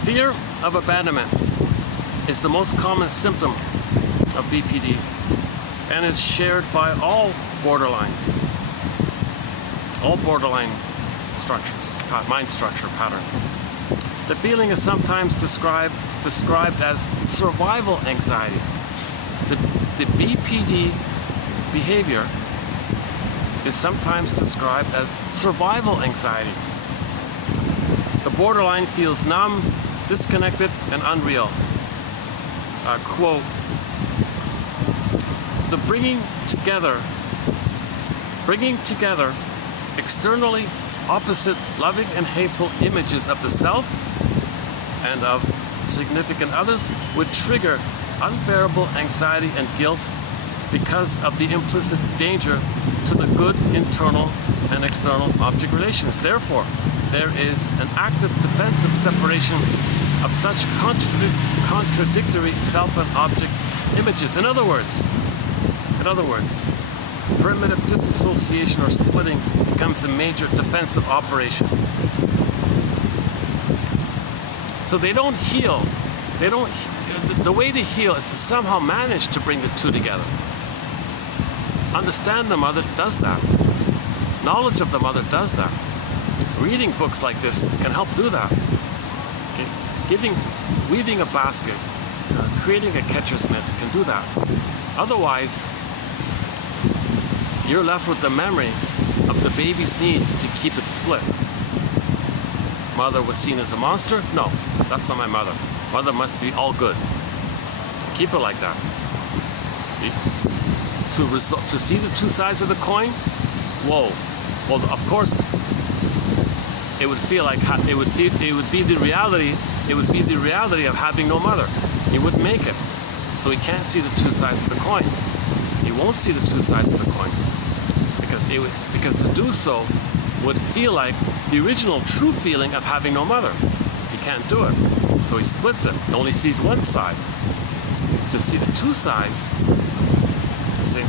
Fear of abandonment is the most common symptom of BPD and is shared by all borderlines, all borderline structures, mind structure patterns. The feeling is sometimes described as survival anxiety. The BPD behavior is sometimes described as survival anxiety. The borderline feels numb, disconnected, and unreal. Quote, the bringing together externally opposite loving and hateful images of the self and of significant others would trigger unbearable anxiety and guilt because of the implicit danger to the good internal and external object relations. Therefore, there is an active defensive separation of such contradictory self and object images. In other words, primitive disassociation or splitting becomes a major defensive operation. So they don't heal. The way to heal is to somehow manage to bring the two together. Understand the mother does that. Knowledge of the mother does that. Reading books like this can help do that. Okay? Weaving a basket, creating a catcher's mitt can do that. Otherwise, you're left with the memory of the baby's need to keep it split. Mother was seen as a monster? No, that's not my mother. Mother must be all good. Keep it like that. To see the two sides of the coin? Whoa. Well, of course, it would feel like it would be the reality of having no mother. He wouldn't make it. So he can't see the two sides of the coin. He won't see the two sides of the coin. Because to do so would feel like the original true feeling of having no mother. He can't do it. So he splits it. He only sees one side. To see the two sides, you see?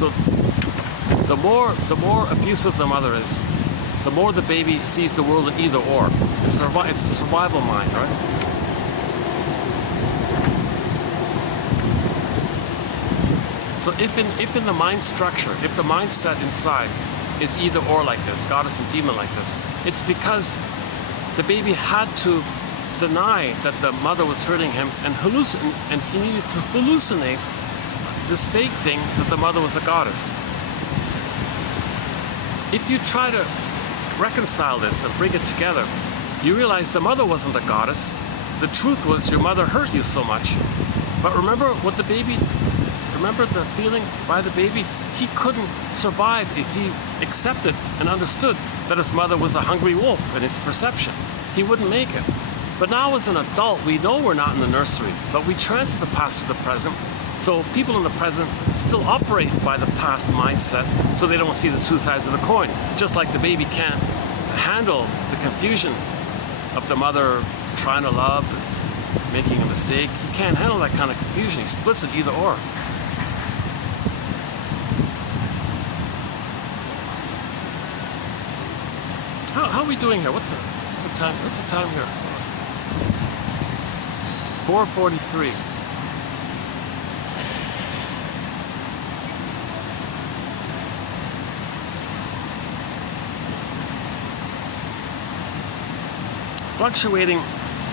So the more abusive the mother is, the more the baby sees the world in either or. It's a survival mind, right? So if in the mind structure, if the mindset inside is either or like this, goddess and demon like this, it's because the baby had to deny that the mother was hurting him and he needed to hallucinate this fake thing that the mother was a goddess. If you try to reconcile this and bring it together, you realize the mother wasn't a goddess. The truth was your mother hurt you so much. But remember the feeling by the baby? He couldn't survive if he accepted and understood that his mother was a hungry wolf in his perception. He wouldn't make it. But now as an adult, we know we're not in the nursery, but we transfer the past to the present. So people in the present still operate by the past mindset, so they don't see the two sides of the coin. Just like the baby can't handle the confusion of the mother trying to love, making a mistake. He can't handle that kind of confusion. He splits it either or. How are we doing here? What's the time? What's the time here? 4:43.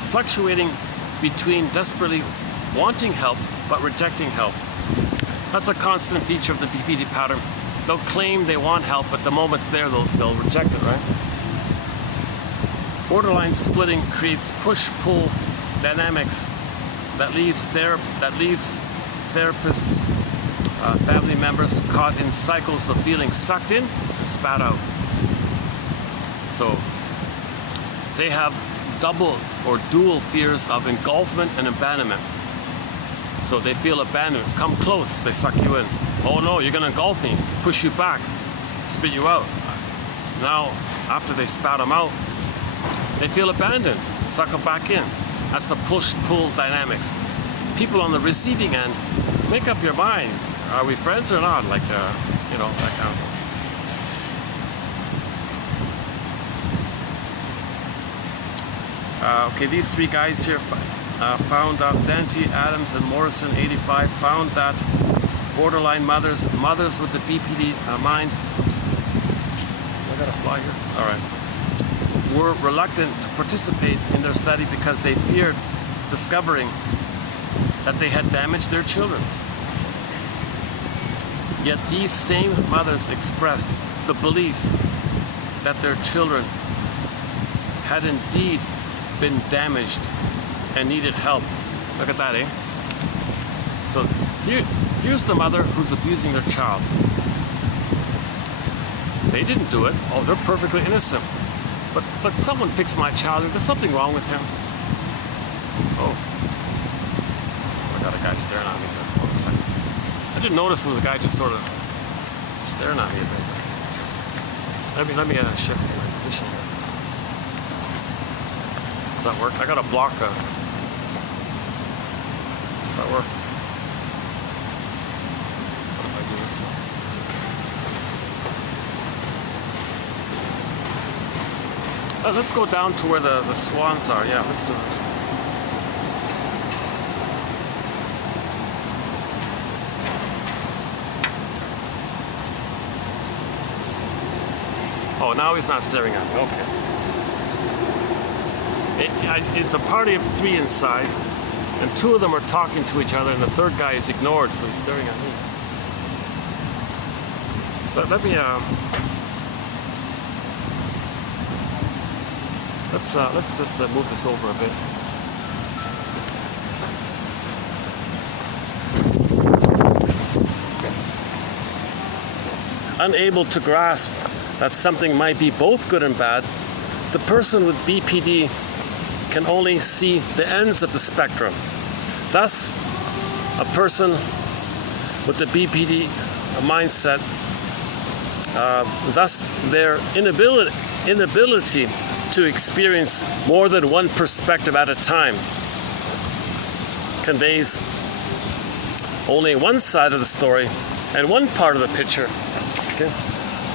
Fluctuating between desperately wanting help but rejecting help. That's a constant feature of the BPD pattern. They'll claim they want help, but the moment it's there, they'll reject it, right? Borderline splitting creates push-pull dynamics that leaves therapists, family members caught in cycles of feeling sucked in and spat out. So they have double or dual fears of engulfment and abandonment. So they feel abandoned. Come close, they suck you in. Oh no, you're gonna engulf me, push you back, spit you out. Now, after they spat them out, they feel abandoned, suck them back in. That's the push-pull dynamics. People on the receiving end, make up your mind. Are we friends or not? Like, you know, that kind of thing. Okay, these three guys here found out, Dante, Adams, and Morrison, 85, found that borderline mothers with the BPD mind, oops, I got a fly here? All right. Were reluctant to participate in their study because they feared discovering that they had damaged their children. Yet these same mothers expressed the belief that their children had indeed been damaged and needed help. Look at that, eh? So here's the mother who's abusing their child. They didn't do it. Oh, they're perfectly innocent. But someone fixed my child. There's something wrong with him. Oh. I got a guy staring at me there. Hold on a second. I didn't notice there was a guy just sort of staring at me a bit. Let me shift my position here. So that work? I got a block. Does that work? What if I do this? Let's go down to where the swans are. Yeah, let's do it. Oh, now he's not staring at me. Okay. It's a party of 3 inside, and 2 of them are talking to each other, and the 3rd guy is ignored, so he's staring at me. But let me let's just move this over a bit. Unable to grasp that something might be both good and bad, the person with BPD can only see the ends of the spectrum. Thus, a person with the BPD mindset, thus their inability to experience more than one perspective at a time conveys only one side of the story and one part of the picture. Okay?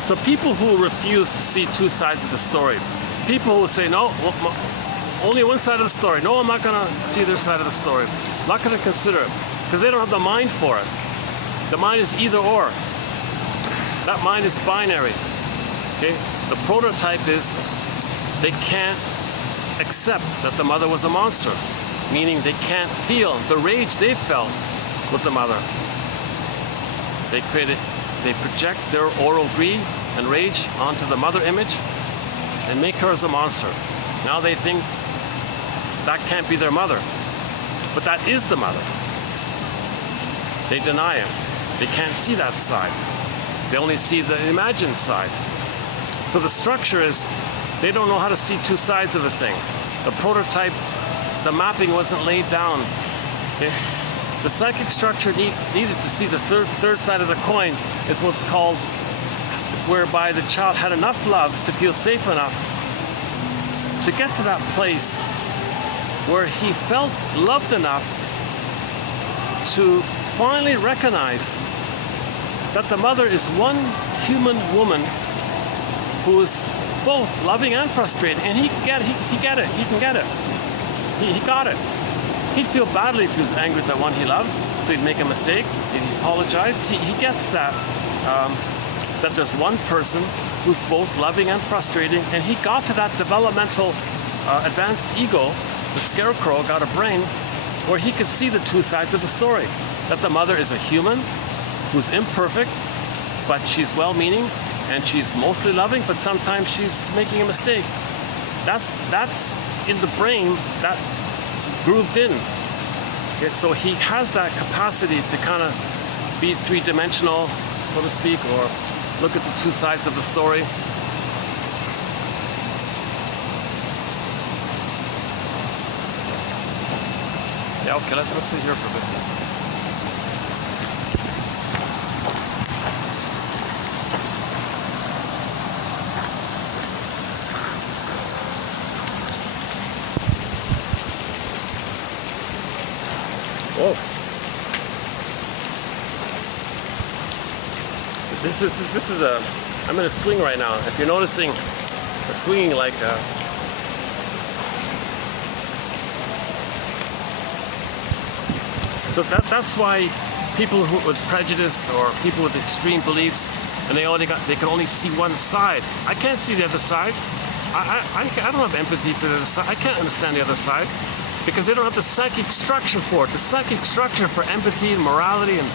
So people who refuse to see 2 sides of the story, people who say, no, only one side of the story, no, I'm not going to see their side of the story, I'm not going to consider it, because they don't have the mind for it. The mind is either or. That mind is binary. Okay? The prototype is they can't accept that the mother was a monster, meaning they can't feel the rage they felt with the mother. They project their oral greed and rage onto the mother image and make her as a monster. Now they think that can't be their mother, but that is the mother. They deny it. They can't see that side. They only see the imagined side. So the structure is they don't know how to see 2 sides of a thing. The prototype, the mapping wasn't laid down. Okay? The psychic structure needed to see the third side of the coin is what's called, whereby the child had enough love to feel safe enough to get to that place where he felt loved enough to finally recognize that the mother is one human woman who is both loving and frustrating, and he can get it. He got it. He'd feel badly if he was angry at the one he loves, so he'd make a mistake, he'd apologize. He gets that, that there's one person who's both loving and frustrating, and he got to that developmental advanced ego, the scarecrow got a brain, where he could see the 2 sides of the story. That the mother is a human who's imperfect, but she's well-meaning, and she's mostly loving, but sometimes she's making a mistake. That's in the brain, that grooved in. Okay, so he has that capacity to kind of be 3-dimensional, so to speak, or look at the 2 sides of the story. Yeah, okay, let's sit here for a bit. Whoa. This is a, I'm in a swing right now. If you're noticing a swinging like so that's why people with prejudice or people with extreme beliefs, and they can only see one side. I can't see the other side. I don't have empathy for the other side. I can't understand the other side. Because they don't have the psychic structure for it. The psychic structure for empathy and morality and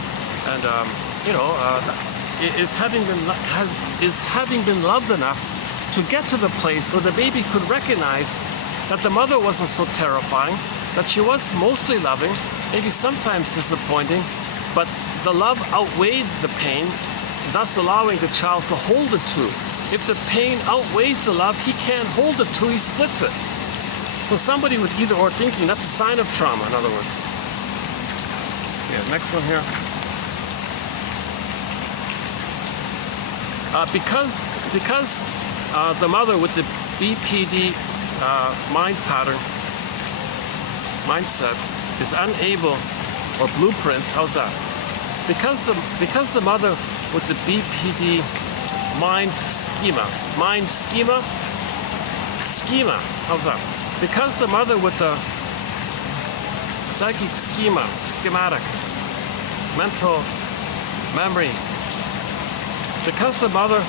is having been loved enough to get to the place where the baby could recognize that the mother wasn't so terrifying, that she was mostly loving, maybe sometimes disappointing, but the love outweighed the pain, thus allowing the child to hold the 2. If the pain outweighs the love, he can't hold the 2, he splits it. So somebody with either or thinking, that's a sign of trauma, in other words. Yeah, next one here. Because the mother with the BPD mind pattern mindset is unable, or blueprint, how's that? Because the mother with the BPD mind schema, how's that? Because the mother with the psychic schematic, mental memory, because the mother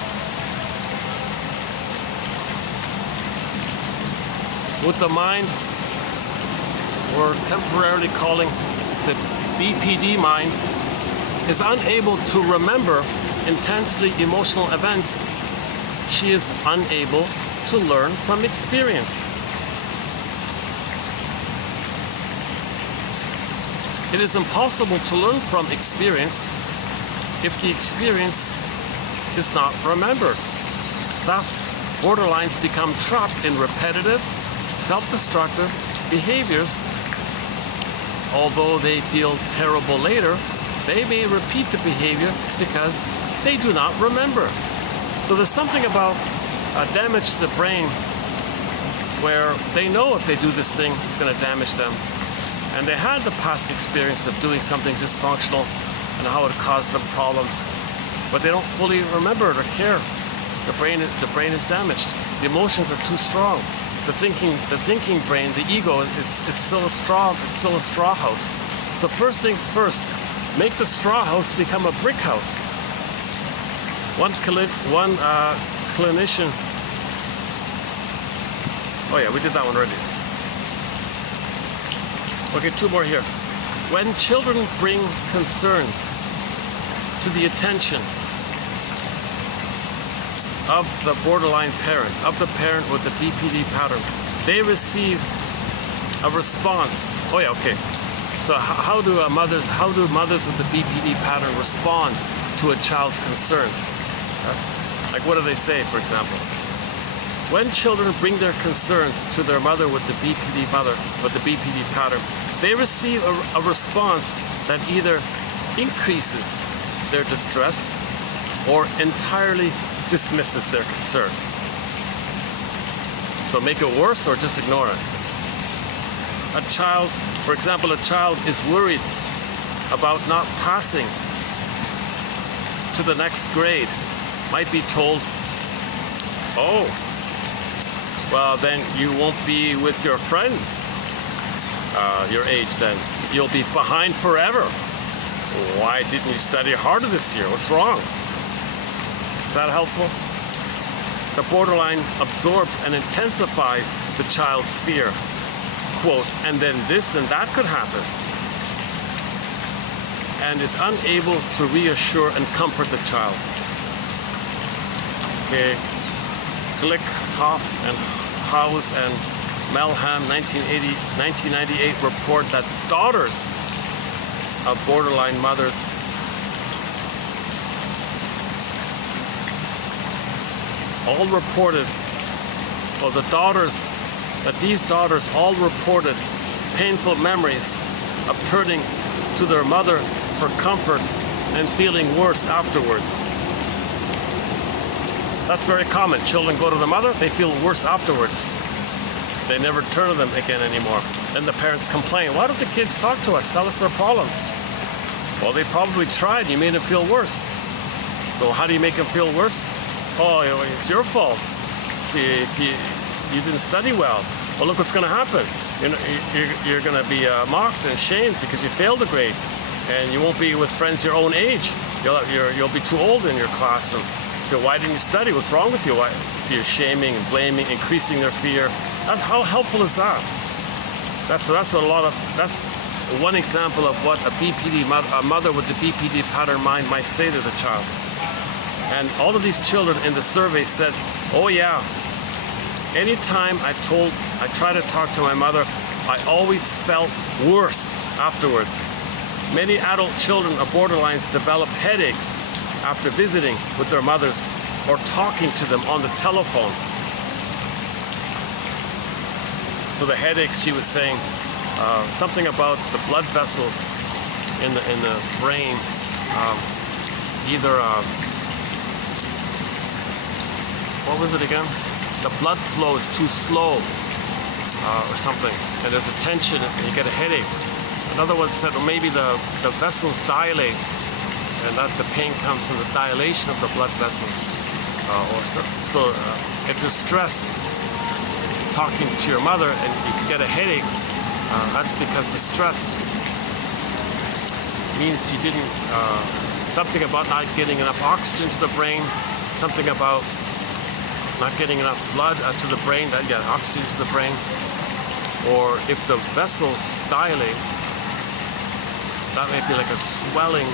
with the mind we're temporarily calling the BPD mind is unable to remember intensely emotional events, she is unable to learn from experience. It is impossible to learn from experience if the experience is not remembered. Thus, borderlines become trapped in repetitive, self-destructive behaviors. Although they feel terrible later, they may repeat the behavior because they do not remember. So there's something about damage to the brain where they know if they do this thing, it's going to damage them. And they had the past experience of doing something dysfunctional and how it caused them problems, but they don't fully remember it or care. The brain is damaged. The emotions are too strong. The thinking brain, the ego, it's still a straw house. So first things first, make the straw house become a brick house. One clinician. Oh yeah, we did that one already. Okay, two more here. When children bring concerns to the attention of the borderline parent, of the parent with the BPD pattern, they receive a response. Oh yeah, okay. So how do mothers with the BPD pattern respond to a child's concerns? Like what do they say, for example? When children bring their concerns to their mother with the BPD pattern, they receive a response that either increases their distress or entirely dismisses their concern. So make it worse or just ignore it. A child, for example, a child is worried about not passing to the next grade, might be told, oh, well then you won't be with your friends your age then. You'll be behind forever. Why didn't you study harder this year? What's wrong? Is that helpful? The borderline absorbs and intensifies the child's fear. Quote, and then this and that could happen. And is unable to reassure and comfort the child. Okay. Glick, Hoff, and House and Melham 1998 report that daughters of borderline mothers all reported, well, these daughters all reported painful memories of turning to their mother for comfort and feeling worse afterwards. That's very common. Children go to the mother, they feel worse afterwards. They never turn to them again anymore. Then the parents complain, why don't the kids talk to us, tell us their problems? Well, they probably tried, you made them feel worse. So how do you make them feel worse? Oh, it's your fault. See, if you didn't study well, well, look what's going to happen. You're going to be mocked and shamed because you failed a grade, and you won't be with friends your own age. You'll be too old in your class. And so why didn't you study? What's wrong with you? Why? So you're shaming and blaming, increasing their fear. How helpful is that? That's one example of what a mother with the BPD pattern mind might say to the child. And all of these children in the survey said, oh yeah, anytime I try to talk to my mother, I always felt worse afterwards. Many adult children of borderlines develop headaches after visiting with their mothers or talking to them on the telephone. So the headaches, she was saying, something about the blood vessels in the brain, what was it again? The blood flow is too slow. or something, and there's a tension and you get a headache. Another one said, well, maybe the vessels dilate, and that the pain comes from the dilation of the blood vessels. If there's stress talking to your mother and you can get a headache, that's because the stress means you didn't, something about not getting enough oxygen to the brain, something about not getting enough blood to the brain, oxygen to the brain. Or if the vessels dilate, that may be like a swelling,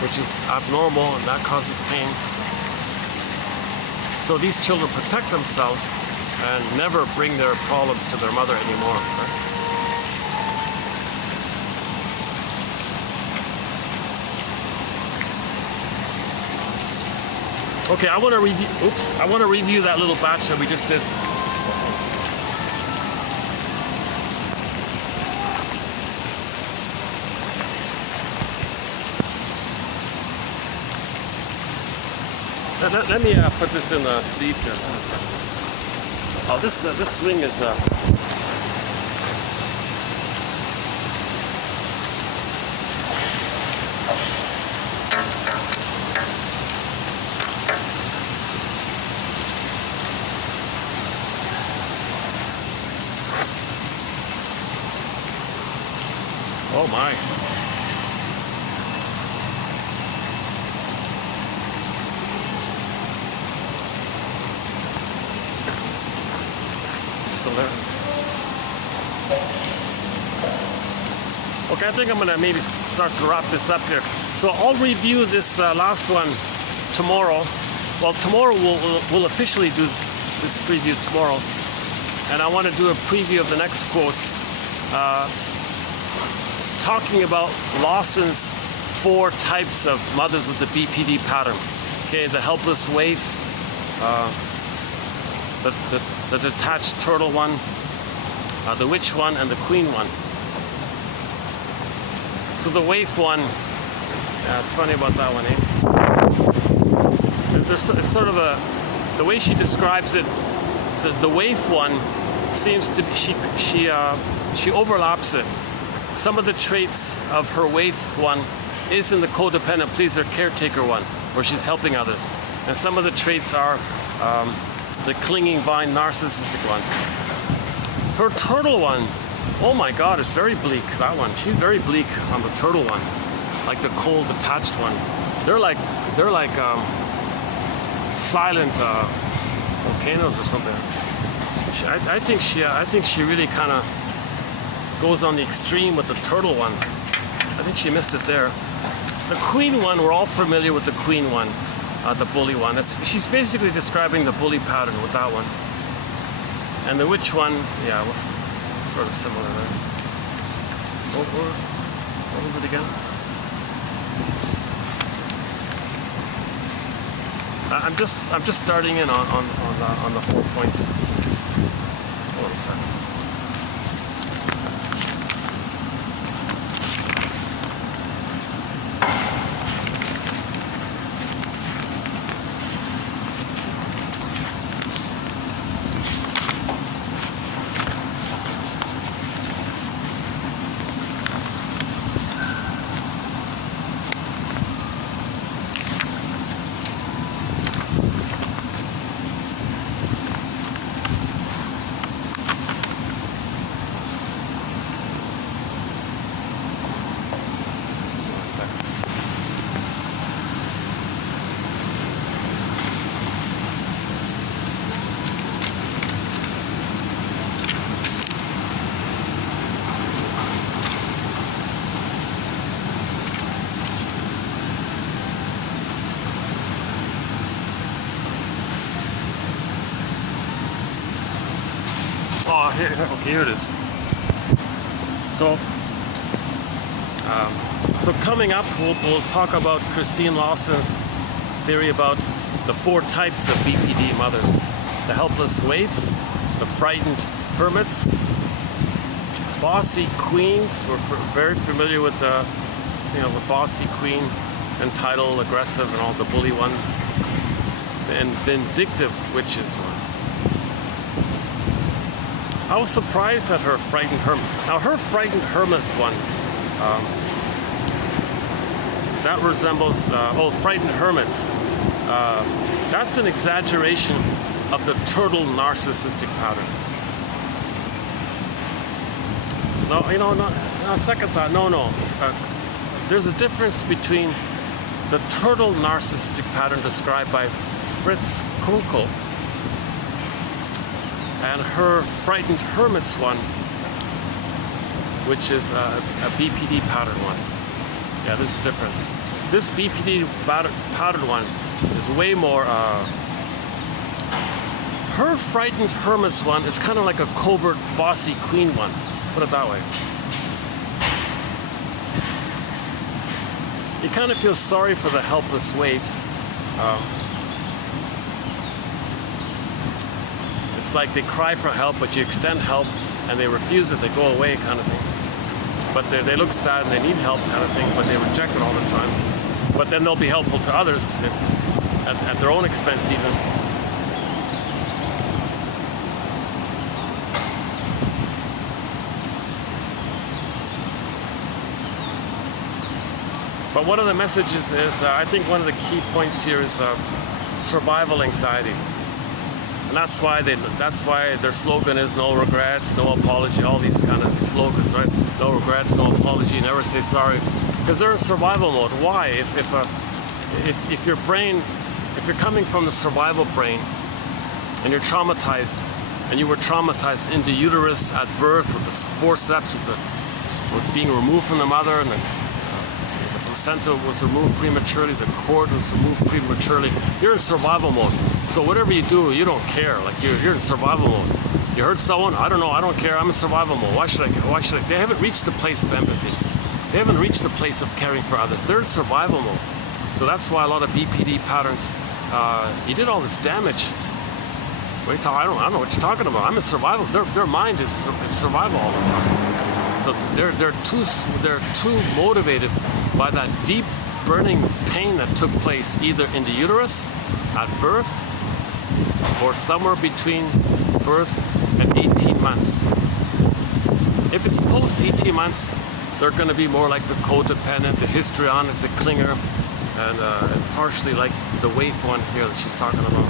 which is abnormal, and that causes pain. So these children protect themselves and never bring their problems to their mother anymore. Right? Okay, I want to review. Oops, I want to review that little batch that we just did. Let me put this in the sleeve here. Oh, this swing is. Oh my. Still there. Okay, I think I'm gonna maybe start to wrap this up here. So I'll review this last one tomorrow. Well, tomorrow we'll officially do this preview tomorrow, and I want to do a preview of the next quotes. Talking about Lawson's 4 types of mothers with the BPD pattern. Okay, the helpless waif, the detached turtle one, the witch one, and the queen one. So the waif one, it's funny about that one, eh? It's sort of the way she describes it, the waif one seems to be, she overlaps it. Some of the traits of her waif one is in the codependent pleaser caretaker one, where she's helping others. And some of the traits are the clinging vine narcissistic one. Her turtle one, oh my God, it's very bleak, that one. She's very bleak on the turtle one, like the cold detached one. They're like silent volcanoes or something. I think she really kind of goes on the extreme with the turtle one. I think she missed it there. The queen one, we're all familiar with the queen one, the bully one. She's basically describing the bully pattern with that one. And the witch one, yeah, sort of similar there. What was it again? I'm just starting in on the 4 points. Hold on a second. Oh, okay, here it is. So coming up, we'll talk about Christine Lawson's theory about the 4 types of BPD mothers: the helpless waifs, the frightened hermits, bossy queens. We're very familiar with the bossy queen, entitled, aggressive, and all the bully one, and vindictive witches one. I was surprised at her frightened hermit. Now her frightened hermits one, that resembles, frightened hermits. That's an exaggeration of the turtle narcissistic pattern. No, you know, second thought, no. There's a difference between the turtle narcissistic pattern described by Fritz Kunkel and her frightened hermits one, which is a BPD pattern one. Yeah, there's a difference. This BPD pattern one is way more, her frightened hermits one is kind of like a covert bossy queen one, put it that way. You kind of feel sorry for the helpless waifs. It's like they cry for help, but you extend help and they refuse it, they go away kind of thing. But they look sad and they need help kind of thing, but they reject it all the time. But then they'll be helpful to others at their own expense even. But one of the messages is, I think one of the key points here is survival anxiety. And that's why their slogan is no regrets, no apology, all these kind of slogans, right? No regrets, no apology, never say sorry. Because they're in survival mode. Why? If your brain, if you're coming from the survival brain and you're traumatized, and you were traumatized into uterus at birth with the forceps, with being removed from the mother, and the placenta was removed prematurely, the cord was removed prematurely, you're in survival mode. So whatever you do, you don't care. Like you're in survival mode. You hurt someone, I don't know, I don't care, I'm in survival mode. Why should I? They haven't reached the place of empathy. They haven't reached the place of caring for others. They're in survival mode. So that's why a lot of BPD patterns, you did all this damage. I don't know what you're talking about. I'm in survival. Their mind is survival all the time. So they're too motivated by that deep burning pain that took place either in the uterus at birth or somewhere between birth and 18 months. If it's post 18 months, they're going to be more like the codependent, the histrionic, the clinger, and partially like the waif one here that she's talking about.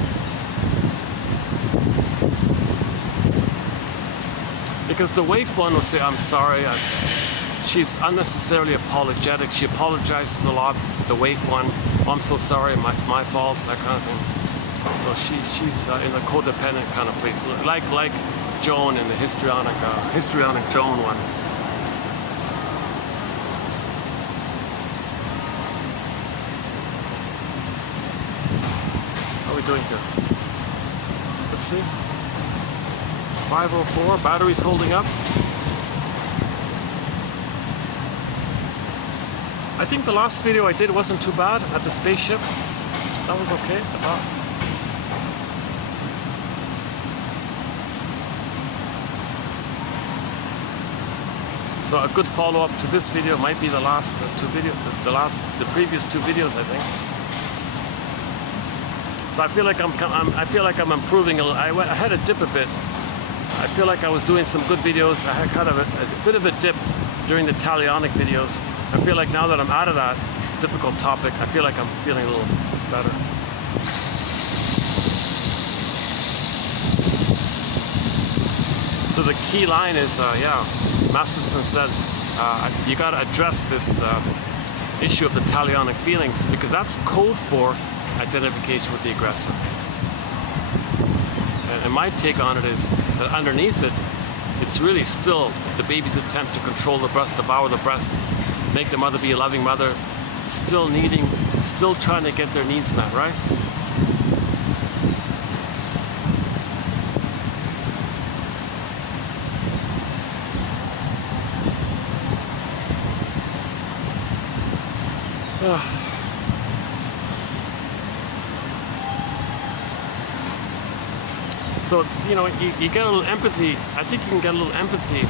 Because the waif one will say, I'm sorry, she's unnecessarily apologetic. She apologizes a lot. The waif one, oh, I'm so sorry, it's my fault, that kind of thing. So she's in the codependent kind of place, like Joan in the histrionic Joan one. How are we doing here? Let's see. 504, battery's holding up. I think the last video I did wasn't too bad at the spaceship. That was okay. So a good follow-up to this video might be the last the previous two videos, I think. So I feel like I'm improving a little. I had a dip a bit. I feel like I was doing some good videos. I had kind of a bit of a dip during the Talionic videos. I feel like now that I'm out of that difficult topic, I feel like I'm feeling a little better. So the key line is, Masterson said, you got to address this issue of the Talionic feelings, because that's code for identification with the aggressor. And my take on it is that underneath it, it's really still the baby's attempt to control the breast, devour the breast, make the mother be a loving mother, still trying to get their needs met, right? So, you know, you get a little empathy. I think you can get a little empathy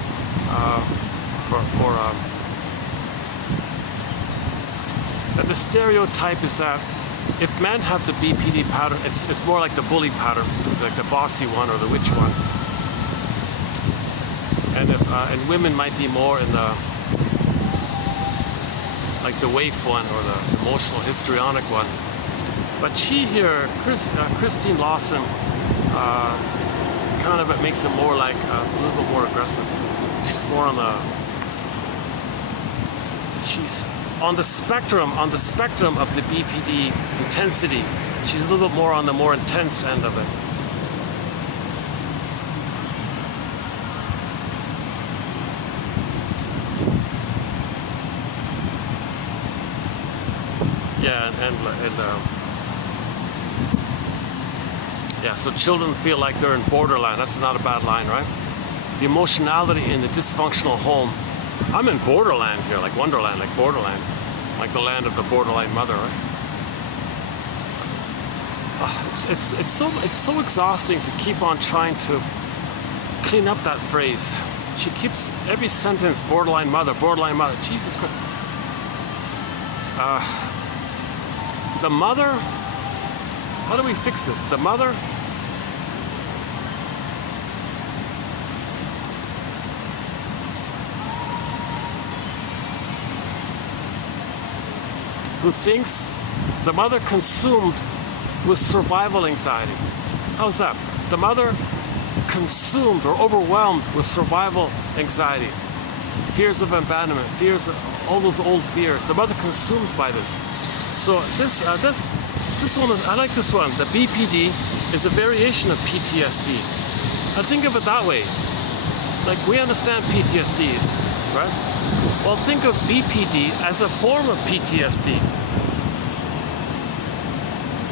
that the stereotype is that if men have the BPD pattern, it's more like the bully pattern, like the bossy one or the witch one. and women might be more in the like the waif one or the emotional histrionic one. But she here, Christine Lawson, kind of it makes it more like a little bit more aggressive. She's more on the, she's on the spectrum of the BPD intensity. She's a little bit more on the more intense end of it. Yeah, yeah, so children feel like they're in Borderland. That's not a bad line, right? The emotionality in the dysfunctional home. I'm in Borderland here, like Wonderland, like Borderland, like the land of the borderline mother, right? It's so exhausting to keep on trying to clean up that phrase. She keeps every sentence borderline mother, Jesus Christ. The mother, how do we fix this? The mother, who thinks, the mother consumed with survival anxiety. How's that? The mother consumed or overwhelmed with survival anxiety. Fears of abandonment, fears of all those old fears. The mother consumed by this. So this one is, I like this one. The BPD is a variation of PTSD. I think of it that way. Like we understand PTSD, right? Well, think of BPD as a form of PTSD.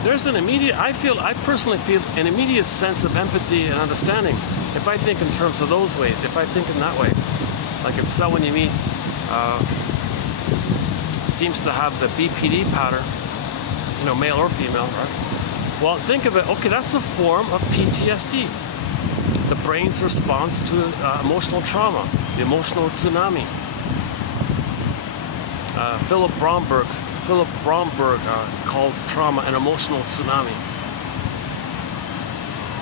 There's an immediate, I personally feel an immediate sense of empathy and understanding if I think in terms of those ways, if I think in that way. Like if someone you meet seems to have the BPD pattern, you know, male or female, right? Well, think of it, okay, that's a form of PTSD. The brain's response to emotional trauma, the emotional tsunami. Philip Bromberg calls trauma an emotional tsunami.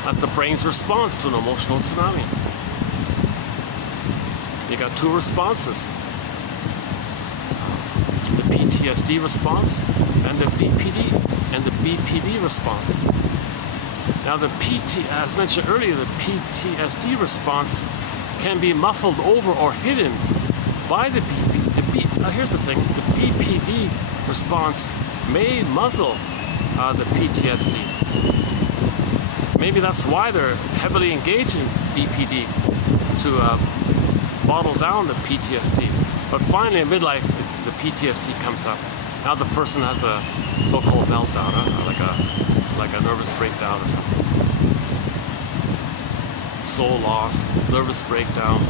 That's the brain's response to an emotional tsunami. You got two responses. The PTSD response and the BPD response. Now as mentioned earlier, the PTSD response can be muffled over or hidden by the BPD. Now here's the thing, the BPD response may muzzle the PTSD. Maybe that's why they're heavily engaged in BPD, to bottle down the PTSD. But finally in midlife, the PTSD comes up. Now the person has a so-called meltdown, like a nervous breakdown or something. Soul loss, nervous breakdown.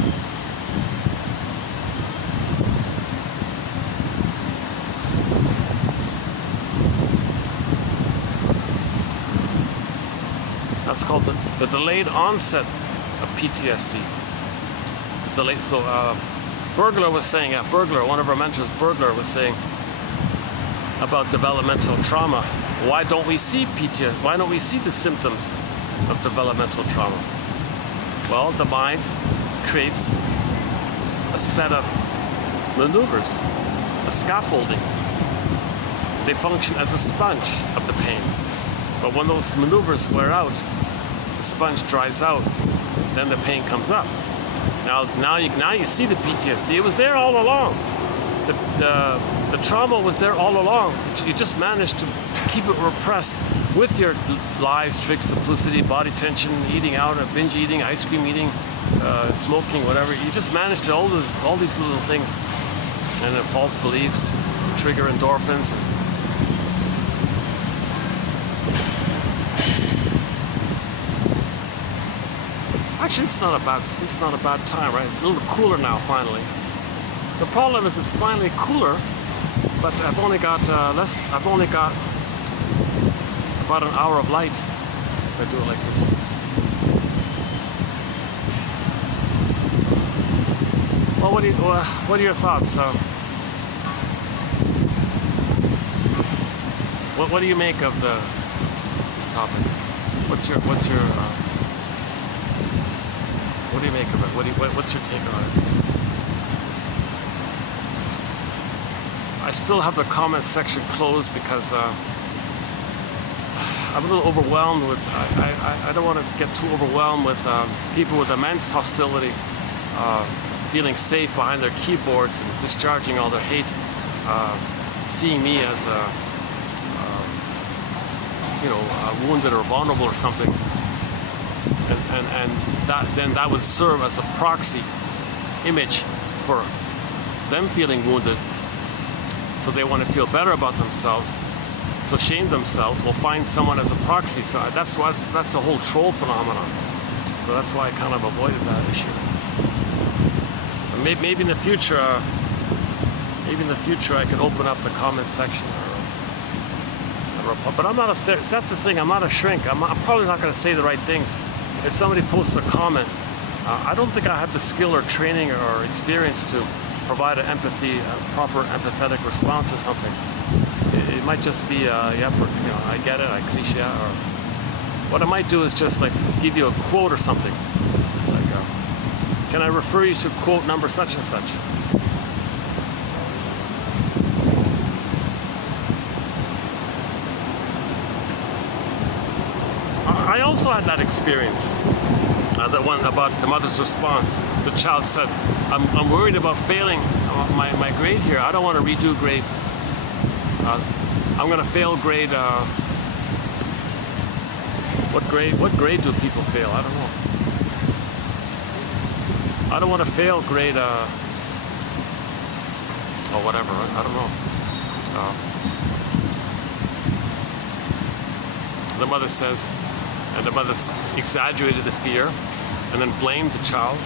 That's called the delayed onset of PTSD. Burglar was saying, one of our mentors, Burglar, was saying about developmental trauma. Why don't we see PTSD? Why don't we see the symptoms of developmental trauma? Well, the mind creates a set of maneuvers, a scaffolding. They function as a sponge of the pain. But when those maneuvers wear out, the sponge dries out, then the pain comes up. Now you see the PTSD. It was there all along. The trauma was there all along. You just managed to keep it repressed with your lies, tricks, duplicity, body tension, eating out, binge eating, ice cream eating, smoking, whatever. You just managed to all these little things, and then false beliefs to trigger endorphins. Actually, this is not a bad time, right? It's a little cooler now, finally. The problem is it's finally cooler, but I've only got about an hour of light if I do it like this. Well, what are your thoughts? What do you make of this topic? What's your What do you make of it? What's your take on it? I still have the comment section closed because I'm a little overwhelmed with, I don't want to get too overwhelmed with people with immense hostility, feeling safe behind their keyboards and discharging all their hate, seeing me as wounded or vulnerable or something, and that would serve as a proxy image for them feeling wounded, so they want to feel better about themselves, so shame themselves, will find someone as a proxy. So that's a whole troll phenomenon. So that's why I kind of avoided that issue. Maybe in the future, I can open up the comment section. But I'm not a. That's the thing. I'm not a shrink. I'm probably not going to say the right things. If somebody posts a comment, I don't think I have the skill or training or experience to provide an empathy, a proper empathetic response or something. It might just be, I get it, I cliche. Or what I might do is just like give you a quote or something. Like, can I refer you to quote number such and such? I also had that experience, that one about the mother's response. The child said, I'm worried about failing my grade here. I don't want to redo grade. I'm going to fail grade. What grade do people fail? I don't know. I don't want to fail grade, or whatever. I don't know. The mother says, and the mother exaggerated the fear and then blamed the child.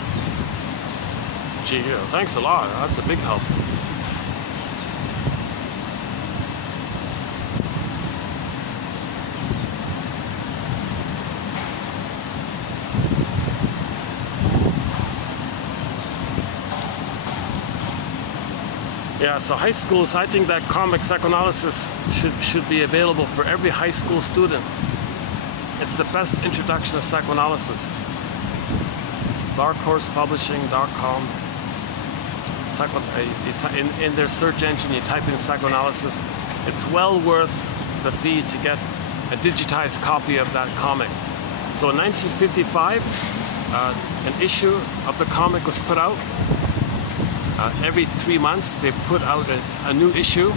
Gee, thanks a lot. That's a big help. Yeah, so high schools, I think that comic psychoanalysis should be available for every high school student. It's the best introduction to psychoanalysis. darkhorsepublishing.com. In their search engine, you type in psychoanalysis. It's well worth the fee to get a digitized copy of that comic. So in 1955, an issue of the comic was put out. Every 3 months, they put out a new issue.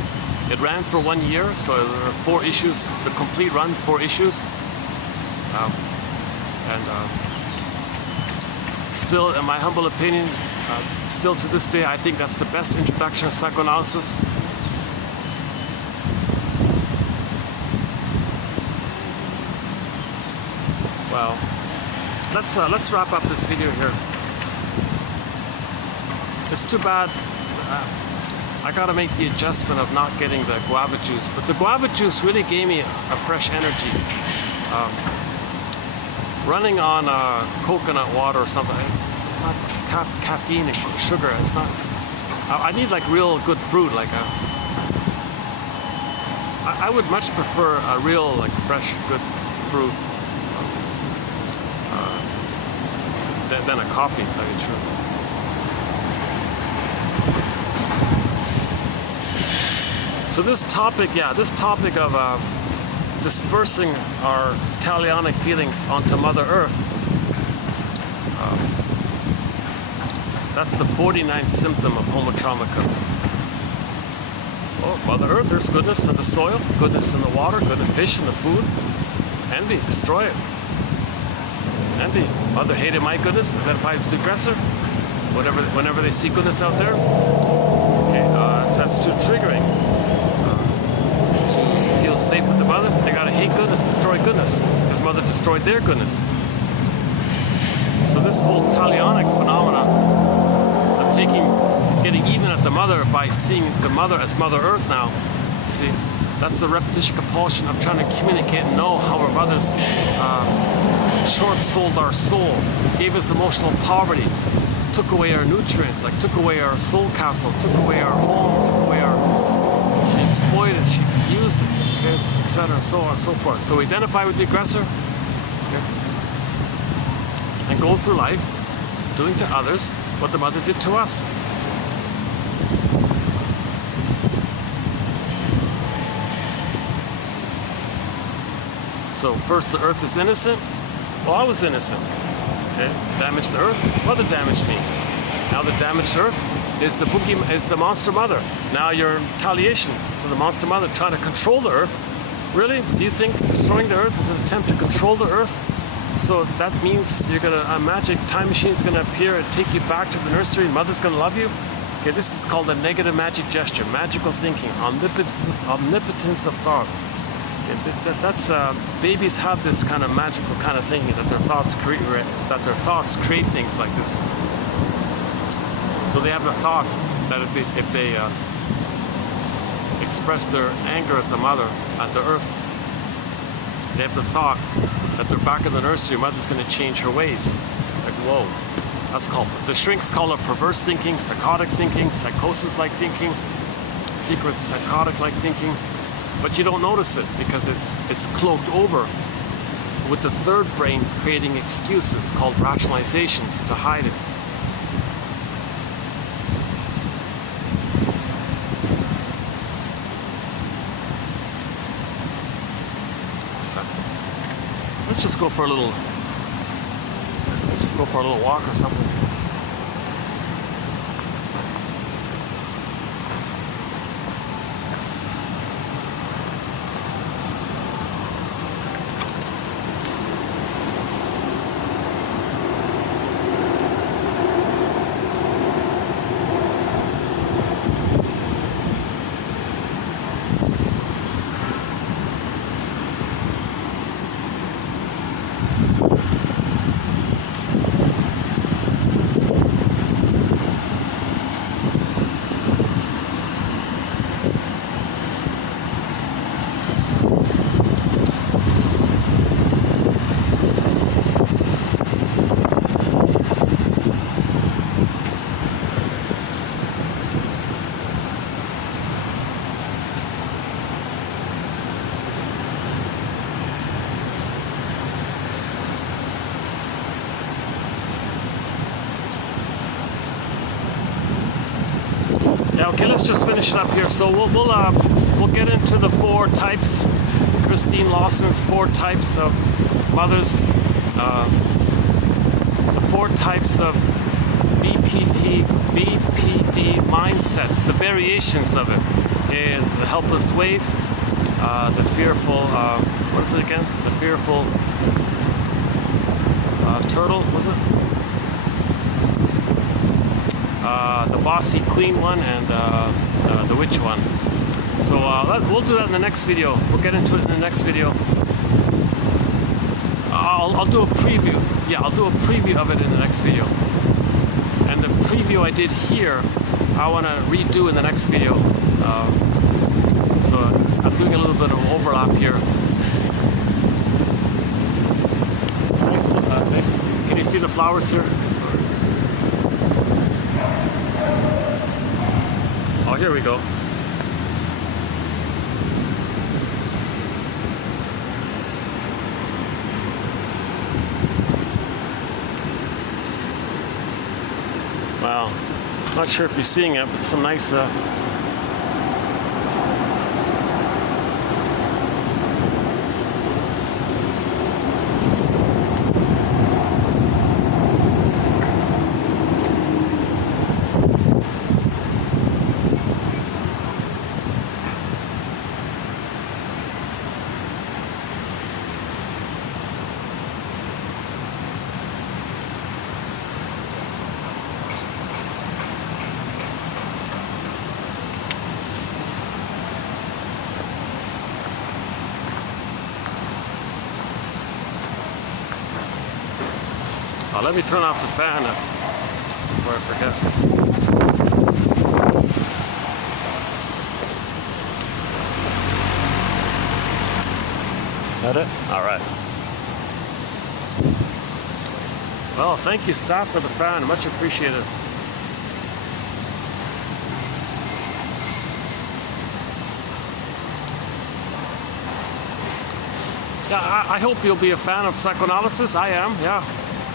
It ran for 1 year, so there were 4 issues, the complete run, 4 issues. Still, in my humble opinion, still to this day, I think that's the best introduction to psychoanalysis. Well, let's wrap up this video here. It's too bad. I gotta make the adjustment of not getting the guava juice, but the guava juice really gave me a fresh energy. Running on coconut water or something, it's not caffeine and sugar. It's not. I need like real good fruit. Like I would much prefer a real like fresh good fruit than a coffee, to tell you the truth. So this topic of dispersing our talionic feelings onto Mother Earth, that's the 49th symptom of homotraumacus. Oh, Mother Earth, there's goodness in the soil, goodness in the water, good in fish, in the food. Envy, destroy it. Envy. Mother hated my goodness, identifies with the aggressor. Whenever they see goodness out there, okay, that's too triggering. To feel safe with the mother, they gotta hate goodness, destroy goodness, because mother destroyed their goodness. So this whole talionic phenomena of getting even at the mother by seeing the mother as Mother Earth now, you see, that's the repetition compulsion of trying to communicate and know how our mothers short-souled our soul, gave us emotional poverty, took away our nutrients, like took away our soul castle, took away our home, took away she exploited, she used it, okay, etc., so on and so forth. So we identify with the aggressor, okay, and go through life doing to others what the mother did to us. So first, the earth is innocent. Well, I was innocent. Okay, damaged the earth. Mother damaged me. Now the damaged earth is the monster mother. Now you're in retaliation to the monster mother trying to control the earth. Really? Do you think destroying the earth is an attempt to control the earth? So that means a magic time machine is gonna appear and take you back to the nursery and mother's gonna love you? Okay, this is called a negative magic gesture, magical thinking, omnipotence of thought. Babies have this kind of magical kind of thinking that their thoughts create things like this. So they have the thought that if they express their anger at the mother, at the earth, they have the thought that they're back in the nursery, mother's going to change her ways. Like, whoa, that's called, the shrinks call it perverse thinking, psychotic thinking, psychosis-like thinking, secret psychotic-like thinking. But you don't notice it because it's cloaked over with the third brain creating excuses called rationalizations to hide it. So let's just go for a little walk or something. Yeah, okay, let's just finish it up here. So we'll get into the 4 types, Christine Lawson's 4 types of mothers, the 4 types of BPD mindsets, the variations of it. Okay, the helpless waif, the fearful, what is it again? The fearful turtle, was it? The bossy queen one and the witch one. So we'll do that in the next video. We'll get into it in the next video. I'll do a preview. Yeah, I'll do a preview of it in the next video. And the preview I did here, I want to redo in the next video. So I'm doing a little bit of overlap here. Nice. Can you see the flowers here? Oh, here we go. Wow. Not sure if you're seeing it, but some nice let me turn off the fan before I forget. That it? All right. Well, thank you, staff, for the fan. Much appreciated. Yeah, I hope you'll be a fan of psychoanalysis. I am, yeah.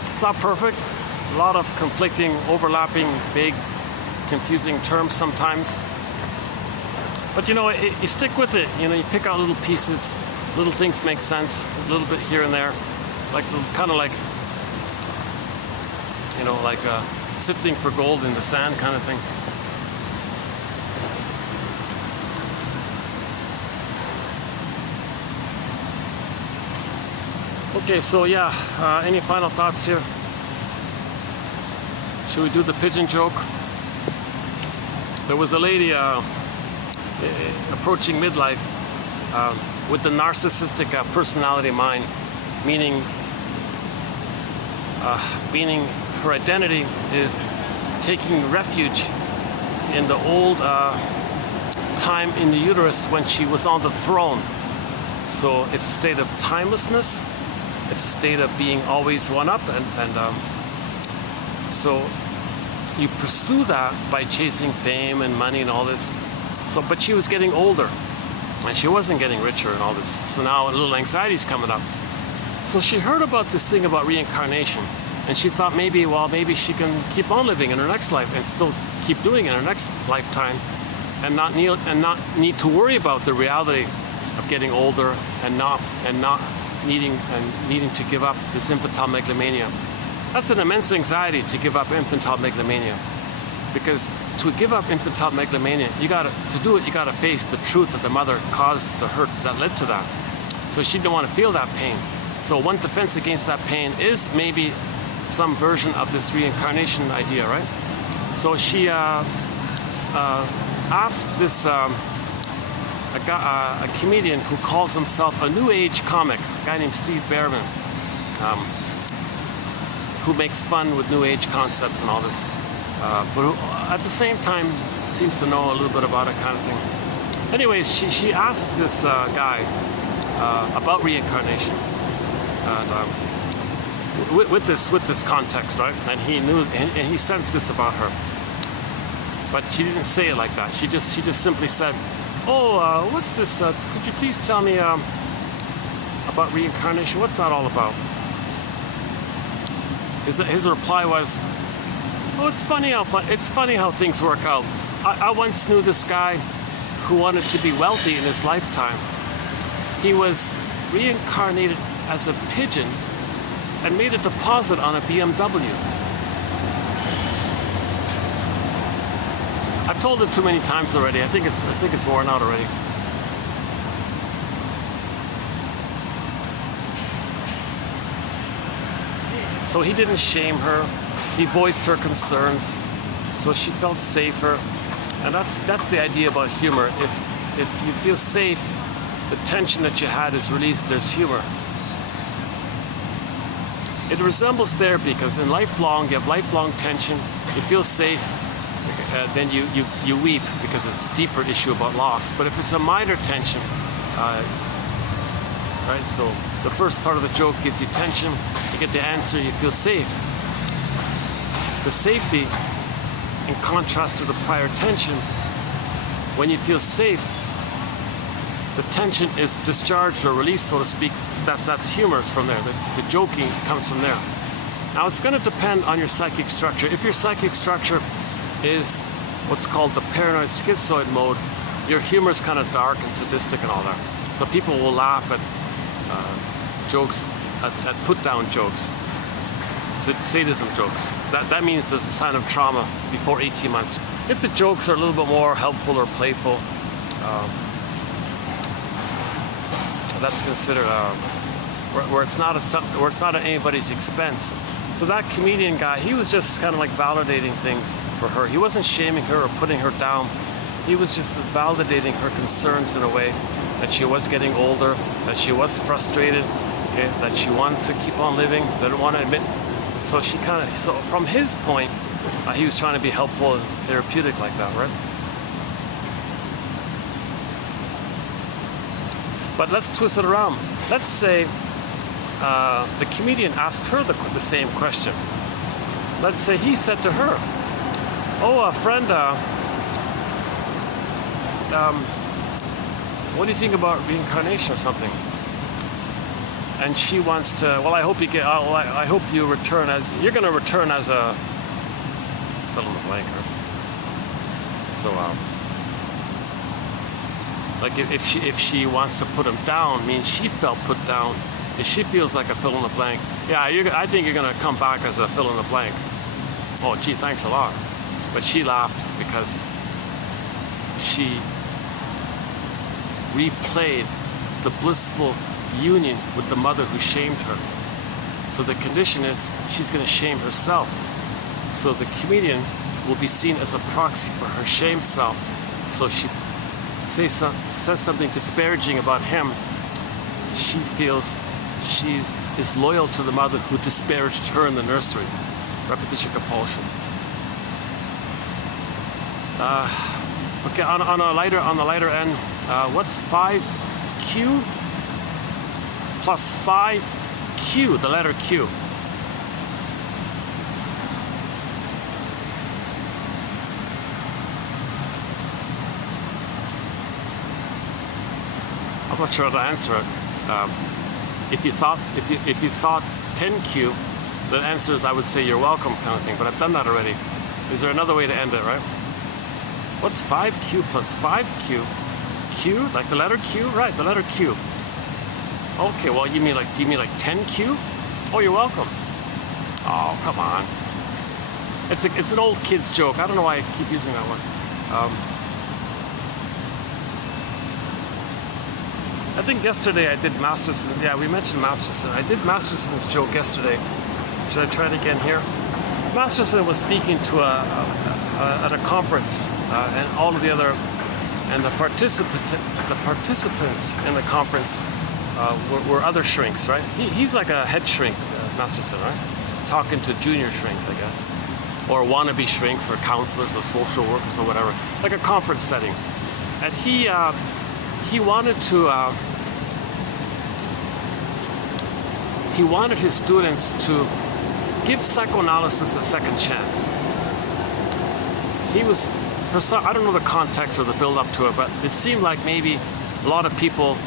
It's not perfect. a lot of conflicting, overlapping, big, confusing terms sometimes. But you know, you stick with it. You know, you pick out little pieces, little things make sense, a little bit here and there, like kind of like, you know, like sifting for gold in the sand kind of thing. Okay, so yeah, any final thoughts here? Should we do the pigeon joke? There was a lady approaching midlife with the narcissistic personality mind, meaning her identity is taking refuge in the old time in the uterus when she was on the throne. So it's a state of timelessness. It's a state of being always one up, and so you pursue that by chasing fame and money and all this. So, but she was getting older, and she wasn't getting richer and all this. So now a little anxiety's coming up. So she heard about this thing about reincarnation, and she thought maybe she can keep on living in her next life and still keep doing it in her next lifetime, and not need to worry about the reality of getting older and not needing to give up this infantile megalomania. That's an immense anxiety, to give up infantile megalomania, because to give up infantile megalomania, you gotta face the truth that the mother caused the hurt that led to that. So she didn't want to feel that pain. So one defense against that pain is maybe some version of this reincarnation idea, right? So she asked this a comedian who calls himself a New Age comic, a guy named Steve Behrman, who makes fun with New Age concepts and all this, but who at the same time seems to know a little bit about it, kind of thing. Anyways, she asked this guy about reincarnation, and with this context, right? And he knew, and he sensed this about her, but she didn't say it like that. She just simply said, "Oh, what's this? Could you please tell me about reincarnation? What's that all about?" His reply was, "Oh, it's funny how things work out. I once knew this guy who wanted to be wealthy in his lifetime. He was reincarnated as a pigeon and made a deposit on a BMW." I've told it too many times already. I think it's worn out already. So he didn't shame her. He voiced her concerns, so she felt safer. And that's the idea about humor. If you feel safe, the tension that you had is released. There's humor. It resembles therapy, because in lifelong, you have lifelong tension. You feel safe. Then you weep because it's a deeper issue about loss. But if it's a minor tension, right? So the first part of the joke gives you tension. You get the answer. You feel safe. The safety, in contrast to the prior tension, when you feel safe, the tension is discharged or released, so to speak. That's humorous from there. The joking comes from there. Now it's going to depend on your psychic structure. If your psychic structure is what's called the paranoid schizoid mode, your humor is kind of dark and sadistic and all that. So people will laugh at jokes, at put-down jokes, sadism jokes. That means there's a sign of trauma before 18 months. If the jokes are a little bit more helpful or playful, that's considered where it's not at anybody's expense. So that comedian guy, he was just kind of like validating things for her. He wasn't shaming her or putting her down. He was just validating her concerns in a way that she was getting older, that she was frustrated, okay, that she wanted to keep on living, didn't want to admit. So from his point, he was trying to be helpful and therapeutic like that, right? But let's twist it around. Let's say the comedian asked her the same question. Let's say he said to her, "Oh, friend, what do you think about reincarnation or something?" and she wants to. Well, I hope you get. I hope you return as. You're going to return as a. Fill in the blank. Right? So, like if she wants to put him down, means she felt put down. If she feels like a fill in the blank, yeah, I think you're going to come back as a fill in the blank. Oh, gee, thanks a lot. But she laughed because she replayed the blissful union with the mother who shamed her. So the condition is she's going to shame herself. So the comedian will be seen as a proxy for her shame self. So she says something disparaging about him. She feels she is loyal to the mother who disparaged her in the nursery. Repetition compulsion. Okay, on the lighter end, what's 5Q plus 5Q, the letter Q? I'm not sure how to answer it. If you thought 10Q, the answer is I would say you're welcome kind of thing, but I've done that already. Is there another way to end it, right? What's 5Q plus 5Q? Q, like the letter Q? Right, the letter Q. Okay, well, you mean like 10Q? Oh, you're welcome. Oh, come on. It's an old kid's joke. I don't know why I keep using that one. I think yesterday I did Masterson. Yeah, we mentioned Masterson. I did Masterson's joke yesterday. Should I try it again here? Masterson was speaking to at a conference, and all of the other and the participants in the conference were other shrinks, right? He's like a head shrink, Masterson, right? Talking to junior shrinks, I guess, or wannabe shrinks, or counselors, or social workers, or whatever, like a conference setting. And he wanted to. He wanted his students to give psychoanalysis a second chance. He was, for some, I don't know the context or the build-up to it, but it seemed like maybe a lot of people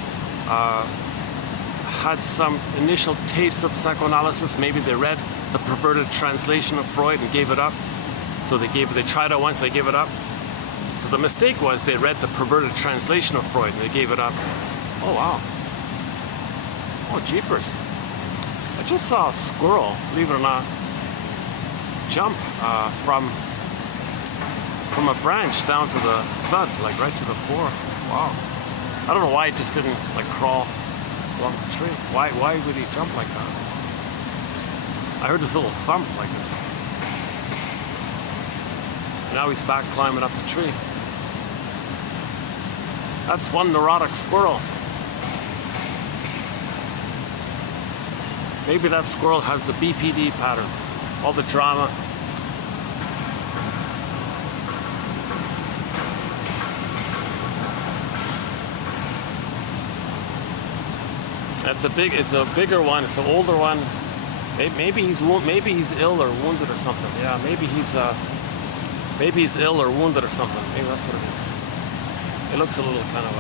had some initial taste of psychoanalysis. Maybe they read the perverted translation of Freud and gave it up. So they tried it once, they gave it up. So the mistake was they read the perverted translation of Freud and they gave it up. Oh, wow. Oh, jeepers. I just saw a squirrel, believe it or not, jump from a branch down to the thud, like right to the floor. Wow. I don't know why it just didn't like crawl along the tree. Why would he jump like that? I heard this little thump like this. Now he's back climbing up the tree. That's one neurotic squirrel. Maybe that squirrel has the BPD pattern, all the drama. It's a bigger one. It's an older one. Maybe he's ill or wounded or something. Yeah, maybe he's ill or wounded or something. Maybe that's what it is. It looks a little kind of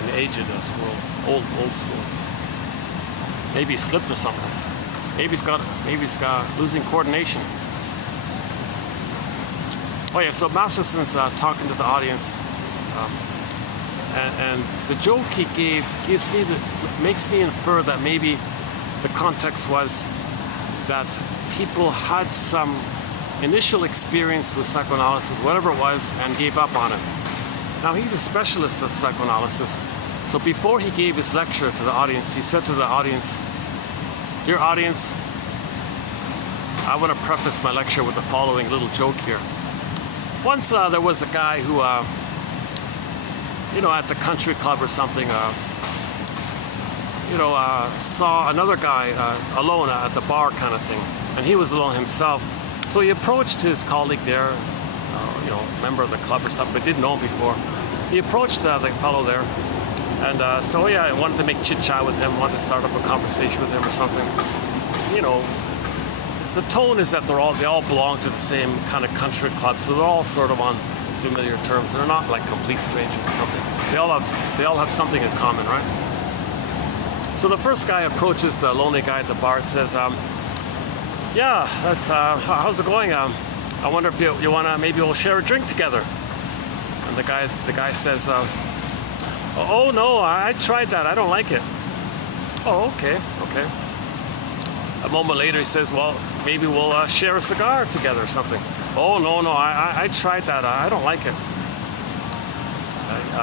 an aged squirrel, old squirrel. Maybe he slipped or something. Maybe he's got losing coordination. Oh yeah, so Masterson's talking to the audience, and the joke he gave makes me infer that maybe the context was that people had some initial experience with psychoanalysis, whatever it was, and gave up on it. Now he's a specialist of psychoanalysis, so before he gave his lecture to the audience, he said to the audience, "Dear audience, I want to preface my lecture with the following little joke here. Once there was a guy who, at the country club or something, saw another guy alone at the bar kind of thing, and he was alone himself. So he approached his colleague there, member of the club or something, but didn't know him before. He approached the fellow there, and I wanted to make chit-chat with him, wanted to start up a conversation with him or something. The tone is that they all belong to the same kind of country club, so they're all sort of on familiar terms. They're not like complete strangers or something. They all have something in common, right? So the first guy approaches the lonely guy at the bar and says, yeah, that's how's it going? I wonder if you wanna, maybe we'll share a drink together. And the guy says, oh no, I tried that, I don't like it. Oh, okay. A moment later he says, well, maybe we'll share a cigar together or something. Oh no, I tried that, I don't like it.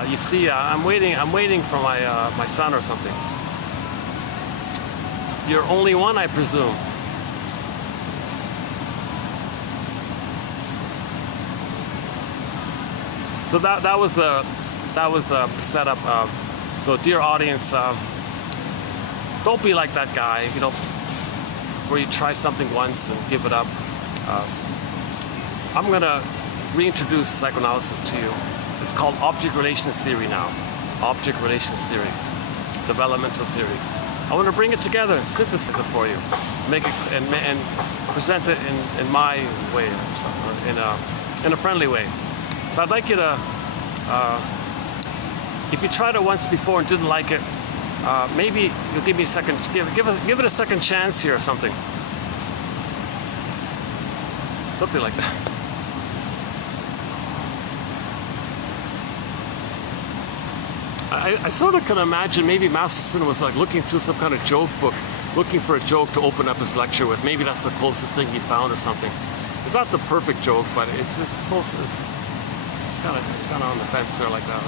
You see, I'm waiting for my son or something. You're only one, I presume. So that was the setup. So dear audience, don't be like that guy, you know, where you try something once and give it up. I'm gonna reintroduce psychoanalysis to you. It's called object relations theory now. Object relations theory, developmental theory. I want to bring it together and synthesize it for you, make it and present it in my way, or in a friendly way. So I'd like you to, if you tried it once before and didn't like it, maybe you'll give me a second, give it a second chance here or something. Something like that. I sort of can imagine maybe Masterson was like looking through some kind of joke book, looking for a joke to open up his lecture with. Maybe that's the closest thing he found or something. It's not the perfect joke, but it's close. It's kind of on the fence there like that.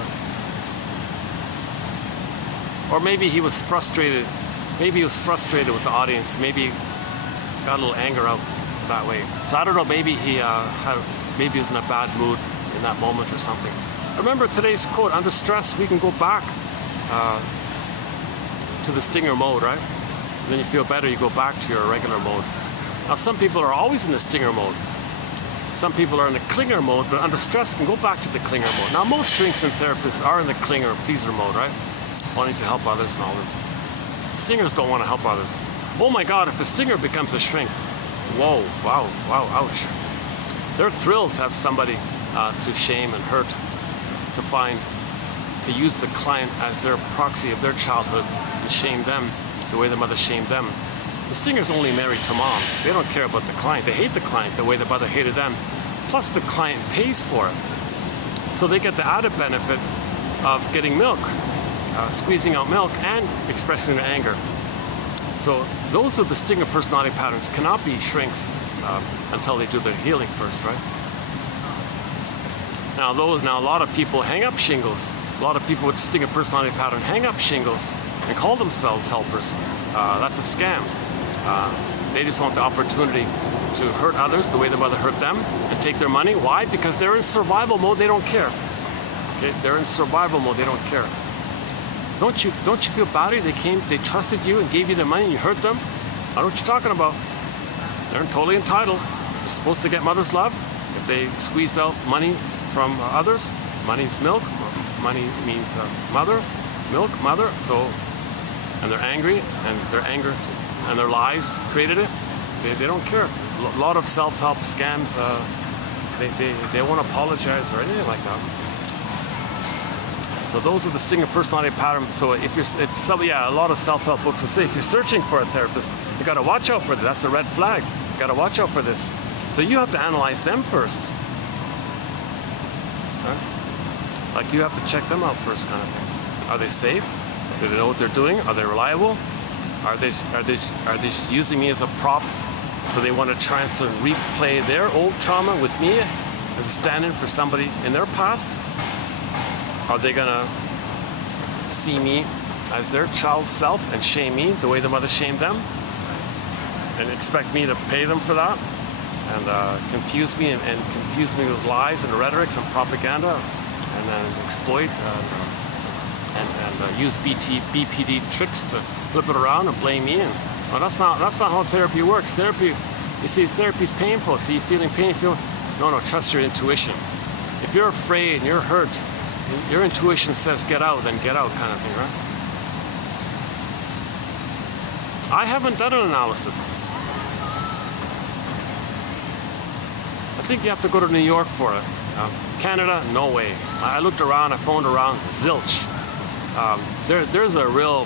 Right? Or maybe he was frustrated. Maybe he was frustrated with the audience. Maybe got a little anger out that way. So I don't know. Maybe he maybe he was in a bad mood in that moment or something. Remember today's quote, under stress, we can go back to the stinger mode, right? And then you feel better, you go back to your regular mode. Now, some people are always in the stinger mode. Some people are in the clinger mode, but under stress can go back to the clinger mode. Now, most shrinks and therapists are in the clinger pleaser mode, right? Wanting to help others and all this. Stingers don't want to help others. Oh my God, if a stinger becomes a shrink, whoa, wow, ouch. They're thrilled to have somebody to shame and hurt, to use the client as their proxy of their childhood and shame them the way their mother shamed them. The stinger's only married to mom. They don't care about the client. They hate the client the way their mother hated them. Plus the client pays for it. So they get the added benefit of getting milk, squeezing out milk and expressing their anger. So those are the stinger personality patterns cannot be shrinks until they do their healing first, right? Now a lot of people hang up shingles. A lot of people with stinger personality pattern hang up shingles and call themselves helpers. That's a scam. They just want the opportunity to hurt others the way their mother hurt them and take their money. Why? Because they're in survival mode. They don't care. Okay? They're in survival mode. They don't care. Don't you feel bad? They trusted you and gave you the money and you hurt them? I know what you're talking about. They're totally entitled. You're supposed to get mother's love. If they squeeze out money from others, money's milk. Money means mother, milk, mother. So, and they're angry, and their anger and their lies created it. They don't care. A lot of self-help scams. They won't apologize or anything like that. So those are the stinger personality pattern. So a lot of self-help books will say if you're searching for a therapist, you got to watch out for that. That's a red flag. You got to watch out for this. So you have to analyze them first. Like you have to check them out first, kind of thing. Are they safe? Do they know what they're doing? Are they reliable? Are they using me as a prop? So they want to transfer and replay their old trauma with me as a stand-in for somebody in their past? Are they gonna see me as their child self and shame me the way the mother shamed them? And expect me to pay them for that? And confuse me and confuse me with lies and rhetorics and propaganda? And then exploit and use BPD tricks to flip it around and blame me. And well, that's not how therapy works. Therapy is painful. So you're feeling pain. No, trust your intuition. If you're afraid and you're hurt, your intuition says get out, then get out, kind of thing, right? I haven't done an analysis. think you have to go to New York for it. Canada, no way. I looked around, I phoned around, zilch. There's a real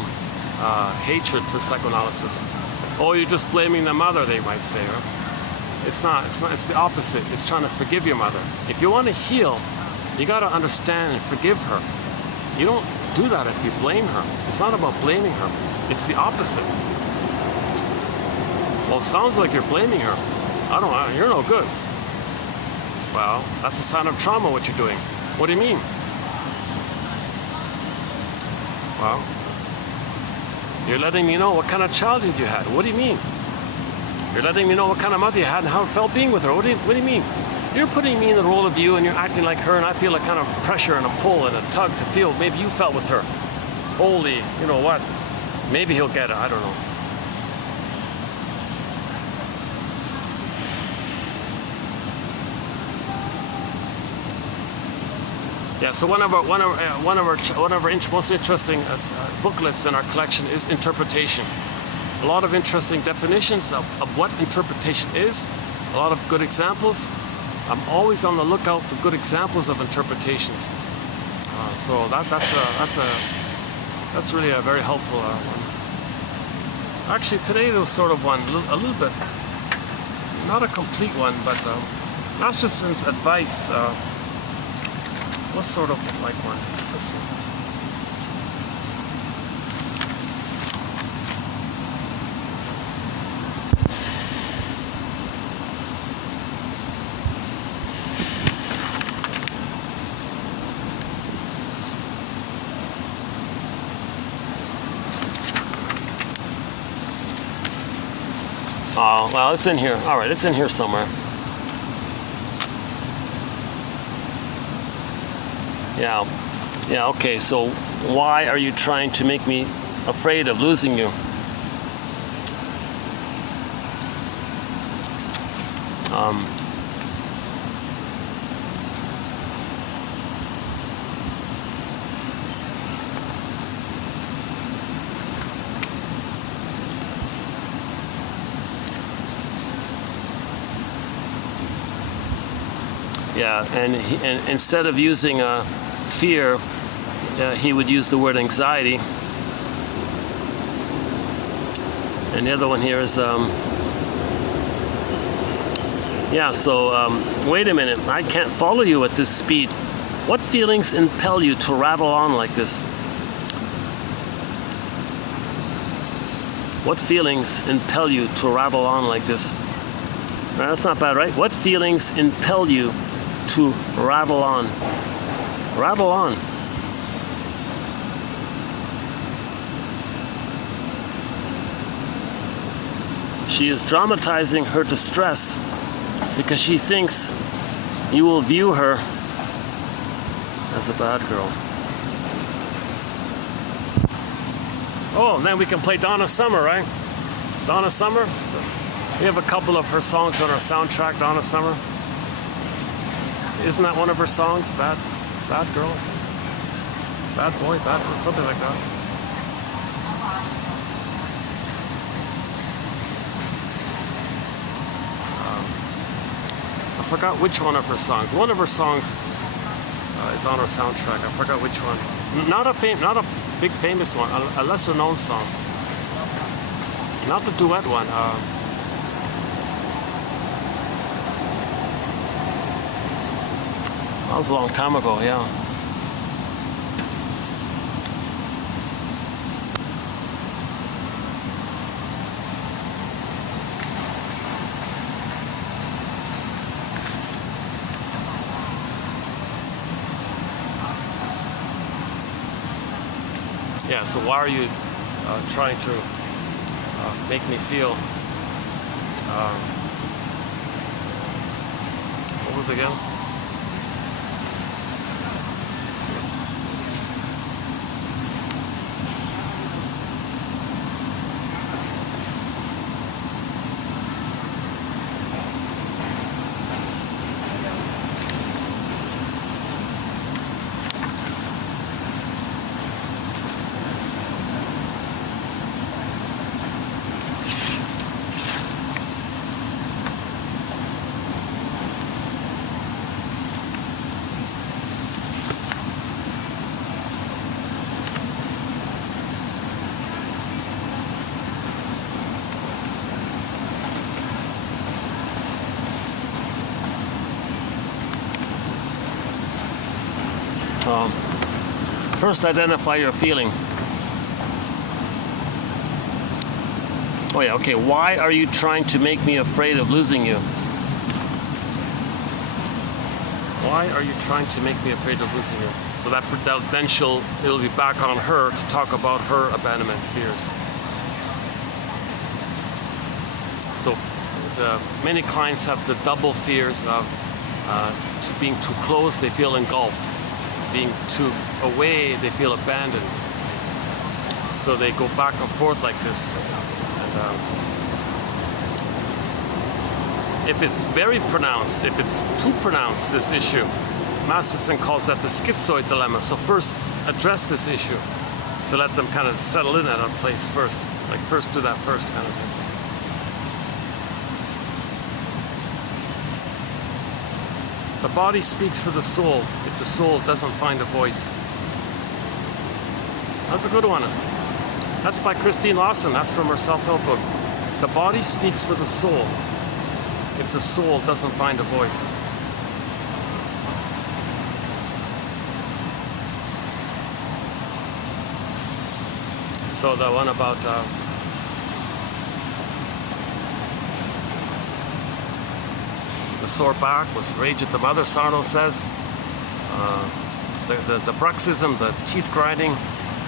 hatred to psychoanalysis. Oh, you're just blaming the mother, they might say. It's not, it's the opposite. It's trying to forgive your mother. If you want to heal, you got to understand and forgive her. You don't do that if you blame her. It's not about blaming her. It's the opposite. Well, it sounds like you're blaming her. I don't know, you're no good. Well, that's a sign of trauma, what you're doing. What do you mean? Well, you're letting me know what kind of childhood you had. What do you mean? You're letting me know what kind of mother you had and how it felt being with her. What do you mean? You're putting me in the role of you and you're acting like her, and I feel a kind of pressure and a pull and a tug to feel maybe you felt with her. Holy, you know what? Maybe he'll get it, I don't know. Yeah, so one of our most interesting booklets in our collection is interpretation. A lot of interesting definitions of what interpretation is. A lot of good examples. I'm always on the lookout for good examples of interpretations. So that's really a very helpful one. Actually, today there was sort of one, a little bit, not a complete one, but Masterson's advice. Was sort of like one. Let's see. Oh, well, it's in here. All right, it's in here somewhere. Yeah, okay, so why are you trying to make me afraid of losing you? Yeah, and instead of using fear, he would use the word anxiety. And the other one here is, wait a minute, I can't follow you at this speed. What feelings impel you to rattle on like this? What feelings impel you to rattle on like this? Now, that's not bad, right? What feelings impel you to rattle on? Rattle on. She is dramatizing her distress because she thinks you will view her as a bad girl. Oh, and then we can play Donna Summer, right? Donna Summer. We have a couple of her songs on our soundtrack, Donna Summer. Isn't that one of her songs? Bad girl? Bad boy, bad girl, something like that. I forgot which one of her songs. One of her songs is on our soundtrack. I forgot which one. Not a big famous one. A lesser known song. Not the duet one. That was a long time ago. Yeah. Yeah, so why are you trying to make me feel, what was it again? First, identify your feeling. Oh yeah, okay. Why are you trying to make me afraid of losing you? Why are you trying to make me afraid of losing you? So that then it'll be back on her to talk about her abandonment fears. So many clients have the double fears of being too close, they feel engulfed. Being too away, they feel abandoned. So they go back and forth like this. And, if it's very pronounced, if it's too pronounced, this issue, Masterson calls that the schizoid dilemma. So first, address this issue to let them kind of settle in at a place first. Like first do that first kind of thing. The body speaks for the soul if the soul doesn't find a voice. That's a good one. That's by Christine Lawson. That's from her self-help book. The body speaks for the soul if the soul doesn't find a voice. So the one about the sore back was rage at the mother, Sarno says. The bruxism, the teeth grinding,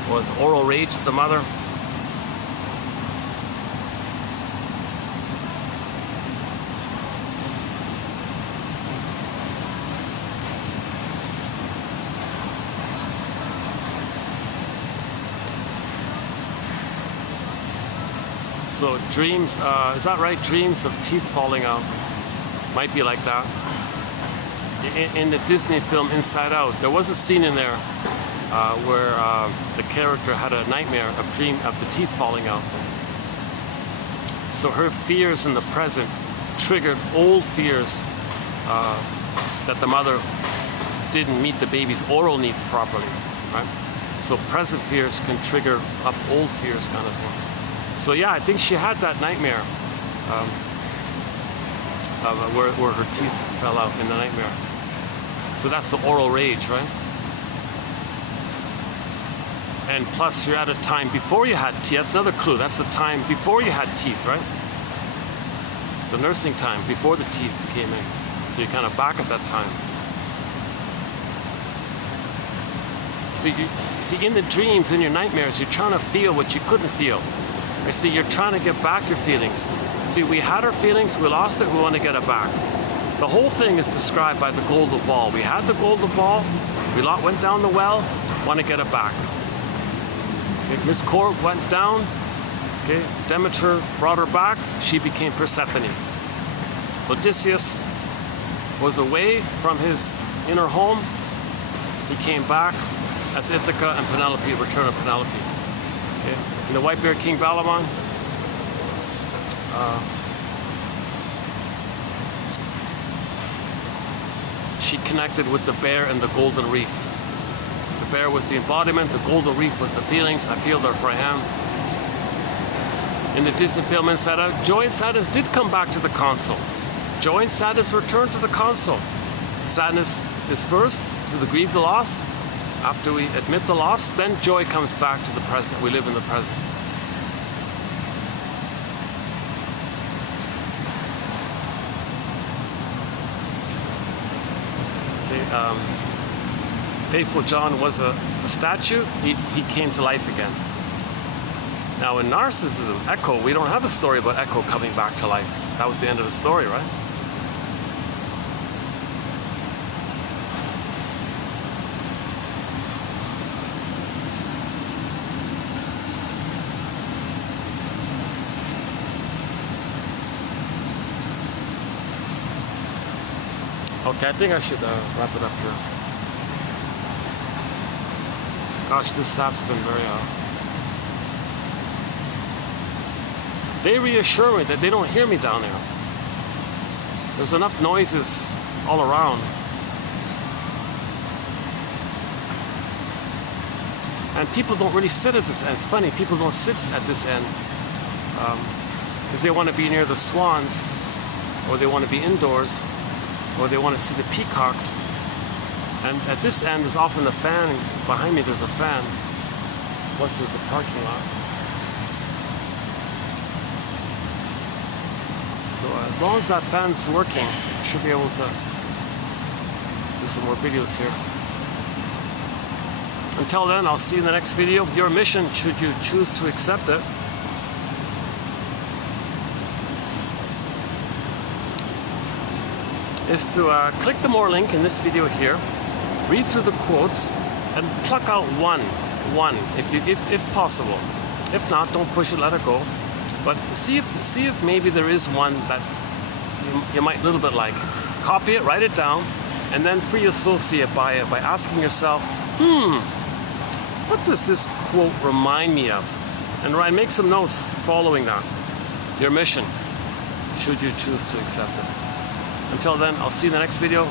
was oral rage at the mother. So dreams, is that right? Dreams of teeth falling out. Might be like that. In the Disney film Inside Out, there was a scene in there where the character had a nightmare, a dream of the teeth falling out. So her fears in the present triggered old fears that the mother didn't meet the baby's oral needs properly, right? So present fears can trigger up old fears kind of thing. So yeah, I think she had that nightmare where her teeth fell out in the nightmare. So that's the oral rage, right? And plus you're at a time before you had teeth. That's another clue. That's the time before you had teeth, right? The nursing time before the teeth came in. So you're kind of back at that time. So you see, in the dreams, in your nightmares, you're trying to feel what you couldn't feel. You see, you're trying to get back your feelings. See, we had our feelings, we lost it, we want to get it back. The whole thing is described by the golden ball. We had the golden ball, we went down the well, want to get it back. Okay, Miss Corp went down, okay, Demeter brought her back, she became Persephone. Odysseus was away from his inner home, he came back as Ithaca and Penelope, Return of Penelope. Okay. In the White-Bearded King Balaam, she connected with the bear and the golden reef. The bear was the embodiment, the golden reef was the feelings. I feel therefore I am. In the Disney film Inside Out, joy and sadness did come back to the console. Joy and sadness returned to the console. Sadness is first to the grieve the loss. After we admit the loss, then joy comes back to the present. We live in the present. Okay, Faithful John was a statue. He came to life again. Now in narcissism, Echo, we don't have a story about Echo coming back to life. That was the end of the story, right? Okay, I think I should wrap it up here. Gosh, this staff's been very... They reassure me that they don't hear me down there. There's enough noises all around. And people don't really sit at this end. It's funny, people don't sit at this end because they want to be near the swans, or they want to be indoors, or they want to see the peacocks. And at this end, there's often a fan. Behind me, there's a fan. Plus, there's the parking lot. So as long as that fan's working, I should be able to do some more videos here. Until then, I'll see you in the next video. Your mission, should you choose to accept it, is to click the more link in this video here, read through the quotes, and pluck out one if possible. If not, don't push it, let it go. But see if maybe there is one that you might a little bit like. Copy it, write it down, and then free associate by it by asking yourself, what does this quote remind me of? And make some notes following that. Your mission, should you choose to accept it. Until then, I'll see you in the next video.